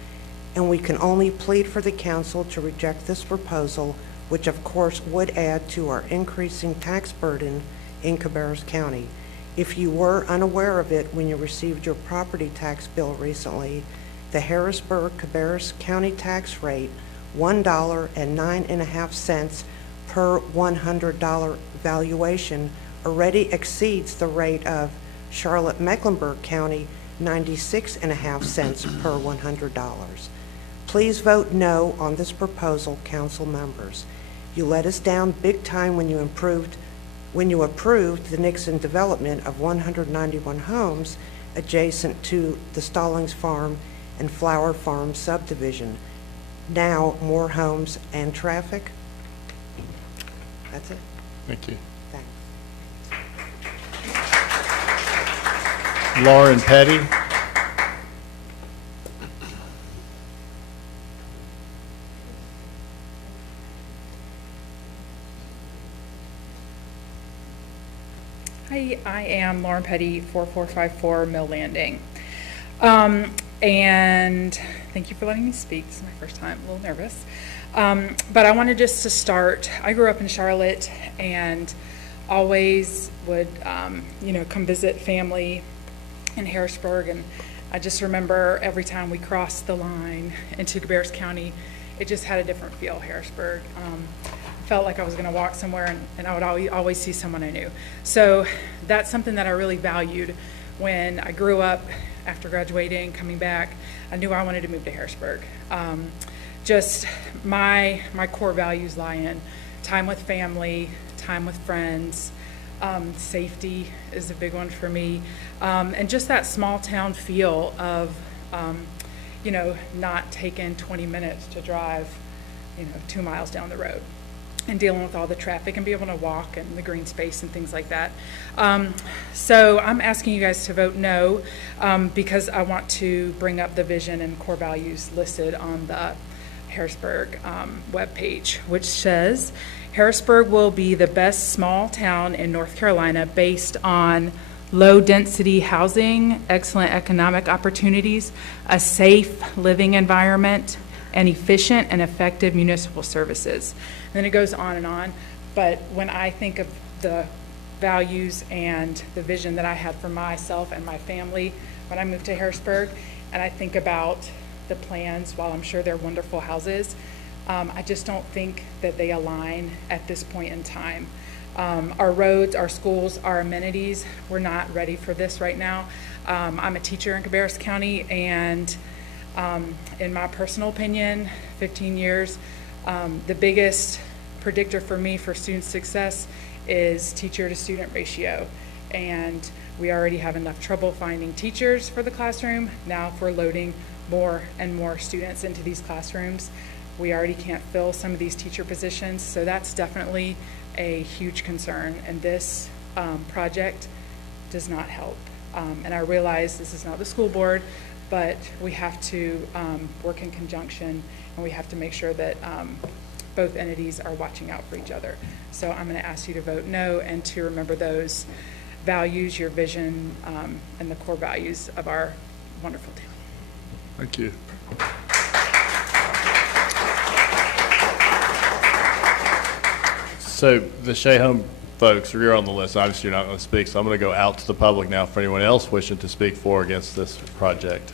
and we can only plead for the council to reject this proposal, which of course would add to our increasing tax burden in Cabarrus County. If you were unaware of it when you received your property tax bill recently, the Harrisburg-Cabarrus County tax rate, $1.09 per $100 valuation, already exceeds the rate of Charlotte-Mecklenburg County, 96.5 cents per $100. Please vote no on this proposal, council members. You let us down big time when you approved the Nixon development of 191 homes adjacent to the Stallings Farm and Flower Farm subdivision. Now, more homes and traffic. That's it. Thank you. Thanks. Lauren Petty. Hi, I am Lauren Petty, 4454 Mill Landing. And thank you for letting me speak. This is my first time, a little nervous. But I wanted just to start, I grew up in Charlotte and always would, come visit family in Harrisburg. And I just remember every time we crossed the line into Cabarrus County, it just had a different feel, Harrisburg. Felt like I was going to walk somewhere and I would always see someone I knew. So that's something that I really valued when I grew up after graduating, coming back. I knew I wanted to move to Harrisburg. Just my core values lie in time with family, time with friends, safety is a big one for me, and just that small town feel of, not taking 20 minutes to drive, 2 miles down the road, and dealing with all the traffic and be able to walk and the green space and things like that. So I'm asking you guys to vote no because I want to bring up the vision and core values listed on the Harrisburg webpage, which says, Harrisburg will be the best small town in North Carolina based on low-density housing, excellent economic opportunities, a safe living environment, and efficient and effective municipal services. And then it goes on and on, but when I think of the values and the vision that I had for myself and my family when I moved to Harrisburg, and I think about the plans, while I'm sure they're wonderful houses, I just don't think that they align at this point in time. Our roads, our schools, our amenities, we're not ready for this right now. I'm a teacher in Cabarrus County, and in my personal opinion, 15 years, the biggest predictor for me for student success is teacher to student ratio. And we already have enough trouble finding teachers for the classroom. Now if we're loading more and more students into these classrooms, we already can't fill some of these teacher positions. So that's definitely a huge concern. And this project does not help. And I realize this is not the school board, but we have to work in conjunction, and we have to make sure that both entities are watching out for each other. So I'm going to ask you to vote no and to remember those values, your vision, and the core values of our wonderful town. Thank you. So the Shea Home folks, you're on the list. Obviously, you're not going to speak, so I'm going to go out to the public now for anyone else wishing to speak for or against this project.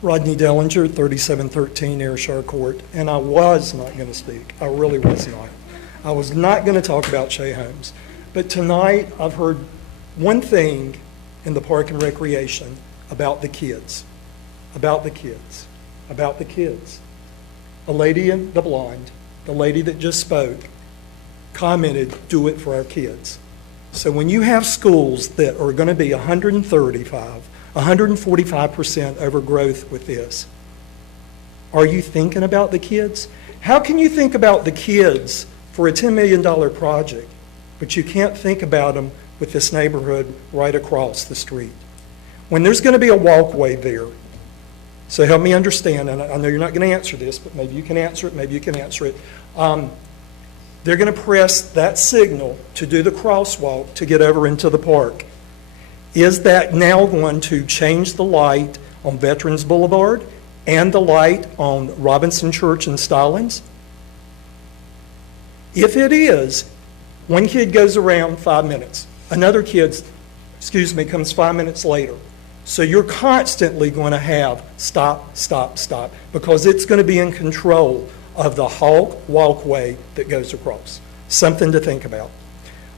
Rodney Dellinger, 3713 Ayrshire Court, and I was not going to speak. I really was not. I was not going to talk about Shea Homes. But tonight, I've heard one thing in the Park and Recreation about the kids, about the kids, about the kids. A lady in the blonde, the lady that just spoke, commented, do it for our kids. So when you have schools that are going to be 145% overgrowth with this, are you thinking about the kids? How can you think about the kids for a $10 million project, but you can't think about them with this neighborhood right across the street? When there's going to be a walkway there, so help me understand, and I know you're not going to answer this, but maybe you can answer it, maybe you can answer it. They're going to press that signal to do the crosswalk to get over into the park. Is that now going to change the light on Veterans Boulevard and the light on Robinson Church and Stallings? If it is, one kid goes around 5 minutes. Another kid, comes 5 minutes later. So you're constantly going to have stop, stop, stop, because it's going to be in control of the whole walkway that goes across. Something to think about.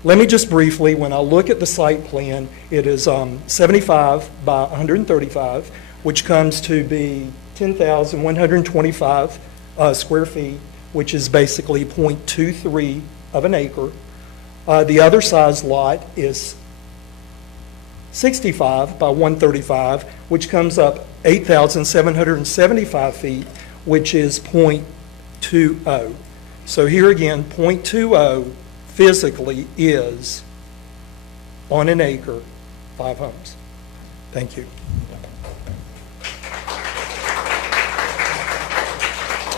Let me just briefly, when I look at the site plan, it is 75 by 135, which comes to be 10,125 square feet, which is basically 0.23 of an acre. The other size lot is 65 by 135, which comes up 8,775 feet, which is 0.20. So here again, 0.20 physically is on an acre, 5 homes. Thank you.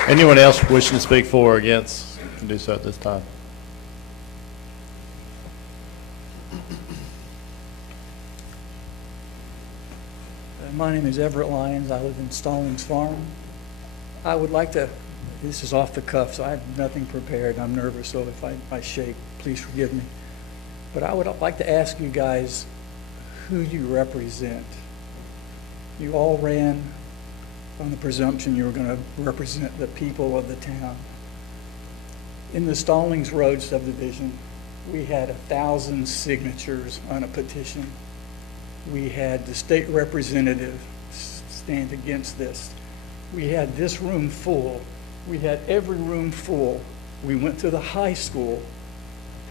Anyone else wishing to speak for or against can do so at this time. My name is Everett Lyons. I live in Stallings Farm. I would like to, this is off the cuff, so I have nothing prepared. I'm nervous, so if I shake, please forgive me. But I would like to ask you guys who you represent. You all ran on the presumption you were going to represent the people of the town. In the Stallings Road subdivision, we had 1,000 signatures on a petition. We had the state representative stand against this. We had this room full. We had every room full. We went to the high school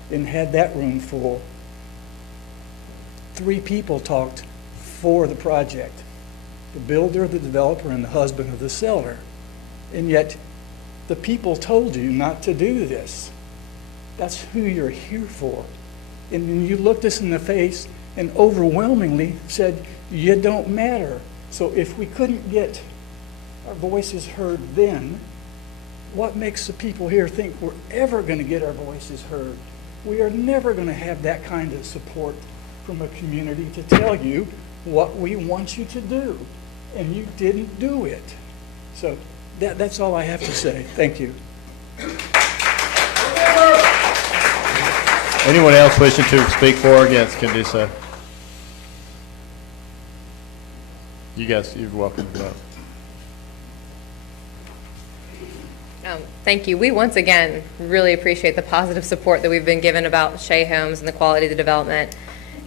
and had that room full. 3 people talked for the project: the builder, the developer, and the husband of the seller. And yet, the people told you not to do this. That's who you're here for. And then you looked us in the face and overwhelmingly said, you don't matter. So if we couldn't get our voices heard then, what makes the people here think we're ever going to get our voices heard? We are never going to have that kind of support from a community to tell you what we want you to do, and you didn't do it. So that's all I have to say. Thank you. Anyone else wishing to speak for or against can do so. You guys, you're welcome to go. Thank you. We once again really appreciate the positive support that we've been given about Shea Homes and the quality of the development.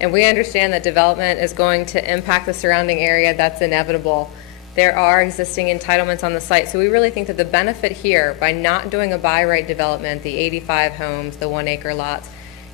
And we understand that development is going to impact the surrounding area. That's inevitable. There are existing entitlements on the site. So we really think that the benefit here, by not doing a by right development, the 85 homes, the 1 acre lots,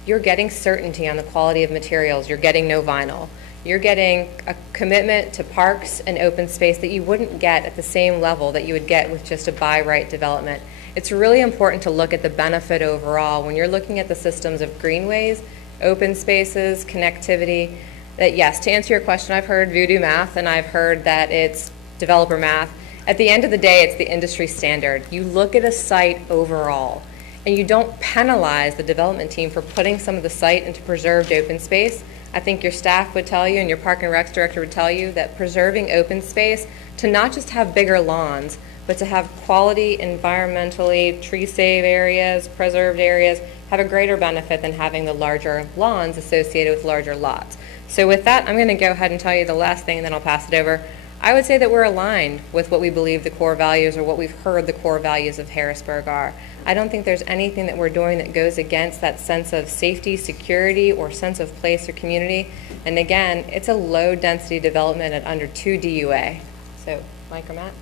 you're getting certainty on the quality of materials. You're getting no vinyl. You're getting a commitment to parks and open space that you wouldn't get at the same level that you would get with just a by right development. It's really important to look at the benefit overall when you're looking at the systems of greenways, open spaces, connectivity. That yes, to answer your question, I've heard voodoo math and I've heard that it's developer math. At the end of the day, it's the industry standard. You look at a site overall and you don't penalize the development team for putting some of the site into preserved open space. I think your staff would tell you and your Park and Recs director would tell you that preserving open space to not just have bigger lawns, but to have quality, environmentally tree-safe areas, preserved areas, have a greater benefit than having the larger lawns associated with larger lots. So with that, I'm going to go ahead and tell you the last thing and then I'll pass it over. I would say that we're aligned with what we believe the core values or what we've heard the core values of Harrisburg are. I don't think there's anything that we're doing that goes against that sense of safety, security, or sense of place or community. And again, it's a low density development at under 2 DUA. So, Mike or Matt?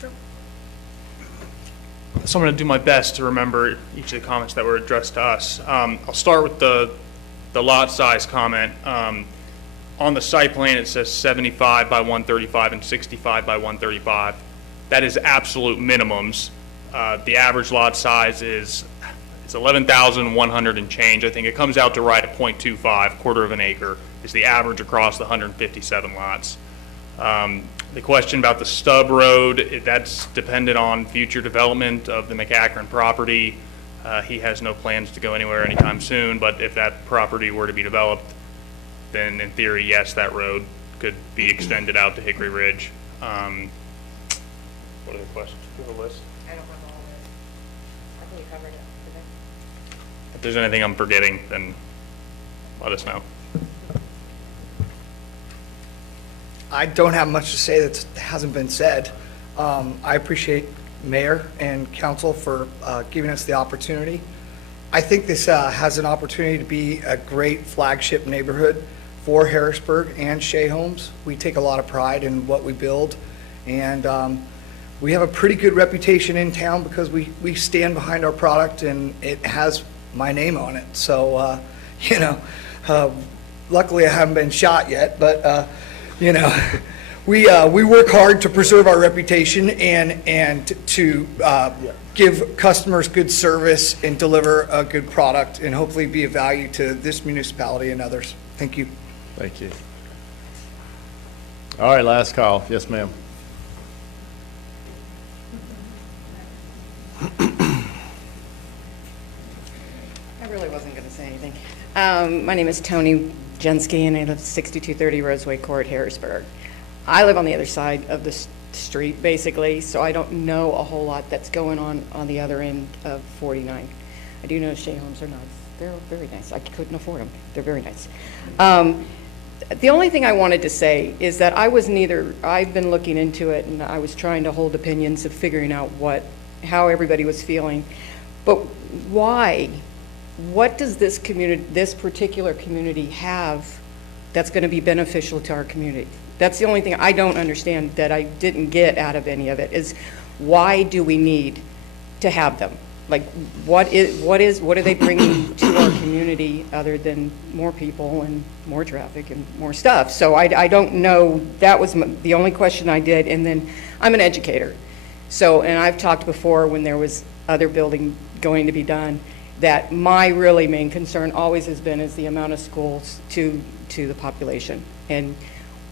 Sure. So I'm going to do my best to remember each of the comments that were addressed to us. I'll start with the lot size comment. On the site plan, it says 75 by 135 and 65 by 135. That is absolute minimums. The average lot size is 11,100 and change. I think it comes out to right at 0.25, quarter of an acre, is the average across the 157 lots. The question about the stub road, that's dependent on future development of the McAkron property. He has no plans to go anywhere anytime soon, but if that property were to be developed, then in theory, yes, that road could be extended out to Hickory Ridge. What are the questions? Do you have a list? I don't have all of it. I think we covered it today. If there's anything I'm forgetting, then let us know. I don't have much to say that hasn't been said. I appreciate Mayor and Council for giving us the opportunity. I think this has an opportunity to be a great flagship neighborhood for Harrisburg and Shea Homes. We take a lot of pride in what we build, and we have a pretty good reputation in town because we stand behind our product and it has my name on it. So, luckily I haven't been shot yet, but, we work hard to preserve our reputation and to give customers good service and deliver a good product and hopefully be of value to this municipality and others. Thank you. Thank you. All right, last call. Yes, ma'am. I really wasn't going to say anything. My name is Tony Jensky, and I live at 6230 Roseway Court, Harrisburg. I live on the other side of the street, basically, so I don't know a whole lot that's going on the other end of 49. I do know Shea Homes are nice. They're very nice. I couldn't afford them. They're very nice. The only thing I wanted to say is that I've been looking into it, and I was trying to hold opinions of figuring out how everybody was feeling. But why? What does this particular community have that's going to be beneficial to our community? That's the only thing I don't understand that I didn't get out of any of it, is why do we need to have them? Like, what are they bringing to our community other than more people and more traffic and more stuff? So I don't know. That was the only question I did. And then I'm an educator. So, and I've talked before when there was other building going to be done, that my really main concern always has been is the amount of schools to the population. And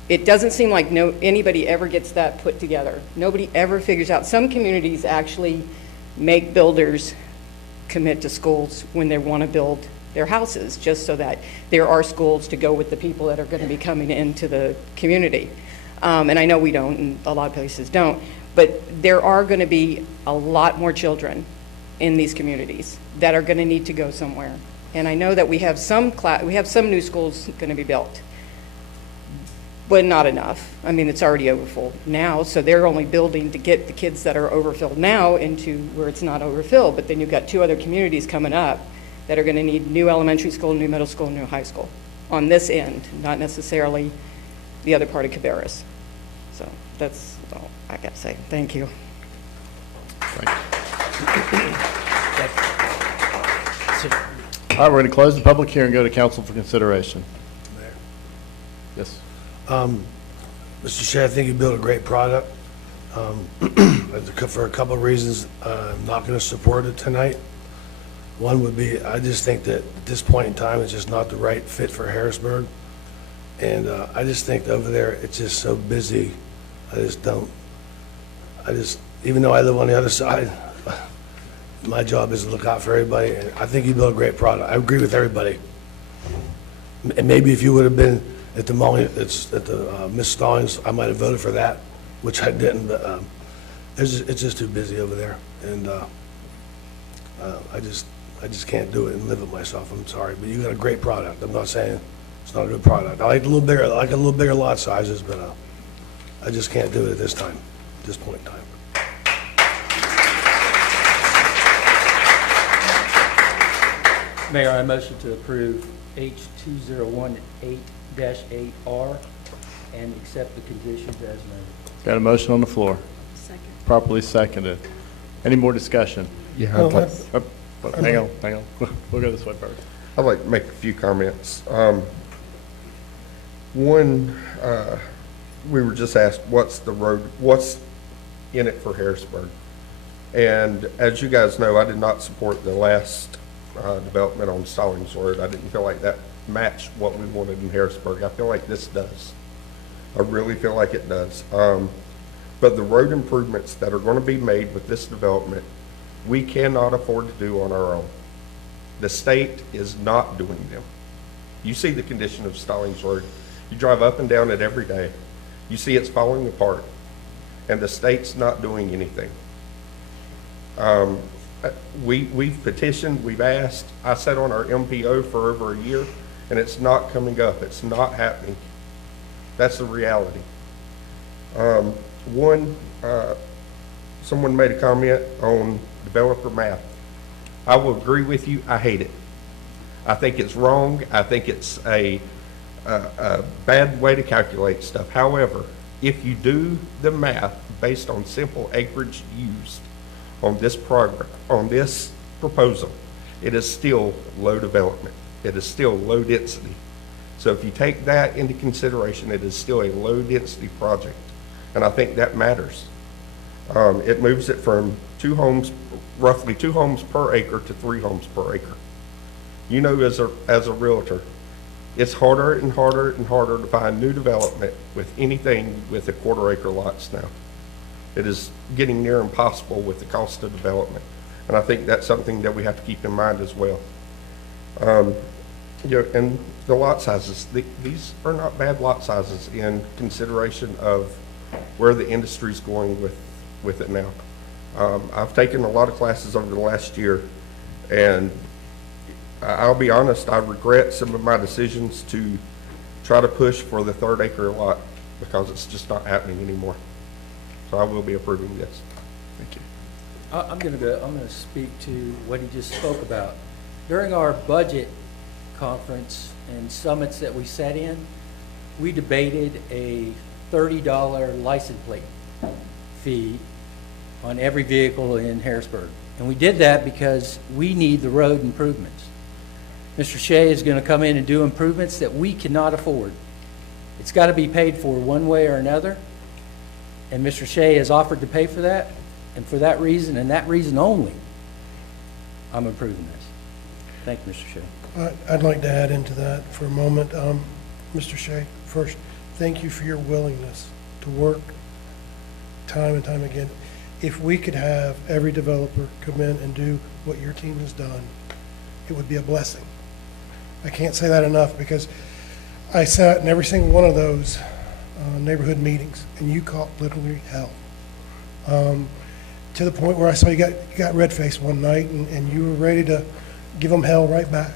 it doesn't seem like anybody ever gets that put together. Nobody ever figures out. Some communities actually make builders commit to schools when they want to build their houses, just so that there are schools to go with the people that are going to be coming into the community. And I know we don't, and a lot of places don't, but there are going to be a lot more children in these communities that are going to need to go somewhere. And I know that we have some new schools going to be built, but not enough. I mean, it's already overfull now, so they're only building to get the kids that are overfilled now into where it's not overfilled. But then you've got 2 other communities coming up that are going to need new elementary school, new middle school, new high school on this end, not necessarily the other part of Cabarrus. So that's all I got to say. Thank you. All right, we're going to close the public hearing and go to council for consideration. Yes. Mr. Shea, I think you built a great product. For a couple of reasons, I'm not going to support it tonight. One would be, I just think that at this point in time, it's just not the right fit for Harrisburg. And I just think over there, it's just so busy. Even though I live on the other side, my job is to look out for everybody. And I think you built a great product. I agree with everybody. And maybe if you would have been at the Miss Stallings, I might have voted for that, which I didn't, but it's just too busy over there. And I just can't do it and live with myself. I'm sorry, but you got a great product. I'm not saying it's not a good product. I like a little bigger lot sizes, but I just can't do it at this time, at this point in time. Mayor, I motion to approve H2018-8R and accept the conditions as noted. Got a motion on the floor. Second. Properly seconded. Any more discussion? Yeah. Hang on. We'll go this way first. I'd like to make a few comments. One, we were just asked, what's in it for Harrisburg? And as you guys know, I did not support the last development on Stallings Road. I didn't feel like that matched what we wanted in Harrisburg. I feel like this does. I really feel like it does. But the road improvements that are going to be made with this development, we cannot afford to do on our own. The state is not doing them. You see the condition of Stallings Road. You drive up and down it every day. You see it's falling apart, and the state's not doing anything. We've petitioned, we've asked. I sat on our MPO for over a year, and it's not coming up. It's not happening. That's the reality. Someone made a comment on developer math. I will agree with you. I hate it. I think it's wrong. I think it's a bad way to calculate stuff. However, if you do the math based on simple acreage used on this proposal, it is still low development. It is still low density. So if you take that into consideration, it is still a low-density project, and I think that matters. It moves it from roughly 2 homes per acre to 3 homes per acre. You know, as a realtor, it's harder and harder and harder to find new development with anything with a quarter-acre lots now. It is getting near impossible with the cost of development, and I think that's something that we have to keep in mind as well. You know, and the lot sizes, these are not bad lot sizes in consideration of where the industry's going with it now. I've taken a lot of classes over the last year, and I'll be honest, I regret some of my decisions to try to push for the 3rd-acre lot because it's just not happening anymore. So I will be approving this. Thank you. I'm going to speak to what he just spoke about. During our budget conference and summits that we sat in, we debated a $30 license plate fee on every vehicle in Harrisburg. And we did that because we need the road improvements. Mr. Shea is going to come in and do improvements that we cannot afford. It's got to be paid for one way or another, and Mr. Shea has offered to pay for that, and for that reason and that reason only, I'm approving this. Thank you, Mr. Shea. I'd like to add into that for a moment. Mr. Shea, first, thank you for your willingness to work time and time again. If we could have every developer come in and do what your team has done, it would be a blessing. I can't say that enough because I sat in every single one of those neighborhood meetings, and you caught literally hell. To the point where I saw you got red-faced one night, and you were ready to give them hell right back.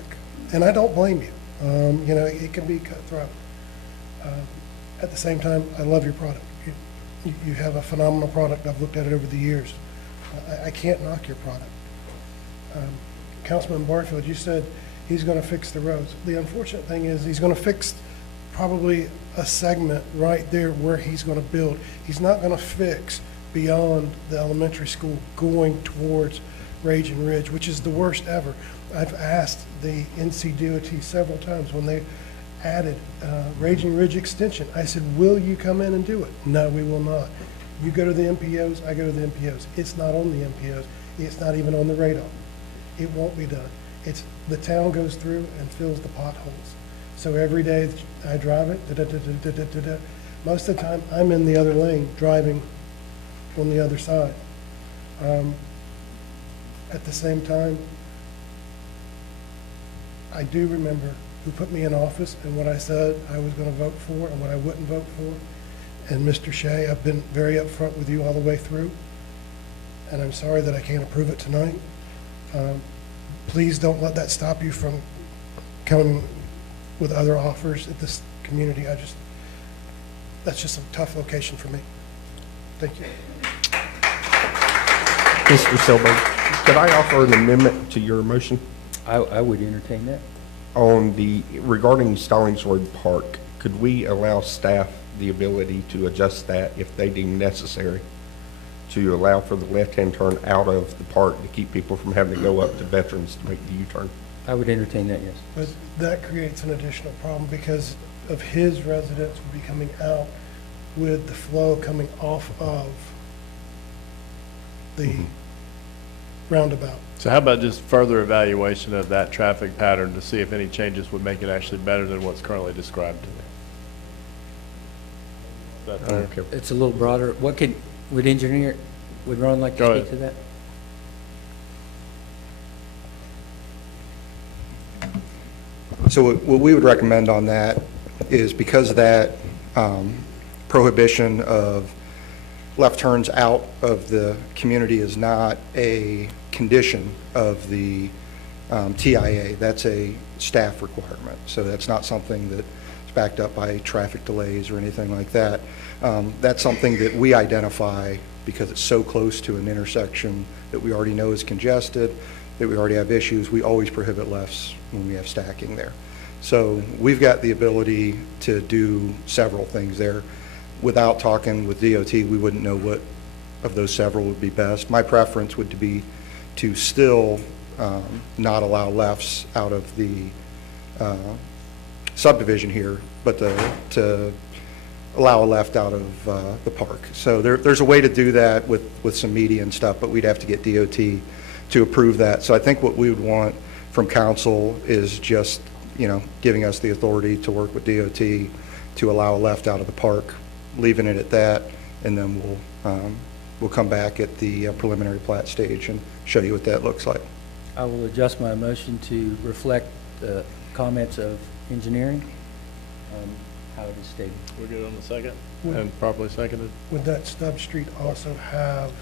And I don't blame you. You know, it can be cutthroat. At the same time, I love your product. You have a phenomenal product. I've looked at it over the years. I can't knock your product. Councilman Barfield, you said he's going to fix the roads. The unfortunate thing is he's going to fix probably a segment right there where he's going to build. He's not going to fix beyond the elementary school going towards Ragin' Ridge, which is the worst ever. I've asked the NCDOT several times when they added Ragin' Ridge Extension. I said, will you come in and do it? No, we will not. You go to the MPOs, I go to the MPOs. It's not on the MPOs. It's not even on the radar. It won't be done. The town goes through and fills the potholes. So every day I drive it, most of the time I'm in the other lane driving on the other side. At the same time, I do remember who put me in office and what I said I was going to vote for and what I wouldn't vote for. And Mr. Shea, I've been very upfront with you all the way through, and I'm sorry that I can't approve it tonight. Please don't let that stop you from coming with other offers at this community. That's just a tough location for me. Thank you. Mr. Silberg, could I offer an amendment to your motion? I would entertain that. Regarding Stallings Road Park, could we allow staff the ability to adjust that if they deem necessary to allow for the left-hand turn out of the park to keep people from having to go up to Veterans to make the U-turn? I would entertain that, yes. But that creates an additional problem because of his residents will be coming out with the flow coming off of the roundabout. So how about just further evaluation of that traffic pattern to see if any changes would make it actually better than what's currently described to me? Is that fair? Okay. It's a little broader. Would Ron like to speak to that? So what we would recommend on that is because that prohibition of left turns out of the community is not a condition of the TIA. That's a staff requirement. So that's not something that's backed up by traffic delays or anything like that. That's something that we identify because it's so close to an intersection that we already know is congested, that we already have issues. We always prohibit lefts when we have stacking there. So we've got the ability to do several things there. Without talking with DOT, we wouldn't know what of those several would be best. My preference would be to still not allow lefts out of the subdivision here, but to allow a left out of the park. So there's a way to do that with some media and stuff, but we'd have to get DOT to approve that. So I think what we would want from council is just, giving us the authority to work with DOT to allow a left out of the park, leaving it at that, and then we'll come back at the preliminary plat stage and show you what that looks like. I will adjust my motion to reflect the comments of engineering on how it is stated. We're good on the second Would- and properly seconded. Would that stub street also have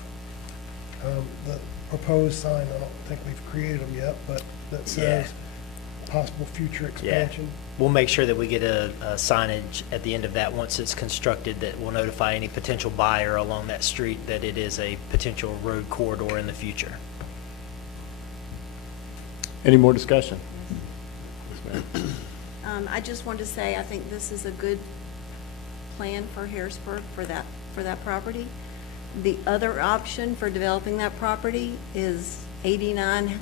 the proposed sign? I don't think we've created them yet, but that says possible future expansion? We'll make sure that we get a signage at the end of that once it's constructed that will notify any potential buyer along that street that it is a potential road corridor in the future. Any more discussion? I just wanted to say, I think this is a good plan for Harrisburg for that property. The other option for developing that property is 89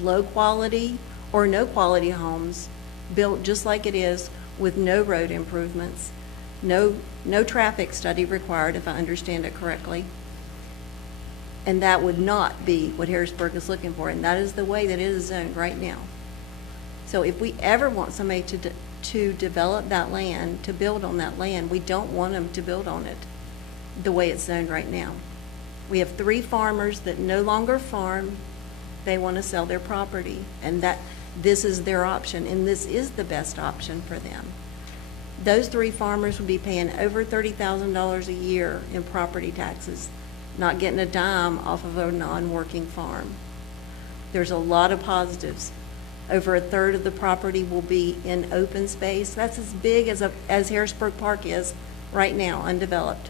low-quality or no-quality homes built just like it is with no road improvements, no traffic study required, if I understand it correctly. And that would not be what Harrisburg is looking for, and that is the way that it is zoned right now. So if we ever want somebody to develop that land, to build on that land, we don't want them to build on it the way it's zoned right now. We have 3 farmers that no longer farm. They want to sell their property, and this is their option, and this is the best option for them. Those 3 farmers would be paying over $30,000 a year in property taxes, not getting a dime off of a non-working farm. There's a lot of positives. Over 1/3 of the property will be in open space. That's as big as Harrisburg Park is right now, undeveloped.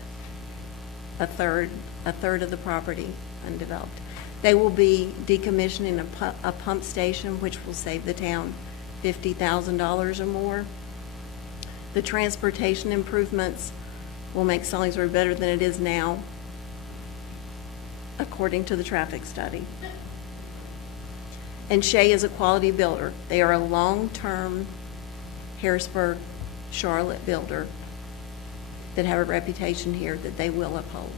A third of the property undeveloped. They will be decommissioning a pump station, which will save the town $50,000 or more. The transportation improvements will make Selinsgrove better than it is now, according to the traffic study. And Shea is a quality builder. They are a long-term Harrisburg, Charlotte builder that have a reputation here that they will uphold.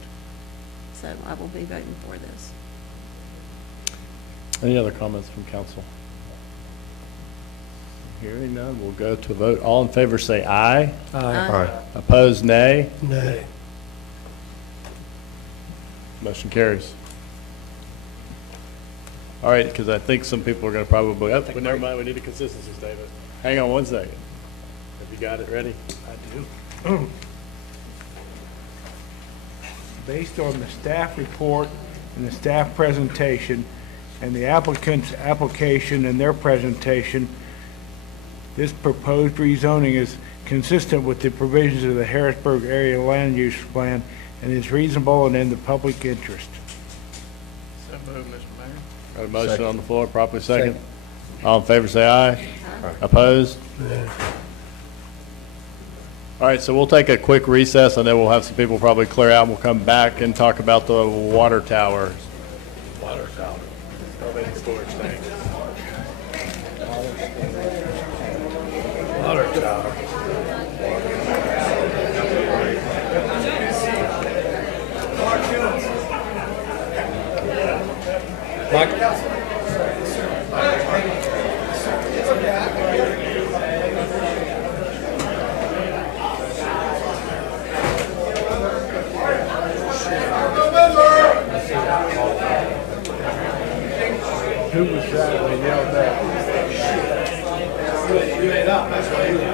So I will be voting for this. Any other comments from council? Hearing none, we'll go to a vote. All in favor say aye. Aye. Aye. Opposed, nay. Nay. Motion carries. All right, because I think some people are going to probably, oh, but never mind, we need a consistency statement. Hang on one second. Have you got it ready? I do. Based on the staff report and the staff presentation and the applicant's application and their presentation, this proposed rezoning is consistent with the provisions of the Harrisburg Area Land Use Plan and is reasonable and in the public interest. So moved, Mr. Mayor. Got a motion on the floor, properly second. All in favor say aye. Opposed? All right, so we'll take a quick recess, and then we'll have some people probably clear out, and we'll come back and talk about the water towers. Water tower. Elevated storage tank. Water tower. Who was that when they yelled that? You made up, that's what you did.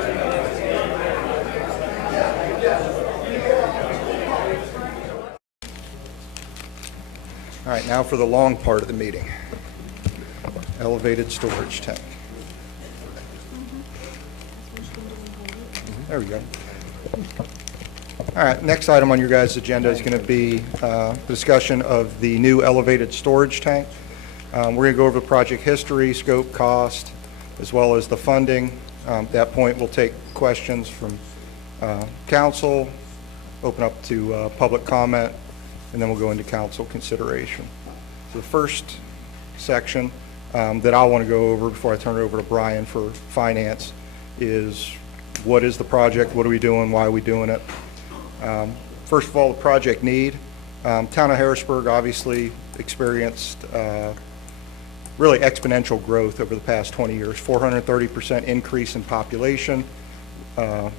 All right, now for the long part of the meeting. Elevated storage tank. There we go. All right, next item on your guys' agenda is going to be discussion of the new elevated storage tank. We're going to go over the project history, scope, cost, as well as the funding. At that point, we'll take questions from council, open up to public comment, and then we'll go into council consideration. So the first section that I want to go over before I turn it over to Brian for finance is what is the project, what are we doing, why are we doing it? First of all, the project need. Town of Harrisburg obviously experienced really exponential growth over the past 20 years, 430% increase in population.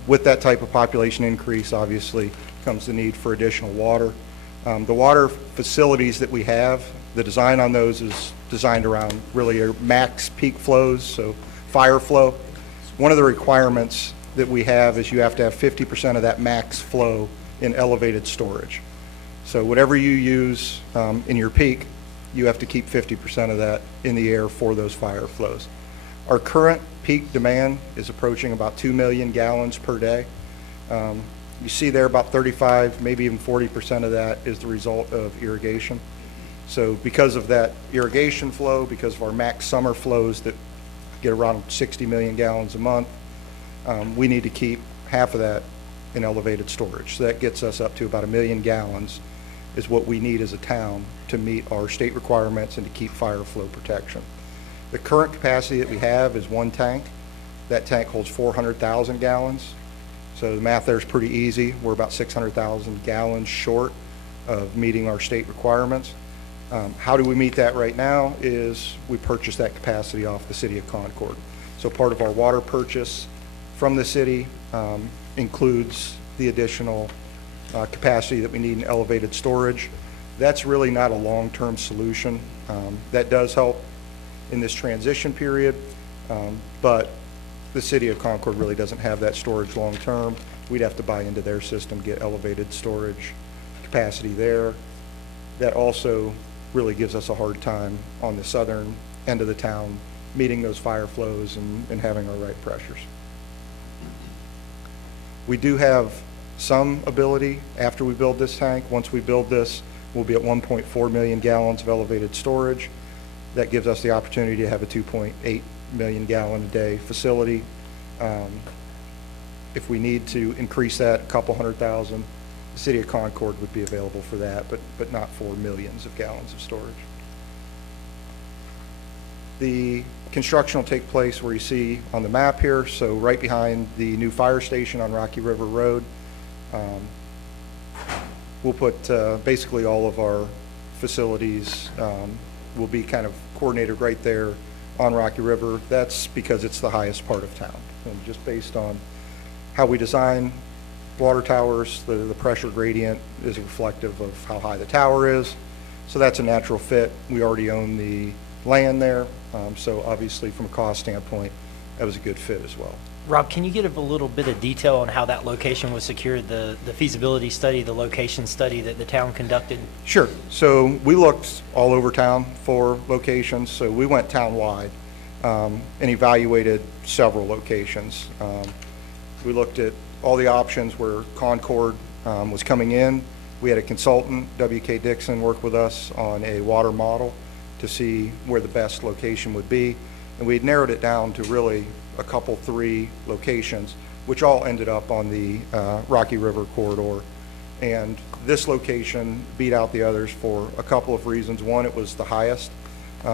With that type of population increase, obviously, comes the need for additional water. The water facilities that we have, the design on those is designed around really our max peak flows, so fire flow. One of the requirements that we have is you have to have 50% of that max flow in elevated storage. So whatever you use in your peak, you have to keep 50% of that in the air for those fire flows. Our current peak demand is approaching about 2 million gallons per day. You see there about 35, maybe even 40% of that is the result of irrigation. So because of that irrigation flow, because of our max summer flows that get around 60 million gallons a month, we need to keep half of that in elevated storage. So that gets us up to about 1 million gallons is what we need as a town to meet our state requirements and to keep fire flow protection. The current capacity that we have is one tank. That tank holds 400,000 gallons. So the math there is pretty easy. We're about 600,000 gallons short of meeting our state requirements. How do we meet that right now is we purchase that capacity off the city of Concord. So part of our water purchase from the city includes the additional capacity that we need in elevated storage. That's really not a long-term solution. That does help in this transition period, but the city of Concord really doesn't have that storage long-term. We'd have to buy into their system, get elevated storage capacity there. That also really gives us a hard time on the southern end of the town, meeting those fire flows and having our right pressures. We do have some ability after we build this tank. Once we build this, we'll be at 1.4 million gallons of elevated storage. That gives us the opportunity to have a 2.8 million gallon a day facility. If we need to increase that a couple 100,000, the city of Concord would be available for that, but not for millions of gallons of storage. The construction will take place where you see on the map here, so right behind the new fire station on Rocky River Road. We'll put basically all of our facilities will be kind of coordinated right there on Rocky River. That's because it's the highest part of town. And just based on how we design water towers, the pressure gradient is reflective of how high the tower is. So that's a natural fit. We already own the land there. So obviously from a cost standpoint, that was a good fit as well. Rob, can you give a little bit of detail on how that location was secured, the feasibility study, the location study that the town conducted? Sure. So we looked all over town for locations. So we went town-wide and evaluated several locations. We looked at all the options where Concord was coming in. We had a consultant, W.K. Dixon, work with us on a water model to see where the best location would be. And we had narrowed it down to really a couple, 3 locations, which all ended up on the Rocky River corridor. And this location beat out the others for a couple of reasons. One, it was the highest,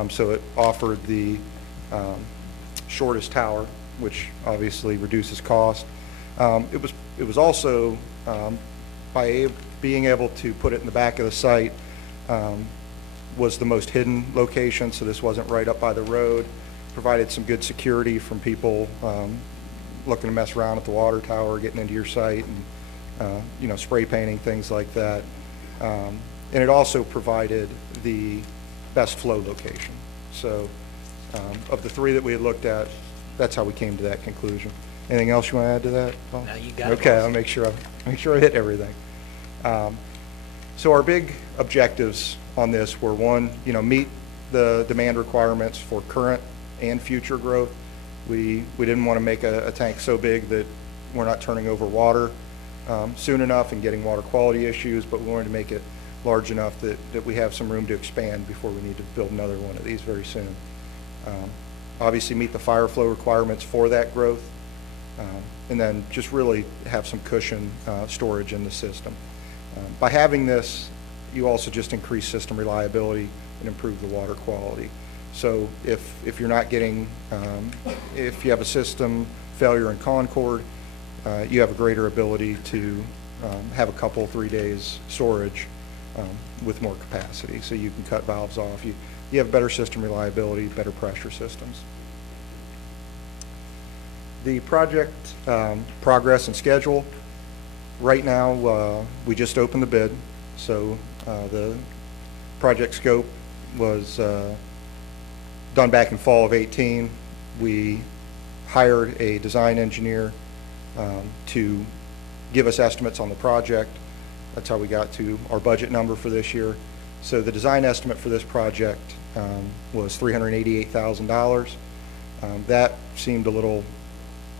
so it offered the shortest tower, which obviously reduces cost. It was also, by being able to put it in the back of the site, was the most hidden location, so this wasn't right up by the road. Provided some good security from people looking to mess around at the water tower, getting into your site, and spray painting, things like that. And it also provided the best flow location. So of the 3 that we had looked at, that's how we came to that conclusion. Anything else you want to add to that, Paul? No, you got it. Okay, I'll make sure I hit everything. So our big objectives on this were, one, meet the demand requirements for current and future growth. We didn't want to make a tank so big that we're not turning over water soon enough and getting water quality issues, but we wanted to make it large enough that we have some room to expand before we need to build another one of these very soon. Obviously meet the fire flow requirements for that growth, and then just really have some cushion storage in the system. By having this, you also just increase system reliability and improve the water quality. So if you're not getting, if you have a system failure in Concord, you have a greater ability to have a couple, 3 days storage with more capacity. So you can cut valves off. You have better system reliability, better pressure systems. The project progress and schedule. Right now, we just opened the bid. So the project scope was done back in fall of 18. We hired a design engineer to give us estimates on the project. That's how we got to our budget number for this year. So the design estimate for this project was $388,000. That seemed a little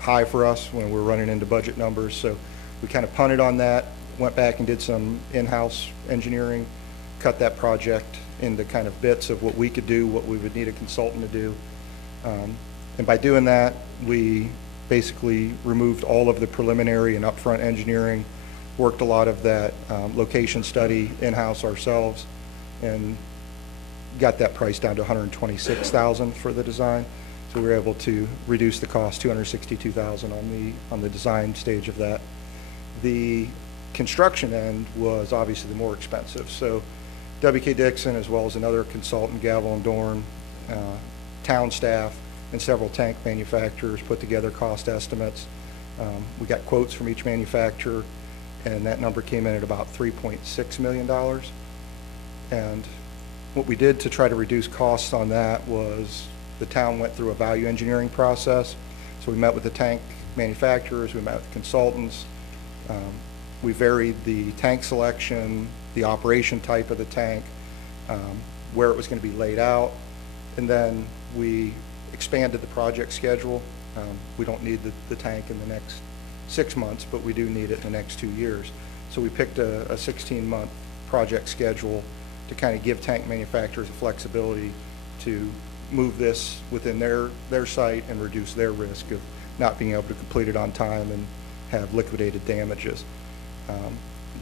high for us when we were running into budget numbers, so we kind of punted on that, went back and did some in-house engineering, cut that project into kind of bits of what we could do, what we would need a consultant to do. And by doing that, we basically removed all of the preliminary and upfront engineering, worked a lot of that location study in-house ourselves, and got that price down to $126,000 for the design. So we were able to reduce the cost, $262,000 on the design stage of that. The construction end was obviously the more expensive. So W.K. Dixon, as well as another consultant, Gavel and Dorn, town staff, and several tank manufacturers put together cost estimates. We got quotes from each manufacturer, and that number came in at about $3.6 million. And what we did to try to reduce costs on that was the town went through a value engineering process. So we met with the tank manufacturers, we met with consultants, we varied the tank selection, the operation type of the tank, where it was going to be laid out, and then we expanded the project schedule. We don't need the tank in the next 6 months, but we do need it in the next 2 years. So we picked a 16-month project schedule to kind of give tank manufacturers the flexibility to move this within their site and reduce their risk of not being able to complete it on time and have liquidated damages.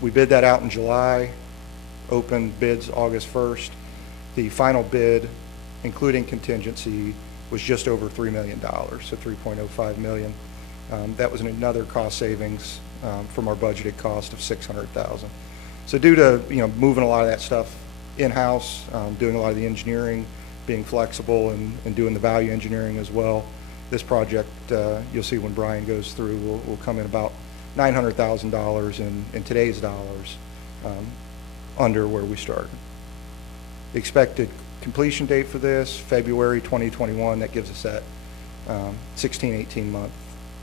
We bid that out in July, opened bids August 1st. The final bid, including contingency, was just over $3 million, so $3.05 million. That was another cost savings from our budgeted cost of $600,000. So due to moving a lot of that stuff in-house, doing a lot of the engineering, being flexible and doing the value engineering as well, this project, you'll see when Brian goes through, will come in about $900,000 in today's dollars, under where we started. The expected completion date for this, February 2021. That gives us that 16, 18-month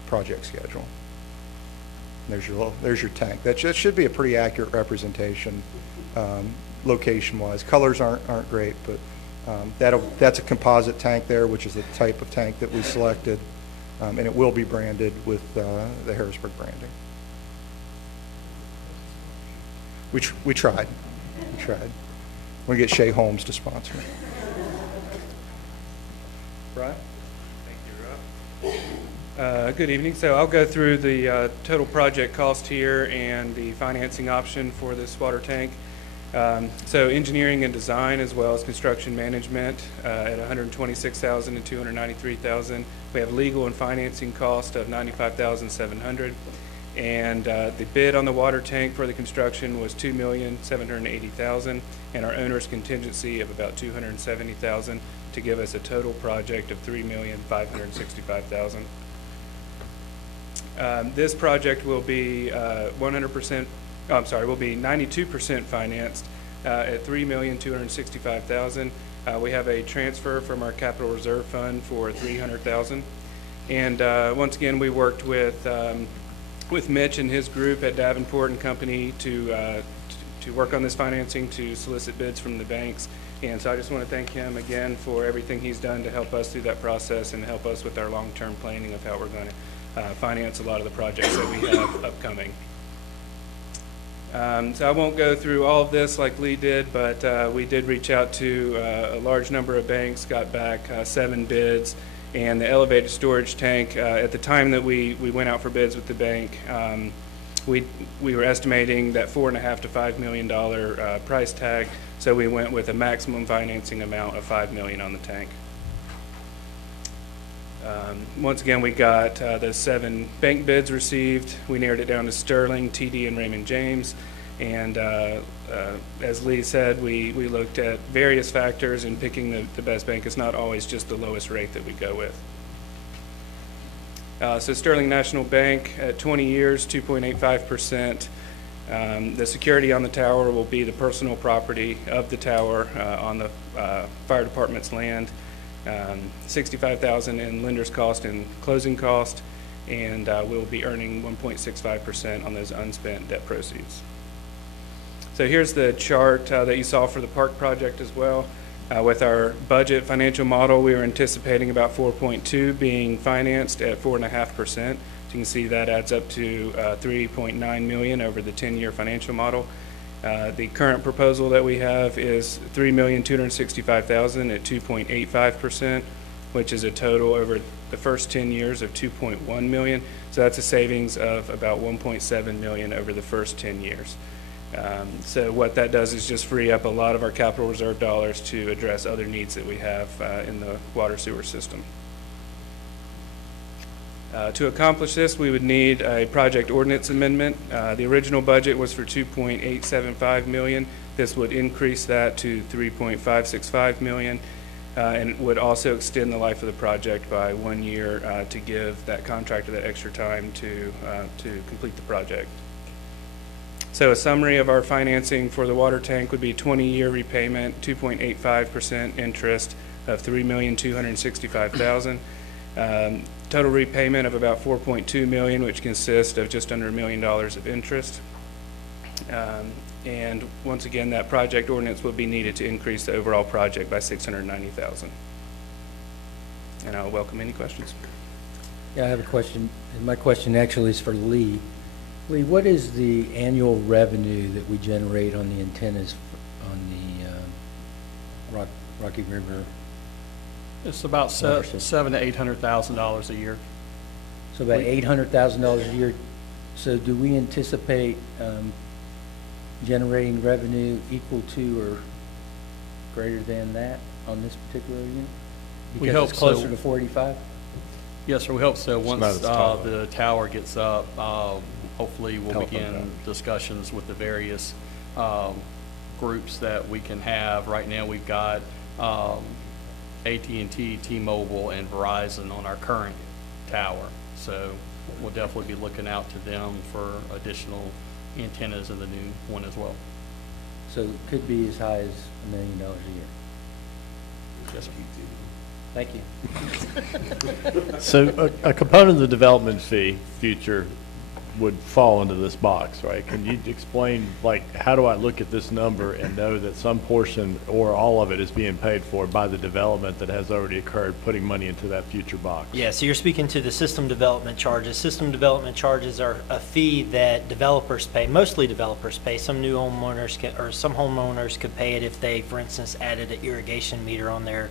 project schedule. There's your tank. That should be a pretty accurate representation, location-wise. Colors aren't great, but that's a composite tank there, which is the type of tank that we selected, and it will be branded with the Harrisburg branding. We tried. We're going to get Shea Holmes to sponsor it. Brian? Thank you, Rob. Good evening. So I'll go through the total project cost here and the financing option for this water tank. So engineering and design, as well as construction management, at $126,000 and $293,000. We have legal and financing cost of $95,700. And the bid on the water tank for the construction was $2,780,000, and our owner's contingency of about $270,000 to give us a total project of $3,565,000. This project will be 100%. Will be 92% financed at $3,265,000. We have a transfer from our capital reserve fund for $300,000, and once again, we worked with Mitch and his group at Davenport and Company to work on this financing, to solicit bids from the banks. And so I just want to thank him again for everything he's done to help us through that process and help us with our long-term planning of how we're going to finance a lot of the projects that we have upcoming. So I won't go through all of this like Lee did, but we did reach out to a large number of banks, got back 7 bids. And the elevated storage tank, at the time that we went out for bids with the bank, we were estimating that $4.5 to $5 million price tag. So we went with a maximum financing amount of $5 million on the tank. Once again, we got those 7 bank bids received. We narrowed it down to Sterling, TD, and Raymond James. And as Lee said, we looked at various factors in picking the best bank. It's not always just the lowest rate that we go with. So Sterling National Bank at 20 years, 2.85%. The security on the tower will be the personal property of the tower on the fire department's land. $65,000 in lender's cost and closing cost, and we'll be earning 1.65% on those unspent debt proceeds. So here's the chart that you saw for the park project as well. With our budget financial model, we were anticipating about 4.2 being financed at 4.5%. So you can see that adds up to 3.9 million over the 10-year financial model. The current proposal that we have is $3,265,000 at 2.85%, which is a total over the first 10 years of 2.1 million. So that's a savings of about 1.7 million over the first 10 years. So what that does is just free up a lot of our capital reserve dollars to address other needs that we have in the water sewer system. To accomplish this, we would need a project ordinance amendment. The original budget was for $2.875 million. This would increase that to $3.565 million, and would also extend the life of the project by 1 year to give that contractor that extra time to complete the project. So a summary of our financing for the water tank would be 20-year repayment, 2.85% interest of $3,265,000. Total repayment of about $4.2 million, which consists of just under $1 million of interest. And once again, that project ordinance will be needed to increase the overall project by $690,000. And I'll welcome any questions. Yeah, I have a question, and my question actually is for Lee. Lee, what is the annual revenue that we generate on the antennas on the Rocky River? It's about $700,000 to $800,000 a year. So about $800,000 a year. So do we anticipate generating revenue equal to or greater than that on this particular unit? We hope it's closer so. to 485? Yes, sir, we hope so. Once taller. the tower gets up, hopefully we'll begin discussions with the various groups that we can have. Right now we've got AT&T, T-Mobile, and Verizon on our current tower. So we'll definitely be looking out to them for additional antennas in the new one as well. So it could be as high as $1 million a year. Yes, sir. Thank you. So a component of the development fee future would fall into this box, right? Can you explain, like, how do I look at this number and know that some portion or all of it is being paid for by the development that has already occurred, putting money into that future box? Yeah, so you're speaking to the system development charges. System development charges are a fee that developers pay, mostly developers pay. Some new homeowners some homeowners could pay it if they, for instance, added an irrigation meter on their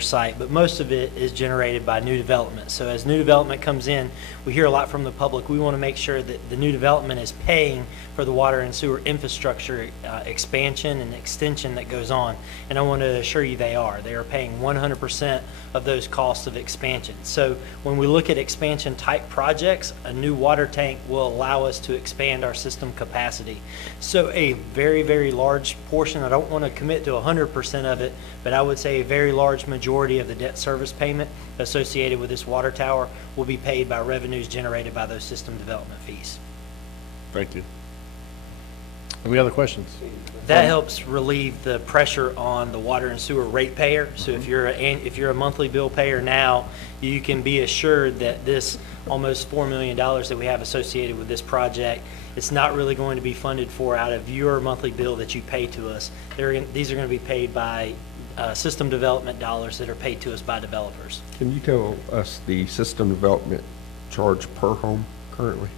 site. But most of it is generated by new development. So as new development comes in, we hear a lot from the public. We want to make sure that the new development is paying for the water and sewer infrastructure expansion and extension that goes on. And I want to assure you they are. They are paying 100% of those costs of expansion. So when we look at expansion type projects, a new water tank will allow us to expand our system capacity. So a very, very large portion, I don't want to commit to 100% of it, but I would say a very large majority of the debt service payment associated with this water tower will be paid by revenues generated by those system development fees. Thank you. Any other questions? That helps relieve the pressure on the water and sewer ratepayer. So if you're a monthly bill payer now, you can be assured that this almost $4 million that we have associated with this project, it's not really going to be funded for out of your monthly bill that you pay to us. These are going to be paid by system development dollars that are paid to us by developers. Can you tell us the system development charge per home currently?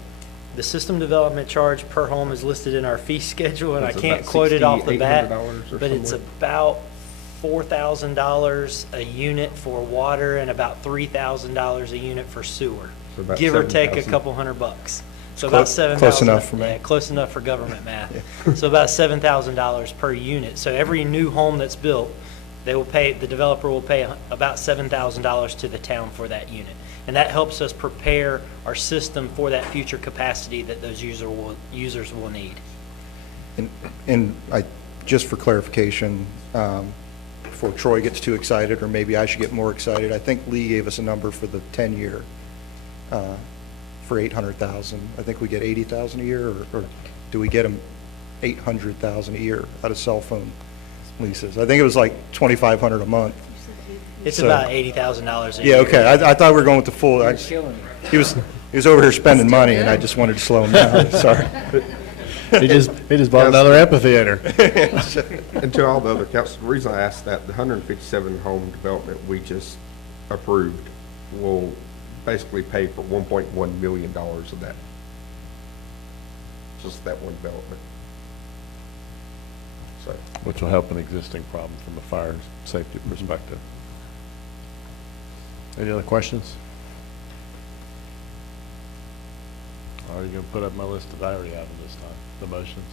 The system development charge per home is listed in our fee schedule, and I It's can't about quote it off the bat, $6,800 or but it's somewhere? about $4,000 a unit for water and about $3,000 a unit for sewer, So about give or take a $7,000. couple $100. So about $7,000. Close enough for me. Yeah, close enough for government math. So about $7,000 per unit. So every new home that's built, The developer will pay about $7,000 to the town for that unit. And that helps us prepare our system for that future capacity that those users will need. And just for clarification, before Troy gets too excited, or maybe I should get more excited, I think Lee gave us a number for the 10-year for $800,000. I think we get $80,000 a year, or do we get them $800,000 a year out of cell phone leases? I think it was like $2,500 a month. It's about $80,000 a Yeah, year. okay. I thought we were going with the full. He was over here spending money, and I just wanted to slow him down. Sorry. He just bought another amphitheater. And to all the other council, the reason I asked that, the 157 home development we just approved will basically pay for $1.1 million of that. Just that one development. So, Which will help an existing problem from a fire safety perspective. Any other questions? Are you going to put up my list that I already have this time, the motions?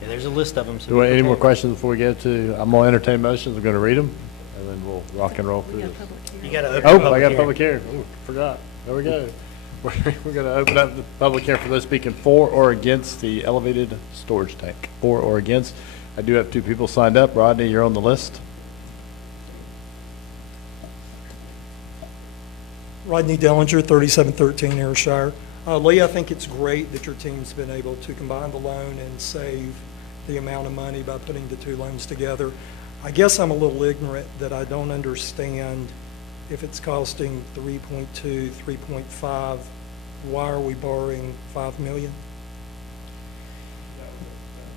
Yeah, there's a list of them. Do we have any more questions before we get to, I'm going to entertain motions, I'm going to read them, and then we'll rock and roll through this. You got to open Oh, the I got public a public hearing. Ooh, forgot. There we go. We're going to open up the public hearing for those speaking for or against the elevated storage tank. For or against. I do have two people signed up. Rodney, you're on the list. Rodney Dellinger, 3713 Ayrshire. Lee, I think it's great that your team's been able to combine the loan and save the amount of money by putting the two loans together. I guess I'm a little ignorant that I don't understand if it's costing 3.2, 3.5, why are we borrowing $5 million?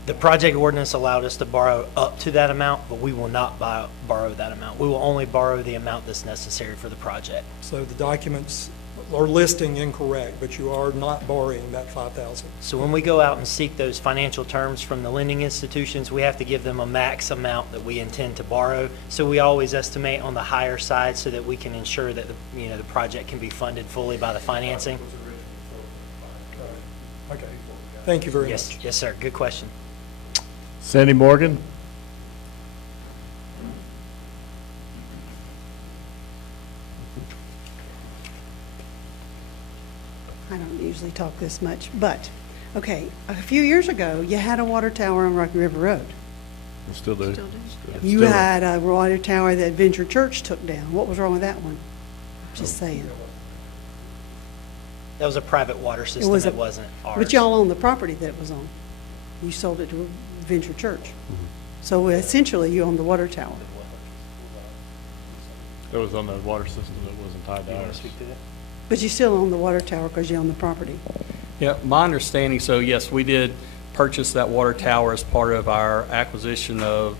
The project ordinance allowed us to borrow up to that amount, but we will not borrow that amount. We will only borrow the amount that's necessary for the project. So the documents are listing incorrect, but you are not borrowing that $5,000. So when we go out and seek those financial terms from the lending institutions, we have to give them a max amount that we intend to borrow. So we always estimate on the higher side so that we can ensure that the project can be funded fully by the financing. Okay. Thank you very Yes, much. yes, sir. Good question. Sandy Morgan. I don't usually talk this much, but, okay, a few years ago, you had a water tower on Rocky River Road. We still do. You had a water tower that Venture Church took down. What was wrong with that one? Just saying. That was a private water system. was It wasn't ours. But y'all own the property that it was on. You sold it to Venture Church. Mm-hmm. So essentially, you own the water tower. That was on the water system that wasn't tied to ours. But you still own the water tower because you own the property. Yeah, my understanding, so yes, we did purchase that water tower as part of our acquisition of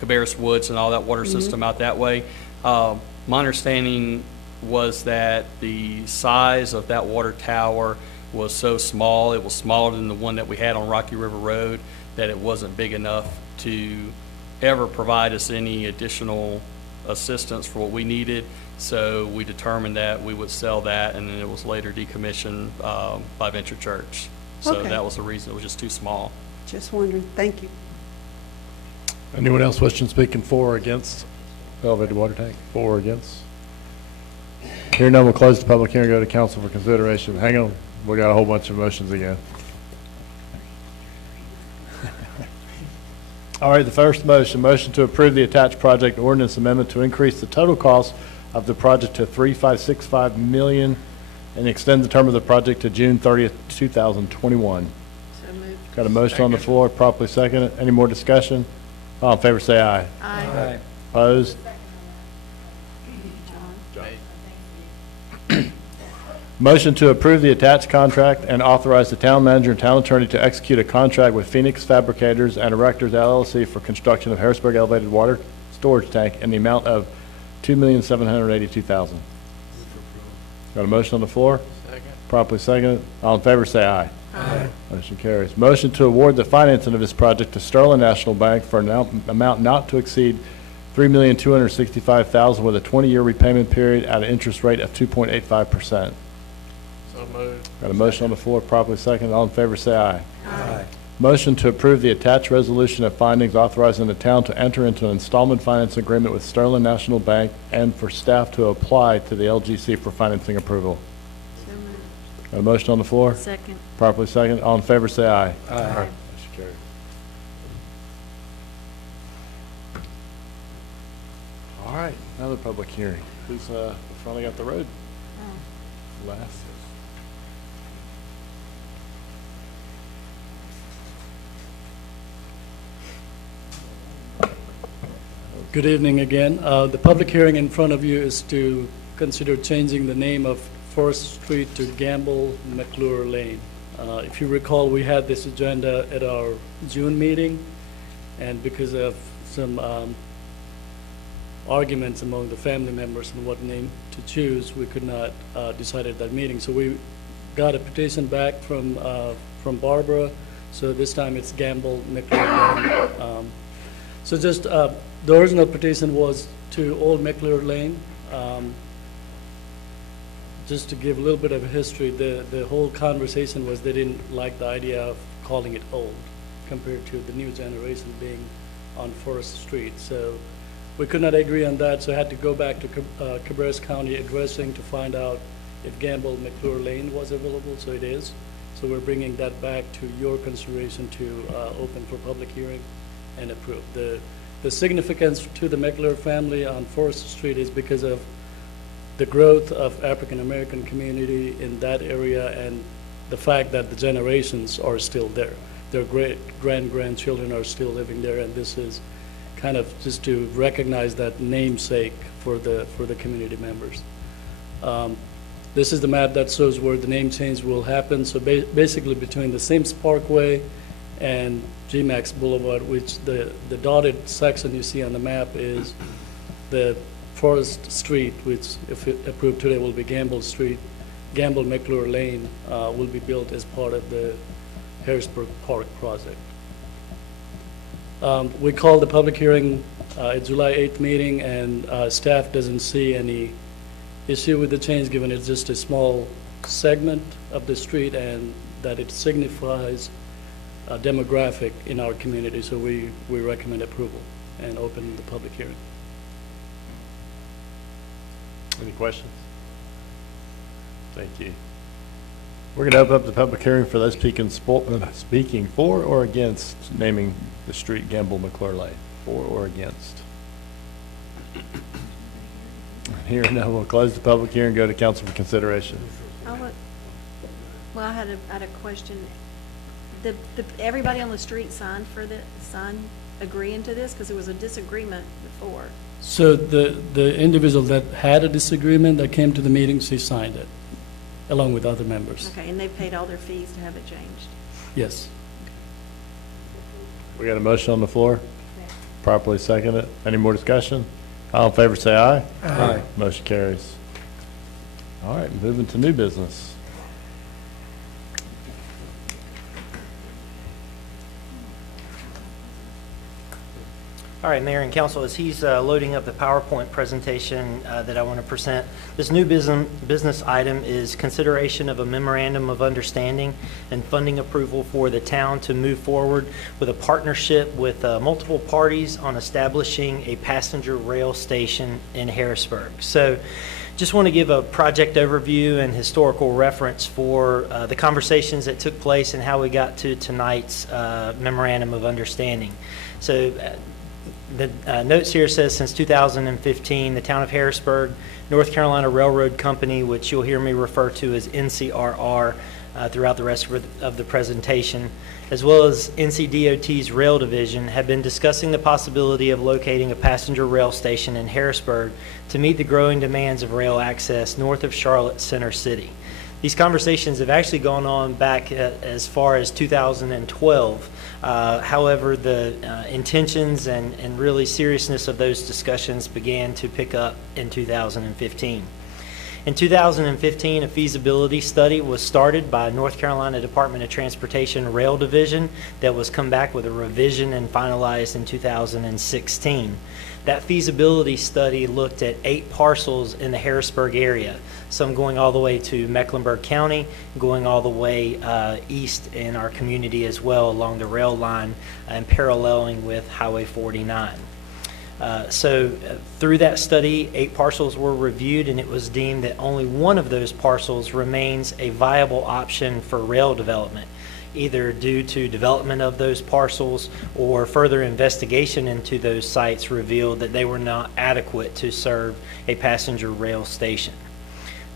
Cabarrus Woods and all that water system out that way. My understanding was that the size of that water tower was so small, it was smaller than the one that we had on Rocky River Road, that it wasn't big enough to ever provide us any additional assistance for what we needed. So we determined that we would sell that, and then it was later decommissioned by Venture Church. So Okay. that was the reason, it was just too small. Just wondering. Thank you. Anyone else wishing to speak in for or against elevated water tank? For or against? Hearing none, we'll close the public hearing, go to council for consideration. Hang on, we got a whole bunch of motions again. All right, the first motion to approve the attached project ordinance amendment to increase the total cost of the project to $3,565 million and extend the term of the project to June 30th, 2021. Got a motion on the floor, properly seconded. Any more discussion? All in favor, say aye. Aye. Opposed? Motion to approve the attached contract and authorize the town manager and town attorney to execute a contract with Phoenix Fabricators and Erectors LLC for construction of Harrisburg elevated water storage tank in the amount of $2,782,000. Got a motion on the floor? Second. Properly seconded. All in favor, say aye. Aye. Motion carries. Motion to award the financing of this project to Sterling National Bank for an amount not to exceed $3,265,000 with a 20-year repayment period at an interest rate of 2.85%. So moved. Got a motion on the floor, properly seconded. All in favor, say aye. Aye. Motion to approve the attached resolution of findings authorizing the town to enter into an installment finance agreement with Sterling National Bank and for staff to apply to the LGC for financing approval. So moved. A motion on the floor? Second. Properly second. All in favor, say aye. Aye. Motion carried. All right, another public hearing. Who's finally got the road? Last. Good evening again. The public hearing in front of you is to consider changing the name of Forest Street to Gamble McClure Lane. If you recall, we had this agenda at our June meeting, and because of some arguments among the family members on what name to choose, we could not decide at that meeting. So we got a petition back from Barbara, so this time it's Gamble McClure Lane. So just the original petition was to Old McClure Lane. Just to give a little bit of a history, the whole conversation was they didn't like the idea of calling it old compared to the new generation being on Forest Street. So we could not agree on that, so I had to go back to Cabarrus County addressing to find out if Gamble McClure Lane was available, so it is. So we're bringing that back to your consideration to open for public hearing and approve. The significance to the McClure family on Forest Street is because of the growth of African American community in that area and the fact that the generations are still there. Their grandchildren are still living there, and this is kind of just to recognize that namesake for the community members. This is the map that shows where the name change will happen. So basically between the Sims Parkway and GMAX Boulevard, which the dotted section you see on the map is the Forest Street, which if approved today will be Gamble Street. Gamble McClure Lane will be built as part of the Harrisburg Park project. We called the public hearing at July 8th meeting, and staff doesn't see any issue with the change, given it's just a small segment of the street and that it signifies a demographic in our community. So we recommend approval and open the public hearing. Any questions? Thank you. We're going to open up the public hearing for those speaking for or against naming the street Gamble McClure Lane. For or against? Here now, we'll close the public hearing and go to council for consideration. Well, I had a question. Everybody on the street signed agreeing to this, because there was a disagreement before. So the individual that had a disagreement that came to the meeting, she signed it, along with other members. Okay, and they've paid all their fees to have it changed? Yes. We got a motion on the floor? Properly seconded. Any more discussion? All in favor say aye. Aye. Motion carries. All right, moving to new business. All right, Mayor and Council, as he's loading up the PowerPoint presentation that I want to present, this new business item is consideration of a memorandum of understanding and funding approval for the town to move forward with a partnership with multiple parties on establishing a passenger rail station in Harrisburg. So just want to give a project overview and historical reference for the conversations that took place and how we got to tonight's memorandum of understanding. So the notes here says since 2015, the town of Harrisburg, North Carolina Railroad Company, which you'll hear me refer to as NCRR throughout the rest of the presentation, as well as NCDOT's rail division, have been discussing the possibility of locating a passenger rail station in Harrisburg to meet the growing demands of rail access north of Charlotte Center City. These conversations have actually gone on back as far as 2012. However, the intentions and really seriousness of those discussions began to pick up in 2015. In 2015, a feasibility study was started by North Carolina Department of Transportation Rail Division that was come back with a revision and finalized in 2016. That feasibility study looked at 8 parcels in the Harrisburg area, some going all the way to Mecklenburg County, going all the way east in our community as well along the rail line and paralleling with Highway 49. Through that study, 8 parcels were reviewed, and it was deemed that only one of those parcels remains a viable option for rail development, either due to development of those parcels or further investigation into those sites revealed that they were not adequate to serve a passenger rail station.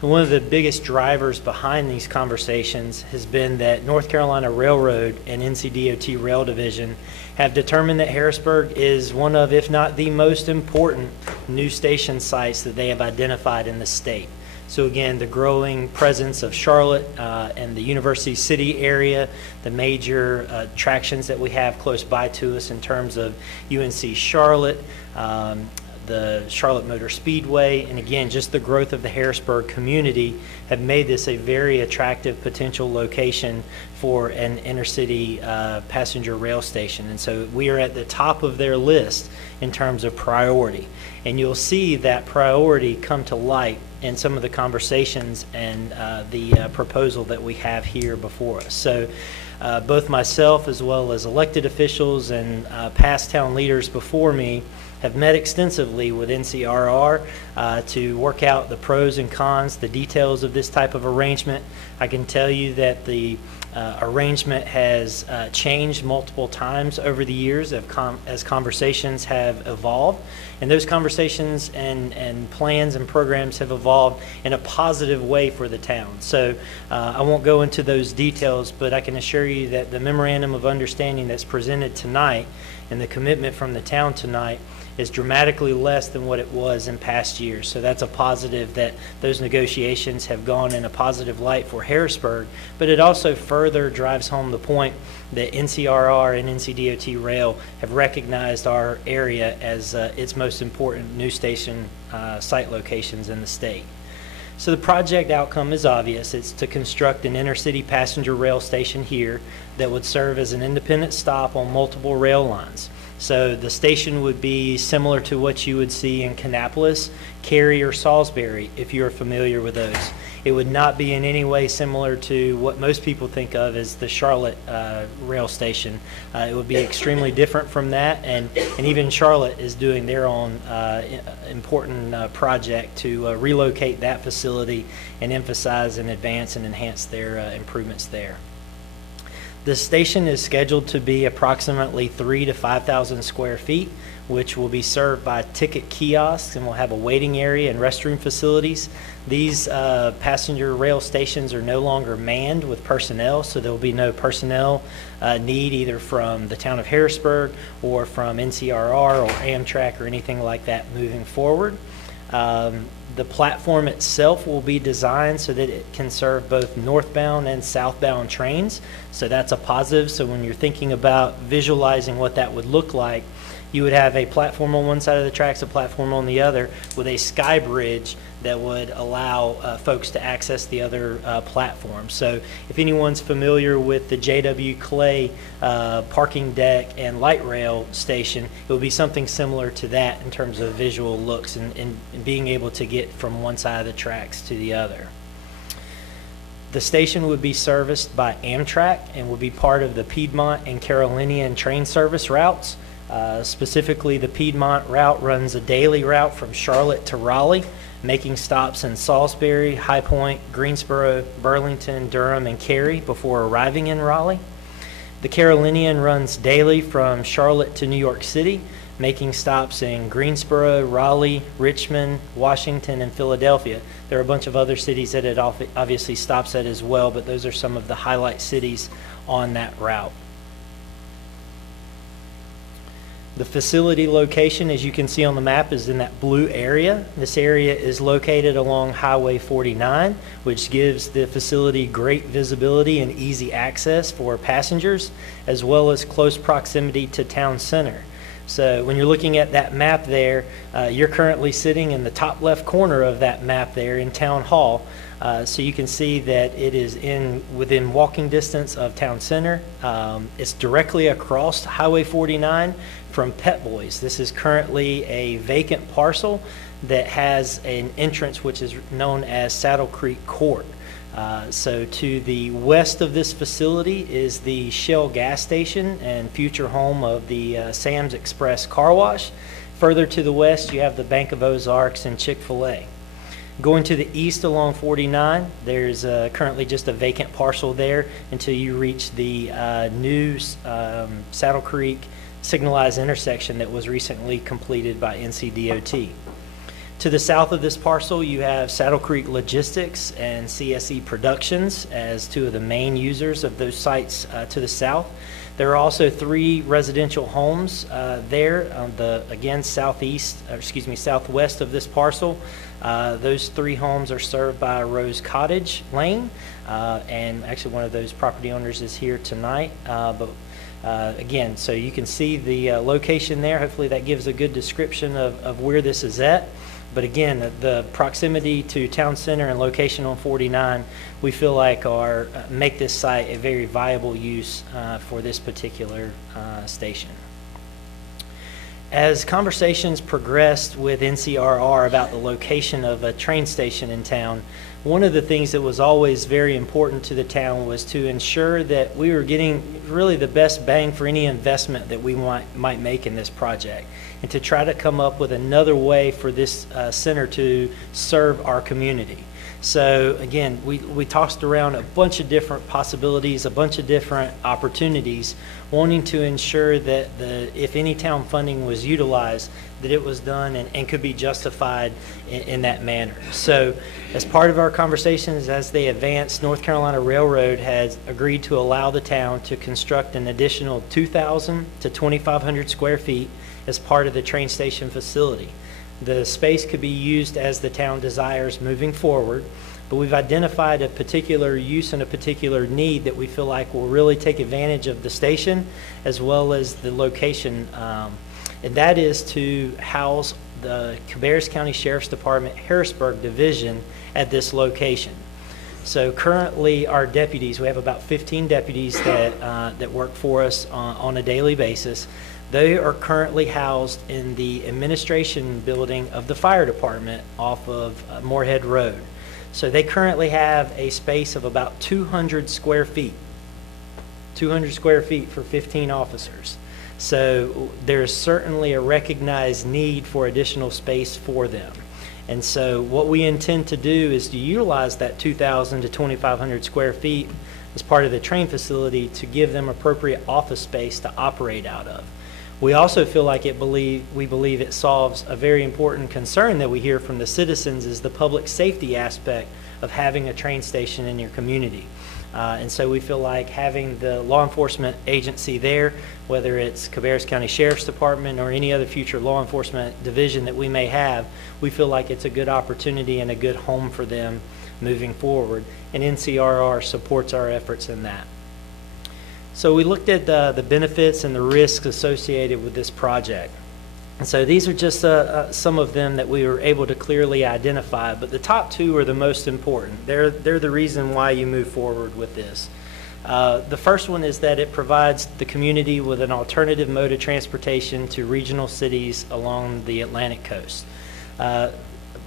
One of the biggest drivers behind these conversations has been that North Carolina Railroad and NCDOT Rail Division have determined that Harrisburg is one of, if not the most important, new station sites that they have identified in the state. So again, the growing presence of Charlotte and the University City area, the major attractions that we have close by to us in terms of UNC Charlotte, the Charlotte Motor Speedway, and again, just the growth of the Harrisburg community have made this a very attractive potential location for an intercity passenger rail station. And so we are at the top of their list in terms of priority. And you'll see that priority come to light in some of the conversations and the proposal that we have here before us. So both myself as well as elected officials and past town leaders before me have met extensively with NCRR to work out the pros and cons, the details of this type of arrangement. I can tell you that the arrangement has changed multiple times over the years as conversations have evolved. And those conversations and plans and programs have evolved in a positive way for the town. So I won't go into those details, but I can assure you that the memorandum of understanding that's presented tonight and the commitment from the town tonight is dramatically less than what it was in past years. So that's a positive that those negotiations have gone in a positive light for Harrisburg, but it also further drives home the point that NCRR and NCDOT Rail have recognized our area as its most important new station site locations in the state. So the project outcome is obvious. It's to construct an intercity passenger rail station here that would serve as an independent stop on multiple rail lines. So the station would be similar to what you would see in Kannapolis, Cary, or Salisbury, if you're familiar with those. It would not be in any way similar to what most people think of as the Charlotte rail station. It would be extremely different from that, and even Charlotte is doing their own important project to relocate that facility and emphasize and advance and enhance their improvements there. The station is scheduled to be approximately 3,000 to 5,000 square feet, which will be served by ticket kiosks and will have a waiting area and restroom facilities. These passenger rail stations are no longer manned with personnel, so there will be no personnel need either from the town of Harrisburg or from NCRR or Amtrak or anything like that moving forward. The platform itself will be designed so that it can serve both northbound and southbound trains. So that's a positive. So when you're thinking about visualizing what that would look like, you would have a platform on one side of the tracks, a platform on the other, with a sky bridge that would allow folks to access the other platform. So if anyone's familiar with the J.W. Clay parking deck and light rail station, it will be something similar to that in terms of visual looks and being able to get from one side of the tracks to the other. The station would be serviced by Amtrak and will be part of the Piedmont and Carolinian train service routes. Specifically, the Piedmont route runs a daily route from Charlotte to Raleigh, making stops in Salisbury, High Point, Greensboro, Burlington, Durham, and Cary before arriving in Raleigh. The Carolinian runs daily from Charlotte to New York City, making stops in Greensboro, Raleigh, Richmond, Washington, and Philadelphia. There are a bunch of other cities that it obviously stops at as well, but those are some of the highlight cities on that route. The facility location, as you can see on the map, is in that blue area. This area is located along Highway 49, which gives the facility great visibility and easy access for passengers, as well as close proximity to town center. So when you're looking at that map there, you're currently sitting in the top left corner of that map there in Town Hall. So you can see that it is within walking distance of Town Center. It's directly across Highway 49 from Pet Boys. This is currently a vacant parcel that has an entrance which is known as Saddle Creek Court. So to the west of this facility is the Shell gas station and future home of the Sam's Express car wash. Further to the west, you have the Bank of Ozarks and Chick-fil-A. Going to the east along 49, there's currently just a vacant parcel there until you reach the new Saddle Creek signalized intersection that was recently completed by NCDOT. To the south of this parcel, you have Saddle Creek Logistics and CSE Productions as two of the main users of those sites to the south. There are also 3 residential homes there on the, again, southwest of this parcel. Those 3 homes are served by Rose Cottage Lane, and actually one of those property owners is here tonight. Again, so you can see the location there. Hopefully that gives a good description of where this is at. But again, the proximity to Town Center and location on 49, we feel like make this site a very viable use for this particular station. As conversations progressed with NCRR about the location of a train station in town, one of the things that was always very important to the town was to ensure that we were getting really the best bang for any investment that we might make in this project, and to try to come up with another way for this center to serve our community. So again, we tossed around a bunch of different possibilities, a bunch of different opportunities, wanting to ensure that if any town funding was utilized, that it was done and could be justified in that manner. So as part of our conversations as they advanced, North Carolina Railroad has agreed to allow the town to construct an additional 2,000 to 2,500 square feet as part of the train station facility. The space could be used as the town desires moving forward, but we've identified a particular use and a particular need that we feel like will really take advantage of the station as well as the location, and that is to house the Cabarrus County Sheriff's Department Harrisburg Division at this location. So currently our deputies, we have about 15 deputies that work for us on a daily basis. They are currently housed in the administration building of the fire department off of Moorhead Road. So they currently have a space of about 200 square feet. 200 square feet for 15 officers. So there's certainly a recognized need for additional space for them. And so what we intend to do is to utilize that 2,000 to 2,500 square feet as part of the train facility to give them appropriate office space to operate out of. We also feel like we believe it solves a very important concern that we hear from the citizens, is the public safety aspect of having a train station in your community. And so we feel like having the law enforcement agency there, whether it's Cabarrus County Sheriff's Department or any other future law enforcement division that we may have, we feel like it's a good opportunity and a good home for them moving forward. And NCRR supports our efforts in that. So we looked at the benefits and the risks associated with this project. And so these are just some of them that we were able to clearly identify, but the top 2 are the most important. They're the reason why you move forward with this. The first one is that it provides the community with an alternative mode of transportation to regional cities along the Atlantic coast.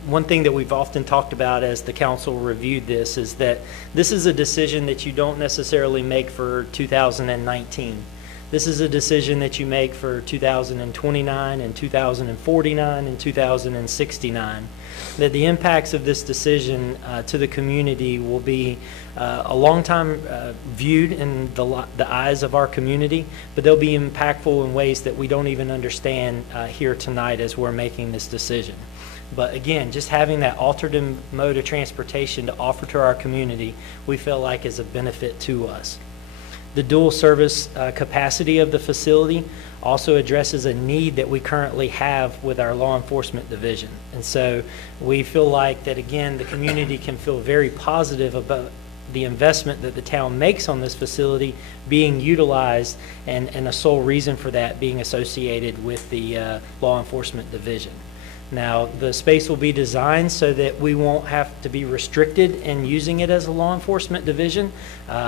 One thing that we've often talked about as the council reviewed this is that this is a decision that you don't necessarily make for 2019. This is a decision that you make for 2029 and 2049 and 2069. That the impacts of this decision to the community will be a long time viewed in the eyes of our community, but they'll be impactful in ways that we don't even understand here tonight as we're making this decision. But again, just having that alternative mode of transportation to offer to our community, we feel like is a benefit to us. The dual service capacity of the facility also addresses a need that we currently have with our law enforcement division. And so we feel like that, again, the community can feel very positive about the investment that the town makes on this facility being utilized, and a sole reason for that being associated with the law enforcement division. Now, the space will be designed so that we won't have to be restricted in using it as a law enforcement division.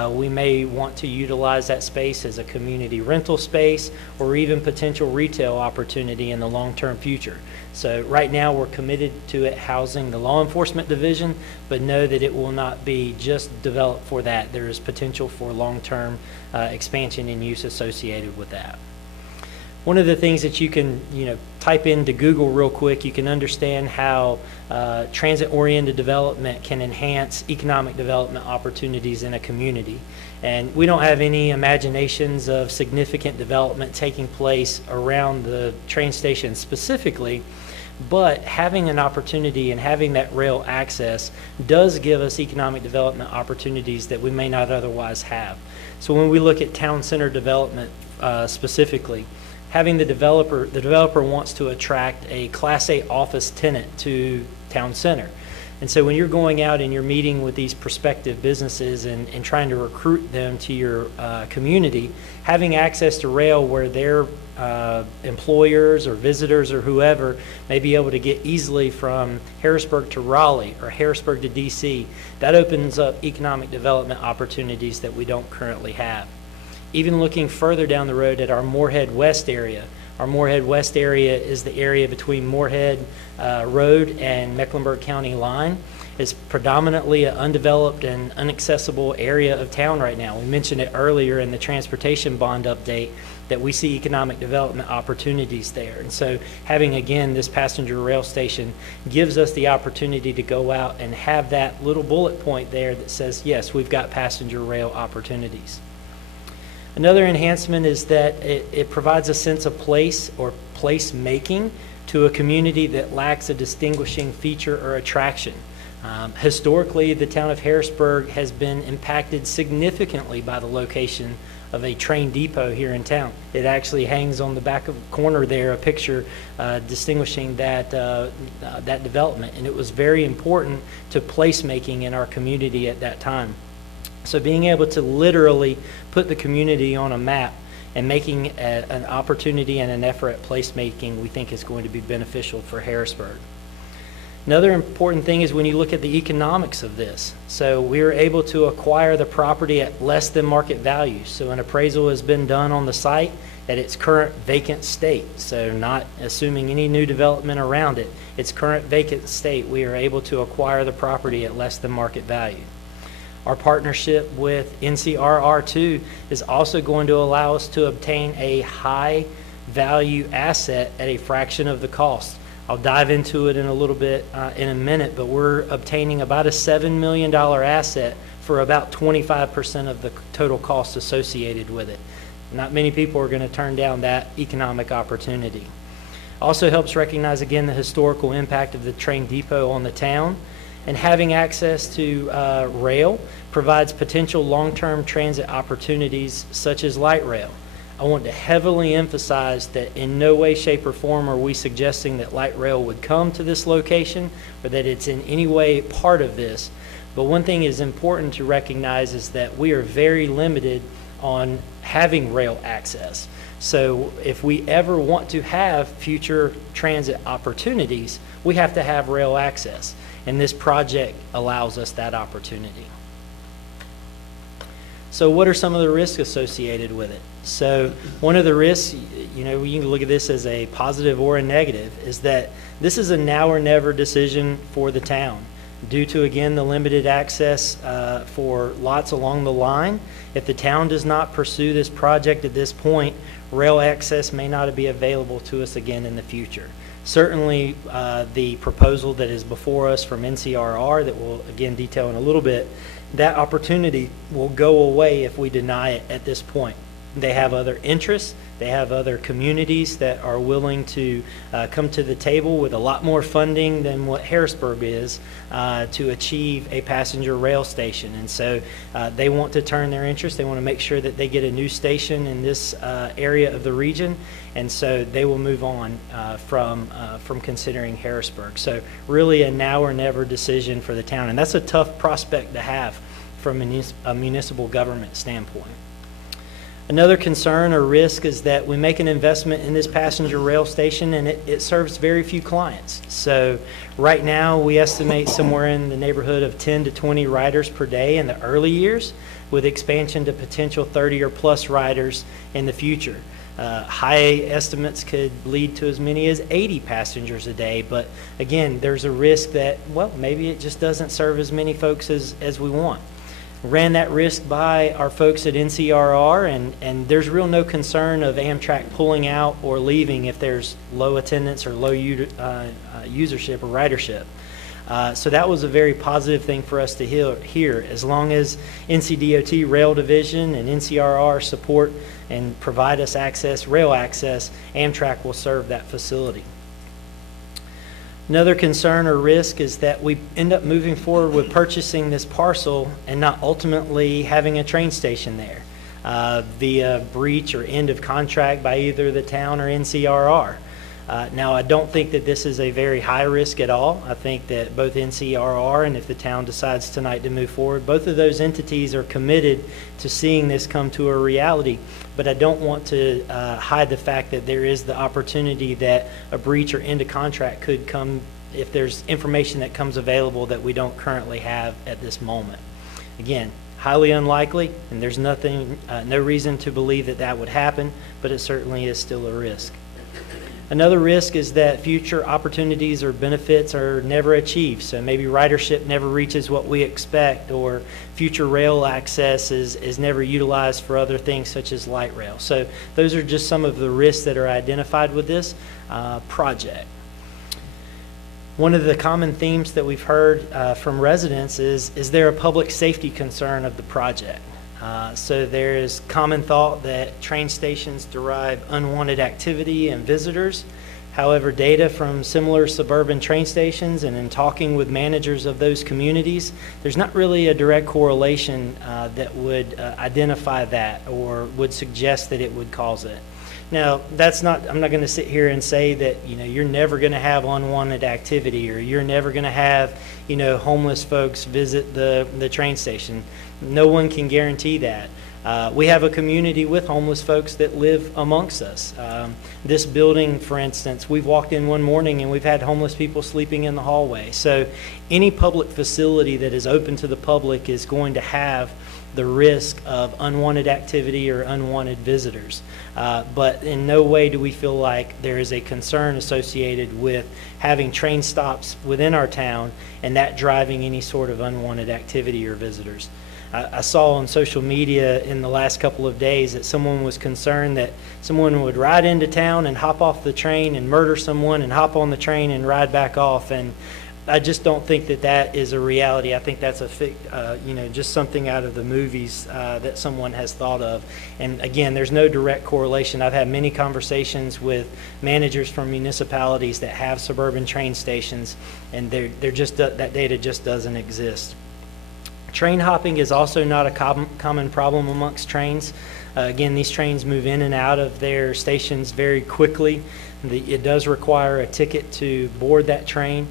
We may want to utilize that space as a community rental space or even potential retail opportunity in the long-term future. So right now, we're committed to it housing the law enforcement division, but know that it will not be just developed for that. There is potential for long-term expansion and use associated with that. One of the things that you can, type into Google real quick, you can understand how transit-oriented development can enhance economic development opportunities in a community. And we don't have any imaginations of significant development taking place around the train station specifically, but having an opportunity and having that rail access does give us economic development opportunities that we may not otherwise have. So when we look at town center development specifically, having the developer wants to attract a Class A office tenant to town center. And so when you're going out and you're meeting with these prospective businesses and trying to recruit them to your community, having access to rail where their employers or visitors or whoever may be able to get easily from Harrisburg to Raleigh or Harrisburg to DC, that opens up economic development opportunities that we don't currently have. Even looking further down the road at our Moorhead West area. Our Moorhead West area is the area between Moorhead Road and Mecklenburg County line. It's predominantly an undeveloped and inaccessible area of town right now. We mentioned it earlier in the transportation bond update that we see economic development opportunities there. And so having, again, this passenger rail station gives us the opportunity to go out and have that little bullet point there that says, yes, we've got passenger rail opportunities. Another enhancement is that it provides a sense of place or place making to a community that lacks a distinguishing feature or attraction. Historically, the town of Harrisburg has been impacted significantly by the location of a train depot here in town. It actually hangs on the back of the corner there, a picture distinguishing that development, and it was very important to placemaking in our community at that time. So being able to literally put the community on a map and making an opportunity and an effort at placemaking, we think is going to be beneficial for Harrisburg. Another important thing is when you look at the economics of this. So we were able to acquire the property at less than market value. So an appraisal has been done on the site at its current vacant state. So not assuming any new development around it, its current vacant state, we are able to acquire the property at less than market value. Our partnership with NCRR2 is also going to allow us to obtain a high value asset at a fraction of the cost. I'll dive into it in a little bit in a minute, but we're obtaining about a $7 million asset for about 25% of the total cost associated with it. Not many people are going to turn down that economic opportunity. Also helps recognize again the historical impact of the train depot on the town. And having access to rail provides potential long-term transit opportunities such as light rail. I want to heavily emphasize that in no way, shape, or form are we suggesting that light rail would come to this location or that it's in any way part of this. But one thing is important to recognize is that we are very limited on having rail access. So if we ever want to have future transit opportunities, we have to have rail access. And this project allows us that opportunity. So what are some of the risks associated with it? So one of the risks, you can look at this as a positive or a negative, is that this is a now or never decision for the town. Due to, again, the limited access for lots along the line, if the town does not pursue this project at this point, rail access may not be available to us again in the future. Certainly, the proposal that is before us from NCRR that we'll again detail in a little bit, that opportunity will go away if we deny it at this point. They have other interests. They have other communities that are willing to come to the table with a lot more funding than what Harrisburg is to achieve a passenger rail station. And so they want to turn their interest. They want to make sure that they get a new station in this area of the region. And so they will move on from considering Harrisburg. So really a now or never decision for the town. And that's a tough prospect to have from a municipal government standpoint. Another concern or risk is that we make an investment in this passenger rail station and it serves very few clients. So right now we estimate somewhere in the neighborhood of 10 to 20 riders per day in the early years, with expansion to potential 30 or plus riders in the future. High estimates could lead to as many as 80 passengers a day, but again, there's a risk that, well, maybe it just doesn't serve as many folks as we want. Ran that risk by our folks at NCRR, and there's real no concern of Amtrak pulling out or leaving if there's low attendance or low usership or ridership. So that was a very positive thing for us to hear. As long as NCDOT Rail Division and NCRR support and provide us access, rail access, Amtrak will serve that facility. Another concern or risk is that we end up moving forward with purchasing this parcel and not ultimately having a train station there via breach or end of contract by either the town or NCRR. Now, I don't think that this is a very high risk at all. I think that both NCRR and if the town decides tonight to move forward, both of those entities are committed to seeing this come to a reality. But I don't want to hide the fact that there is the opportunity that a breach or end of contract could come if there's information that comes available that we don't currently have at this moment. Again, highly unlikely, and there's nothing, no reason to believe that that would happen, but it certainly is still a risk. Another risk is that future opportunities or benefits are never achieved. So maybe ridership never reaches what we expect, or future rail access is never utilized for other things such as light rail. So those are just some of the risks that are identified with this project. One of the common themes that we've heard from residents is there a public safety concern of the project? So there is common thought that train stations derive unwanted activity and visitors. However, data from similar suburban train stations and in talking with managers of those communities, there's not really a direct correlation that would identify that or would suggest that it would cause it. Now, that's not, I'm not going to sit here and say that, you're never going to have unwanted activity or you're never going to have, homeless folks visit the train station. No one can guarantee that. We have a community with homeless folks that live amongst us. This building, for instance, we've walked in one morning and we've had homeless people sleeping in the hallway. So any public facility that is open to the public is going to have the risk of unwanted activity or unwanted visitors. But in no way do we feel like there is a concern associated with having train stops within our town and that driving any sort of unwanted activity or visitors. I saw on social media in the last couple of days that someone was concerned that someone would ride into town and hop off the train and murder someone and hop on the train and ride back off. And I just don't think that that is a reality. I think that's just something out of the movies that someone has thought of. And again, there's no direct correlation. I've had many conversations with managers from municipalities that have suburban train stations, and that data just doesn't exist. Train hopping is also not a common problem amongst trains. Again, these trains move in and out of their stations very quickly. It does require a ticket to board that train.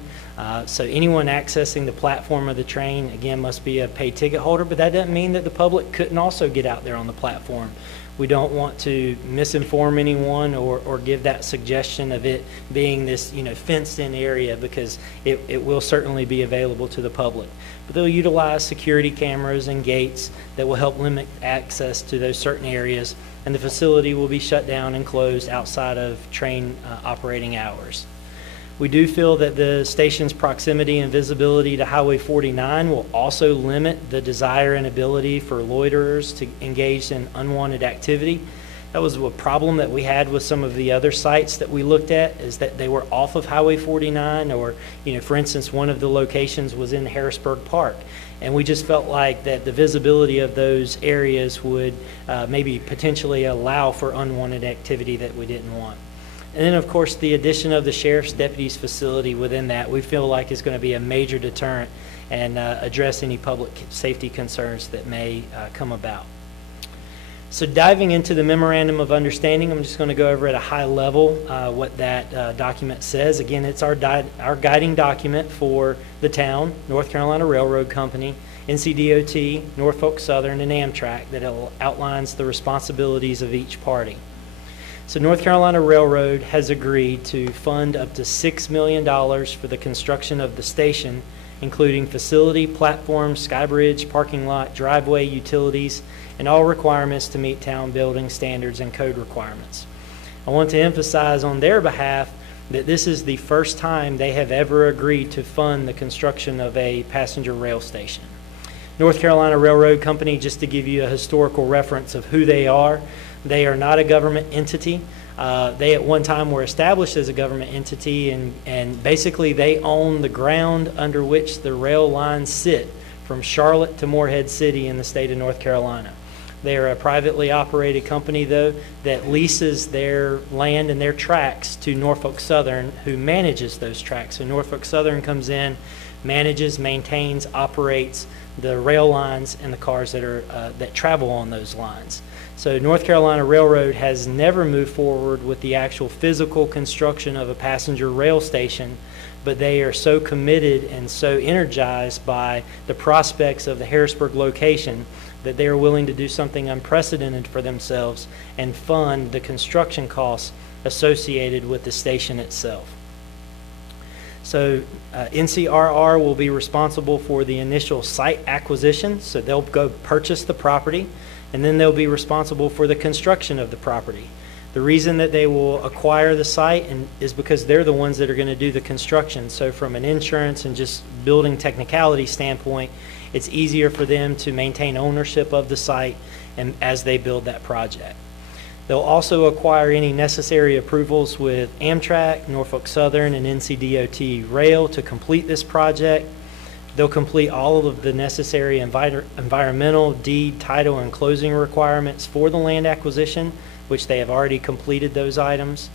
So anyone accessing the platform of the train, again, must be a paid ticket holder, but that doesn't mean that the public couldn't also get out there on the platform. We don't want to misinform anyone or give that suggestion of it being this, fenced-in area, because it will certainly be available to the public. But they'll utilize security cameras and gates that will help limit access to those certain areas, and the facility will be shut down and closed outside of train operating hours. We do feel that the station's proximity and visibility to Highway 49 will also limit the desire and ability for loiterers to engage in unwanted activity. That was a problem that we had with some of the other sites that we looked at, is that they were off of Highway 49, or, for instance, one of the locations was in Harrisburg Park. And we just felt like that the visibility of those areas would maybe potentially allow for unwanted activity that we didn't want. And then, of course, the addition of the Sheriff's Deputies facility within that, we feel like is going to be a major deterrent and address any public safety concerns that may come about. So diving into the Memorandum of Understanding, I'm just going to go over at a high level what that document says. Again, it's our guiding document for the town, North Carolina Railroad Company, NCDOT, Norfolk Southern, and Amtrak that outlines the responsibilities of each party. So North Carolina Railroad has agreed to fund up to $6 million for the construction of the station, including facility, platform, skybridge, parking lot, driveway, utilities, and all requirements to meet town building standards and code requirements. I want to emphasize on their behalf that this is the first time they have ever agreed to fund the construction of a passenger rail station. North Carolina Railroad Company, just to give you a historical reference of who they are not a government entity. They at one time were established as a government entity, and basically they own the ground under which the rail lines sit from Charlotte to Morehead City in the state of North Carolina. They are a privately operated company, though, that leases their land and their tracks to Norfolk Southern, who manages those tracks. So Norfolk Southern comes in, manages, maintains, operates the rail lines and the cars that travel on those lines. So North Carolina Railroad has never moved forward with the actual physical construction of a passenger rail station, but they are so committed and so energized by the prospects of the Harrisburg location that they are willing to do something unprecedented for themselves and fund the construction costs associated with the station itself. So NCRR will be responsible for the initial site acquisition, so they'll go purchase the property, and then they'll be responsible for the construction of the property. The reason that they will acquire the site is because they're the ones that are going to do the construction. So from an insurance and just building technicality standpoint, it's easier for them to maintain ownership of the site and as they build that project. They'll also acquire any necessary approvals with Amtrak, Norfolk Southern, and NCDOT Rail to complete this project. They'll complete all of the necessary environmental, deed, title, and closing requirements for the land acquisition, which they have already completed those items.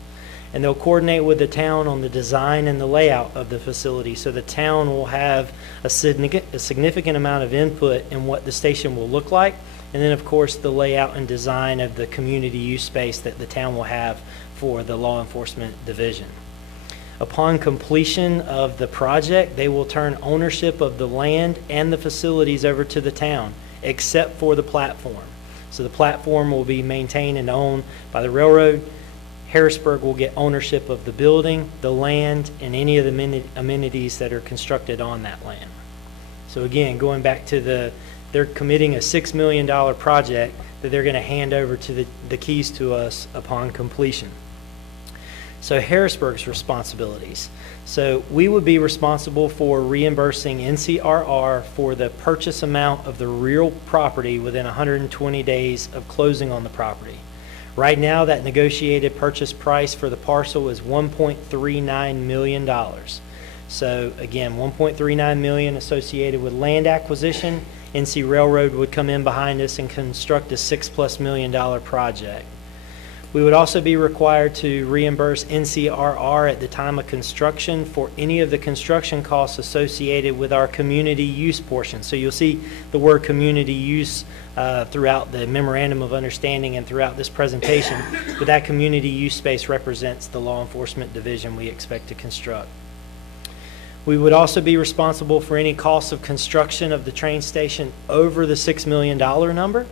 And they'll coordinate with the town on the design and the layout of the facility, so the town will have a significant amount of input in what the station will look like, and then of course the layout and design of the community use space that the town will have for the law enforcement division. Upon completion of the project, they will turn ownership of the land and the facilities over to the town, except for the platform. So the platform will be maintained and owned by the railroad. Harrisburg will get ownership of the building, the land, and any of the amenities that are constructed on that land. So again, going back to they're committing a $6 million project that they're going to hand over to the keys to us upon completion. So Harrisburg's responsibilities. So we would be responsible for reimbursing NCRR for the purchase amount of the real property within 120 days of closing on the property. Right now, that negotiated purchase price for the parcel is $1.39 million. So again, $1.39 million associated with land acquisition. NC Railroad would come in behind us and construct a $6+ million project. We would also be required to reimburse NCRR at the time of construction for any of the construction costs associated with our community use portion. So you'll see the word community use throughout the memorandum of understanding and throughout this presentation, but that community use space represents the law enforcement division we expect to construct. We would also be responsible for any costs of construction of the train station over the $6 million number.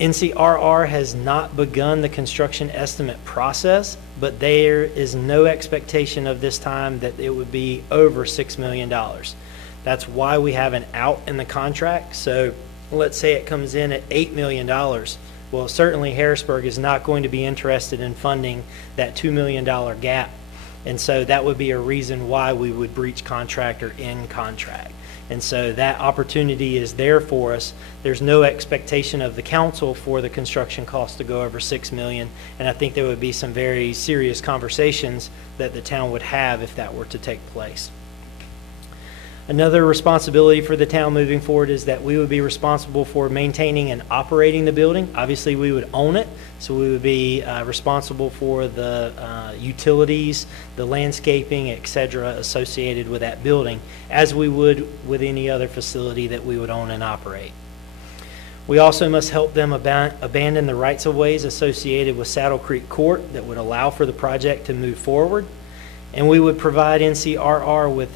NCRR has not begun the construction estimate process, but there is no expectation of this time that it would be over $6 million. That's why we have an out in the contract. So let's say it comes in at $8 million. Well, certainly Harrisburg is not going to be interested in funding that $2 million gap. And so that would be a reason why we would breach contract or end contract. And so that opportunity is there for us. There's no expectation of the council for the construction cost to go over $6 million. And I think there would be some very serious conversations that the town would have if that were to take place. Another responsibility for the town moving forward is that we would be responsible for maintaining and operating the building. Obviously, we would own it, so we would be responsible for the utilities, the landscaping, etc., associated with that building, as we would with any other facility that we would own and operate. We also must help them abandon the rights-of-ways associated with Saddle Creek Court that would allow for the project to move forward. And we would provide NCRR with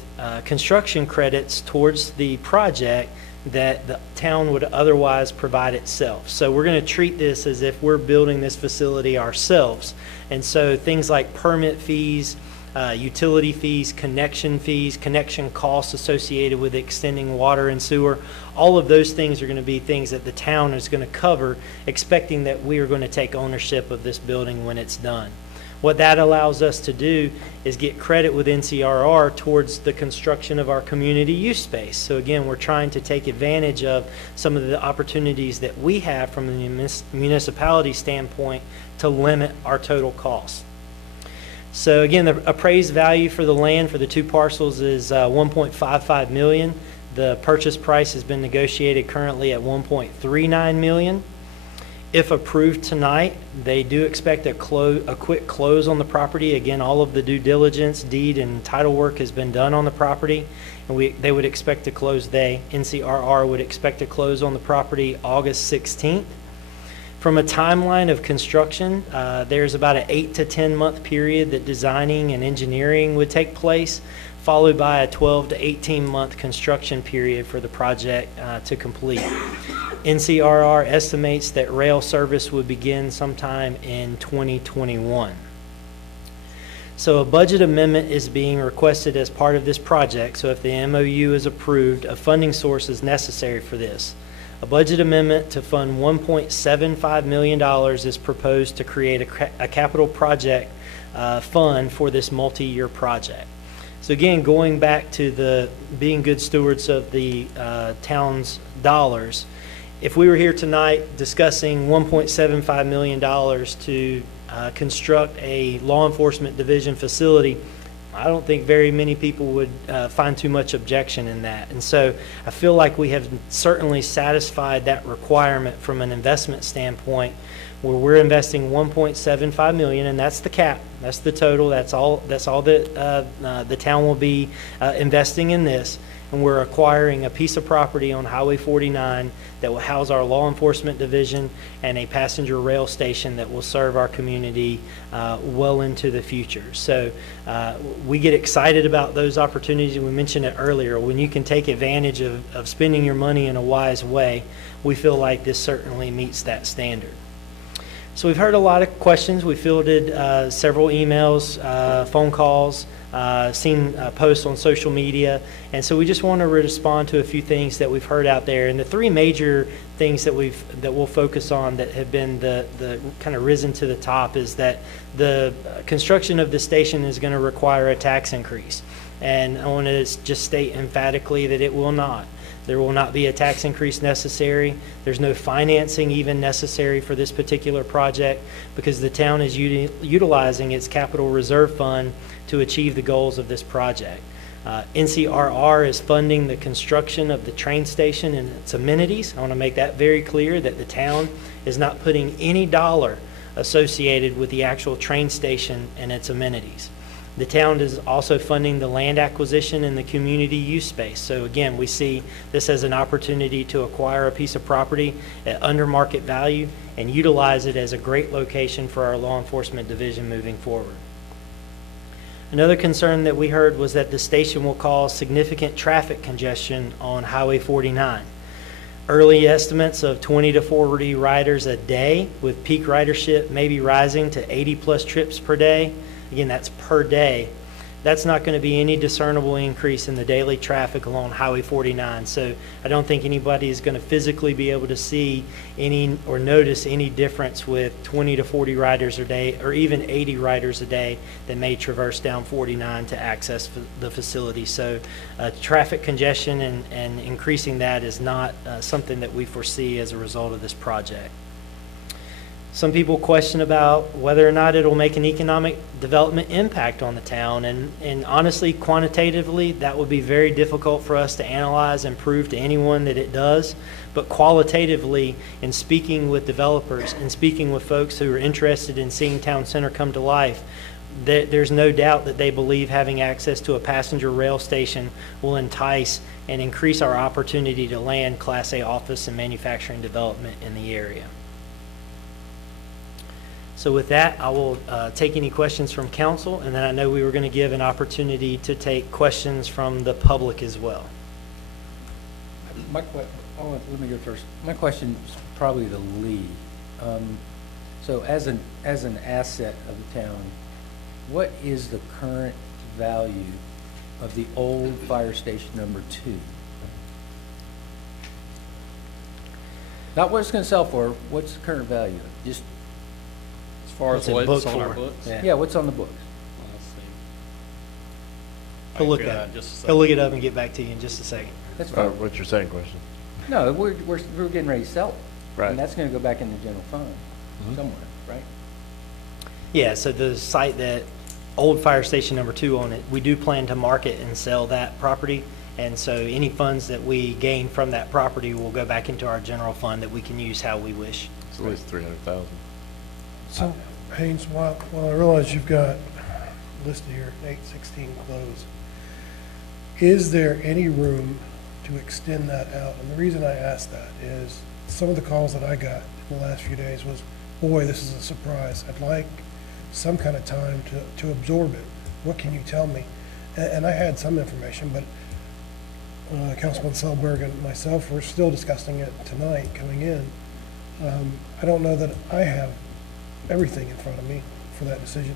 construction credits towards the project that the town would otherwise provide itself. So we're going to treat this as if we're building this facility ourselves. And so things like permit fees, utility fees, connection costs associated with extending water and sewer, all of those things are going to be things that the town is going to cover, expecting that we are going to take ownership of this building when it's done. What that allows us to do is get credit with NCRR towards the construction of our community use space. So again, we're trying to take advantage of some of the opportunities that we have from the municipality standpoint to limit our total cost. So again, the appraised value for the land for the two parcels is $1.55 million. The purchase price has been negotiated currently at $1.39 million. If approved tonight, they do expect a quick close on the property. Again, all of the due diligence, deed, and title work has been done on the property, and they would expect to close. NCRR would expect to close on the property August 16th. From a timeline of construction, there's about an 8 to 10 month period that designing and engineering would take place, followed by a 12 to 18 month construction period for the project to complete. NCRR estimates that rail service would begin sometime in 2021. So a budget amendment is being requested as part of this project. So if the MOU is approved, a funding source is necessary for this. A budget amendment to fund $1.75 million is proposed to create a capital project fund for this multi-year project. So again, going back to the being good stewards of the town's dollars, if we were here tonight discussing $1.75 million to construct a law enforcement division facility, I don't think very many people would find too much objection in that. And so I feel like we have certainly satisfied that requirement from an investment standpoint, where we're investing $1.75 million, and that's the cap, that's the total, that's all that the town will be investing in this. And we're acquiring a piece of property on Highway 49 that will house our law enforcement division and a passenger rail station that will serve our community well into the future. So we get excited about those opportunities. We mentioned it earlier. When you can take advantage of spending your money in a wise way, we feel like this certainly meets that standard. So we've heard a lot of questions. We fielded several emails, phone calls, seen posts on social media, and so we just want to respond to a few things that we've heard out there. And the three major things that we'll focus on that have been the kind of risen to the top is that the construction of the station is going to require a tax increase, and I want to just state emphatically that it will not. There will not be a tax increase necessary. There's no financing even necessary for this particular project because the town is utilizing its capital reserve fund to achieve the goals of this project. NCRR is funding the construction of the train station and its amenities. I want to make that very clear that the town is not putting any dollar associated with the actual train station and its amenities. The town is also funding the land acquisition in the community use space. So again, we see this as an opportunity to acquire a piece of property at under market value and utilize it as a great location for our law enforcement division moving forward. Another concern that we heard was that the station will cause significant traffic congestion on Highway 49. Early estimates of 20 to 40 riders a day, with peak ridership maybe rising to 80 plus trips per day. Again, that's per day. That's not going to be any discernible increase in the daily traffic along Highway 49. So I don't think anybody is going to physically be able to see any or notice any difference with 20 to 40 riders a day or even 80 riders a day that may traverse down 49 to access the facility. So traffic congestion and increasing that is not something that we foresee as a result of this project. Some people question about whether or not it'll make an economic development impact on the town, and honestly, quantitatively, that would be very difficult for us to analyze and prove to anyone that it does. But qualitatively, in speaking with developers and speaking with folks who are interested in seeing Town Center come to life, there's no doubt that they believe having access to a passenger rail station will entice and increase our opportunity to land Class A office and manufacturing development in the area. So with that, I will take any questions from council, and then I know we were going to give an opportunity to take questions from the public as well. Let me go first. My question is probably to Lee. So as an asset of the town, what is the current value of the old fire station number 2? Not what it's going to sell for, what's the current value? Just As far as what's on our books? yeah, what's on the books? Let's see. He'll look figure at that it. in just a He'll look second. it up and get back to you in just a second. That's fine. What's your second question? No, we're getting ready to sell it. Right. And that's going to go back in the general fund somewhere, right? Yeah, so the site that old fire station number 2 on it, we do plan to market and sell that property. And so any funds that we gain from that property will go back into our general fund that we can use how we wish. It's at least 300,000. So, Haynes, while I realize you've got listed here 816 closed, is there any room to extend that out? And the reason I ask that is some of the calls that I got in the last few days was, boy, this is a surprise. I'd like some kind of time to absorb it. What can you tell me? And I had some information, but Councilman Selberg and myself were still discussing it tonight coming in. I don't know that I have everything in front of me for that decision.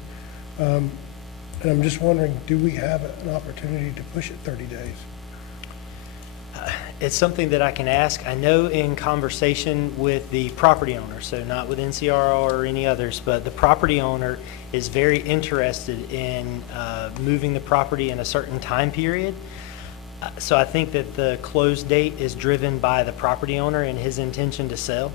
And I'm just wondering, do we have an opportunity to push it 30 days? It's something that I can ask. I know in conversation with the property owner, so not with NCRR or any others, but the property owner is very interested in moving the property in a certain time period. So I think that the close date is driven by the property owner and his intention to sell.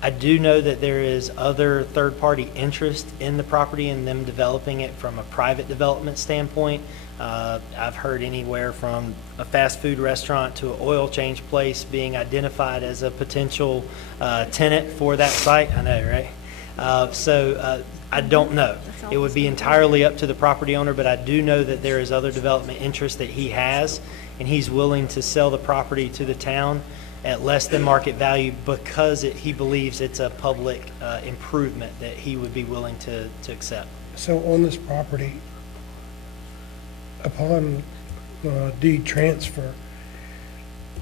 I do know that there is other third-party interest in the property and them developing it from a private development standpoint. I've heard anywhere from a fast food restaurant to an oil change place being identified as a potential tenant for that site. I know, right? So I don't know. It would be entirely up to the property owner, but I do know that there is other development interest that he has, and he's willing to sell the property to the town at less than market value because he believes it's a public improvement that he would be willing to accept. So on this property, upon deed transfer,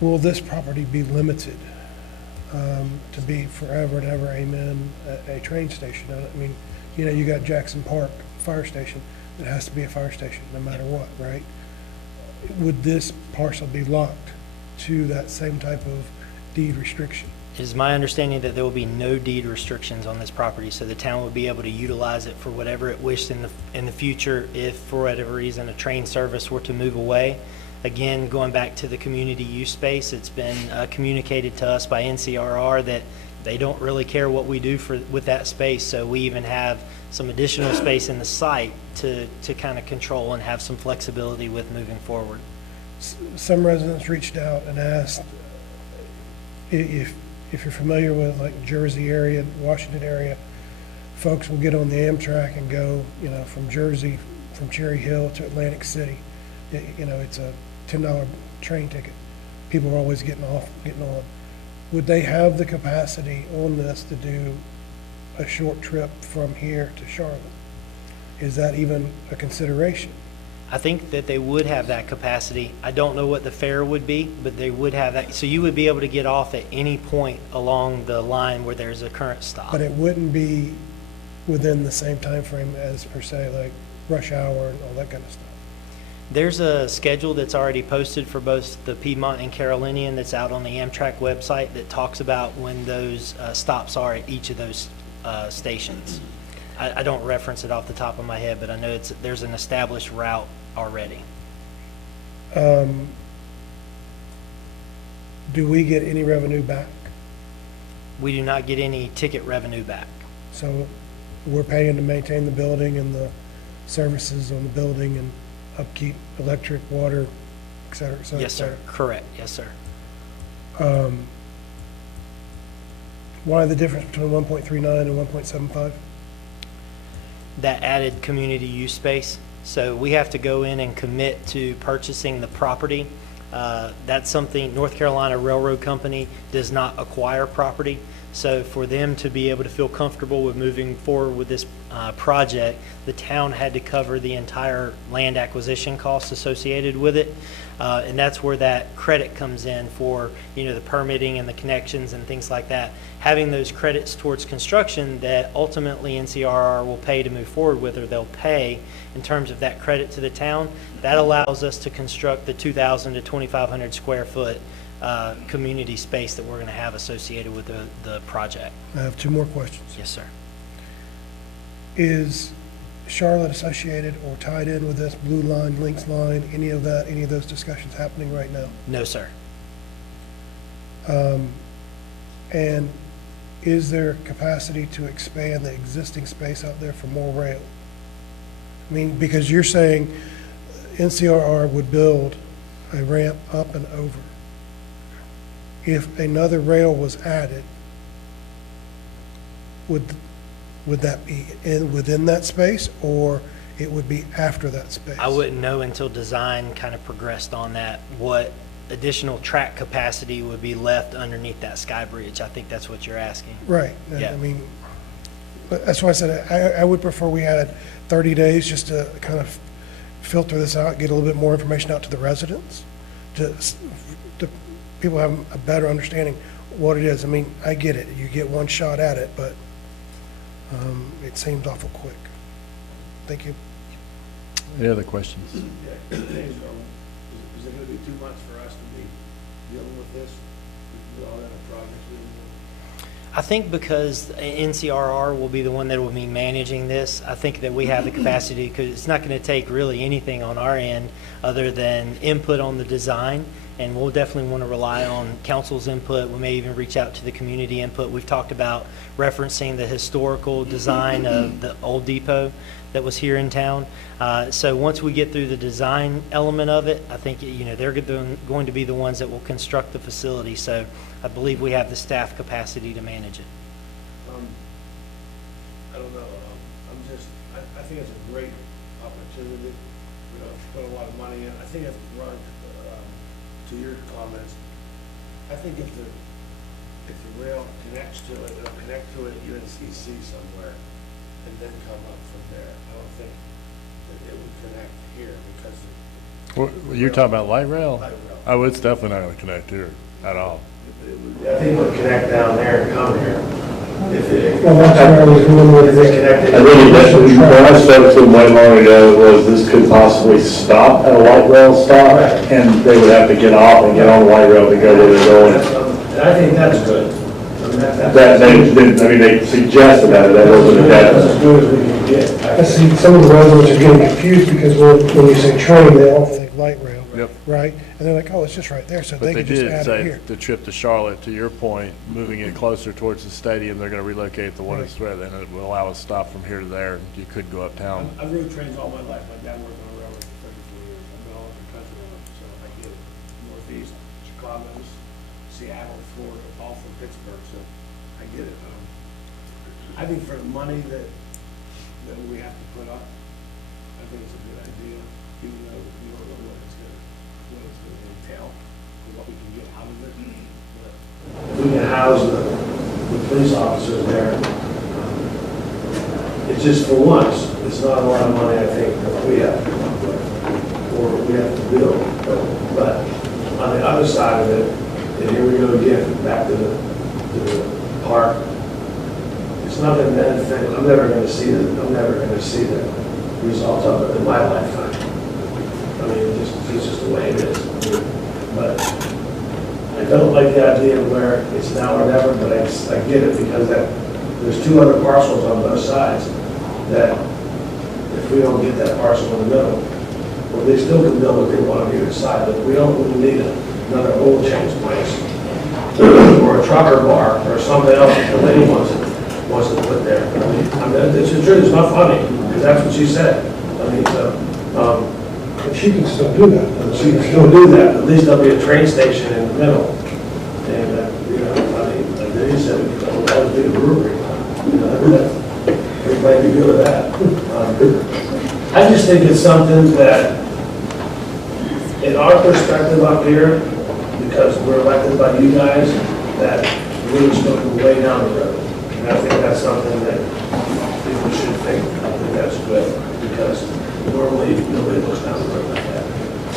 will this property be limited to be forever and ever, amen, a train station? I mean, you know, you got Jackson Park Fire Station. It has to be a fire station no matter what, right? Would this parcel be locked to that same type of deed restriction? It is my understanding that there will be no deed restrictions on this property, so the town would be able to utilize it for whatever it wished in the future if, for whatever reason, a train service were to move away. Again, going back to the community use space, it's been communicated to us by NCRR that they don't really care what we do with that space, so we even have some additional space in the site to kind of control and have some flexibility with moving forward. Some residents reached out and asked if you're familiar with like Jersey area, Washington area, folks will get on the Amtrak and go, you know, from Jersey, from Cherry Hill to Atlantic City. You know, it's a $10 train ticket. People are always getting off, getting on. Would they have the capacity on this to do a short trip from here to Charlotte? Is that even a consideration? I think that they would have that capacity. I don't know what the fare would be, but they would have that. So you would be able to get off at any point along the line where there's a current stop. But it wouldn't be within the same time frame as per se, like rush hour and all that kind of stuff. There's a schedule that's already posted for both the Piedmont and Carolinian that's out on the Amtrak website that talks about when those stops are at each of those stations. I don't reference it off the top of my head, but I know there's an established route already. Do we get any revenue back? We do not get any ticket revenue back. So we're paying to maintain the building and the services on the building and upkeep, electric, water, et cetera, et cetera. Yes, sir. Correct. Yes, sir. Why the difference between 1.39 and 1.75? That added community use space. So we have to go in and commit to purchasing the property. That's something North Carolina Railroad Company does not acquire property. So for them to be able to feel comfortable with moving forward with this project, the town had to cover the entire land acquisition costs associated with it. And that's where that credit comes in for, the permitting and the connections and things like that. Having those credits towards construction that ultimately NCRR will pay to move forward with, or they'll pay in terms of that credit to the town, that allows us to construct the 2,000 to 2,500 square foot community space that we're going to have associated with the project. I have two more questions. Yes, sir. Is Charlotte associated or tied in with this Blue Line, Lynx Line, any of those discussions happening right now? No, sir. And is there capacity to expand the existing space out there for more rail? I mean, because you're saying NCRR would build a ramp up and over. If another rail was added, would that be within that space, or it would be after that space? I wouldn't know until design kind of progressed on that, what additional track capacity would be left underneath that sky bridge. I think that's what you're asking. Right. Yeah. I mean, but that's why I said I would prefer we had 30 days just to kind of filter this out, get a little bit more information out to the residents, to people have a better understanding what it is. I mean, I get it. You get one shot at it, but it seems awful quick. Thank you. Any other questions? Is it going to be too much for us to be dealing with this, with all that projects we do? I think because NCRR will be the one that will be managing this, I think that we have the capacity, because it's not going to take really anything on our end other than input on the design, and we'll definitely want to rely on council's input. We may even reach out to the community input. We've talked about referencing the historical design of the old depot that was here in town. So once we get through the design element of it, I think, they're going to be the ones that will construct the facility. So I believe we have the staff capacity to manage it. I don't know, I think it's a great opportunity. We don't put a lot of money in. I think it's run, to your comments, I think if the rail connects to it, it'll connect to it at UNCC somewhere and then come up from there. I don't think that it would connect here because You're talking about light rail? Light rail. Oh, it's definitely not going to connect here at all. I think it would connect down there and come here. Well, that's where I was going with it. Connected. I think when I spoke to them way long ago, was this could possibly stop at a light rail stop, and they would have to get off and get on the light rail to go where they're going. And I think that's good. They suggested that wasn't a That's definite. as good as we can get. I see some of the residents are getting confused because when you say train, they all think light rail. Yep. Right? And they're like, oh, it's just right there, so But they they could just did add it say here. the trip to Charlotte, to your point, moving it closer towards the stadium, they're going to relocate the one that's there, then it will allow us to stop from here to there, and you could go uptown. I've rode trains all my life. My dad worked on a railroad for 34 years. I've been all over the country on it, so I get it. Northeast, Chicago's, Seattle, Florida, all from Pittsburgh, so I get it. I think for the money that we have to put up, I think it's a good idea, even though we don't know what it's gonna entail, and what we can get out of it. If we can house the police officers there, it's just for once, it's not a lot of money, I think, that we have to come up with, or we have to build. But on the other side of it, and here we go again, back to the park, it's nothing that I'm never going to see the results of it in my lifetime. I mean, it's just the way it is. But I don't like the idea of where it's now or never, but I get it because there's two other parcels on both sides that if we don't get that parcel in the middle, well, they still can build what they want on either side, but we don't really need another oil change place or a trucker bar or something else that the lady wants to put there. I mean, it's the truth. It's not funny because that's what she said. I mean, But she can still do that. she can still do that. At least there'll be a train station in the middle. And, I mean, like they said, it'll always be a brewery. Everybody be good with that. I just think it's something that, in our perspective up here, because we're elected by you guys, that we're just looking way down the road. And I think that's something that people should think with, because normally nobody looks down the road like that.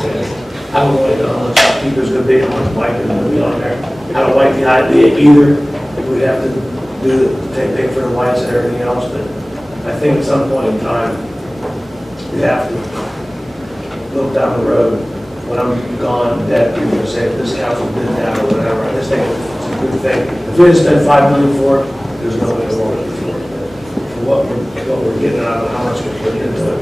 And I don't really know how much shopkeeper's gonna be, how much bike is gonna be on there. I don't like the idea either, we have to do the same thing for the lights and everything else, but I think at some point in time, we have to look down the road. When I'm gone, that people will say, this council did that or whatever, I just think it's a good thing. If we had spent $5 million for it, there's no way to work it for it. For what we're getting out of how much we're putting into it,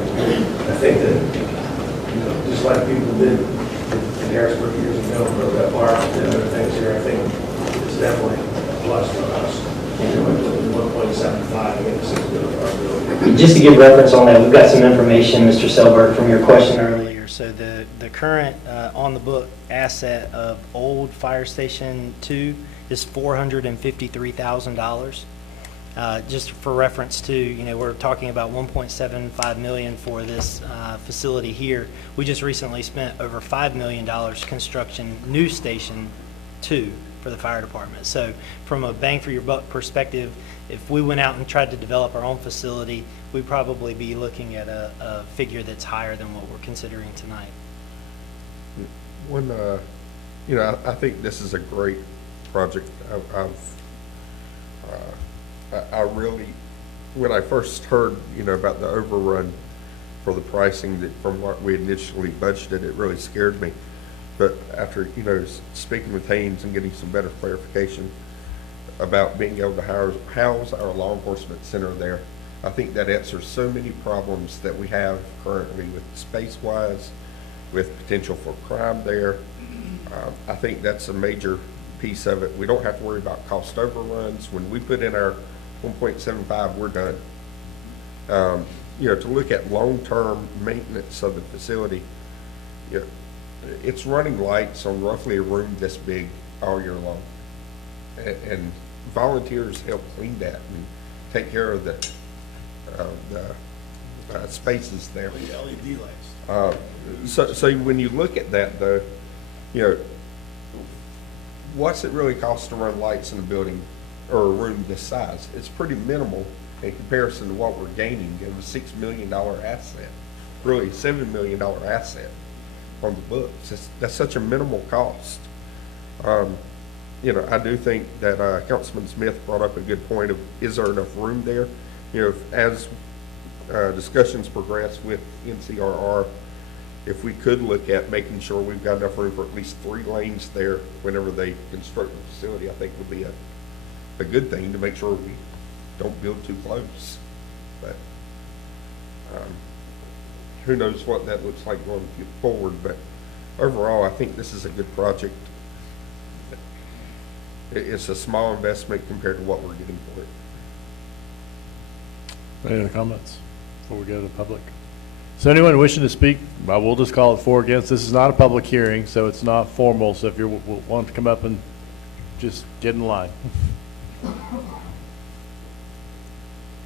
I think that, you know, just like people did in Harrisburg years ago, broke that park and other things here, I think it's definitely a plus for us. You know, 1.75, I mean, this is good for our building. Just to give reference on that, we've got some information, Mr. Selberg, from your question earlier. So the current on-the-book asset of old Fire Station 2 is $453,000. Just for reference to, you know, we're talking about $1.75 million for this facility here. We just recently spent over $5 million construction new Station 2 for the fire department. So from a bang for your buck perspective, if we went out and tried to develop our own facility, we'd probably be looking at a figure that's higher than what we're considering tonight. When, you know, I think this is a great project. I really, when I first heard, you know, about the overrun for the pricing that from what we initially budgeted, it really scared me. But after, you know, speaking with Haynes and getting some better clarification about being able to house our law enforcement center there, I think that answers so many problems that we have currently with space-wise, with potential for crime there. I think that's a major piece of it. We don't have to worry about cost overruns. When we put in our 1.75, we're done. You know, to look at long-term maintenance of the facility, you know, it's running lights on roughly a room this big all year long. And volunteers help clean that and take care of the spaces there. LED lights. So when you look at that though, you know, what's it really cost to run lights in a building or a room this size? It's pretty minimal in comparison to what we're gaining in a $6 million asset, really $7 million asset on the books. That's such a minimal cost. You know, I do think that Councilman Smith brought up a good point of, is there enough room there? You know, as discussions progress with NCRR, if we could look at making sure we've got enough room for at least 3 lanes there whenever they construct the facility, I think would be a good thing to make sure we don't build too close. But who knows what that looks like going forward. But overall, I think this is a good project. It's a small investment compared to what we're getting for it. Any other comments before we go to the public? So anyone wishing to speak, we'll just call it for or against. This is not a public hearing, so it's not formal. So if you want to come up and just get in line.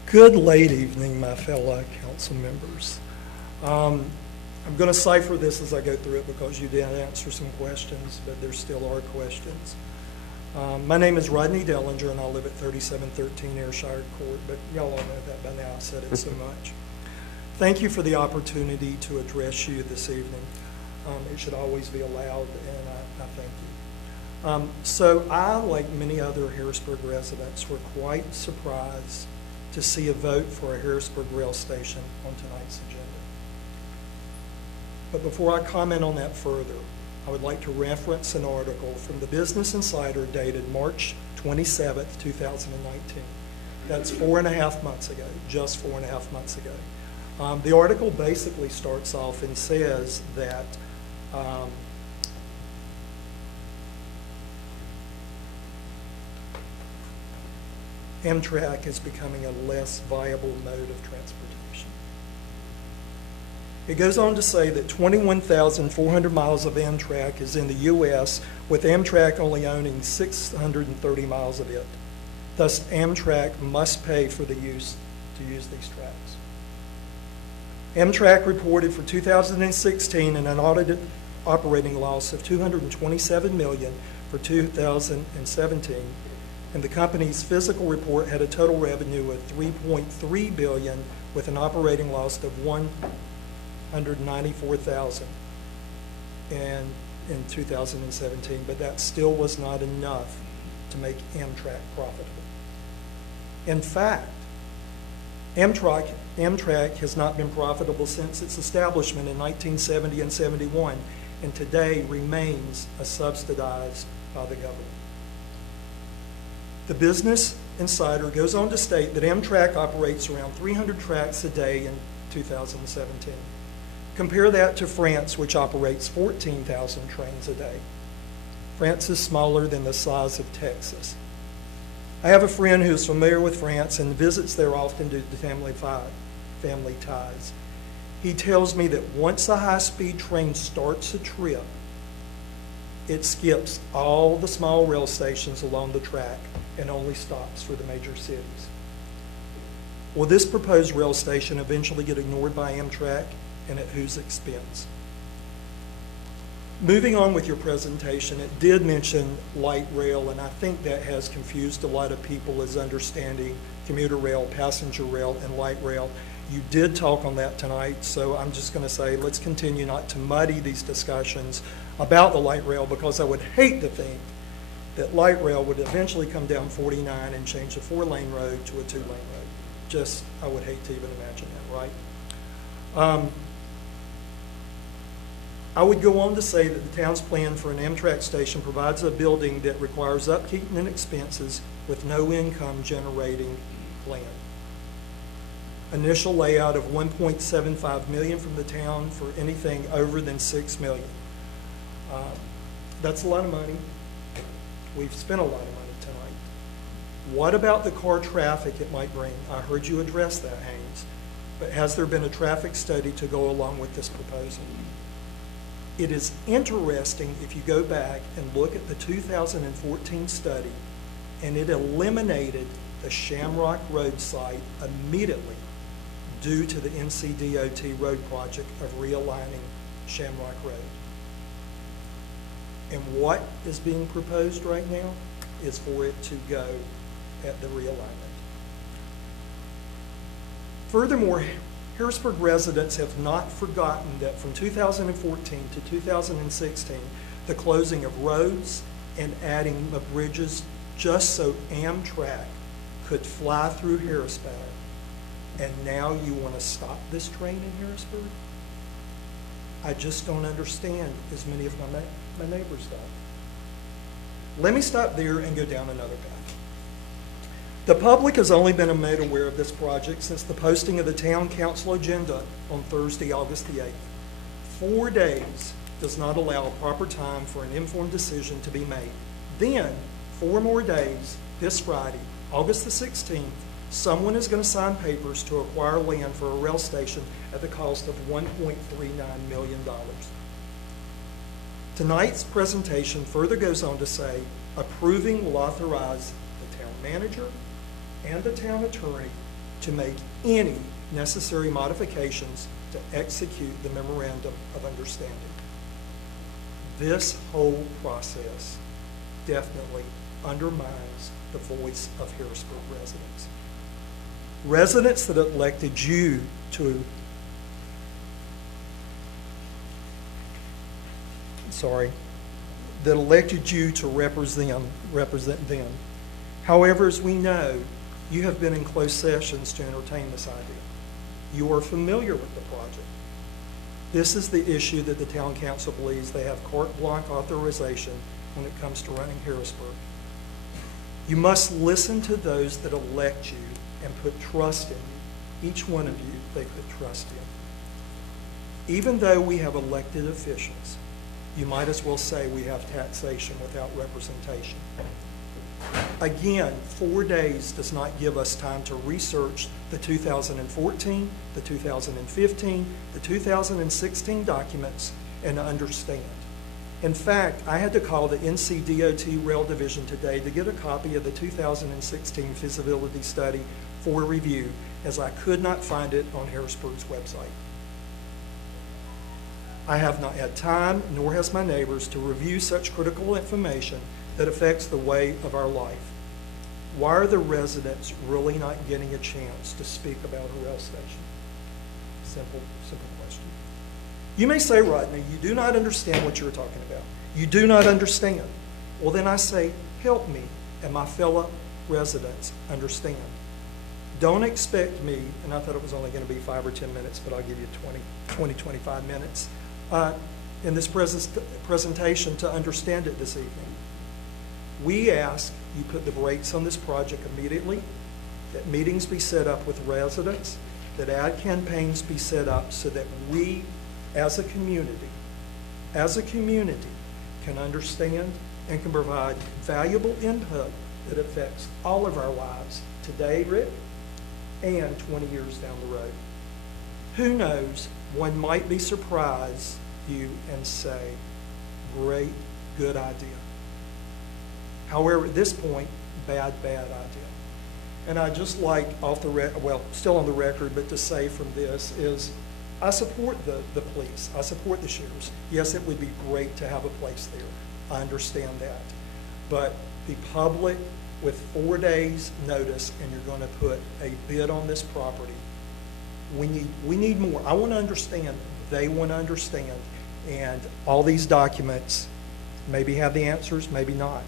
Good late evening, my fellow council members. I'm going to cipher this as I go through it because you did answer some questions, but there still are questions. My name is Rodney Dellinger, and I live at 3713 Ayrshire Court, but y'all all know that by now. I said it so much. Thank you for the opportunity to address you this evening. It should always be allowed, and I thank you. So I, like many other Harrisburg residents, were quite surprised to see a vote for a Harrisburg rail station on tonight's agenda. But before I comment on that further, I would like to reference an article from the Business Insider dated March 27th, 2019. That's 4.5 months ago, just 4.5 months ago. The article basically starts off and says that Amtrak is becoming a less viable mode of transportation. It goes on to say that 21,400 miles of Amtrak is in the U.S., with Amtrak only owning 630 miles of it. Thus, Amtrak must pay for the use these tracks. Amtrak reported for 2016 an unaudited operating loss of $227 million for 2017, and the company's fiscal report had a total revenue of $3.3 billion with an operating loss of $194,000 in 2017, but that still was not enough to make Amtrak profitable. In fact, Amtrak has not been profitable since its establishment in 1970 and 71, and today remains subsidized by the government. The Business Insider goes on to state that Amtrak operates around 300 tracks a day in 2017. Compare that to France, which operates 14,000 trains a day. France is smaller than the size of Texas. I have a friend who is familiar with France and visits there often due to family ties. He tells me that once a high-speed train starts a trip, it skips all the small rail stations along the track and only stops for the major cities. Will this proposed rail station eventually get ignored by Amtrak, and at whose expense? Moving on with your presentation, it did mention light rail, and I think that has confused a lot of people as understanding commuter rail, passenger rail, and light rail. You did talk on that tonight, so I'm just going to say let's continue not to muddy these discussions about the light rail, because I would hate to think that light rail would eventually come down 49 and change a 4-lane road to a 2-lane road. Just, I would hate to even imagine that, right? I would go on to say that the town's plan for an Amtrak station provides a building that requires upkeep and expenses with no income generating plan. Initial layout of $1.75 million from the town for anything over than $6 million. That's a lot of money. We've spent a lot of money tonight. What about the car traffic it might bring? I heard you address that, Haynes, but has there been a traffic study to go along with this proposal? It is interesting if you go back and look at the 2014 study, and it eliminated the Shamrock Road site immediately due to the NCDOT road project of realigning Shamrock Road. And what is being proposed right now is for it to go at the realignment. Furthermore, Harrisburg residents have not forgotten that from 2014 to 2016, the closing of roads and adding of bridges just so Amtrak could fly through Harrisburg. And now you want to stop this train in Harrisburg? I just don't understand as many of my neighbors don't. Let me stop there and go down another path. The public has only been made aware of this project since the posting of the town council agenda on Thursday, August the 8th. 4 days does not allow a proper time for an informed decision to be made. Then, 4 more days, this Friday, August the 16th, someone is going to sign papers to acquire land for a rail station at the cost of $1.39 million. Tonight's presentation further goes on to say, approving will authorize the town manager and the town attorney to make any necessary modifications to execute the memorandum of understanding. This whole process definitely undermines the voice of Harrisburg residents. Residents that elected you to, that elected you to represent them. However, as we know, you have been in closed sessions to entertain this idea. You are familiar with the project. This is the issue that the town council believes they have carte blanche authorization when it comes to running Harrisburg. You must listen to those that elect you and put trust in you. Each one of you, they put trust in. Even though we have elected officials, you might as well say we have taxation without representation. Again, 4 days does not give us time to research the 2014, the 2015, the 2016 documents and to understand. In fact, I had to call the NCDOT Rail Division today to get a copy of the 2016 feasibility study for review, as I could not find it on Harrisburg's website. I have not had time, nor has my neighbors, to review such critical information that affects the way of our life. why are the residents really not getting a chance to speak about a rail station? Simple question. You may say, Rodney, you do not understand what you're talking about. You do not understand. Well, then I say, help me and my fellow residents understand. Don't expect me, and I thought it was only going to be 5 or 10 minutes, but I'll give you 25 minutes in this presentation to understand it this evening. We ask you put the brakes on this project immediately, that meetings be set up with residents, that ad campaigns be set up so that we, as a community, can understand and can provide valuable input that affects all of our lives today, Rick, and 20 years down the road. Who knows, one might be surprised you and say, great, good idea. However, at this point, bad idea. And I just like still on the record, but to say from this is, I support the police. I support the sheriffs. Yes, it would be great to have a place there. I understand that. But the public with 4 days notice and you're going to put a bid on this property, we need more. I want to understand. They want to understand. And all these documents maybe have the answers, maybe not.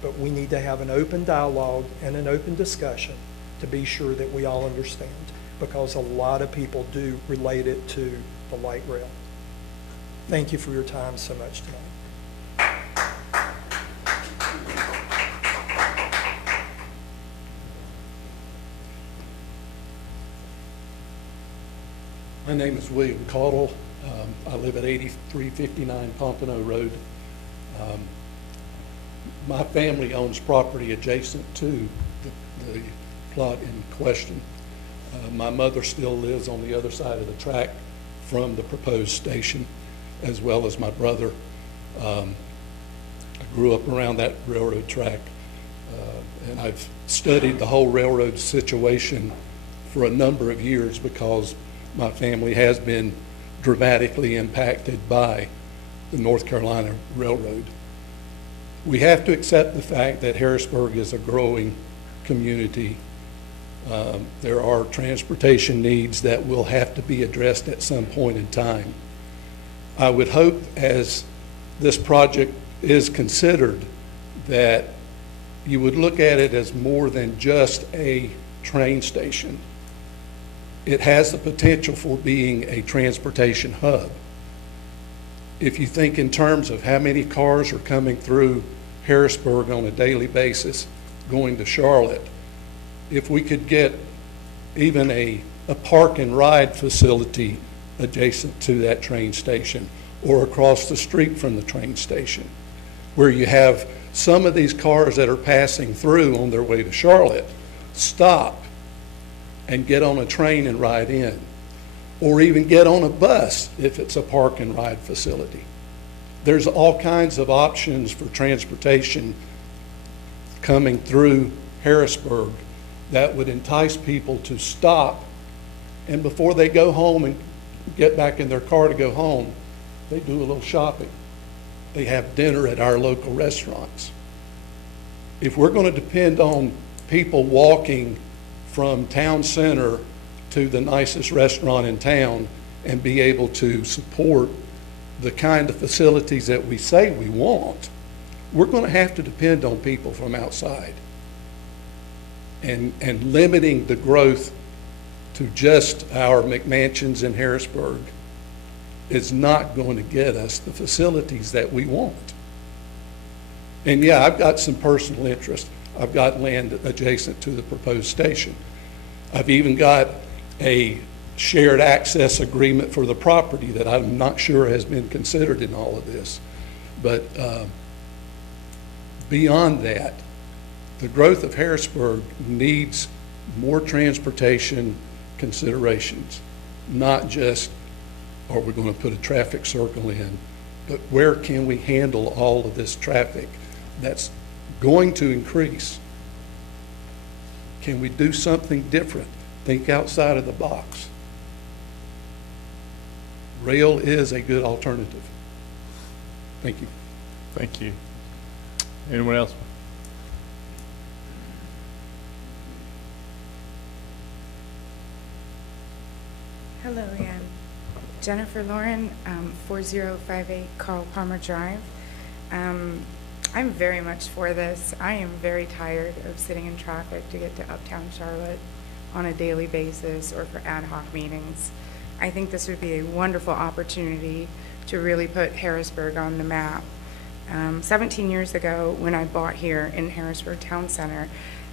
But we need to have an open dialogue and an open discussion to be sure that we all understand, because a lot of people do relate it to the light rail. Thank you for your time so much tonight. My name is William Caudle. I live at 8359 Pompano Road. My family owns property adjacent to the plot in question. My mother still lives on the other side of the track from the proposed station, as well as my brother. I grew up around that railroad track, and I've studied the whole railroad situation for a number of years because my family has been dramatically impacted by the North Carolina Railroad. We have to accept the fact that Harrisburg is a growing community. There are transportation needs that will have to be addressed at some point in time. I would hope, as this project is considered, that you would look at it as more than just a train station. It has the potential for being a transportation hub. If you think in terms of how many cars are coming through Harrisburg on a daily basis going to Charlotte, if we could get even a park and ride facility adjacent to that train station or across the street from the train station, where you have some of these cars that are passing through on their way to Charlotte stop and get on a train and ride in, or even get on a bus if it's a park and ride facility. There's all kinds of options for transportation coming through Harrisburg that would entice people to stop, and before they go home and get back in their car to go home, they do a little shopping. They have dinner at our local restaurants. If we're going to depend on people walking from town center to the nicest restaurant in town and be able to support the kind of facilities that we say we want, we're going to have to depend on people from outside. And limiting the growth to just our McMansions in Harrisburg is not going to get us the facilities that we want. And yeah, I've got some personal interest. I've got land adjacent to the proposed station. I've even got a shared access agreement for the property that I'm not sure has been considered in all of this. But beyond that, the growth of Harrisburg needs more transportation considerations, not just, are we going to put a traffic circle in, but where can we handle all of this traffic that's going to increase? Can we do something different? Think outside of the box. Rail is a good alternative. Thank you. Thank you. Anyone else? Hello, Ann. Jennifer Lauren, 4058 Carl Palmer Drive. I'm very much for this. I am very tired of sitting in traffic to get to Uptown Charlotte on a daily basis or for ad hoc meetings. I think this would be a wonderful opportunity to really put Harrisburg on the map. 17 years ago, when I bought here in Harrisburg Town Center,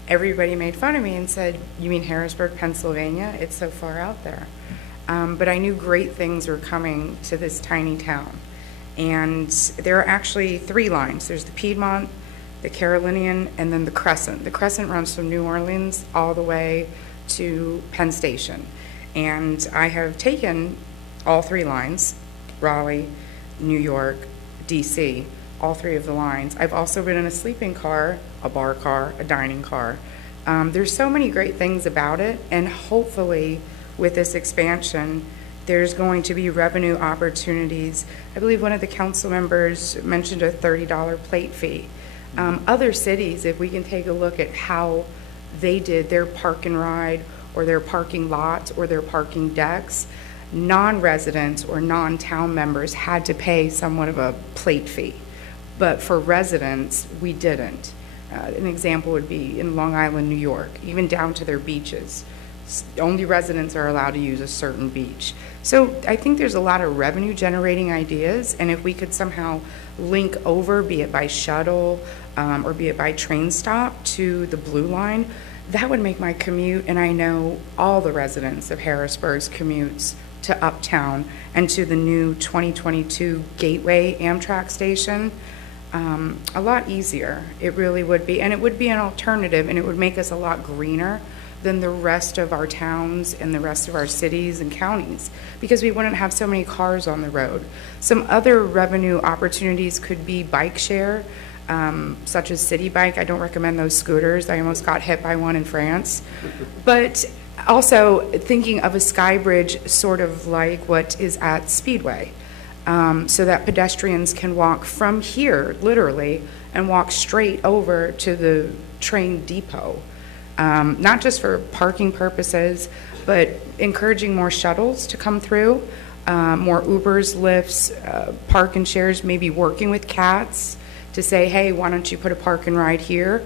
everybody made fun of me and said, "You mean Harrisburg, Pennsylvania? It's so far out there." But I knew great things were coming to this tiny town. And there are actually 3 lines. There's the Piedmont, the Carolinian, and then the Crescent. The Crescent runs from New Orleans all the way to Penn Station. And I have taken all 3 lines, Raleigh, New York, DC, all 3 of the lines. I've also been in a sleeping car, a bar car, a dining car. There's so many great things about it, and hopefully with this expansion, there's going to be revenue opportunities. I believe one of the council members mentioned a $30 plate fee. Other cities, if we can take a look at how they did their park and ride or their parking lots or their parking decks, non-residents or non-town members had to pay somewhat of a plate fee. But for residents, we didn't. An example would be in Long Island, New York, even down to their beaches. Only residents are allowed to use a certain beach. So I think there's a lot of revenue generating ideas, and if we could somehow link over, be it by shuttle or be it by train stop to the Blue Line, that would make my commute, and I know all the residents of Harrisburg's commutes to Uptown and to the new 2022 Gateway Amtrak station a lot easier. It really would be, and it would be an alternative, and it would make us a lot greener than the rest of our towns and the rest of our cities and counties, because we wouldn't have so many cars on the road. Some other revenue opportunities could be bike share, such as City Bike. I don't recommend those scooters. I almost got hit by one in France. But also thinking of a sky bridge sort of like what is at Speedway, so that pedestrians can walk from here, literally, and walk straight over to the train depot. Not just for parking purposes, but encouraging more shuttles to come through, more Ubers, Lyfts, park and shares, maybe working with CATS to say, hey, why don't you put a park and ride here?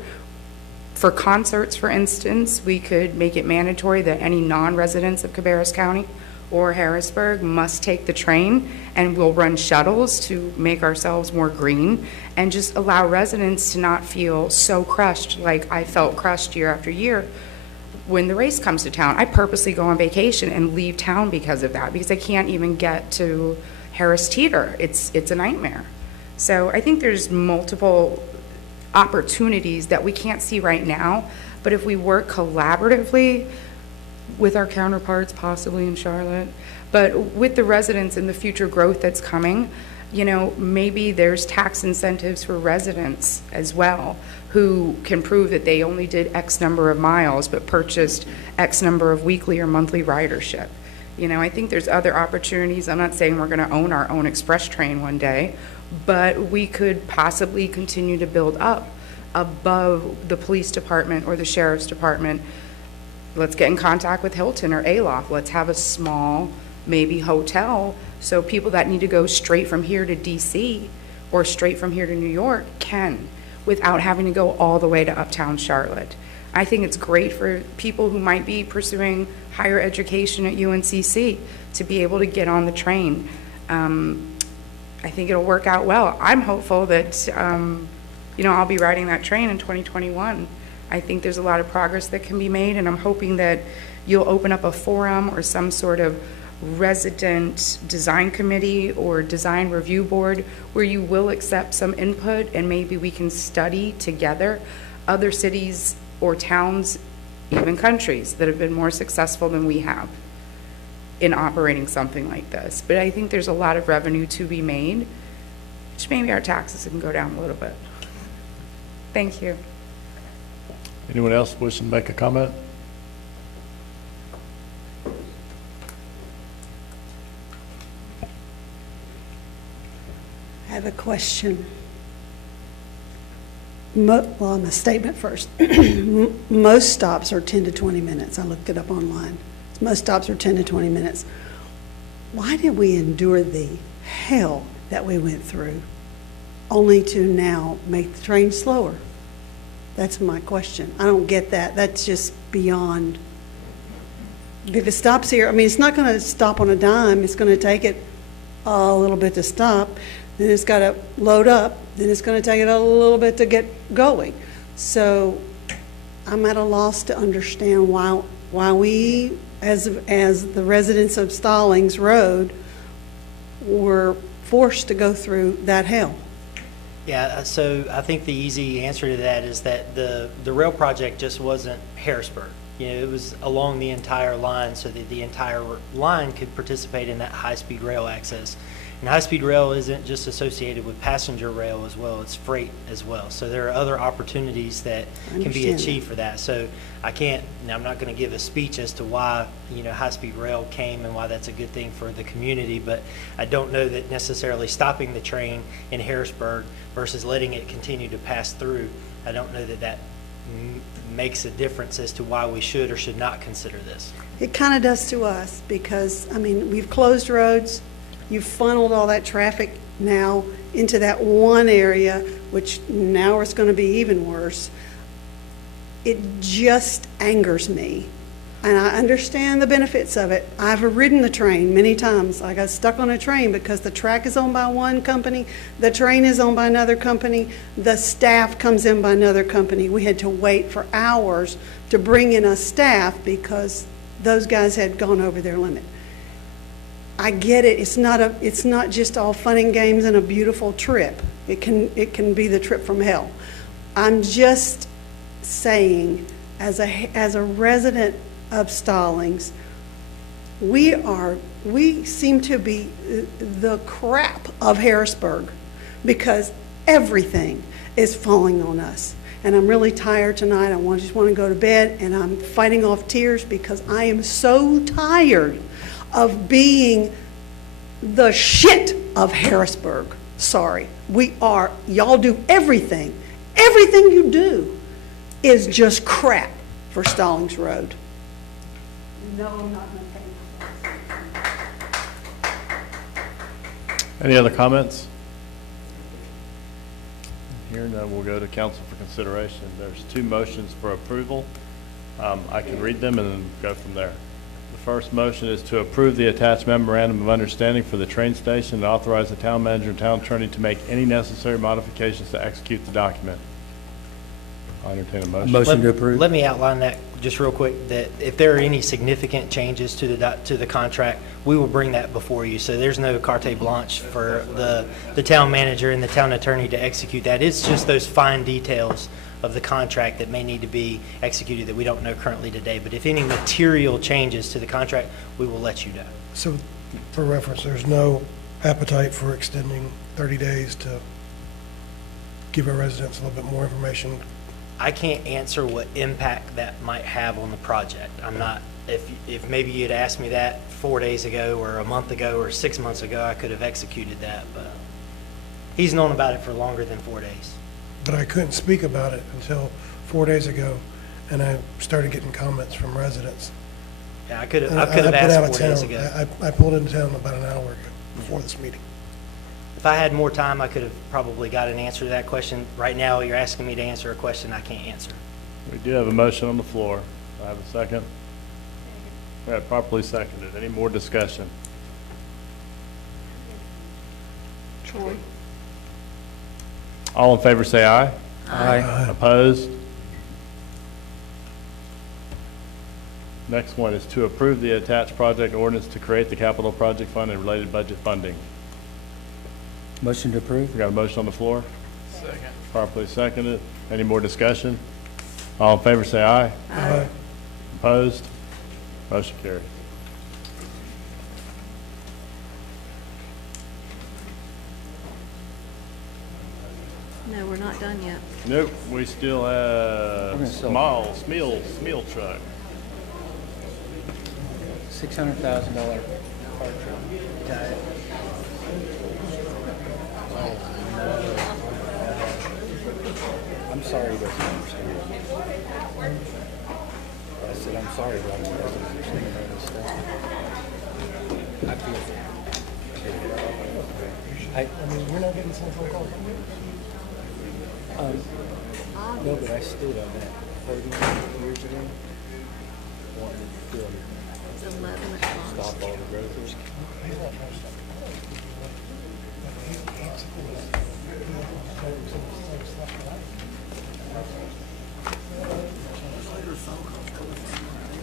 For concerts, for instance, we could make it mandatory that any non-residents of Cabarrus County or Harrisburg must take the train, and we'll run shuttles to make ourselves more green and just allow residents to not feel so crushed like I felt crushed year after year when the race comes to town. I purposely go on vacation and leave town because of that, because I can't even get to Harris Teeter. It's a nightmare. So I think there's multiple opportunities that we can't see right now, but if we work collaboratively with our counterparts, possibly in Charlotte, but with the residents and the future growth that's coming, you know, maybe there's tax incentives for residents as well who can prove that they only did X number of miles but purchased X number of weekly or monthly ridership. You know, I think there's other opportunities. I'm not saying we're going to own our own express train one day, but we could possibly continue to build up above the police department or the sheriff's department. Let's get in contact with Hilton or Aloft. Let's have a small, maybe hotel, so people that need to go straight from here to DC or straight from here to New York can, without having to go all the way to Uptown Charlotte. I think it's great for people who might be pursuing higher education at UNCC to be able to get on the train. I think it'll work out well. I'm hopeful that, you know, I'll be riding that train in 2021. I think there's a lot of progress that can be made, and I'm hoping that you'll open up a forum or some sort of resident design committee or design review board where you will accept some input, and maybe we can study together other cities or towns, even countries, that have been more successful than we have in operating something like this. But I think there's a lot of revenue to be made, which maybe our taxes can go down a little bit. Thank you. Anyone else wishing to make a comment? I have a question. Well, a statement first. Most stops are 10 to 20 minutes. I looked it up online. Most stops are 10 to 20 minutes. why did we endure the hell that we went through only to now make the train slower? That's my question. I don't get that. That's just beyond. If it stops here, I mean, it's not going to stop on a dime. It's going to take it a little bit to stop. Then it's got to load up. Then it's going to take it a little bit to get going. So I'm at a loss to understand why we, as the residents of Stallings Road, were forced to go through that hell. Yeah, so I think the easy answer to that is that the rail project just wasn't Harrisburg. You know, it was along the entire line so that the entire line could participate in that high-speed rail access. And high-speed rail isn't just associated with passenger rail as well, it's freight as well. So there are other opportunities that can be achieved for that. So I can't, now I'm not going to give a speech as to why, you know, high-speed rail came and why that's a good thing for the community, but I don't know that necessarily stopping the train in Harrisburg versus letting it continue to pass through, I don't know that that makes a difference as to why we should or should not consider this. It kind of does to us because, I mean, we've closed roads. You've funneled all that traffic now into that one area, which now it's going to be even worse. It just angers me. And I understand the benefits of it. I've ridden the train many times. I got stuck on a train because the track is owned by one company, the train is owned by another company, the staff comes in by another company. We had to wait for hours to bring in a staff because those guys had gone over their limit. I get it. It's not just all fun and games and a beautiful trip. It can be the trip from hell. I'm just saying, as a resident of Stallings, we seem to be the crap of Harrisburg because everything is falling on us. And I'm really tired tonight. I just want to go to bed, and I'm fighting off tears because I am so tired of being the shit of Harrisburg. Sorry. We are. Y'all do everything. Everything you do is just crap for Stallings Road. No, I'm not going to pay. Any other comments? Here, no, we'll go to council for consideration. There's two motions for approval. I can read them and then go from there. The first motion is to approve the attached memorandum of understanding for the train station and authorize the town manager and town attorney to make any necessary modifications to execute the document. I'll entertain a motion. Motion to approve. Let me outline that just real quick, that if there are any significant changes to the contract, we will bring that before you. So there's no carte blanche for the town manager and the town attorney to execute that. It's just those fine details of the contract that may need to be executed that we don't know currently today. But if any material changes to the contract, we will let you know. So for reference, there's no appetite for extending 30 days to give our residents a little bit more information? I can't answer what impact that might have on the project. I'm not, if maybe you'd asked me that 4 days ago or a month ago or 6 months ago, I could have executed that, but he's known about it for longer than 4 days. But I couldn't speak about it until 4 days ago, and I started getting comments from residents. Yeah, I could have I've been asked out of 4 days town. ago. I pulled into town about an hour ago before this meeting. If I had more time, I could have probably got an answer to that question. Right now, you're asking me to answer a question I can't answer. We do have a motion on the floor. Do I have a second? We have properly seconded. Any more discussion? Troy? All in favor say aye. Aye. Opposed? Next one is to approve the attached project ordinance to create the capital project fund and related budget funding. Motion to approve. We got a motion on the floor? Second. Properly seconded. Any more discussion? All in favor say aye. Aye. Opposed? Motion carries. No, we're not done yet. Nope, we still have Smeel truck. $600,000 car truck. I'm sorry he doesn't understand. I said, I'm sorry, but he doesn't understand all this stuff. I feel for you. I mean, we're not getting some phone calls. No, but I stood on that 30 years ago, wanting to do It's 11 o'clock. stop all the roads.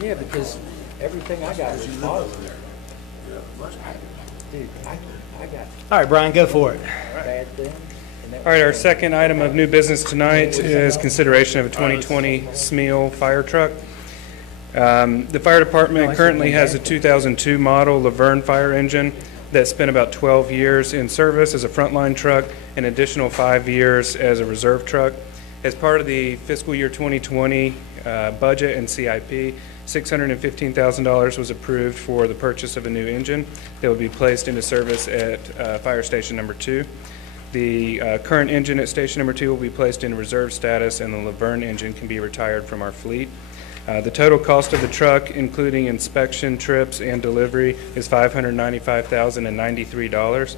Yeah, because everything I got is positive. Dude, I got All right, Brian, go for it. bad things. and that All right, our was- second item of new business tonight is consideration of a 2020 SMEAL fire truck. The fire department currently has a 2002 model Laverne fire engine that spent about 12 years in service as a frontline truck, an additional 5 years as a reserve truck. As part of the fiscal year 2020 budget and CIP, $615,000 was approved for the purchase of a new engine that would be placed into service at Fire Station Number 2. The current engine at Station Number 2 will be placed in reserve status, and the Laverne engine can be retired from our fleet. The total cost of the truck, including inspection trips and delivery, is $595,093.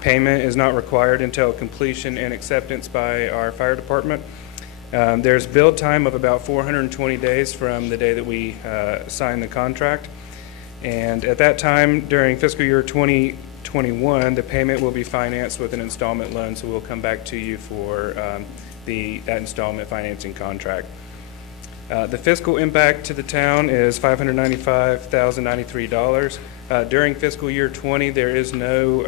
Payment is not required until completion and acceptance by our fire department. There's build time of about 420 days from the day that we sign the contract. And at that time, during fiscal year 2021, the payment will be financed with an installment loan, so we'll come back to you for that installment financing contract. The fiscal impact to the town is $595,093. During fiscal year 20, there is no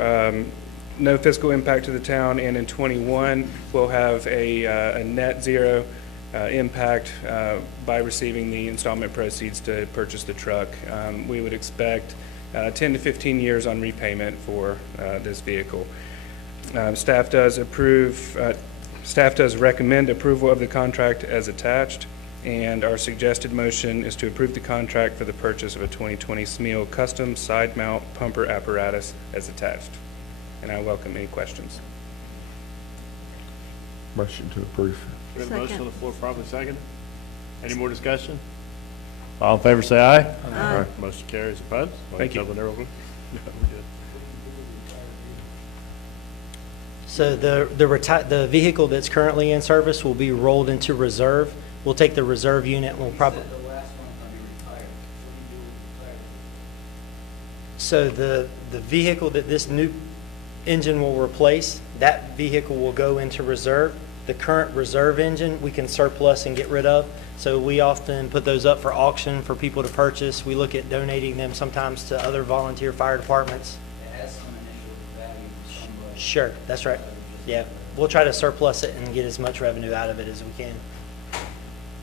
fiscal impact to the town, and in 21, we'll have a net zero impact by receiving the installment proceeds to purchase the truck. We would expect 10 to 15 years on repayment for this vehicle. Staff does recommend approval of the contract as attached, and our suggested motion is to approve the contract for the purchase of a 2020 SMEAL custom side mount pumper apparatus as attached. And I welcome any questions. Motion to approve. We have a motion on the floor, probably second. Any more discussion? All in favor, say aye. Aye. Motion carries. Opposed? Thank you. No, we're good. So the vehicle that's currently in service will be rolled into reserve. We'll take the reserve unit and we'll probably. The last one's going to be retired. What do you do with So retired? the vehicle that this new engine will replace, that vehicle will go into reserve. The current reserve engine, we can surplus and get rid of. So we often put those up for auction for people to purchase. We look at donating them sometimes to other volunteer fire departments. It has some initial value somewhat. Sure, that's right. Yeah, we'll try to surplus it and get as much revenue out of it as we can.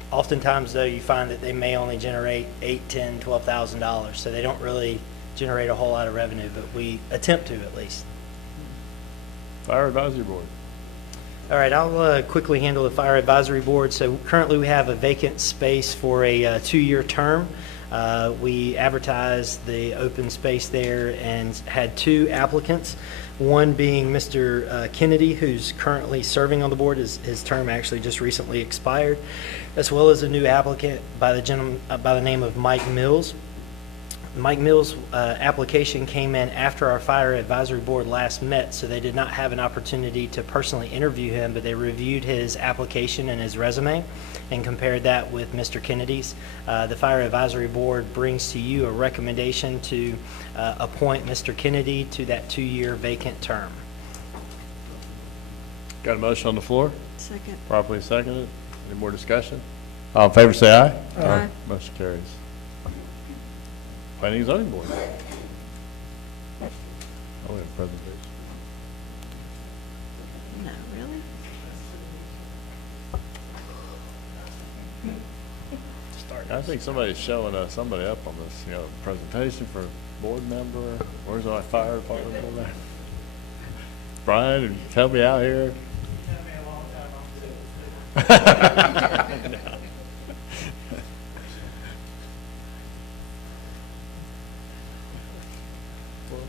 Oftentimes, though, you find that they may only generate $8,000, $10,000, $12,000, so they don't really generate a whole lot of revenue, but we attempt to at least. Fire Advisory Board. All right, I'll quickly handle the Fire Advisory Board. So currently, we have a vacant space for a 2-year term. We advertised the open space there and had 2 applicants, one being Mr. Kennedy, who's currently serving on the board. His term actually just recently expired, as well as a new applicant by the name of Mike Mills. Mike Mills' application came in after our Fire Advisory Board last met, so they did not have an opportunity to personally interview him, but they reviewed his application and his resume and compared that with Mr. Kennedy's. The Fire Advisory Board brings to you a recommendation to appoint Mr. Kennedy to that 2-year vacant term. Got a motion on the floor? Second. Properly seconded. Any more discussion? All in favor, say aye. Aye. Motion carries. Planning and Zoning Board. Oh, we have a presentation. No, really? I think somebody's showing somebody up on this, presentation for board member. Where's our fire department over there? Brian, help me out here.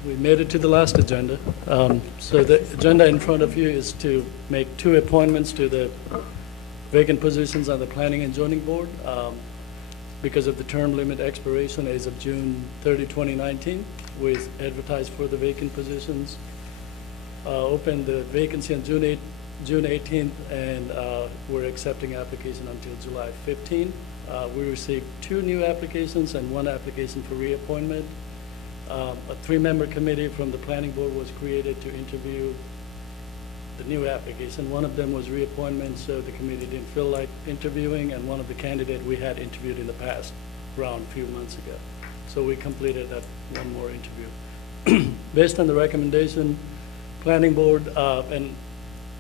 We made it to the last agenda. So the agenda in front of you is to make 2 appointments to the vacant positions on the Planning and Zoning Board. because of the term limit expiration as of June 30, 2019. We advertised for the vacant positions, opened the vacancy on June 18th, and we're accepting application until July 15th. We received 2 new applications and 1 application for reappointment. A 3-member committee from the planning board was created to interview the new application. One of them was reappointment, so the committee didn't feel like interviewing, and one of the candidates we had interviewed in the past round a few months ago. So we completed that 1 more interview. Based on the recommendation, planning board, and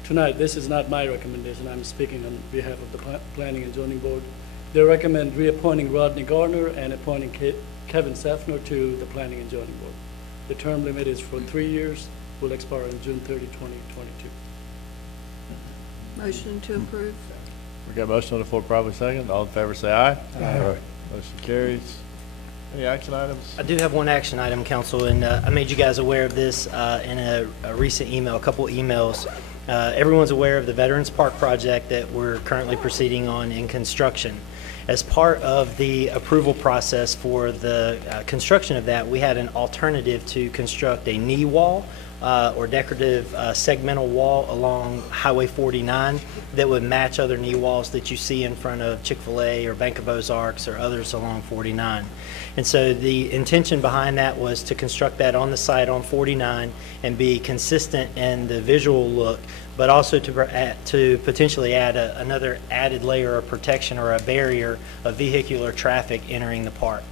tonight, this is not my recommendation, I'm speaking on behalf of the planning and zoning board. They recommend reappointing Rodney Garner and appointing Kevin Sefner to the planning and zoning board. The term limit is for 3 years, will expire on June 30, 2022. Motion to approve. We got a motion on the floor, probably second. All in favor, say aye. Aye. Motion carries. Any action items? I do have one action item, Council, and I made you guys aware of this in a recent email, a couple emails. Everyone's aware of the Veterans Park project that we're currently proceeding on in construction. As part of the approval process for the construction of that, we had an alternative to construct a knee wall or decorative segmental wall along Highway 49 that would match other knee walls that you see in front of Chick-fil-A or Bank of Ozarks or others along 49. And so the intention behind that was to construct that on the site on 49 and be consistent in the visual look, but also to potentially add another added layer of protection or a barrier of vehicular traffic entering the park.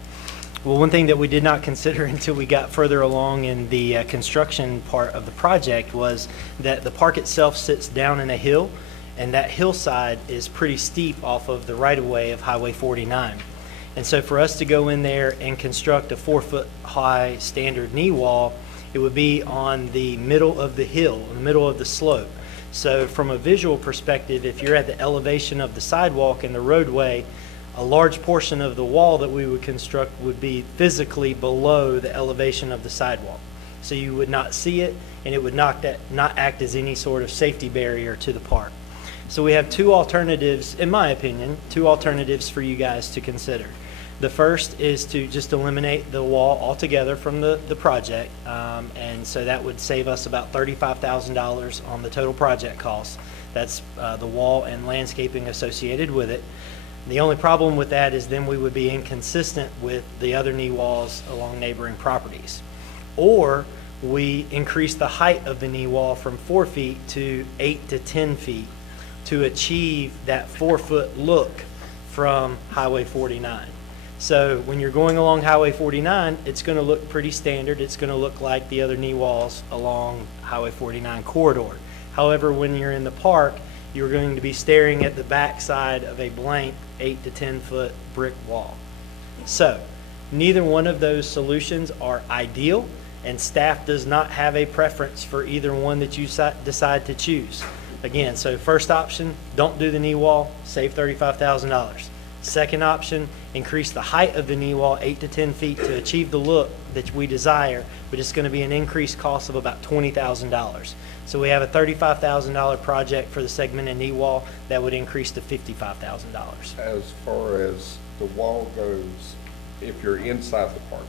Well, one thing that we did not consider until we got further along in the construction part of the project was that the park itself sits down in a hill, and that hillside is pretty steep off of the right-of-way of Highway 49. And so for us to go in there and construct a 4-foot-high standard knee wall, it would be on the middle of the hill, in the middle of the slope. So from a visual perspective, if you're at the elevation of the sidewalk and the roadway, a large portion of the wall that we would construct would be physically below the elevation of the sidewalk. So you would not see it, and it would not act as any sort of safety barrier to the park. So we have 2 alternatives, in my opinion, 2 alternatives for you guys to consider. The first is to just eliminate the wall altogether from the project, and so that would save us about $35,000 on the total project cost. That's the wall and landscaping associated with it. The only problem with that is then we would be inconsistent with the other knee walls along neighboring properties. Or we increase the height of the knee wall from 4 feet to 8 to 10 feet to achieve that 4-foot look from Highway 49. So when you're going along Highway 49, it's going to look pretty standard. It's going to look like the other knee walls along Highway 49 corridor. However, when you're in the park, you're going to be staring at the backside of a blank 8 to 10 foot brick wall. So neither one of those solutions are ideal, and staff does not have a preference for either one that you decide to choose. Again, so first option, don't do the knee wall, save $35,000. Second option, increase the height of the knee wall 8 to 10 feet to achieve the look that we desire, but it's going to be an increased cost of about $20,000. So we have a $35,000 project for the segmented knee wall that would increase to $55,000. As far as the wall goes, if you're inside the park,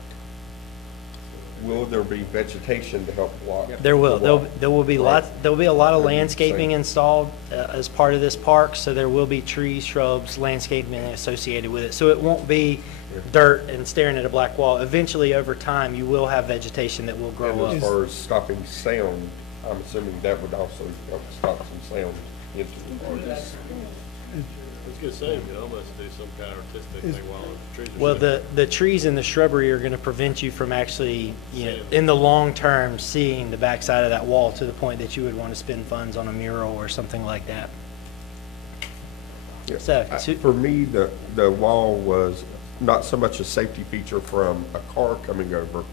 will there be vegetation to help block? There will. the wall? There will be Right. there will be a lot of That'd be landscaping insane. installed as part of this park, so there will be trees, shrubs, landscaping associated with it. So it won't be dirt and staring at a black wall. Eventually, over time, you will have vegetation that will grow And up. as far as stopping sound, I'm assuming that would also help stop some sound into the park. I was gonna say, you could almost do some kind of artistic thing while the trees are. Well, shaded. the trees and the shrubbery are going to prevent you from actually, in the long term, seeing the backside of that wall to the point that you would want to spend funds on a mural or something like that. Yeah. So, For me, the wall was not so much a safety feature from a car coming over,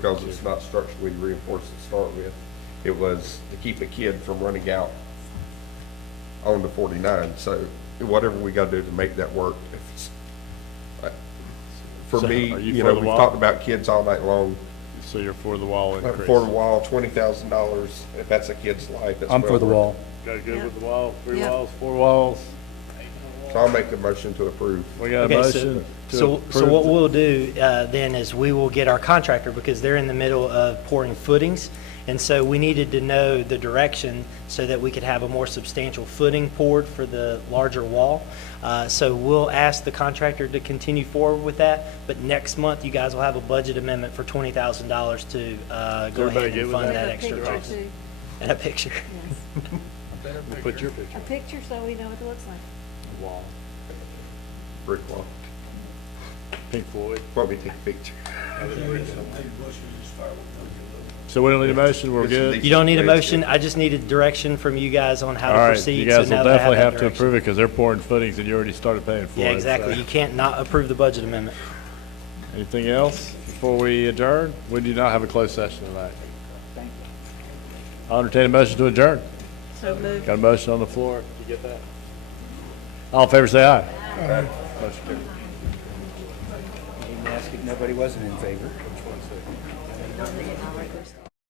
because it's not structurally reinforced to start with. It was to keep a kid from running out on the 49. So whatever we got to do to make that work. If it's, for So, me, are you you for know, the we've wall? talked about kids all night long. So you're for the wall increase? For the wall, $20,000. If that's a kid's life, that's I'm for the well wall. Got good with the wall? 3 Yeah. walls, 4 walls? So I'll make a motion to approve. We got a Okay, motion to so approve. what we'll do then is we will get our contractor, because they're in the middle of pouring footings, and so we needed to know the direction so that we could have a more substantial footing poured for the larger wall. So we'll ask the contractor to continue forward with that, but next month you guys will have a budget amendment for $20,000 to go everybody ahead good and with fund that? that A extra picture cost. too. And a picture. Yes. Put your picture. A picture so we know what it looks like. Wall. Brick wall. Pink Floyd. Want me to take a picture? So we don't need a motion, we're good? You don't need a motion, I just needed direction from you guys on how All to right, proceed. you guys so will now that I definitely that have to direction- approve it because they're pouring footings and you already started paying for it. Yeah, exactly. so. You can't not approve the budget amendment. Anything else before we adjourn? We do not have a closed session tonight. I'll entertain a motion to adjourn. So moved. Got a motion on the floor. Did you get that? All in favor, say aye. Motion carried. You didn't ask if nobody wasn't in favor.